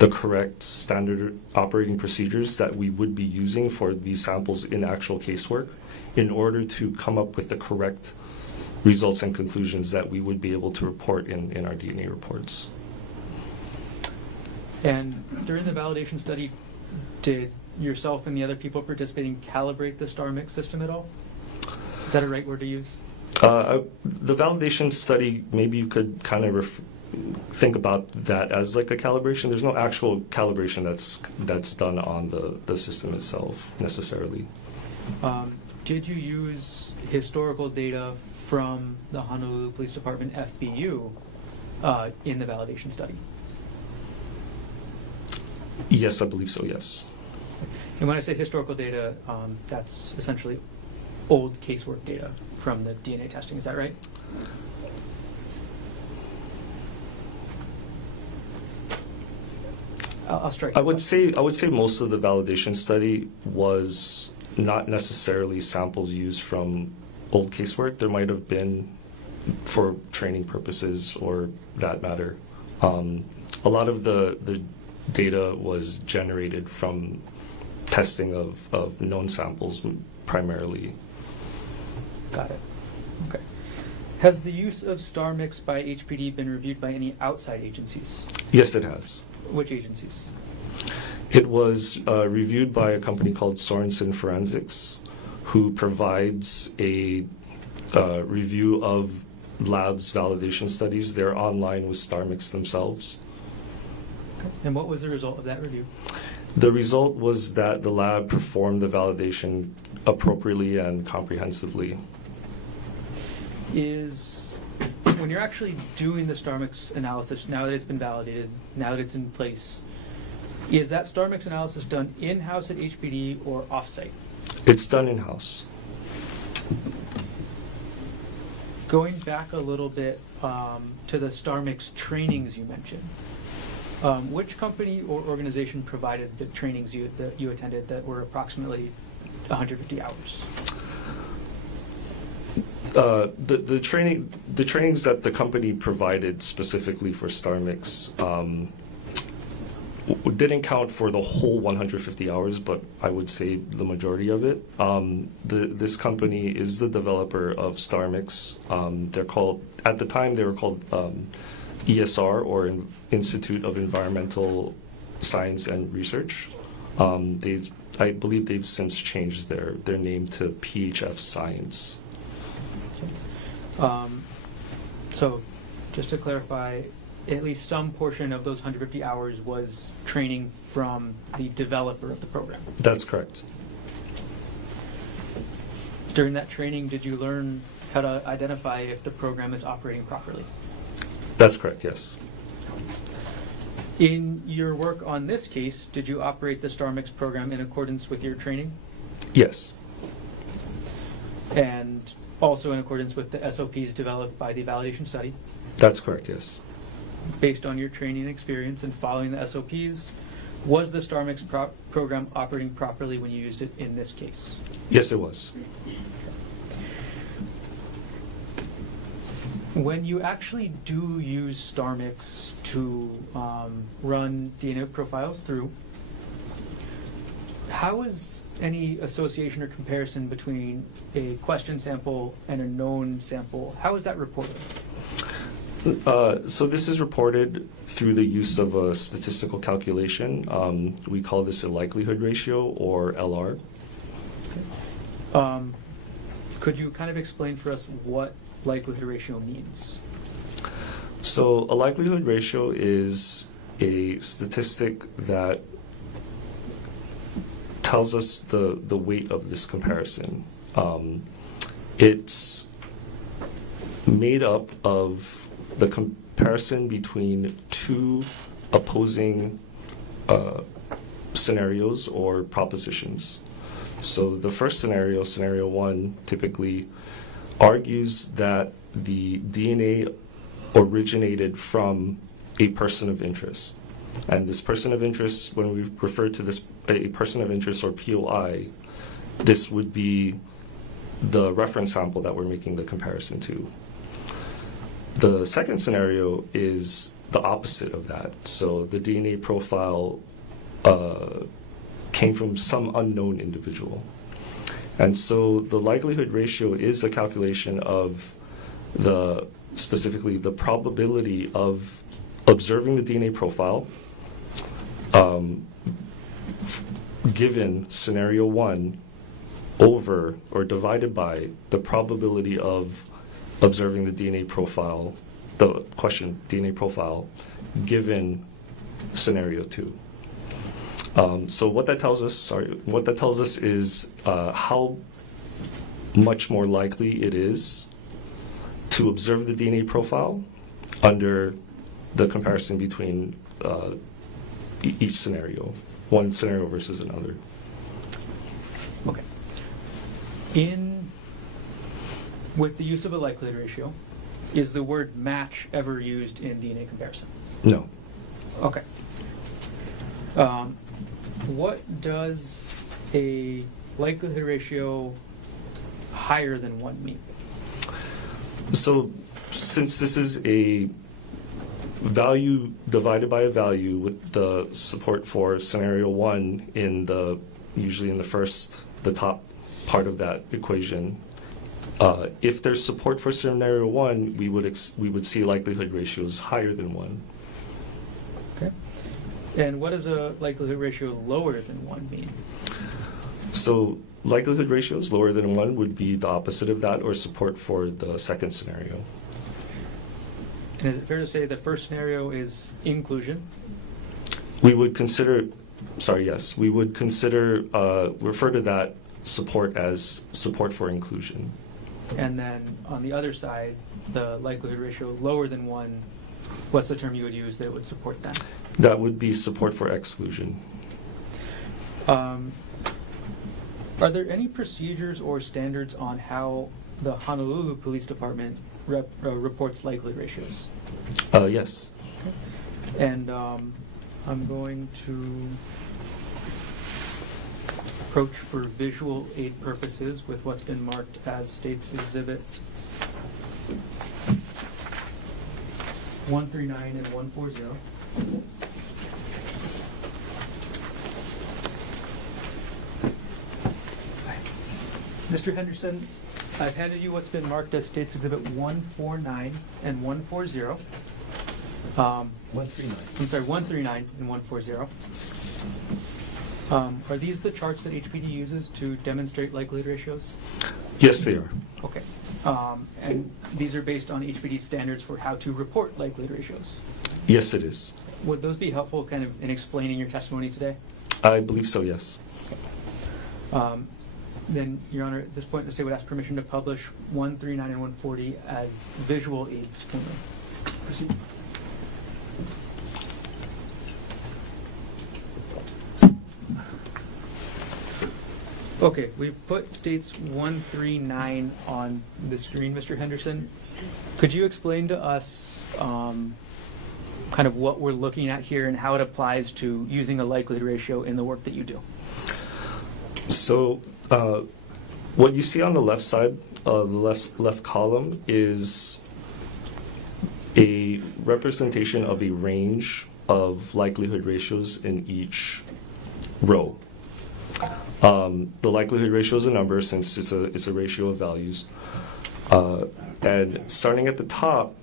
the correct standard operating procedures that we would be using for these samples in actual casework in order to come up with the correct results and conclusions that we would be able to report in our DNA reports. And during the validation study, did yourself and the other people participating calibrate the Starmix system at all? Is that a right word to use? The validation study, maybe you could kind of think about that as like a calibration. There's no actual calibration that's done on the system itself necessarily. Did you use historical data from the Honolulu Police Department FBU in the validation study? Yes, I believe so, yes. And when I say historical data, that's essentially old casework data from the DNA testing, is that right? I'll strike. I would say most of the validation study was not necessarily samples used from old casework. There might have been for training purposes or that matter. A lot of the data was generated from testing of known samples primarily. Got it. Okay. Has the use of Starmix by HPD been reviewed by any outside agencies? Yes, it has. Which agencies? It was reviewed by a company called Sorensen Forensics, who provides a review of labs' validation studies. They're online with Starmix themselves. Okay. And what was the result of that review? The result was that the lab performed the validation appropriately and comprehensively. When you're actually doing the Starmix analysis, now that it's been validated, now that it's in place, is that Starmix analysis done in-house at HPD or off-site? It's done in-house. Going back a little bit to the Starmix trainings you mentioned, which company or organization provided the trainings that you attended that were approximately 150 hours? The trainings that the company provided specifically for Starmix didn't count for the whole 150 hours, but I would say the majority of it. This company is the developer of Starmix. They're called, at the time they were called ESR, or Institute of Environmental Science and Research. I believe they've since changed their name to PHF Science. So, just to clarify, at least some portion of those 150 hours was training from the developer of the program. That's correct. During that training, did you learn how to identify if the program is operating properly? That's correct, yes. In your work on this case, did you operate the Starmix program in accordance with your training? Yes. And also in accordance with the SOPs developed by the validation study? That's correct, yes. Based on your training and experience and following the SOPs, was the Starmix program operating properly when you used it in this case? Yes, it was. When you actually do use Starmix to run DNA profiles through, how is any association or comparison between a question sample and a known sample, how is that reported? So this is reported through the use of a statistical calculation. We call this a likelihood ratio, or LR. Could you kind of explain for us what likelihood ratio means? So a likelihood ratio is a statistic that tells us the weight of this comparison. It's made up of the comparison between two opposing scenarios or propositions. So the first scenario, scenario one, typically argues that the DNA originated from a person of interest. And this person of interest, when we refer to this a person of interest or POI, this would be the reference sample that we're making the comparison to. The second scenario is the opposite of that. So the DNA profile came from some unknown individual. And so the likelihood ratio is a calculation of specifically the probability of observing the DNA profile given scenario one over or divided by the probability of observing the DNA profile, the question DNA profile, given scenario two. So what that tells us is how much more likely it is to observe the DNA profile under the comparison between each scenario, one scenario versus another. Okay. With the use of a likelihood ratio, is the word match ever used in DNA comparison? No. Okay. What does a likelihood ratio higher than 1 mean? So since this is a value divided by a value with the support for scenario one usually in the top part of that equation, if there's support for scenario one, we would see likelihood ratios higher than 1. Okay. And what does a likelihood ratio lower than 1 mean? So likelihood ratios lower than 1 would be the opposite of that, or support for the second scenario. And is it fair to say the first scenario is inclusion? We would consider, we would consider, refer to that support as support for inclusion. And then on the other side, the likelihood ratio lower than 1, what's the term you would use that would support that? That would be support for exclusion. Are there any procedures or standards on how the Honolulu Police Department reports likelihood ratios? Yes. Okay. And I'm going to approach for visual aid purposes with what's been marked as State's Exhibit 139 and 140. Mr. Henderson, I've handed you what's been marked as State's Exhibit 149 and 140. 139. I'm sorry, 139 and 140. Are these the charts that HPD uses to demonstrate likelihood ratios? Yes, they are. Okay. And these are based on HPD standards for how to report likelihood ratios. Yes, it is. Would those be helpful kind of in explaining your testimony today? I believe so, yes. Then, Your Honor, at this point, the state would ask permission to publish 139 and 140 as visual aids only. Proceed. Okay, we've put states 139 on the screen, Mr. Henderson. Could you explain to us kind of what we're looking at here and how it applies to using a likelihood ratio in the work that you do? So what you see on the left side, the left column, is a representation of a range of likelihood ratios in each row. The likelihood ratio is a number since it's a ratio of values. And starting at the top,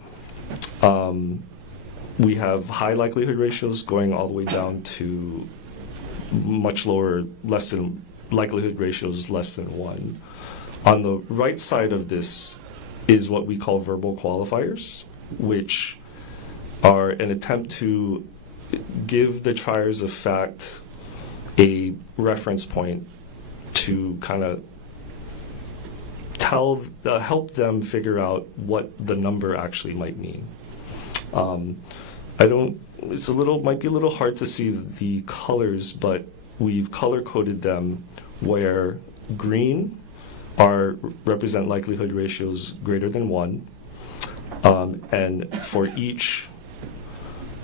we have high likelihood ratios going all the way down to much lower, likelihood ratios less than 1. On the right side of this is what we call verbal qualifiers, which are an attempt to give the triers of fact a reference point to kind of help them figure out what the number actually might mean. Might be a little hard to see the colors, but we've color coded them where green represent likelihood ratios greater than 1, and for each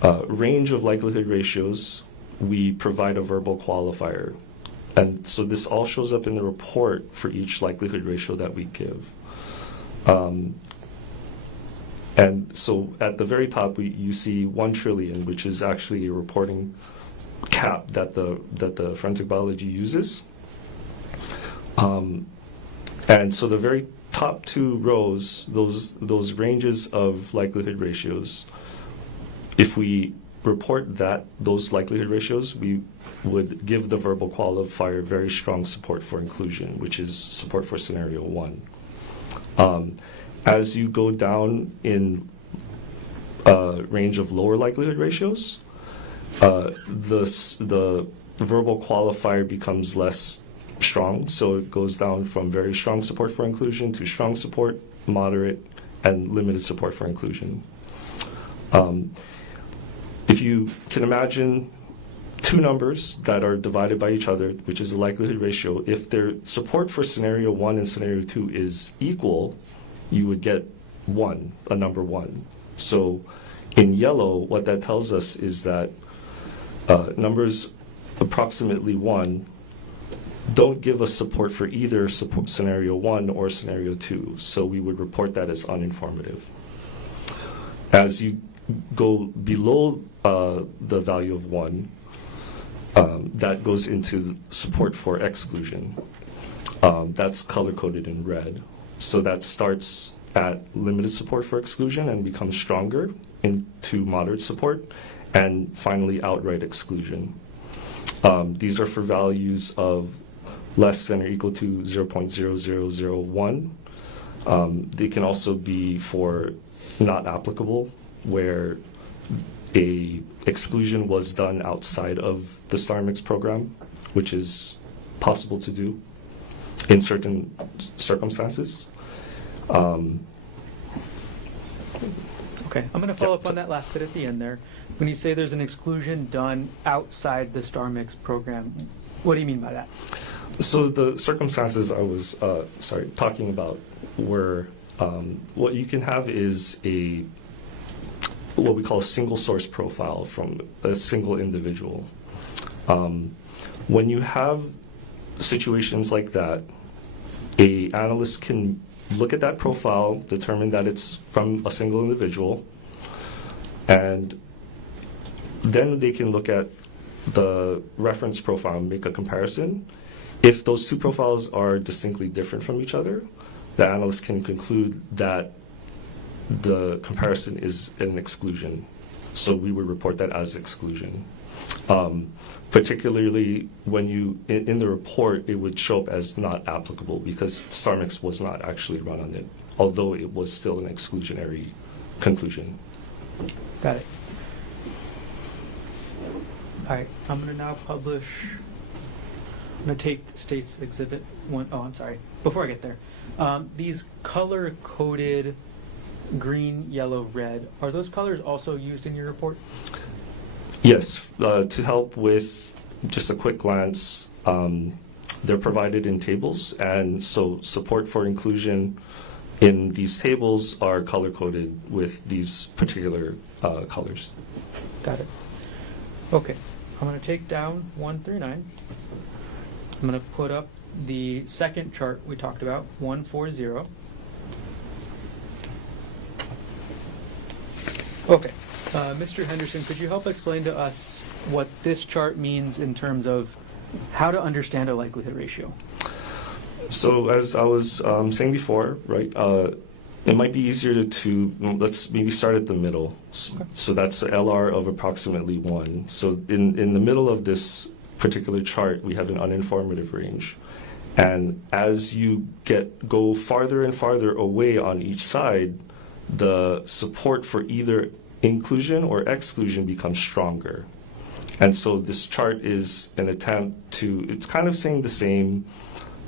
range of likelihood ratios, we provide a verbal qualifier. And so this all shows up in the report for each likelihood ratio that we give. And so at the very top, you see 1 trillion, which is actually a reporting cap that the forensic biology uses. And so the very top 2 rows, those ranges of likelihood ratios, if we report those likelihood ratios, we would give the verbal qualifier very strong support for inclusion, which is support for scenario 1. As you go down in range of lower likelihood ratios, the verbal qualifier becomes less strong, so it goes down from very strong support for inclusion to strong support, moderate, and limited support for inclusion. If you can imagine 2 numbers that are divided by each other, which is a likelihood ratio, if their support for scenario 1 and scenario 2 is equal, you would get a number 1. So in yellow, what that tells us is that numbers approximately 1 don't give us support for either scenario 1 or scenario 2, so we would report that as uninformative. As you go below the value of 1, that goes into support for exclusion. That's color-coded in red. So that starts at limited support for exclusion and becomes stronger into moderate support, and finally outright exclusion. These are for values of less than or equal to 0.0001. They can also be for not applicable, where a exclusion was done outside of the Starmix program, which is possible to do in certain circumstances. Okay, I'm going to follow up on that last bit at the end there. When you say there's an exclusion done outside the Starmix program, what do you mean by that? So the circumstances I was talking about were what you can have is what we call a single source profile from a single individual. When you have situations like that, an analyst can look at that profile, determine that it's from a single individual, and then they can look at the reference profile and make a comparison. If those 2 profiles are distinctly different from each other, the analyst can conclude that the comparison is an exclusion. So we would report that as exclusion. Particularly when in the report, it would show up as not applicable because Starmix was not actually run on it. although it was still an exclusionary conclusion. Got it. All right, I'm going to now publish. I'm going to take State's Exhibit 1. Oh, I'm sorry. Before I get there, these color-coded green, yellow, red, are those colors also used in your report? Yes, to help with just a quick glance, they're provided in tables, and so support for inclusion in these tables are color-coded with these particular colors. Got it. Okay, I'm going to take down 1 through 9. I'm going to put up the second chart we talked about, 140. Okay, Mr. Henderson, could you help explain to us what this chart means in terms of how to understand a likelihood ratio? So as I was saying before, right, it might be easier to let's maybe start at the middle. So that's the LR of approximately 1. So in the middle of this particular chart, we have an uninformative range. And as you go farther and farther away on each side, the support for either inclusion or exclusion becomes stronger. And so this chart is an attempt to, it's kind of saying the same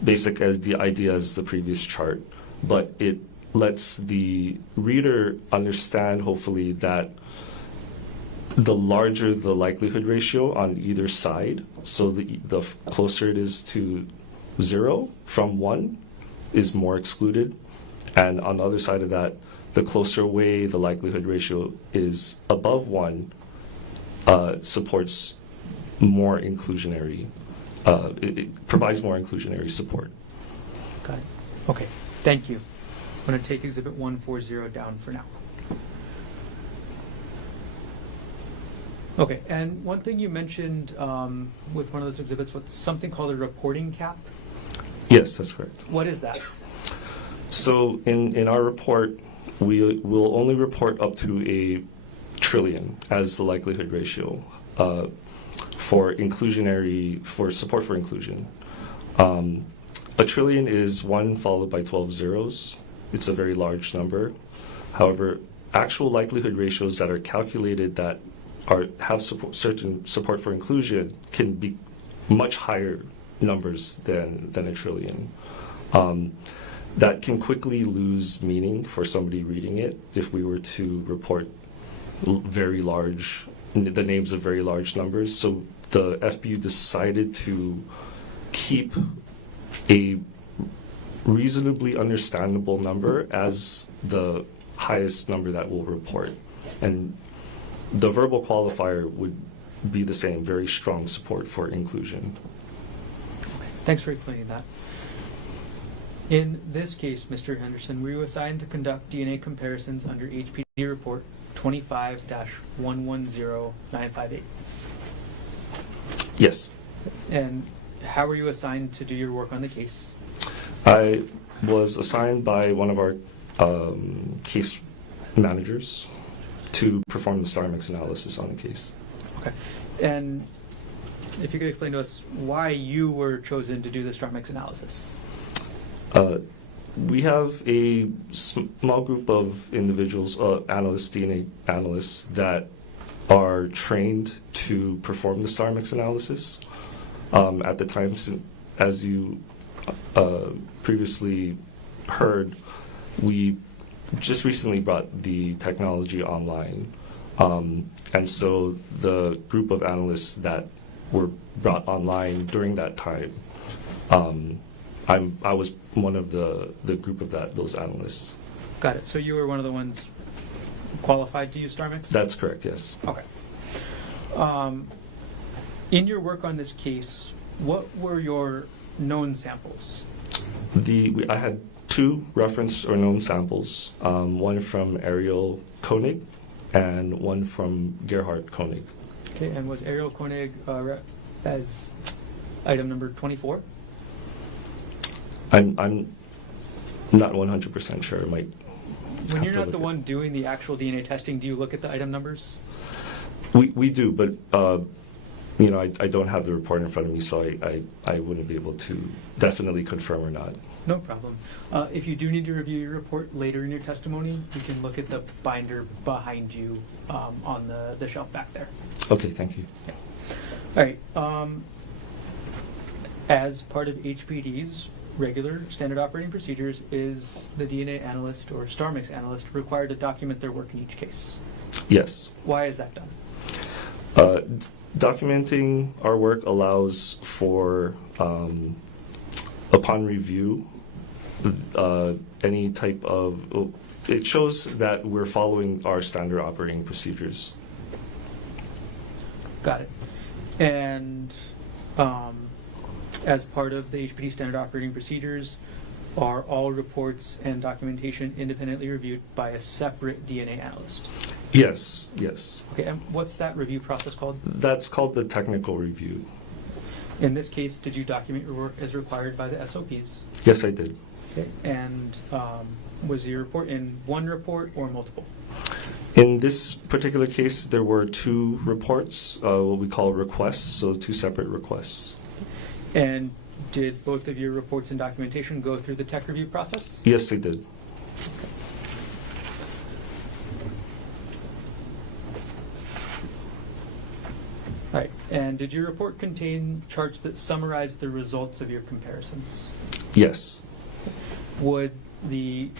basic as the idea as the previous chart, but it lets the reader understand, hopefully, that the larger the likelihood ratio on either side, so the closer it is to 0 from 1 is more excluded, and on the other side of that, the closer away the likelihood ratio is above 1 supports more inclusionary, it provides more inclusionary support. Got it. Okay, thank you. I'm going to take Exhibit 140 down for now. Okay, and one thing you mentioned with one of those exhibits was something called a reporting cap. Yes, that's correct. What is that? So in our report, we will only report up to 1 trillion as the likelihood ratio for support for inclusion. 1 trillion is 1 followed by 12 zeros. It's a very large number. However, actual likelihood ratios that are calculated that have certain support for inclusion can be much higher numbers than 1 trillion. That can quickly lose meaning for somebody reading it if we were to report the names of very large numbers. So the FBU decided to keep a reasonably understandable number as the highest number that we'll report. And the verbal qualifier would be the same, very strong support for inclusion. Okay, thanks for explaining that. In this case, Mr. Henderson, were you assigned to conduct DNA comparisons under HPD report 25-110958? Yes. And how were you assigned to do your work on the case? I was assigned by one of our case managers to perform the Starmix analysis on the case. Okay. And if you could explain to us why you were chosen to do the Starmix analysis. We have a small group of individuals, DNA analysts, that are trained to perform the Starmix analysis. At the time, as you previously heard, we just recently brought the technology online. And so the group of analysts that were brought online during that time, I was one of the group of those analysts. Got it. So you were one of the ones qualified to use Starmix? That's correct, yes. Okay. In your work on this case, what were your known samples? I had 2 reference or known samples, one from Gerhardt Konig and one from Gerhardt Konig. Okay, and was Gerhardt Konig as item number 24? I'm not 100% sure. When you're not the one doing the actual DNA testing, do you look at the item numbers? We do, but I don't have the report in front of me, so I wouldn't be able to definitely confirm or not. No problem. If you do need to review your report later in your testimony, you can look at the binder behind you on the shelf back there. Okay, thank you. Yeah. All right. As part of HPD's regular standard operating procedures, is the DNA analyst or Starmix analyst required to document their work in each case? Yes. Why is that done? Documenting our work allows for, upon review, any type of, it shows that we're following our standard operating procedures. Got it. And as part of the HPD standard operating procedures, are all reports and documentation independently reviewed by a separate DNA analyst? Yes, yes. Okay, and what's that review process called? That's called the technical review. In this case, did you document your work as required by the SOPs? Yes, I did. Okay. And was your report in one report or multiple? In this particular case, there were 2 reports, what we call requests, so 2 separate requests. And did both of your reports and documentation go through the tech review process? Yes, they did. All right. And did your report contain charts that summarize the results of your comparisons? Yes. Would the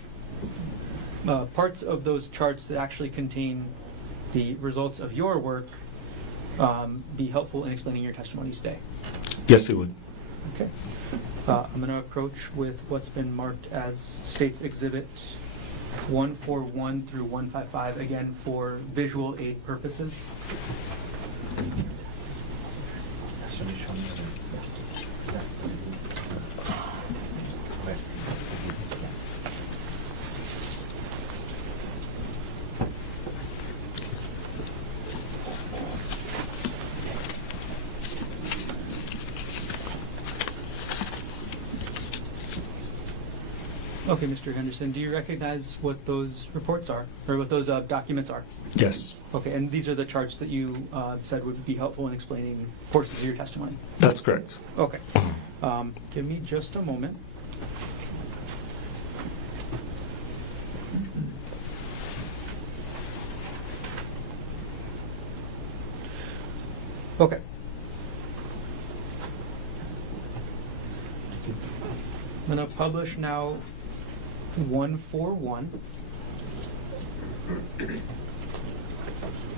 parts of those charts that actually contain the results of your work be helpful in explaining your testimony today? Yes, it would. Okay. I'm going to approach with what's been marked as States Exhibit 141 through 155, again for visual aid purposes. Okay, Mr. Henderson, do you recognize what those reports are, or what those documents are? Yes. Okay, and these are the charts that you said would be helpful in explaining portions of your testimony? That's correct. Okay. Give me just a moment. Okay. I'm going to publish now 141.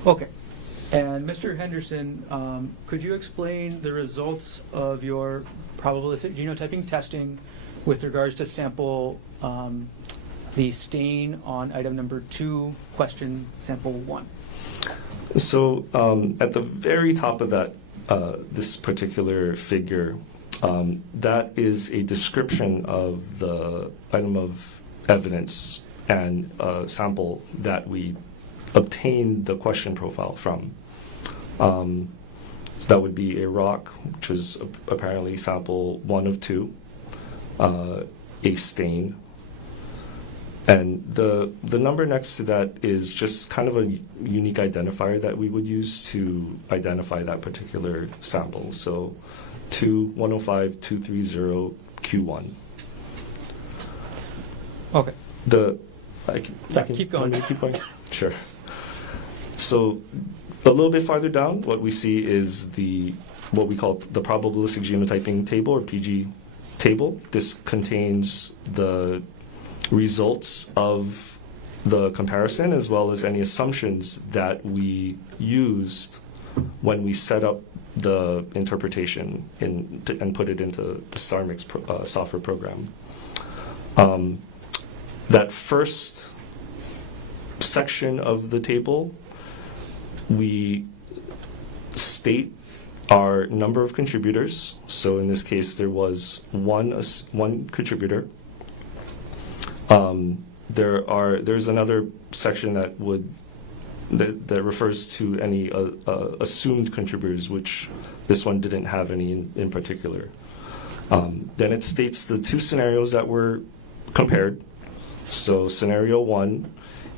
Okay. And Mr. Henderson, could you explain the results of your probabilistic genotyping testing with regards to sample, the stain on item number 2, question sample 1? So at the very top of that, this particular figure, that is a description of the item of evidence and sample that we obtained the question profile from. So that would be a rock, which is apparently sample 1 of 2, a stain, and the number next to that is just kind of a unique identifier that we would use to identify that particular sample. So 2105230 Q1. Okay. Keep going. Keep going. Sure. So a little bit farther down, what we see is what we call the probabilistic genotyping table, or PG table. This contains the results of the comparison as well as any assumptions that we used when we set up the interpretation and put it into the Starmix software program. That first section of the table, we state our number of contributors. So in this case, there was one contributor. There's another section that refers to any assumed contributors, which this one didn't have any in particular. Then it states the 2 scenarios that were compared. So scenario 1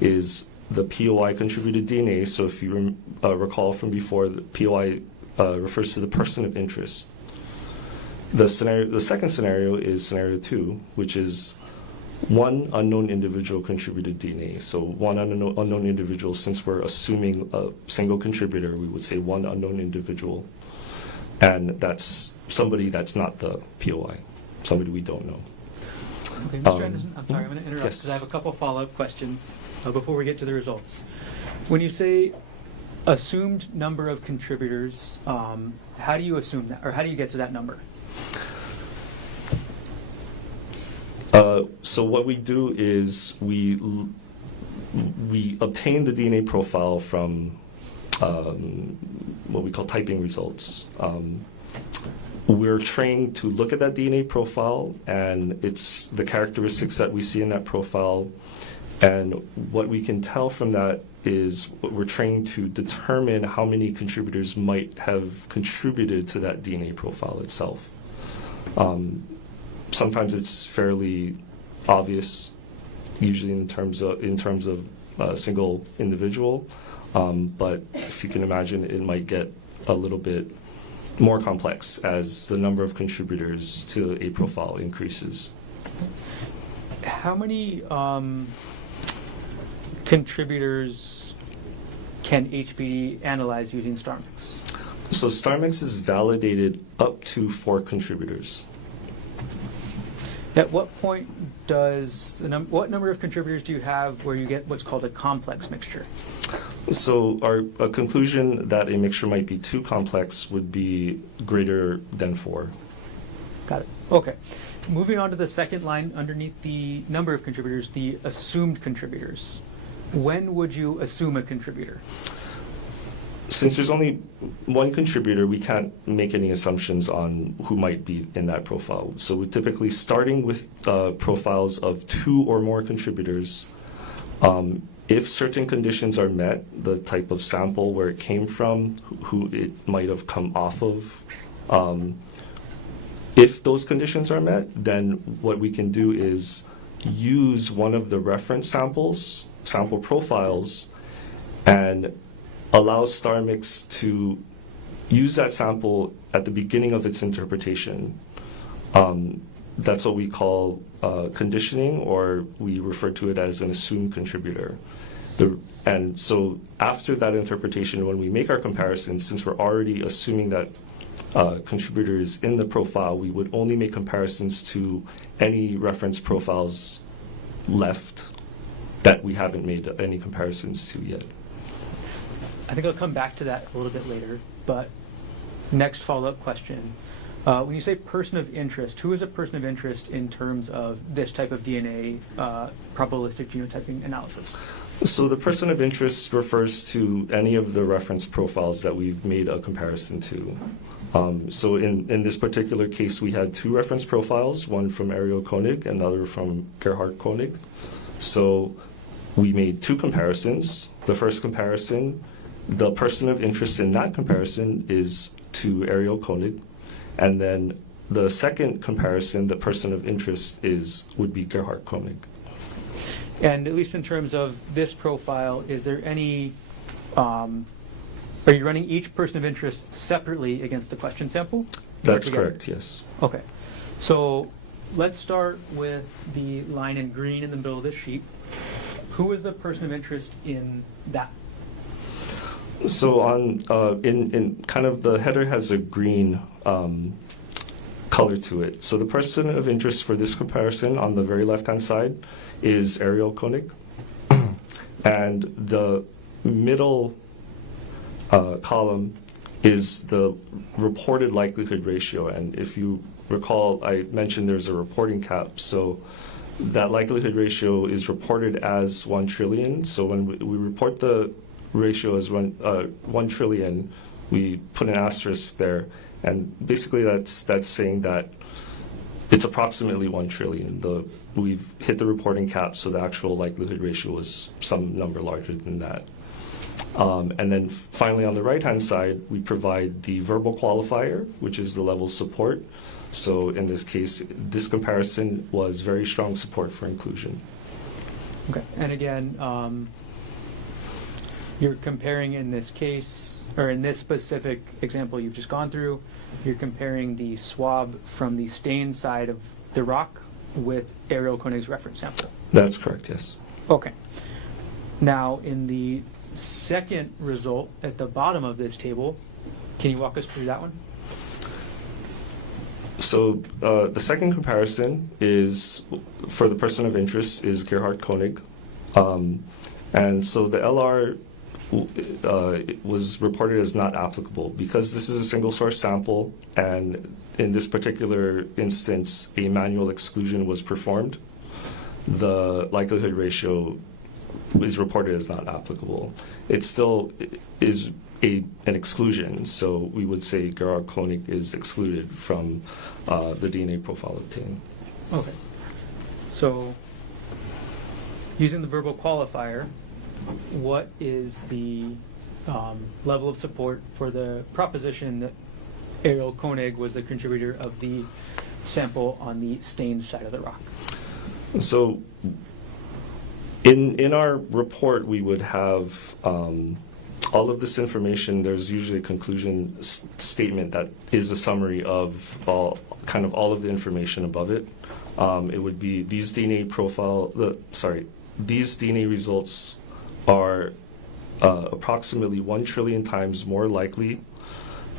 is the POI contributed DNA. So if you recall from before, the POI refers to the person of interest. The second scenario is scenario 2, which is one unknown individual contributed DNA. So one unknown individual, since we're assuming a single contributor, we would say one unknown individual, and that's somebody that's not the POI, somebody we don't know. Okay, Mr. Anderson, I'm sorry, I'm going to interrupt yes. because I have a couple follow-up questions before we get to the results. When you say assumed number of contributors, how do you assume that, or how do you get to that number? So what we do is we obtain the DNA profile from what we call typing results. We're trained to look at that DNA profile and it's the characteristics that we see in that profile, and what we can tell from that is we're trained to determine how many contributors might have contributed to that DNA profile itself. Sometimes it's fairly obvious, usually in terms of a single individual, but if you can imagine, it might get a little bit more complex as the number of contributors to a profile increases. How many contributors can HBD analyze using Starmix? So Starmix is validated up to 4 contributors. At what point does what number of contributors do you have where you get what's called a complex mixture? So our conclusion that a mixture might be too complex would be greater than 4. Got it. Okay. Moving on to the second line underneath the number of contributors, the assumed contributors. When would you assume a contributor? Since there's only one contributor, we can't make any assumptions on who might be in that profile. So we're typically starting with profiles of 2 or more contributors. If certain conditions are met, the type of sample where it came from, who it might have come off of, if those conditions are met, then what we can do is use one of the reference sample profiles, and allows Starmix to use that sample at the beginning of its interpretation. That's what we call conditioning, or we refer to it as an assumed contributor. And so after that interpretation, when we make our comparisons, since we're already assuming that contributor is in the profile, we would only make comparisons to any reference profiles left that we haven't made any comparisons to yet. I think I'll come back to that a little bit later, but next follow-up question. When you say person of interest, who is a person of interest in terms of this type of DNA probabilistic genotyping analysis? So the person of interest refers to any of the reference profiles that we've made a comparison to. So in this particular case, we had 2 reference profiles, one from Konig and the other from Gerhardt Konig. So we made 2 comparisons. The first comparison, the person of interest in that comparison is to Konig, and then the second comparison, the person of interest would be Gerhardt Konig. And at least in terms of this profile, is there any, are you running each person of interest separately against the question sample? That's correct, yes. Okay. So let's start with the line in green in the middle of this sheet. Who is the person of interest in that? So on in kind of the header has a green color to it. So the person of interest for this comparison on the very left-hand side is Konig, and the middle column is the reported likelihood ratio. And if you recall, I mentioned there's a reporting cap. So that likelihood ratio is reported as 1 trillion. So when we report the ratio as 1 trillion, we put an asterisk there, and basically that's saying that it's approximately 1 trillion. We've hit the reporting cap, so the actual likelihood ratio is some number larger than that. And then finally on the right-hand side, we provide the verbal qualifier, which is the level of support. So in this case, this comparison was very strong support for inclusion. Okay. And again, you're comparing in this case, or in this specific example you've just gone through, you're comparing the swab from the stain side of the rock with Ariel Konig's reference sample. That's correct, yes. Okay. Now, in the second result at the bottom of this table, can you walk us through that one? So the second comparison is, for the person of interest, is Gerhardt Konig. And so the LR was reported as not applicable because this is a single source sample, and in this particular instance, a manual exclusion was performed. The likelihood ratio is reported as not applicable. It still is an exclusion, so we would say Gerhardt Konig is excluded from the DNA profile obtained. Okay. So, using the verbal qualifier, what is the level of support for the proposition that Ariel Konig was the contributor of the sample on the stained side of the rock? So, in our report, we would have all of this information. There's usually a conclusion statement that is a summary of all of the information above it. It would be these DNA these DNA results are approximately 1 trillion times more likely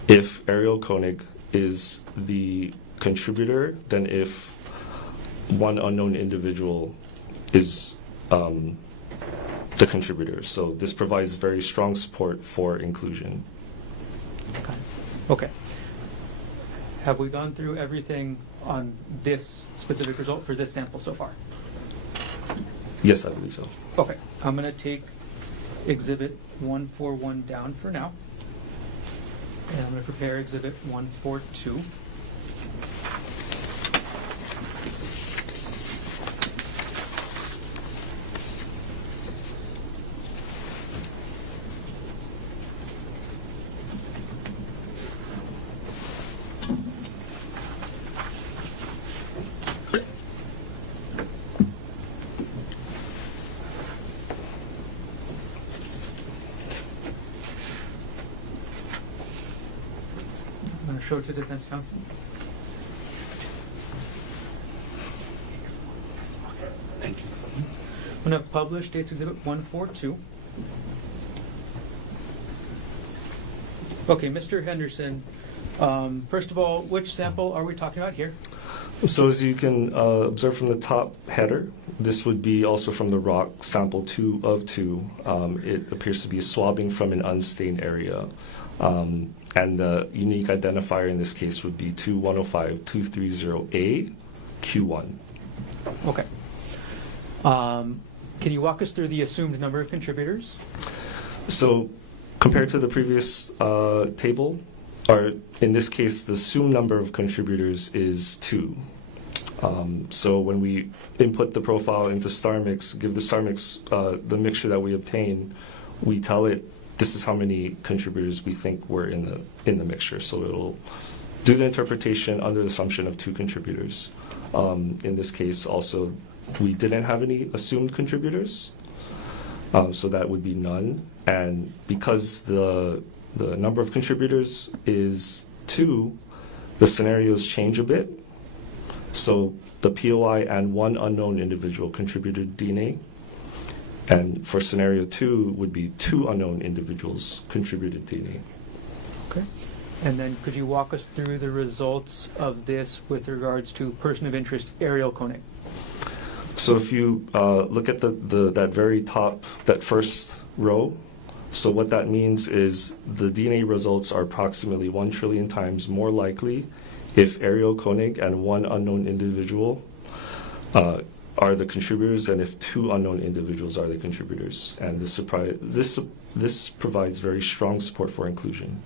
if Ariel Konig is the contributor than if one unknown individual is the contributor. So this provides very strong support for inclusion. Okay. Have we gone through everything on this specific result for this sample so far? Yes, I believe so. Okay. I'm going to take Exhibit 141 down for now. And I'm going to prepare Exhibit 142. Show to defense counsel. Thank you. I'm going to publish State's Exhibit 142. Okay, Mr. Henderson, first of all, which sample are we talking about here? So as you can observe from the top header, this would be also from the rock sample 2 of 2. It appears to be swabbing from an unstained area. And the unique identifier in this case would be 2105230A Q1. Okay. Can you walk us through the assumed number of contributors? So compared to the previous table, or in this case, the assumed number of contributors is 2. So when we input the profile into Starmix, give the Starmix the mixture that we obtain, we tell it this is how many contributors we think were in the mixture. So it'll do the interpretation under the assumption of 2 contributors. In this case, also, we didn't have any assumed contributors, so that would be none. And because the number of contributors is 2, the scenarios change a bit. So the POI and 1 unknown individual contributed DNA. And for scenario 2 would be 2 unknown individuals contributed DNA. Okay. And then could you walk us through the results of this with regards to person of interest, Ariel Konig? So if you look at that very top, that first row, so what that means is the DNA results are approximately 1 trillion times more likely if Ariel Konig and 1 unknown individual are the contributors, and if 2 unknown individuals are the contributors. And this provides very strong support for inclusion.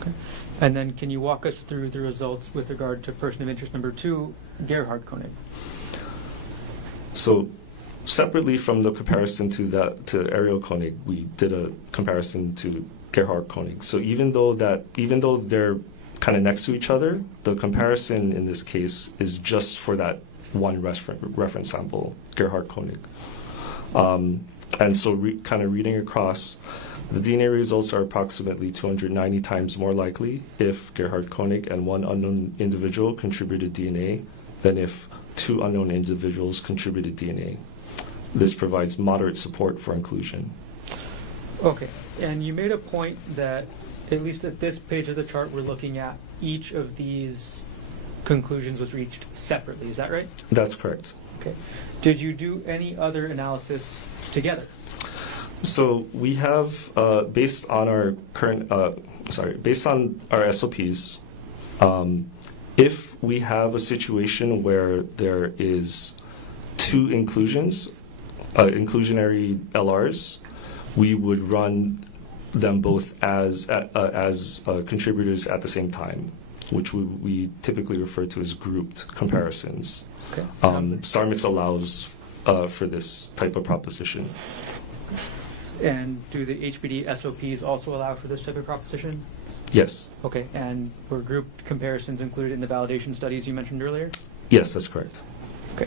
Okay. And then can you walk us through the results with regard to person of interest number 2, Gerhardt Konig? So separately from the comparison to Ariel Konig, we did a comparison to Gerhardt Konig. So even though they're kind of next to each other, the comparison in this case is just for that one reference sample, Gerhardt Konig. And so kind of reading across, The DNA results are approximately 290 times more likely if Gerhardt Konig and one unknown individual contributed DNA than if two unknown individuals contributed DNA. This provides moderate support for inclusion. Okay, and you made a point that, at least at this page of the chart, we're looking at each of these conclusions was reached separately. Is that right? That's correct. Okay. Did you do any other analysis together? So we have, based on our based on our SOPs, if we have a situation where there is two inclusions, inclusionary LRs, we would run them both as contributors at the same time, which we typically refer to as grouped comparisons. Okay. Starmix allows for this type of proposition. And do the HBD SOPs also allow for this type of proposition? Yes. Okay, and were grouped comparisons included in the validation studies you mentioned earlier? Yes, that's correct. Okay.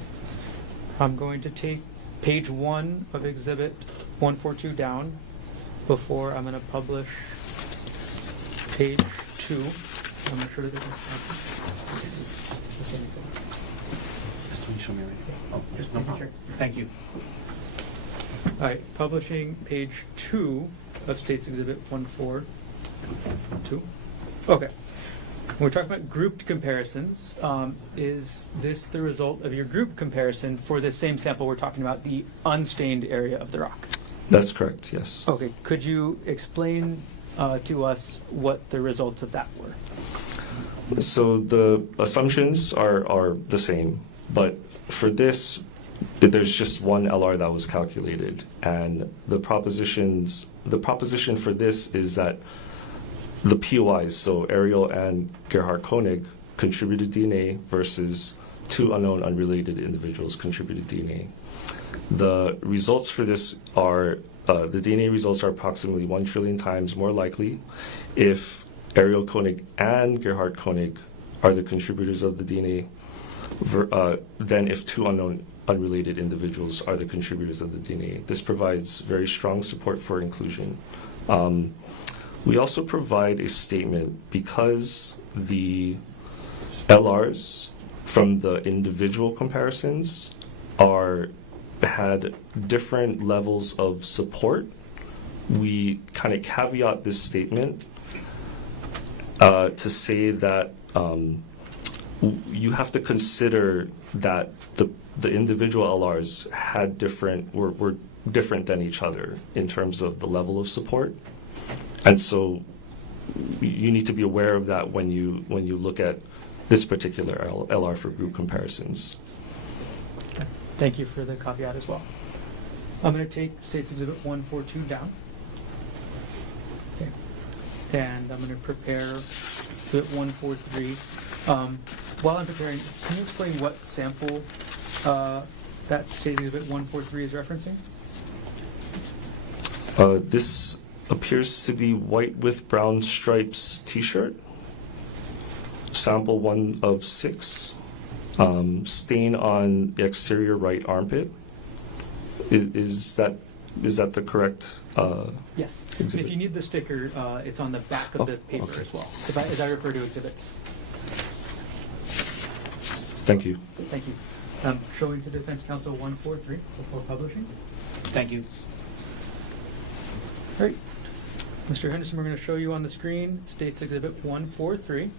I'm going to take page 1 of Exhibit 142 down before I'm going to publish page 2. I'm not sure that Show me right here. Oh, yes, no problem. Thank you. All right, publishing page 2 of States Exhibit 142. Okay. When we're talking about grouped comparisons, is this the result of your group comparison for the same sample we're talking about, the unstained area of the rock? That's correct, yes. Okay, could you explain to us what the results of that were? So the assumptions are the same, but for this, there's just one LR that was calculated, and the proposition for this is that the POIs, so Ariel and Gerhardt Konig, contributed DNA versus two unknown unrelated individuals contributed DNA. The results for this are, the DNA results are approximately 1 trillion times more likely if Ariel Konig and Gerhardt Konig are the contributors of the DNA than if two unknown unrelated individuals are the contributors of the DNA. This provides very strong support for inclusion. We also provide a statement because the LRs from the individual comparisons had different levels of support. We kind of caveat this statement to say that you have to consider that the individual LRs were different than each other in terms of the level of support, and so you need to be aware of that when you look at this particular LR for group comparisons. Thank you for the caveat as well. I'm going to take States Exhibit 142 down. Okay. And I'm going to prepare Exhibit 143. While I'm preparing, can you explain what sample that States Exhibit 143 is referencing? This appears to be white with brown stripes t-shirt. Sample 1 of 6. Stain on the exterior right armpit. Is that the correct Yes. exhibit? If you need the sticker, it's on the back of the paper okay. as well. As I refer to exhibits. Thank you. Thank you. Showing to Defense Counsel 143 before publishing. Thank you. All right. Mr. Henderson, we're going to show you on the screen States Exhibit 143.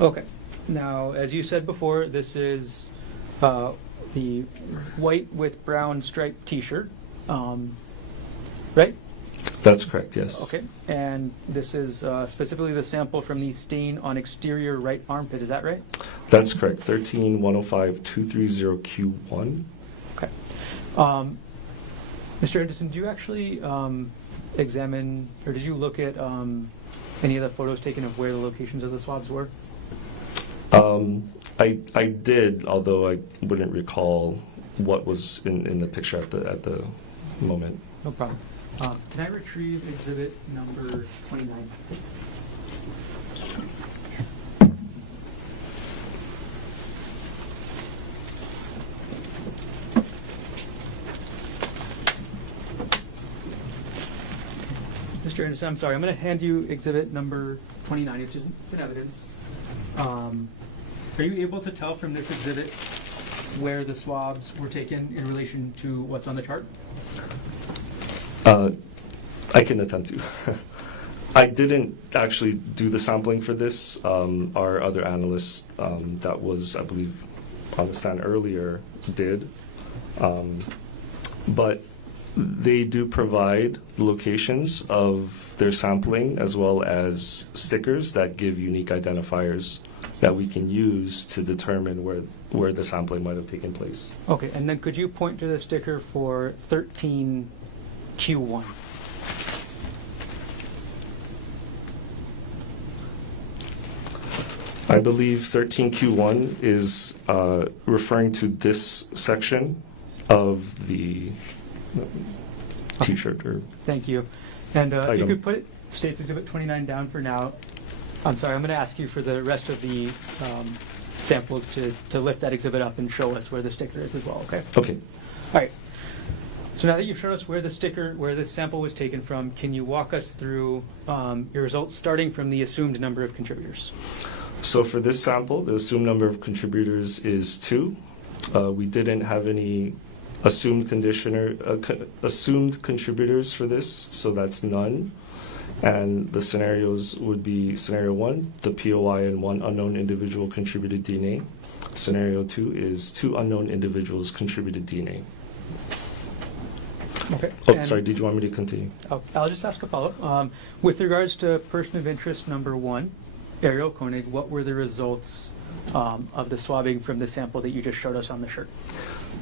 Okay. Now, as you said before, this is the white with brown striped T-shirt, right? That's correct, yes. Okay. And this is specifically the sample from the stain on exterior right armpit. Is that right? That's correct. 13105-230Q1. Okay. Mr. Henderson, do you actually examine, or did you look at any of the photos taken of where the locations of the swabs were? I did, although I wouldn't recall what was in the picture at the moment. No problem. Can I retrieve exhibit number 29? Mr. Anderson, I'm sorry. I'm going to hand you exhibit number 29, which is it's in evidence. Are you able to tell from this exhibit where the swabs were taken in relation to what's on the chart? I can attempt to. I didn't actually do the sampling for this. Our other analyst that was, I believe, on the stand earlier did. But they do provide locations of their sampling as well as stickers that give unique identifiers that we can use to determine where the sampling might have taken place. Okay, and then could you point to the sticker for 13Q1? I believe 13Q1 is referring to this section of the T-shirt. Or Thank you. And if you item. could put States Exhibit 29 down for now. I'm sorry, I'm going to ask you for the rest of the samples to lift that exhibit up and show us where the sticker is as well, okay? Okay. All right. So now that you've shown us where this sample was taken from, can you walk us through your results starting from the assumed number of contributors? So for this sample, the assumed number of contributors is 2. We didn't have any assumed contributors for this, so that's none. And the scenarios would be scenario 1, the POI and 1 unknown individual contributed DNA. Scenario 2 is 2 unknown individuals contributed DNA. Okay. Oh, And- sorry, did you want me to continue? I'll just ask a follow-up. With regards to person of interest number 1, Gerhardt Konig, what were the results of the swabbing from the sample that you just showed us on the shirt?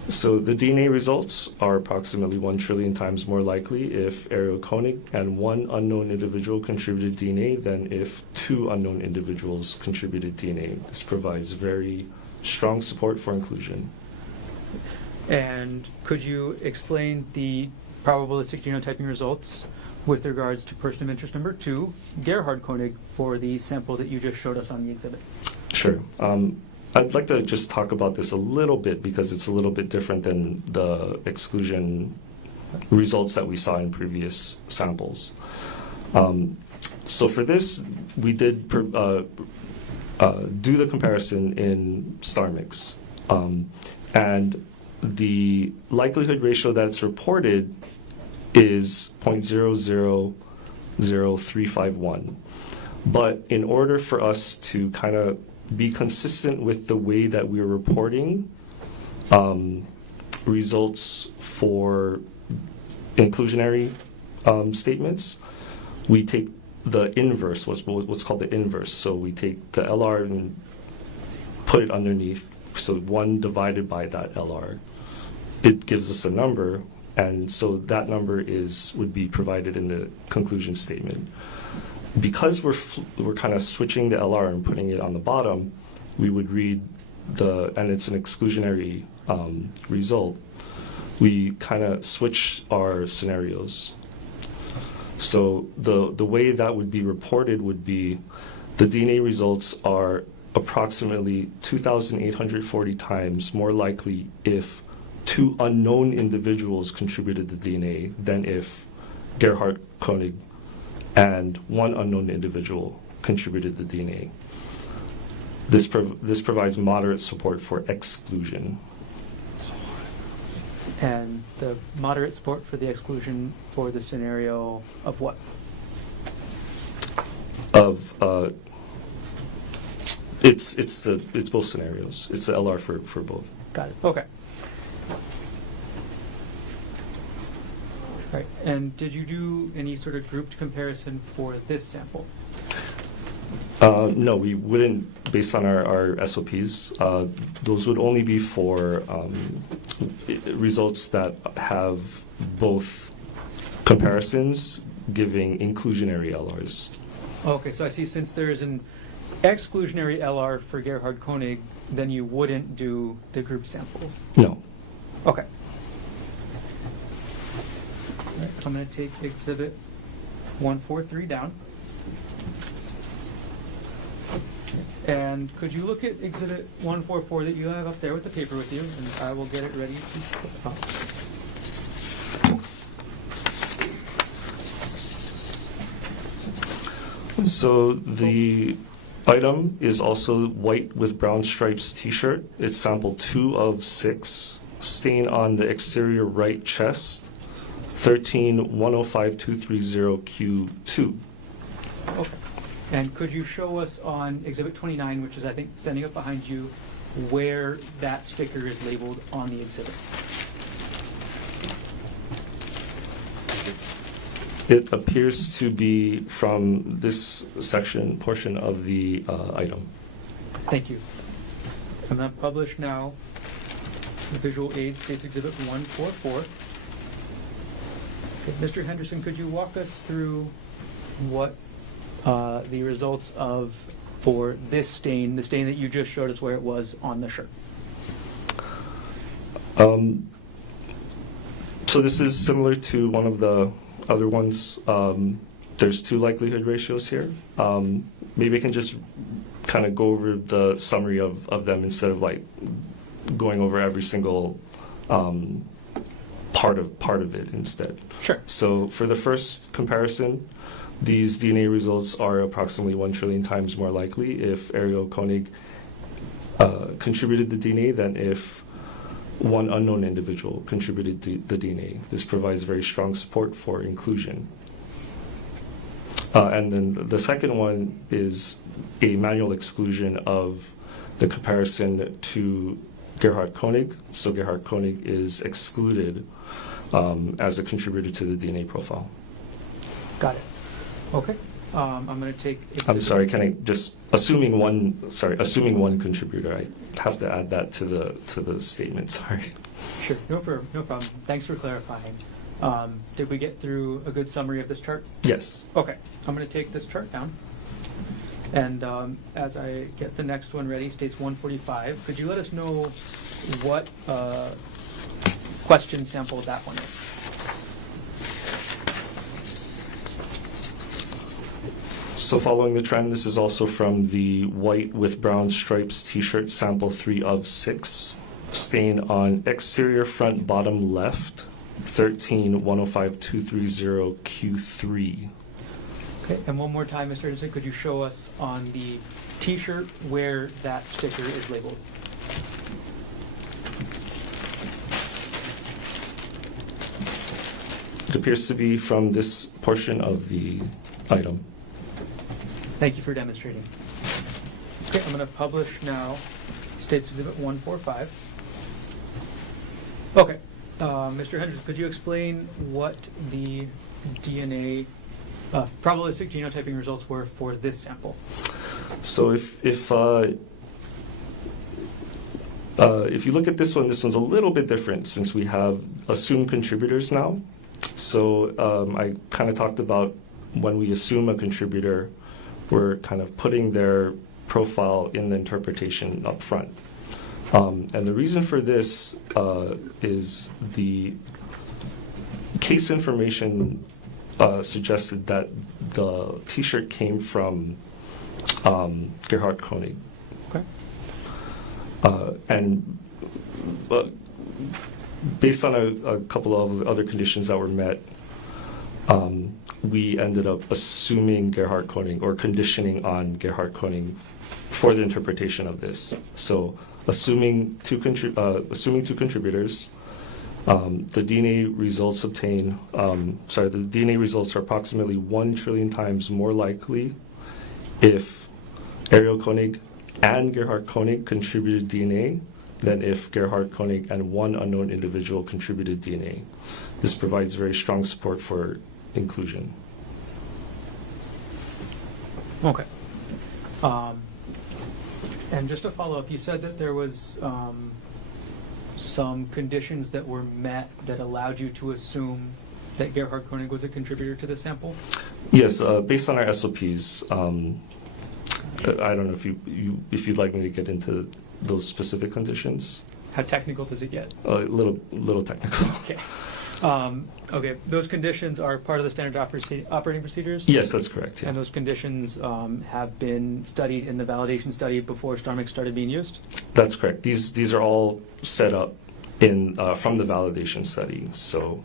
So the DNA results are approximately 1 trillion times more likely if Gerhardt Konig and 1 unknown individual contributed DNA than if 2 unknown individuals contributed DNA. This provides very strong support for inclusion. And could you explain the probabilistic genotyping results with regards to person of interest number 2, Gerhardt Konig, for the sample that you just showed us on the exhibit? Sure. I'd like to just talk about this a little bit because it's a little bit different than the exclusion results that we saw in previous samples. So for this, we did do the comparison in Starmix. And the likelihood ratio that's reported is 0.000351. But in order for us to kind of be consistent with the way that we're reporting results for inclusionary statements, we take the inverse, what's called the inverse. So we take the LR and put it underneath. So 1 divided by that LR, it gives us a number, and so that number would be provided in the conclusion statement. Because we're kind of switching the LR and putting it on the bottom, we would read and it's an exclusionary result, we kind of switch our scenarios. So the way that would be reported would be the DNA results are approximately 2,840 times more likely if 2 unknown individuals contributed the DNA than if Gerhardt Konig and 1 unknown individual contributed the DNA. This provides moderate support for exclusion. And the moderate support for the exclusion for the scenario of what? Of it's both scenarios. It's the LR for both. Got it. Okay. All right. And did you do any sort of grouped comparison for this sample? No, we wouldn't, based on our SOPs. Those would only be for results that have both comparisons giving inclusionary LRs. Okay, so I see since there is an exclusionary LR for Gerhardt Konig, then you wouldn't do the group samples. No. Okay. All right, I'm going to take exhibit 143 down. And could you look at exhibit 144 that you have up there with the paper with you, and I will get it ready to put up. So the item is also white with brown stripes t-shirt. It's sample 2 of 6, stain on the exterior right chest, 13-105230Q2. Okay. And could you show us on Exhibit 29, which is, I think, standing up behind you, where that sticker is labeled on the exhibit? It appears to be from this portion of the item. Thank you. I'm going to publish now the visual aid states Exhibit 144. Okay, Mr. Henderson, could you walk us through what the results of for this stain, the stain that you just showed us where it was on the shirt? So this is similar to one of the other ones. There's 2 likelihood ratios here. Maybe I can just kind of go over the summary of them instead of like going over every single part of it instead. Sure. So for the first comparison, these DNA results are approximately 1 trillion times more likely if Ariel Konig contributed the DNA than if one unknown individual contributed the DNA. This provides very strong support for inclusion. And then the second one is a manual exclusion of the comparison to Gerhardt Konig. So Gerhardt Konig is excluded as a contributor to the DNA profile. Got it. Okay. I'm going to take. I'm sorry. Can I just assuming one contributor? I have to add that to the statement. Sorry. Sure. No problem. Thanks for clarifying. Did we get through a good summary of this chart? Yes. Okay. I'm going to take this chart down. And as I get the next one ready, states 145. Could you let us know what question sample that one is? So following the trend, this is also from the white with brown stripes t-shirt sample 3 of 6. Stain on exterior front bottom left, 13-105230Q3. Okay, and one more time, Mr. Henderson, could you show us on the t-shirt where that sticker is labeled? It appears to be from this portion of the item. Thank you for demonstrating. Okay, I'm going to publish now States Exhibit 145. Okay, Mr. Henderson, could you explain what the DNA probabilistic genotyping results were for this sample? So if you look at this one's a little bit different since we have assumed contributors now. So I kind of talked about when we assume a contributor, we're kind of putting their profile in the interpretation up front. And the reason for this is the case information suggested that the t-shirt came from Gerhardt Konig. Okay. And based on a couple of other conditions that were met, we ended up assuming Gerhardt Konig or conditioning on Gerhardt Konig for the interpretation of this. So assuming two contributors, the DNA results the DNA results are approximately 1 trillion times more likely if Ariel Konig and Gerhardt Konig contributed DNA than if Gerhardt Konig and one unknown individual contributed DNA. This provides very strong support for inclusion. Okay. And just to follow up, you said that there was some conditions that were met that allowed you to assume that Gerhardt Konig was a contributor to the sample? Yes, based on our SOPs. I don't know if you'd like me to get into those specific conditions. How technical does it get? A little technical. Okay. Okay. Those conditions are part of the standard operating procedures? Yes, that's correct. Yeah. And those conditions have been studied in the validation study before Starmix started being used? That's correct. These are all set up in from the validation study. So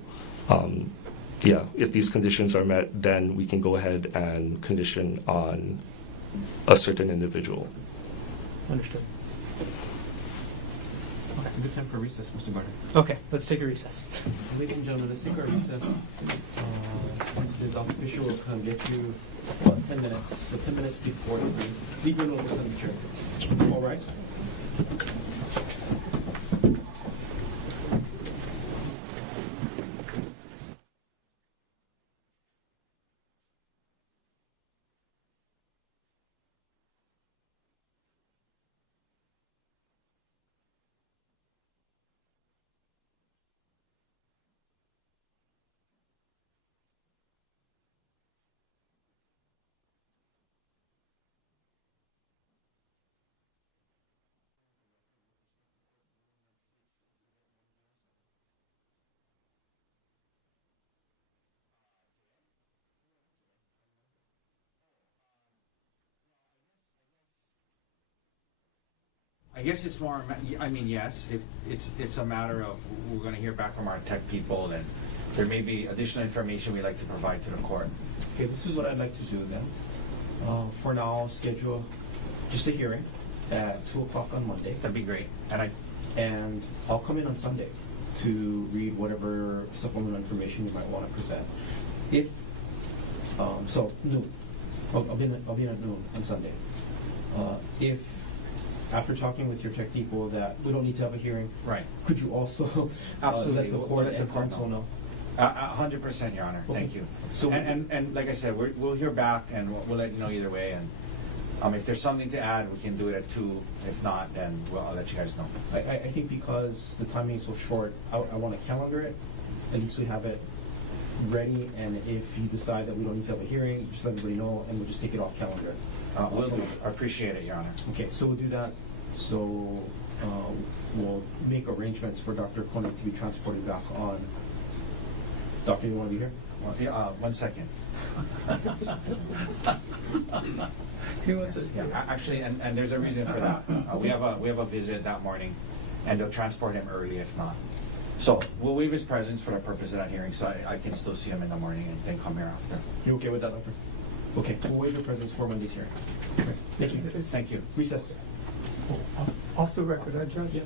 yeah, if these conditions are met, then we can go ahead and condition on a certain individual. Understood. It's a good time for recess, Mr. Garner. Okay, let's take a recess. So, ladies and gentlemen, let's take our recess. The official will come get you about 10 minutes. So 10 minutes before you leave your notice on the chair. All right. I guess it's more, I mean, yes, if it's a matter of, we're gonna hear back from our tech people, and there may be additional information we'd like to provide to the court. Okay, this is what I'd like to do then. For now, schedule just a hearing at 2 o'clock on Monday. That'd be great. And I'll come in on Sunday to read whatever supplemental information you might want to present. If so, noon. I'll be in at noon on Sunday. If after talking with your tech people that we don't need to have a hearing, Right. could you also Absolutely. let the We'll court let the and court counsel know? 100%, Your Honor. Okay. Thank you. So- and like I said, we'll hear back, and we'll let you know either way. And if there's something to add, we can do it at 2. If not, then I'll let you guys know. I think because the timing is so short, I want to calendar it. At least we have it ready, and if you decide that we don't need to have a hearing, just let everybody know, and we'll just take it off calendar. Will do. I appreciate it, Your Honor. Okay, so we'll do that. So we'll make arrangements for Dr. Konig to be transported back on. Doctor, you want to be here? Well, yeah, 1 second. He wants it. Yeah, actually, and there's a reason for that. We have a visit that morning, and they'll transport him early if not. So we'll waive his presence for the purpose of that hearing, so I can still see him in the morning and then come here after. You okay with that, Doctor? Okay, we'll waive your presence for Monday's hearing. Okay, thank you. Thank you. Recess. Off the record, Judge?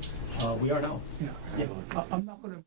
We are now. Yeah. I'm not going to...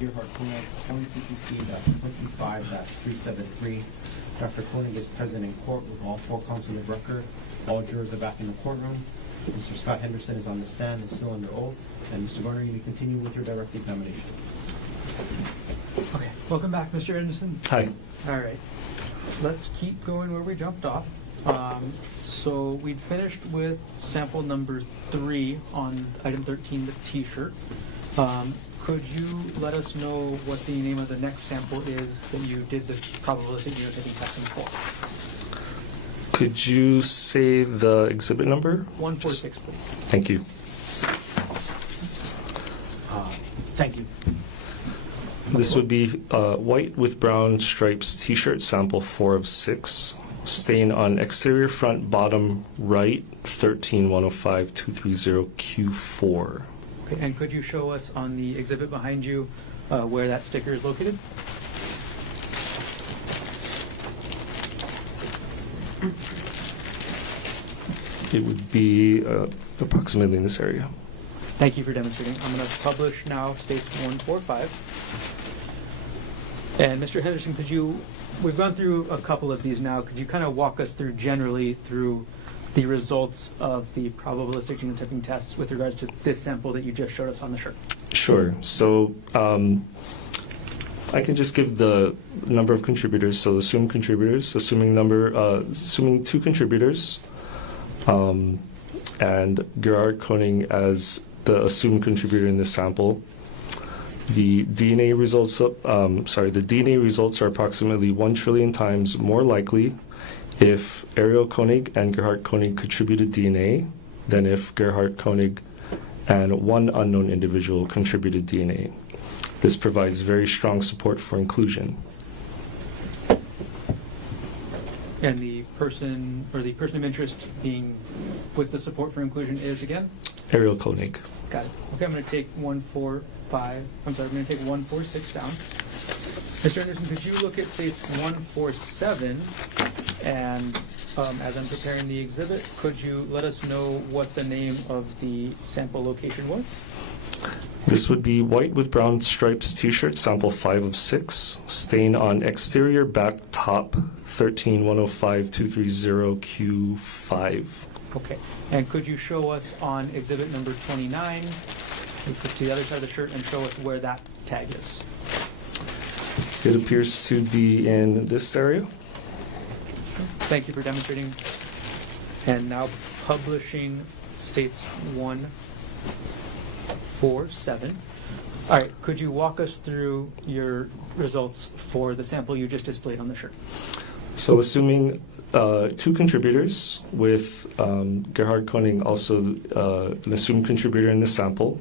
Gerhardt Konig, County CPC, 25-373. Dr. Konig is present in court with all 4 counsel of record. All jurors are back in the courtroom. Mr. Scott Henderson is on the stand and still under oath. And Mr. Garner, you may continue with your direct examination. Okay, welcome back, Mr. Anderson. Hi. All right, let's keep going where we jumped off. So we'd finished with sample number 3 on item 13, the T-shirt. Could you let us know what the name of the next sample is that you did the probabilistic genotyping testing for? Could you say the exhibit number? 146, please. Thank you. Thank you. This would be white with brown stripes T-shirt, sample 4 of 6. Stain on exterior front bottom right 13-105-230 Q4. Okay, and could you show us on the exhibit behind you where that sticker is located? It would be approximately in this area. Thank you for demonstrating. I'm going to publish now states 145. And Mr. Henderson, we've gone through a couple of these now. Could you kind of walk us through generally through the results of the probabilistic genotyping tests with regards to this sample that you just showed us on the shirt? Sure. So I can just give the number of contributors. So assume contributors, assuming 2 contributors, and Gerhardt Konig as the assumed contributor in this sample. The DNA results are approximately 1 trillion times more likely if Ariel Konig and Gerhardt Konig contributed DNA than if Gerhardt Konig and 1 unknown individual contributed DNA. This provides very strong support for inclusion. And the person of interest being with the support for inclusion is again? Ariel Konig. Got it. Okay, I'm going to take 146 down. Mr. Anderson, could you look at states 147 and as I'm preparing the exhibit, could you let us know what the name of the sample location was? This would be white with brown stripes T-shirt, sample 5 of 6, stain on exterior back top 13-105-230 Q5. Okay, and could you show us on exhibit number 29, to the other side of the shirt, and show us where that tag is? It appears to be in this area. Thank you for demonstrating. And now publishing states 147. All right, could you walk us through your results for the sample you just displayed on the shirt? So assuming 2 contributors with Gerhardt Konig also an assumed contributor in the sample,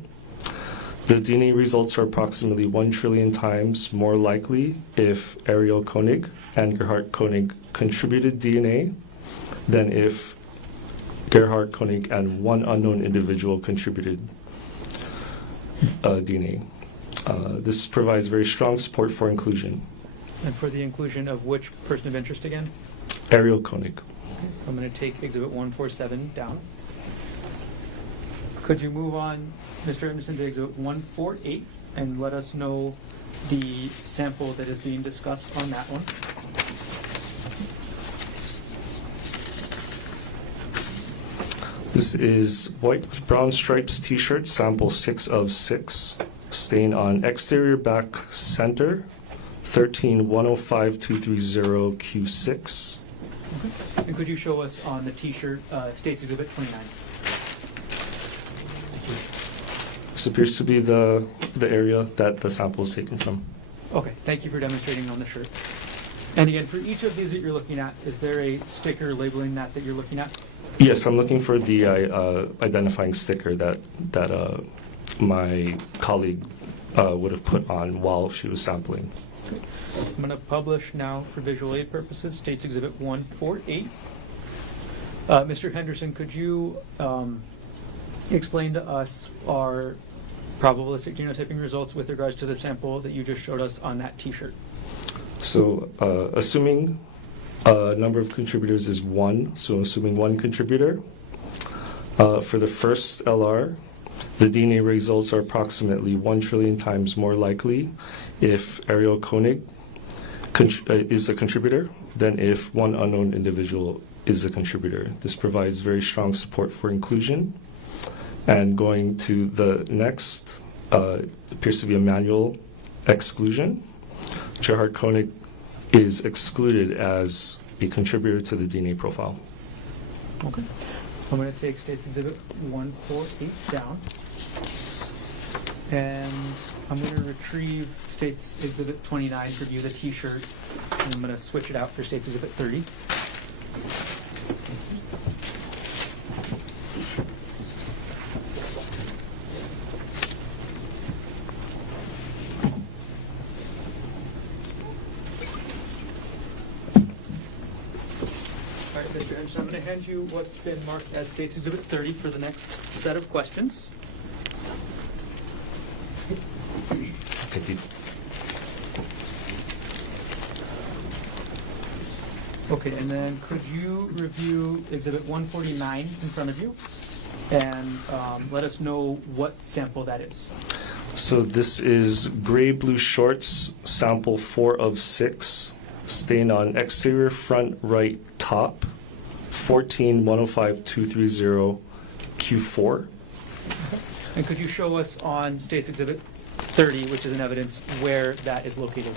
the DNA results are approximately 1 trillion times more likely if Ariel Konig and Gerhardt Konig contributed DNA than if Gerhardt Konig and 1 unknown individual contributed DNA. This provides very strong support for inclusion. And for the inclusion of which person of interest again? Ariel Konig. Okay. I'm going to take exhibit 147 down. Could you move on, Mr. Anderson, to exhibit 148 and let us know the sample that is being discussed on that one? This is white with brown stripes T-shirt, sample 6 of 6, stain on exterior back center 13-105-230 Q6. Okay. And could you show us on the T-shirt, States Exhibit 29? This appears to be the area that the sample is taken from. Okay, thank you for demonstrating on the shirt. And again, for each of these that you're looking at, is there a sticker labeling that you're looking at? Yes, I'm looking for the identifying sticker that my colleague would have put on while she was sampling. Okay. I'm going to publish now for visual aid purposes, States Exhibit 148. Mr. Henderson, could you explain to us our probabilistic genotyping results with regards to the sample that you just showed us on that T-shirt? So assuming number of contributors is 1, so assuming 1 contributor, for the first LR, The DNA results are approximately 1 trillion times more likely if Ariel Konig is a contributor than if one unknown individual is a contributor. This provides very strong support for inclusion. And going to the next, appears to be a manual exclusion. Gerhardt Konig is excluded as a contributor to the DNA profile. Okay. I'm going to take States Exhibit 148 down. And I'm going to retrieve States Exhibit 29 for view the T-shirt. And I'm going to switch it out for States Exhibit 30. All right, Mr. Henderson, I'm going to hand you what's been marked as States Exhibit 30 for the next set of questions. Thank you. Okay, and then could you review Exhibit 149 in front of you and let us know what sample that is? So this is gray blue shorts, sample 4 of 6, stain on exterior front right top, 14-105-230 Q4. And could you show us on States Exhibit 30, which is an evidence, where that is located?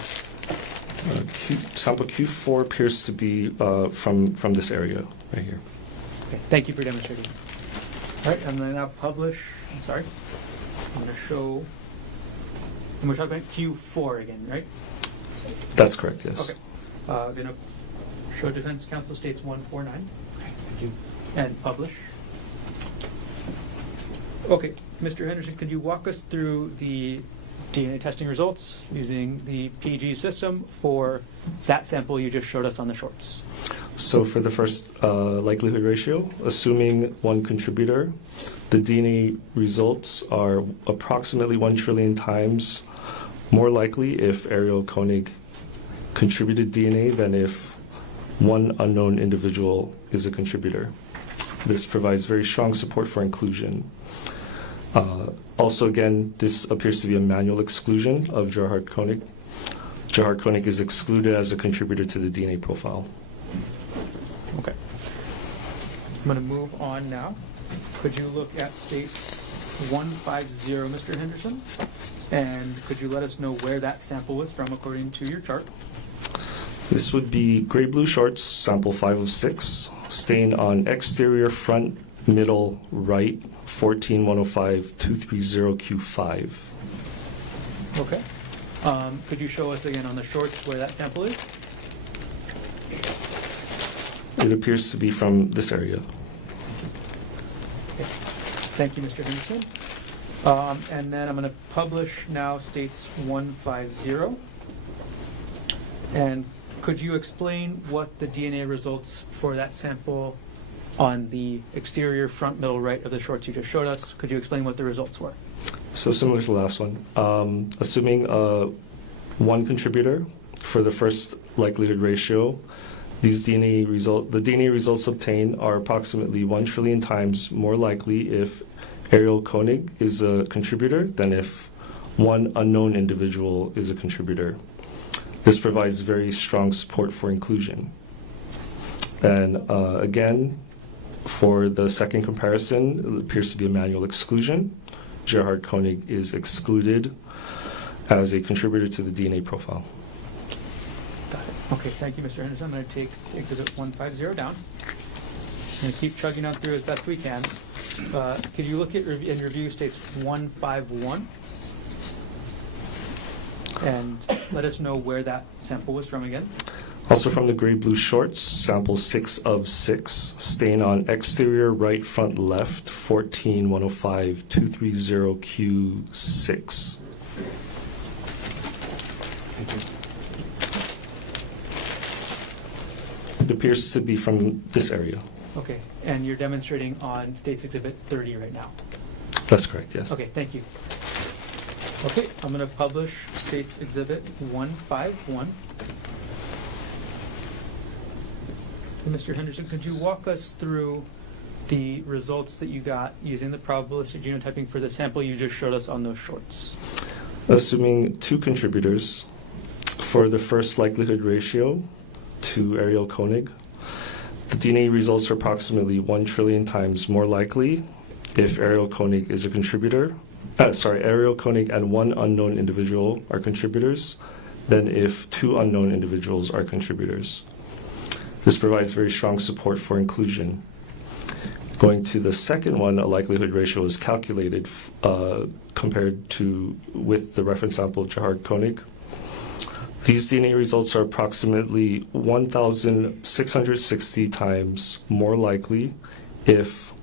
Sample Q4 appears to be from this area right here. Okay, thank you for demonstrating. All right, I'm going to now publish. I'm sorry. I'm going to show. And we're talking about Q4 again, right? That's correct, yes. Okay. Going to show Defense Counsel States 149. Thank you. And publish. Okay, Mr. Henderson, could you walk us through the DNA testing results using the PG system for that sample you just showed us on the shorts? So for the first likelihood ratio, assuming one contributor, the DNA results are approximately 1 trillion times more likely if Ariel Konig contributed DNA than if one unknown individual is a contributor. This provides very strong support for inclusion. Also, again, this appears to be a manual exclusion of Gerhardt Konig. Gerhardt Konig is excluded as a contributor to the DNA profile. Okay. I'm going to move on now. Could you look at States 150, Mr. Henderson? And could you let us know where that sample was from according to your chart? This would be gray blue shorts, sample 5 of 6, stain on exterior front middle right, 14-105-230 Q5. Okay. Could you show us again on the shorts where that sample is? It appears to be from this area. Okay. Thank you, Mr. Henderson. And then I'm going to publish now States 150. And could you explain what the DNA results for that sample on the exterior front middle right of the shorts you just showed us? Could you explain what the results were? So similar to the last one, assuming one contributor for the first likelihood ratio, the DNA results obtained are approximately 1 trillion times more likely if Ariel Konig is a contributor than if one unknown individual is a contributor. This provides very strong support for inclusion. And again, for the second comparison, it appears to be a manual exclusion. Gerhardt Konig is excluded as a contributor to the DNA profile. Got it. Okay, thank you, Mr. Henderson. I'm going to take Exhibit 150 down. I'm going to keep chugging on through as best we can. Could you look at and review States 151? And let us know where that sample was from again. Also from the gray blue shorts, sample 6 of 6, stain on exterior right front left, 14-105-230 Q6. It appears to be from this area. Okay, and you're demonstrating on States Exhibit 30 right now. That's correct, yes. Okay, thank you. Okay, I'm going to publish States Exhibit 151. And Mr. Henderson, could you walk us through the results that you got using the probabilistic genotyping for the sample you just showed us on those shorts? Assuming 2 contributors for the first likelihood ratio to Ariel Konig, the DNA results are approximately 1 trillion times more likely if Ariel Konig is a contributor. Ariel Konig and 1 unknown individual are contributors than if 2 unknown individuals are contributors. This provides very strong support for inclusion. Going to the second one, a likelihood ratio is calculated compared to with the reference sample of Gerhardt Konig. These DNA results are approximately 1,660 times more likely if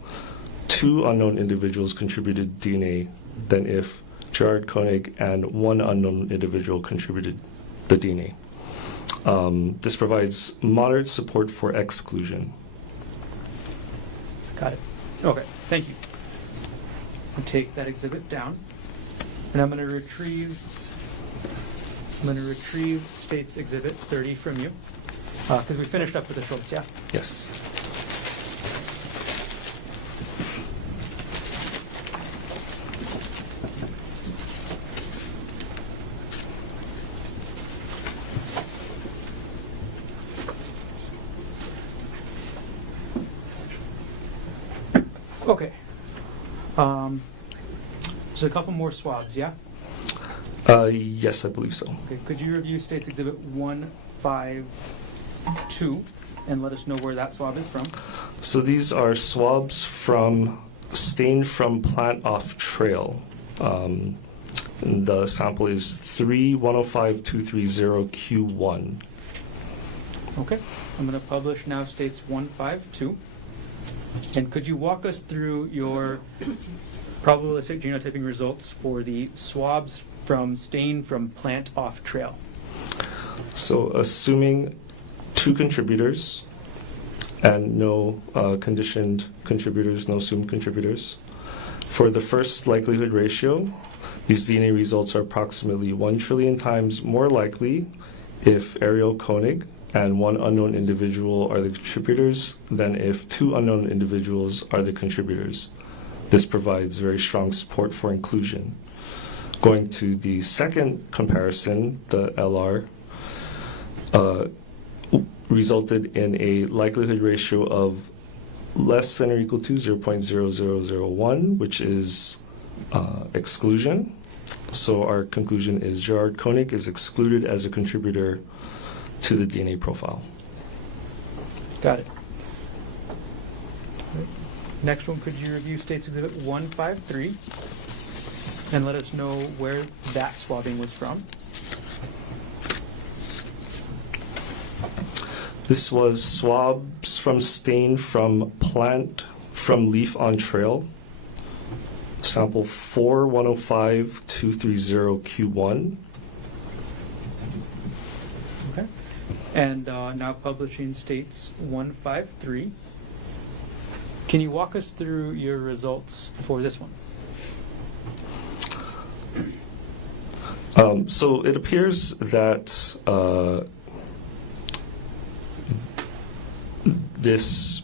2 unknown individuals contributed DNA than if Gerhardt Konig and 1 unknown individual contributed the DNA. This provides moderate support for exclusion. Got it. Okay, thank you. I'll take that exhibit down, and I'm going to retrieve State's Exhibit 30 from you, because we finished up with the shorts, yeah? Yes. Okay. So a couple more swabs, yeah? Yes, I believe so. Okay. Could you review State's Exhibit 152 and let us know where that swab is from? So these are swabs stained from plant off trail. The sample is 3105230Q1. Okay. I'm going to publish now State's 152. And could you walk us through your probabilistic genotyping results for the swabs stained from plant off trail? So assuming 2 contributors and no conditioned contributors, no assumed contributors. For the first likelihood ratio, these DNA results are approximately 1 trillion times more likely if Ariel Konig and 1 unknown individual are the contributors than if 2 unknown individuals are the contributors. This provides very strong support for inclusion. Going to the second comparison, the LR resulted in a likelihood ratio of less than or equal to 0.0001, which is exclusion. So our conclusion is Gerhardt Konig is excluded as a contributor to the DNA profile. Got it. Next one, could you review State's Exhibit 153 and let us know where that swabbing was from? This was swabs stained from leaf on trail, sample 4105230Q1. Okay. And now publishing State's 153. Can you walk us through your results for this one? So it appears that this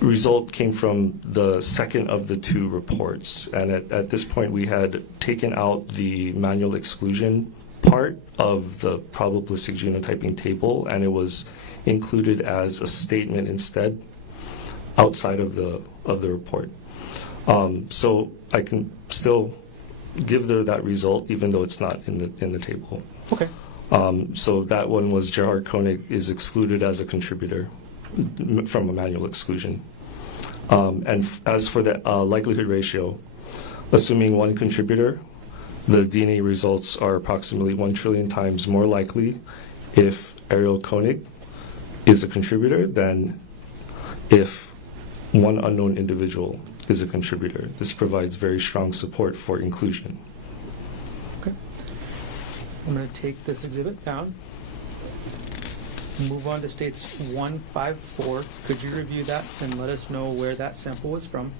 result came from the second of the 2 reports. And at this point, we had taken out the manual exclusion part of the probabilistic genotyping table, and it was included as a statement instead outside of the report. So I can still give that result even though it's not in the table. Okay. So that one was Gerhardt Konig is excluded as a contributor from a manual exclusion. And as for the likelihood ratio, assuming 1 contributor, the DNA results are approximately 1 trillion times more likely if Ariel Konig is a contributor than if 1 unknown individual is a contributor. This provides very strong support for inclusion. Okay. I'm going to take this exhibit down. Move on to State's 154. Could you review that and let us know where that sample was from?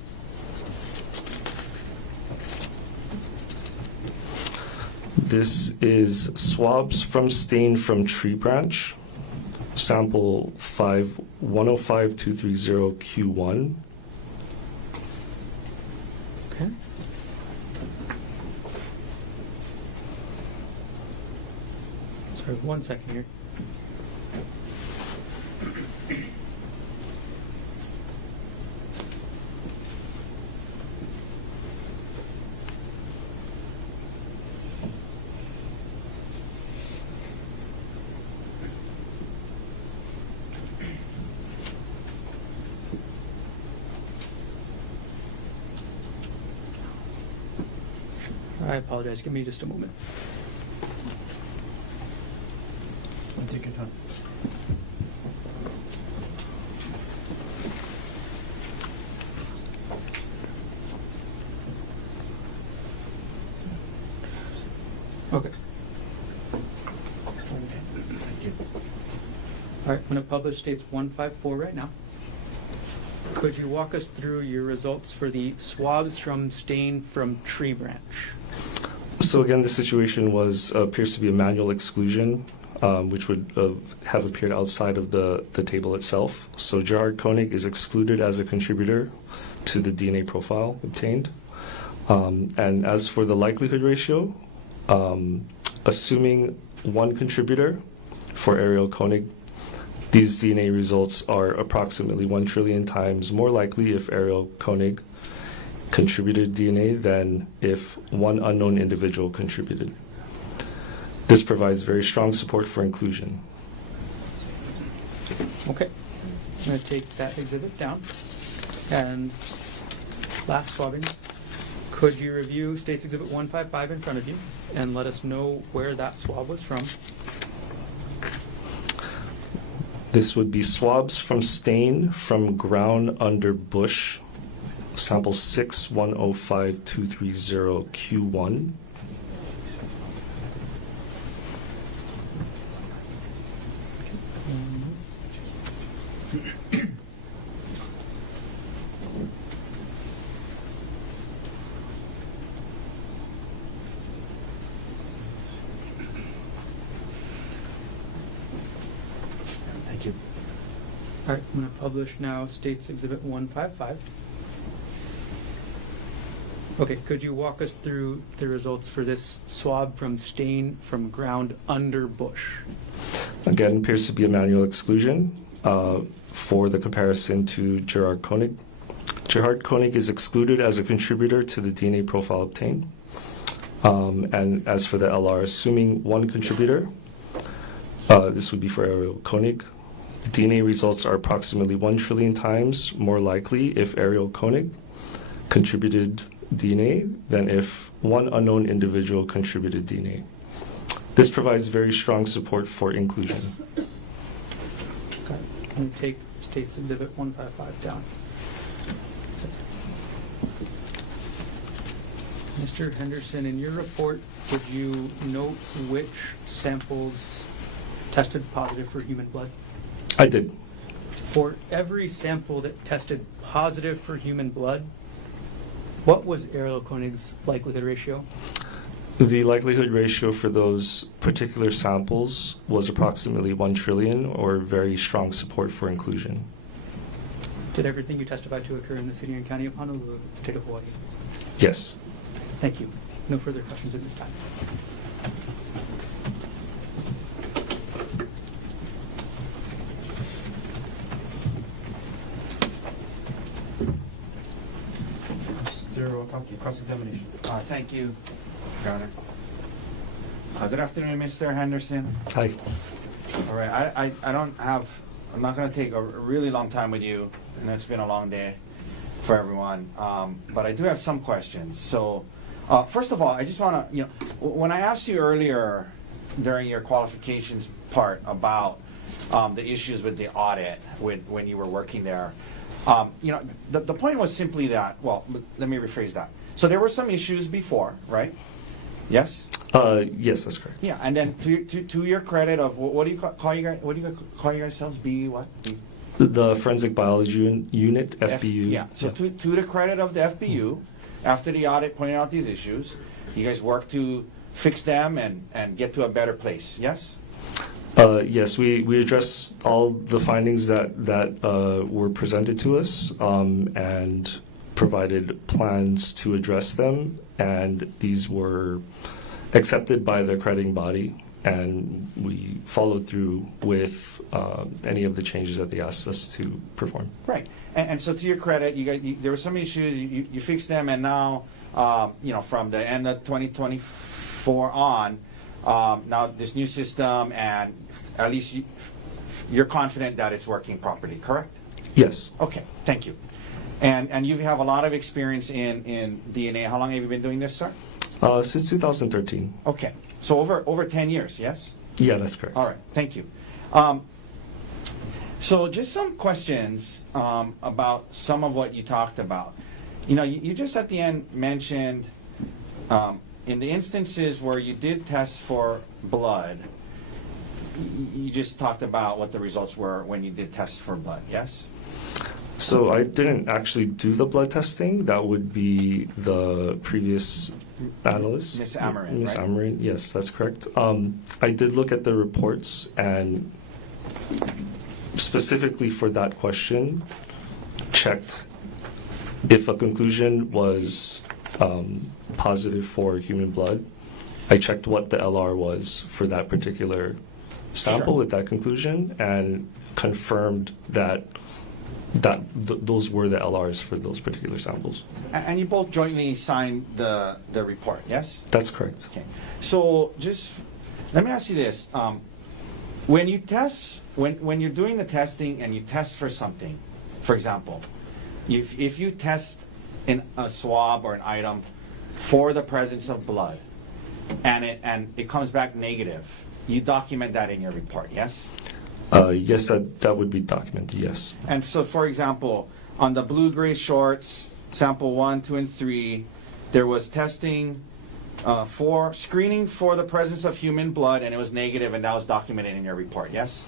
This is swabs stained from tree branch, sample 5105230Q1. 1 second here. I apologize. Give me just a moment. Take your time. Okay. Thank you. All right, I'm going to publish states 154 right now. Could you walk us through your results for the swabs from stain from tree branch? So again, the situation appears to be a manual exclusion, which would have appeared outside of the table itself. So Gerhardt Konig is excluded as a contributor to the DNA profile obtained. And as for the likelihood ratio, assuming one contributor for Ariel Konig, these DNA results are approximately 1 trillion times more likely if Ariel Konig contributed DNA than if one unknown individual contributed. This provides very strong support for inclusion. Okay. I'm going to take that exhibit down. And last swabbing. Could you review States Exhibit 155 in front of you and let us know where that swab was from? This would be swabs from stain from ground under bush, sample 6105230Q1. Thank you. All right, I'm going to publish now States Exhibit 155. Okay, could you walk us through the results for this swab from stain from ground under bush? Again, appears to be a manual exclusion for the comparison to Gerhardt Konig. Gerhardt Konig is excluded as a contributor to the DNA profile obtained. And as for the LR, assuming one contributor, this would be for Ariel Konig. DNA results are approximately 1 trillion times more likely if Ariel Konig contributed DNA than if one unknown individual contributed DNA. This provides very strong support for inclusion. Okay, let me take States Exhibit 155 down. Mr. Henderson, in your report, did you note which samples tested positive for human blood? I did. For every sample that tested positive for human blood, what was Ariel Konig's likelihood ratio? The likelihood ratio for those particular samples was approximately 1 trillion, or very strong support for inclusion. Did everything you testified to occur in the city and county of Honolulu, state of Hawaii? Yes. Thank you. No further questions at this time. Mr. Otaki, cross-examination. Thank you, Your Honor. Good afternoon, Mr. Henderson. Hi. All right, I'm not going to take a really long time with you. I know it's been a long day for everyone, but I do have some questions. So, first of all, I just want to, when I asked you earlier during your qualifications part about the issues with the audit when you were working there, the point was simply that, well, let me rephrase that. So there were some issues before, right? Yes? Yes, that's correct. Yeah, and then to your credit of what do you call you guys? What do you call yourselves? What? The Forensic Biology Unit, FBU. Yeah. So to the credit of the FBU, after the audit pointed out these issues, you guys worked to fix them and get to a better place. Yes. Yes, we addressed all the findings that were presented to us and provided plans to address them, and these were accepted by the accrediting body and we followed through with any of the changes that they asked us to perform. Right. And so to your credit, there were some issues, you fixed them, and now, from the end of 2024 on, now this new system, and at least you're confident that it's working properly, correct? Yes. Okay, thank you. And you have a lot of experience in DNA. How long have you been doing this, sir? Since 2013. Okay, so over 10 years, yes? Yeah, that's correct. All right, thank you. So just some questions about some of what you talked about. You just at the end mentioned in the instances where you did tests for blood, you just talked about what the results were when you did tests for blood, yes? So I didn't actually do the blood testing. That would be the previous analyst. Ms. Amarin, Ms. right? Amarin, yes, that's correct. I did look at the reports, and specifically for that question, checked if a conclusion was positive for human blood. I checked what the LR was for that particular sample with that conclusion, and confirmed that those were the LRs for those particular samples. And you both jointly signed the report, yes? That's correct. Okay. So just let me ask you this: when you test, when you're doing the testing and you test for something, for example, if you test in a swab or an item for the presence of blood, and it comes back negative, you document that in your report, yes? Yes, that would be documented, yes. And so, for example, on the blue-gray shorts, sample 1, 2, and 3, there was testing for screening for the presence of human blood, and it was negative, and that was documented in your report, yes?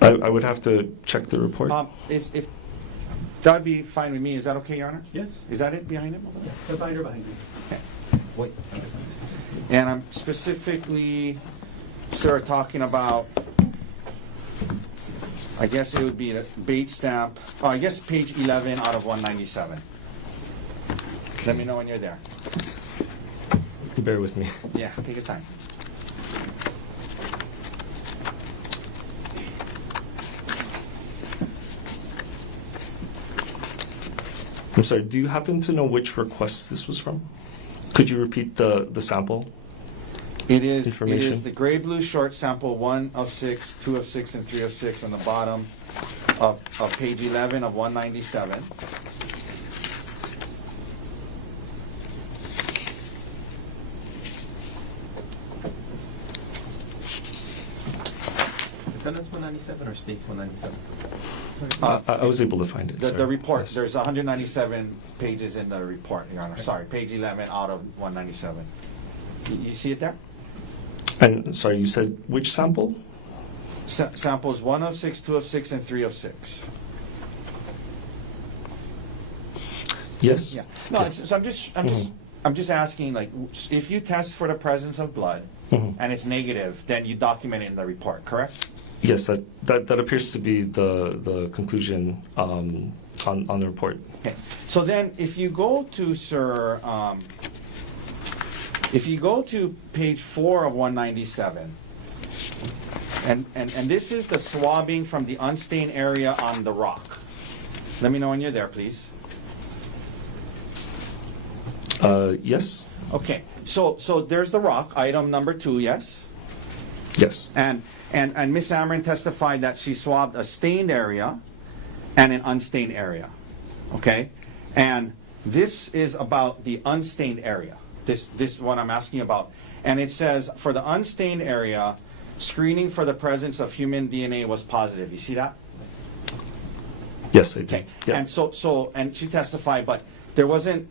I would have to check the report. If that would be fine with me. Is that okay, Your Honor? Yes. Is that it behind him? Yeah, the binder behind me. Okay. Wait. And I'm specifically, sir, talking about, I guess it would be a bait stamp. Oh, I guess page 11 out of 197. Let me know when you're there. Bear with me. Yeah, take your time. I'm sorry, do you happen to know which request this was from? Could you repeat the sample? It is Information. the gray blue short sample 1 of 6, 2 of 6, and 3 of 6 on the bottom of page 11 of 197. Attendance 197 or states 197? I was able to find it. The sorry. report, Yes. there's 197 pages in the report, Your Honor. Sorry, page 11 out of 197. You see it there? And sorry, you said which sample? Samples 1 of 6, 2 of 6, and 3 of 6. Yes. Yeah. No, so I'm just asking, like, if you test for the presence of blood and it's negative, then you document it in the report, correct? Yes, that appears to be the conclusion on the report. Okay. So then, if you go to, sir, if you go to page 4 of 197, and this is the swabbing from the unstained area on the rock. Let me know when you're there, please. Yes. Okay. So there's the rock, item number 2, yes? Yes. And Ms. Amarin testified that she swabbed a stained area and an unstained area. Okay? And this is about the unstained area. This is what I'm asking about. And it says, for the unstained area, screening for the presence of human DNA was positive. You see that? Yes, I do. Okay. Yeah. And so and she testified, but there wasn't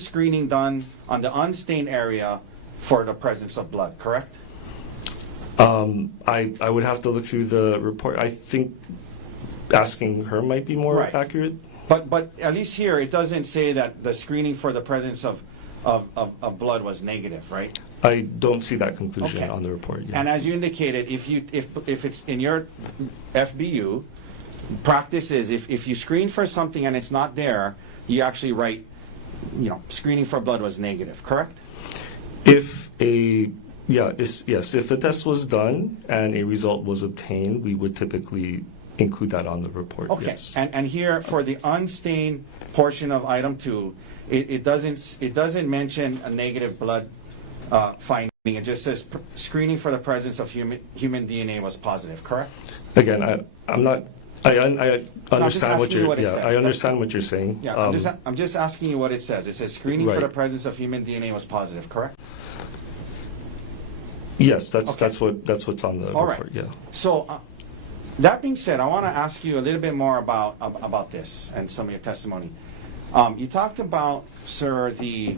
screening done on the unstained area for the presence of blood, correct? I would have to look through the report. I think asking her might be more Right. accurate. But at least here, it doesn't say that the screening for the presence of blood was negative, right? I don't see that conclusion Okay. on the report. Yeah. And as you indicated, if it's in your FBU, practice is if you screen for something and it's not there, you actually write, screening for blood was negative, correct? If a Yes. If a test was done and a result was obtained, we would typically include that on the report. Okay, Yes. and here for the unstained portion of item 2, it doesn't mention a negative blood finding. It just says screening for the presence of human DNA was positive. Correct? Again, I'm not. I understand what asking you you're. what it Yeah, says. I understand what you're saying. Yeah, I'm just asking you what it says. It says screening for Right. the presence of human DNA was positive. Correct? Yes, that's Okay. that's what's on the All right. report. Yeah. So, that being said, I want to ask you a little bit more about this and some of your testimony. You talked about, sir, the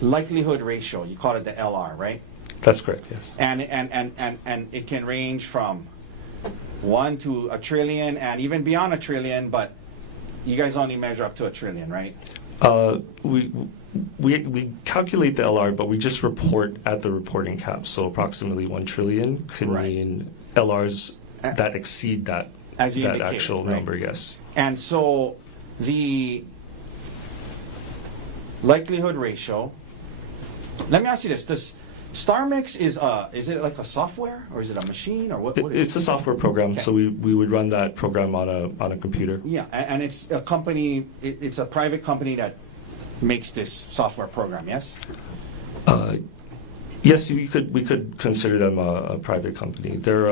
likelihood ratio. You call it the LR, right? That's correct. Yes. And it can range from 1 to a trillion and even beyond a trillion, but you guys only measure up to a trillion, right? We calculate the LR, but we just report at the reporting cap. So approximately 1 trillion can Right. mean LRs that exceed that As you that indicated, actual right? number. Yes. And so the likelihood ratio. Let me ask you this: Does Starmix is it like a software or is it a machine or what? What is It's a software program, Okay. so we would run that program on a computer. Yeah, and it's a company. It's a private company that makes this software program. Yes. Yes, we could consider them a private company. They're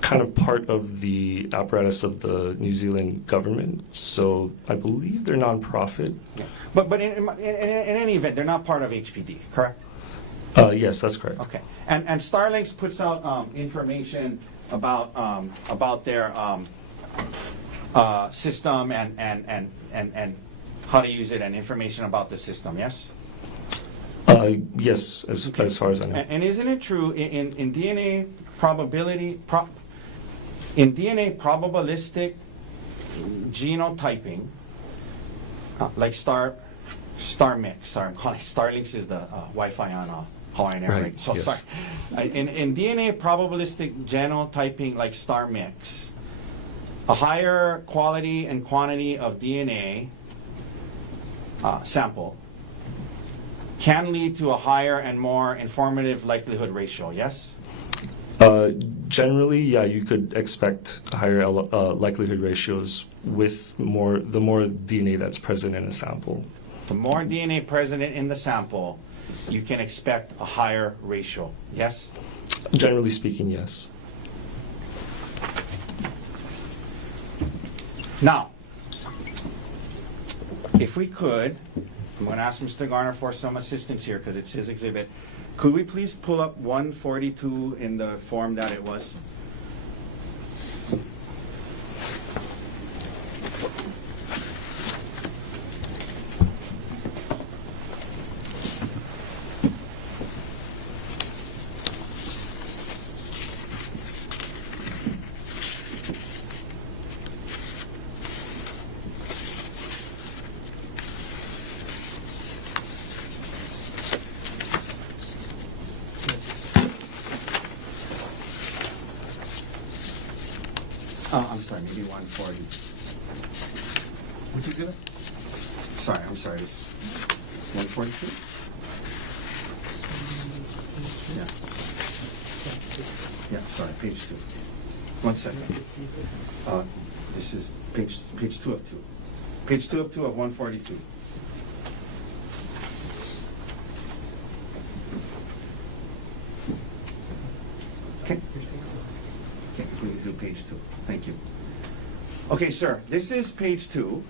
kind of part of the apparatus of the New Zealand government. So I believe they're nonprofit. Yeah. But in any event, they're not part of HPD, correct? Yes, that's correct. Okay. And Starlinks puts out information about their system and how to use it and information about the system. Yes. Yes, as far as I know. And isn't it true in DNA probability in DNA probabilistic genotyping, like Starmix, I'm calling Starlinks is the Wi-Fi on Hawaiian Air, Right, So yes. sorry. In DNA probabilistic genotyping like Starmix, a higher quality and quantity of DNA sample can lead to a higher and more informative likelihood ratio, yes? Generally, yeah, you could expect higher likelihood ratios with the more DNA that's present in a sample. The more DNA present in the sample, you can expect a higher ratio, yes? Generally speaking, yes. Now, if we could, I'm going to ask Mr. Garner for some assistance here because it's his exhibit. Could we please pull up 142 in the form that it was? I'm sorry, maybe 140. Which exhibit? Sorry, I'm sorry. 142? Yeah. Yeah, sorry, page 2. 1 second. This is page 2 of 2. Page 2 of 2 of 142. Okay. Okay, we do page 2. Thank you. Okay, sir, this is page 2.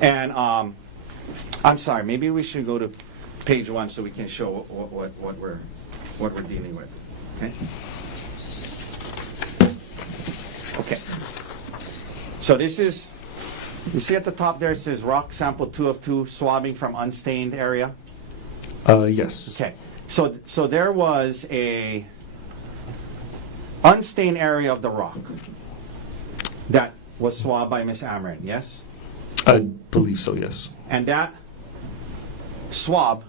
And I'm sorry, maybe we should go to page 1 so we can show what we're dealing with. Okay? Okay. So this is, you see at the top there it says rock sample 2 of 2, swabbing from unstained area? Yes. Okay. So there was a unstained area of the rock that was swabbed by Miss Amrin, yes? I believe so, yes. And that swab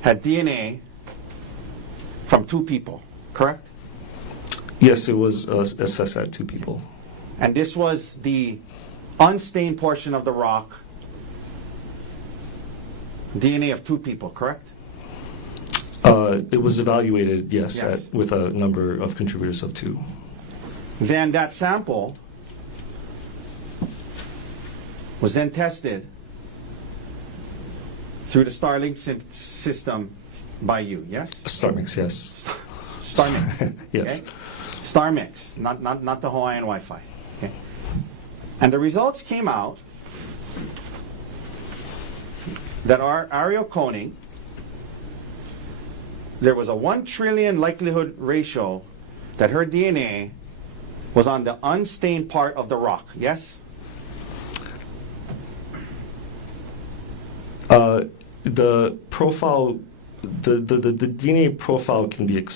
had DNA from 2 people, correct? Yes, it was assessed at 2 people. And this was the unstained portion of the rock DNA of 2 people, correct? It was evaluated, yes, Yes. with a number of contributors of 2. Then that sample was then tested through the Starlink system by you, yes? Starmix, yes. Starmix. Yes. Okay? Starmix, not the Hawaiian Wi-Fi. Okay? And the results came out that our Ariel Konig, there was a 1 trillion likelihood ratio that her DNA was on the unstained part of the rock, yes? The profile, the DNA profile can be, it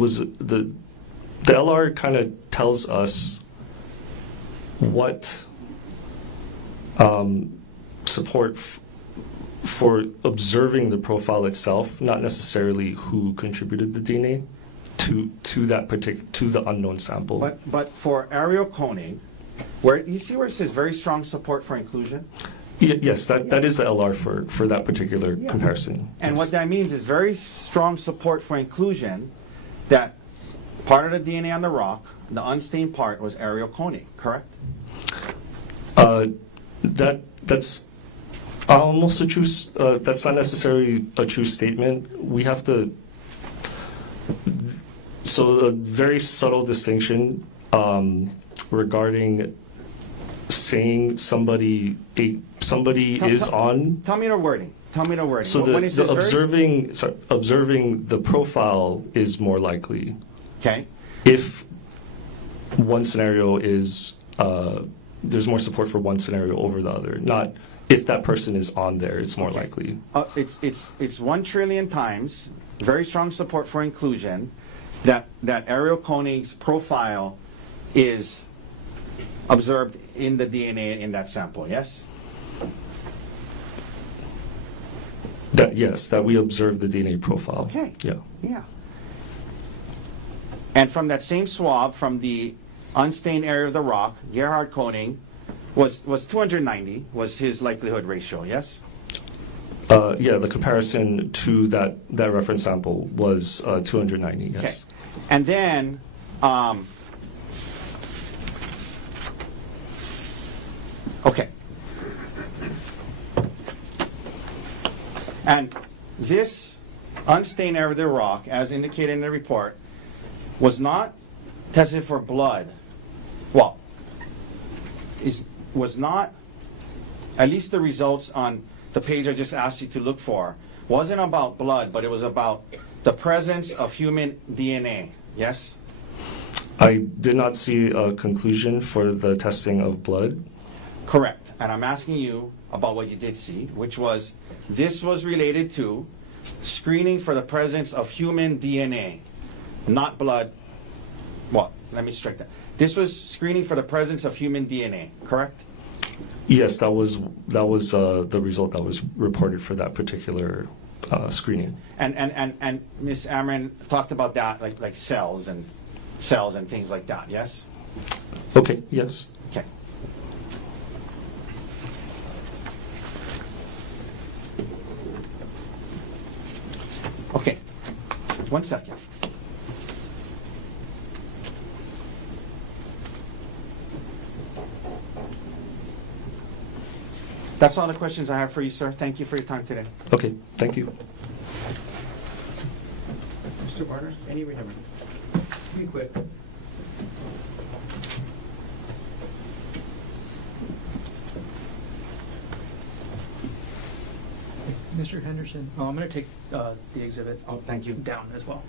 was, the LR kind of tells us what support for observing the profile itself, not necessarily who contributed the DNA to that to the unknown sample. But for Ariel Konig, where you see where it says very strong support for inclusion? Yes, that is the LR for that particular Yeah. comparison. And Yes. what that means is very strong support for inclusion, that part of the DNA on the rock, the unstained part, was Ariel Konig, correct? That's almost a true. That's not necessarily a true statement. We have to. So a very subtle distinction regarding saying somebody is on. Tell me the wording. Tell me the wording. So When it says observing the profile is more likely. Okay. If one scenario is there's more support for one scenario over the other, not if that person is on there, it's more likely. It's 1 trillion times very strong support for inclusion that Ariel Konig's profile is observed in the DNA in that sample, yes? That we observed the DNA profile. Okay. Yeah. Yeah. And from that same swab, from the unstained area of the rock, Gerhardt Konig was 290 was his likelihood ratio, yes? Yeah, the comparison to that reference sample was 290, yes. Okay. And then, okay. And this unstained area of the rock, as indicated in the report, was not tested for blood. Well, was not, at least the results on the page I just asked you to look for, wasn't about blood, but it was about the presence of human DNA, yes? I did not see a conclusion for the testing of blood. Correct. And I'm asking you about what you did see, which was, this was related to screening for the presence of human DNA, not blood. Well, let me strike that. This was screening for the presence of human DNA, correct? Yes, that was the result that was reported for that particular screening. And Ms. Amron talked about that, like cells and things like that, yes? Okay, yes. Okay. Okay, 1 second. That's all the questions I have for you, sir. Thank you for your time today. Okay, thank you. Mr. Barner, any remember? Be quick. Mr. Henderson, I'm going to take the exhibit Thank you. down as well.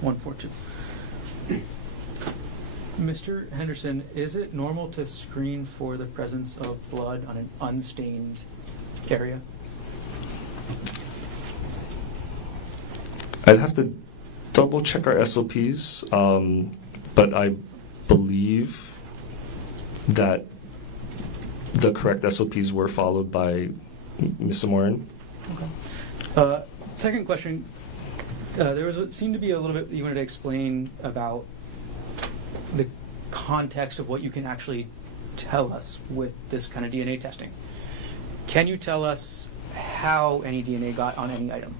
142. Mr. Henderson, is it normal to screen for the presence of blood on an unstained area? I'd have to double check our SOPs, but I believe that the correct SOPs were followed by Ms. Amorin. Okay. Second question. Seemed to be a little bit you wanted to explain about the context of what you can actually tell us with this kind of DNA testing. Can you tell us how any DNA got on any item?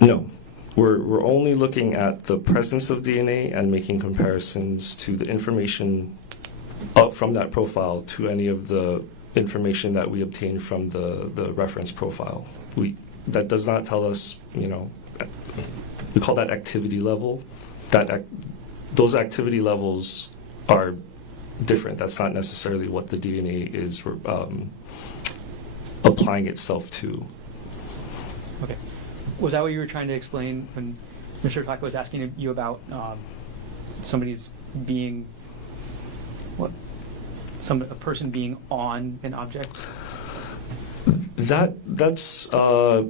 No. We're only looking at the presence of DNA and making comparisons to the information from that profile to any of the information that we obtained from the reference profile. That does not tell us, we call that activity level. Those activity levels are different. That's not necessarily what the DNA is applying itself to. Okay. Was that what you were trying to explain when Mr. Taka was asking you about somebody's being, a person being on an object? That's not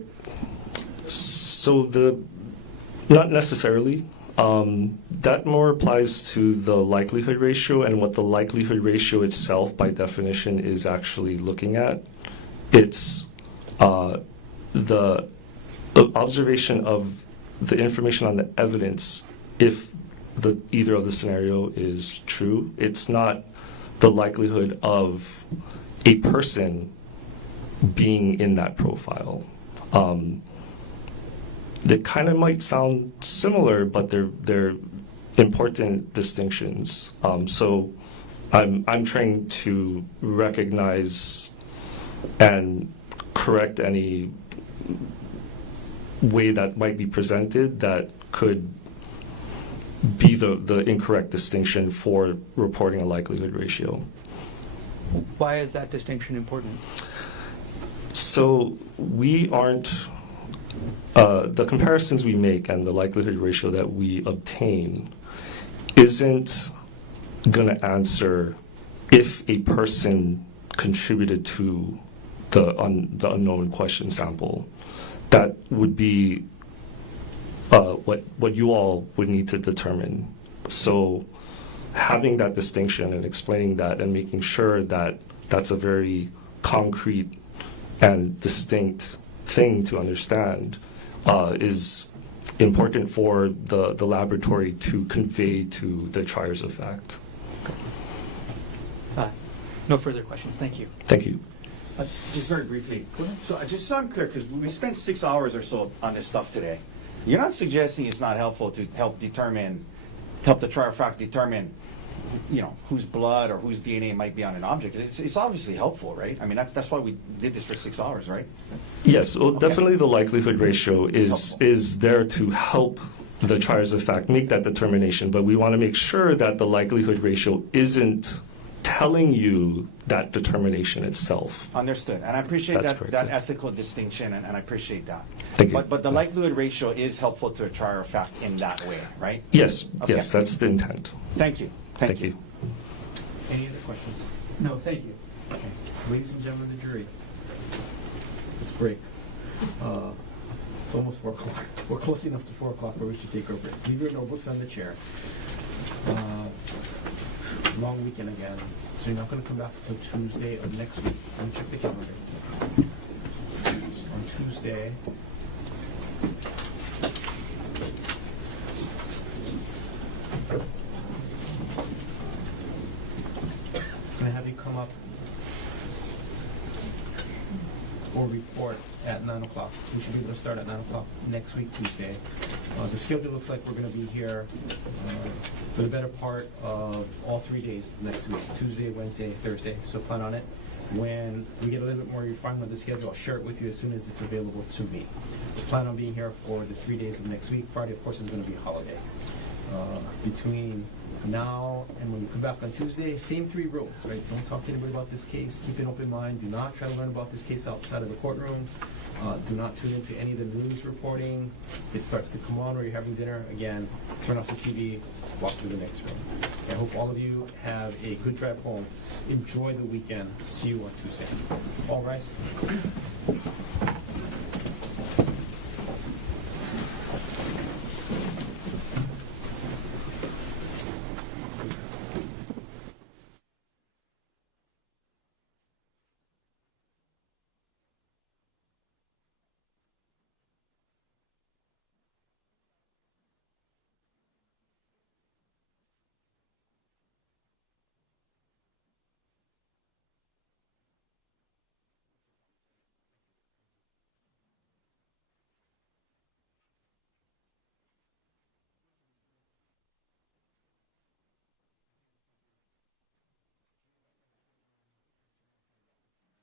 necessarily. That more applies to the likelihood ratio, and what the likelihood ratio itself, by definition, is actually looking at. It's the observation of the information on the evidence if either of the scenario is true. It's not the likelihood of a person being in that profile. They kind of might sound similar, but they're important distinctions. So I'm trying to recognize and correct any way that might be presented that could be the incorrect distinction for reporting a likelihood ratio. Why is that distinction important? So we aren't, the comparisons we make and the likelihood ratio that we obtain isn't going to answer if a person contributed to the unknown question sample. That would be what you all would need to determine. So having that distinction and explaining that and making sure that that's a very concrete and distinct thing to understand is important for the laboratory to convey to the triers of fact. No further questions. Thank you. Thank you. Just very briefly, so just so I'm clear, because we spent 6 hours or so on this stuff today, you're not suggesting it's not helpful to help the trier of fact determine, whose blood or whose DNA might be on an object. It's obviously helpful, right? I mean, that's why we did this for 6 hours, right? Yes, well, definitely the likelihood ratio is there to help the triers of fact make that determination, but we want to make sure that the likelihood ratio isn't telling you that determination itself. Understood. And I appreciate That's that correct. ethical distinction, and I appreciate that. Thank you. But the likelihood ratio is helpful to a trier of fact in that way, right? Yes, Okay. yes, that's the intent. Thank you. Thank you. Any other questions? No, thank you. Okay. Ladies and gentlemen of the jury, let's break. It's almost 4 o'clock. We're close enough to 4 o'clock where we should take our break. Leave your notebooks on the chair. Long weekend again, so you're not going to come back until Tuesday of next week. Let me check the calendar. On Tuesday, I'm going to have you come up or report at 9 o'clock. We should be able to start at 9 o'clock next week, Tuesday. The schedule looks like we're going to be here for the better part of all 3 days next week, Tuesday, Wednesday, Thursday, so plan on it. When we get a little bit more refined with the schedule, I'll share it with you as soon as it's available to me. Plan on being here for the 3 days of next week. Friday, of course, is going to be a holiday. Between now and when we come back on Tuesday, same 3 rules, right? Don't talk to anybody about this case. Keep an open mind. Do not try to learn about this case outside of the courtroom. Do not tune into any of the news reporting. It starts to come on while you're having dinner. Again, turn off the TV, walk to the next room. I hope all of you have a good drive home. Enjoy the weekend. See you on Tuesday. All rise.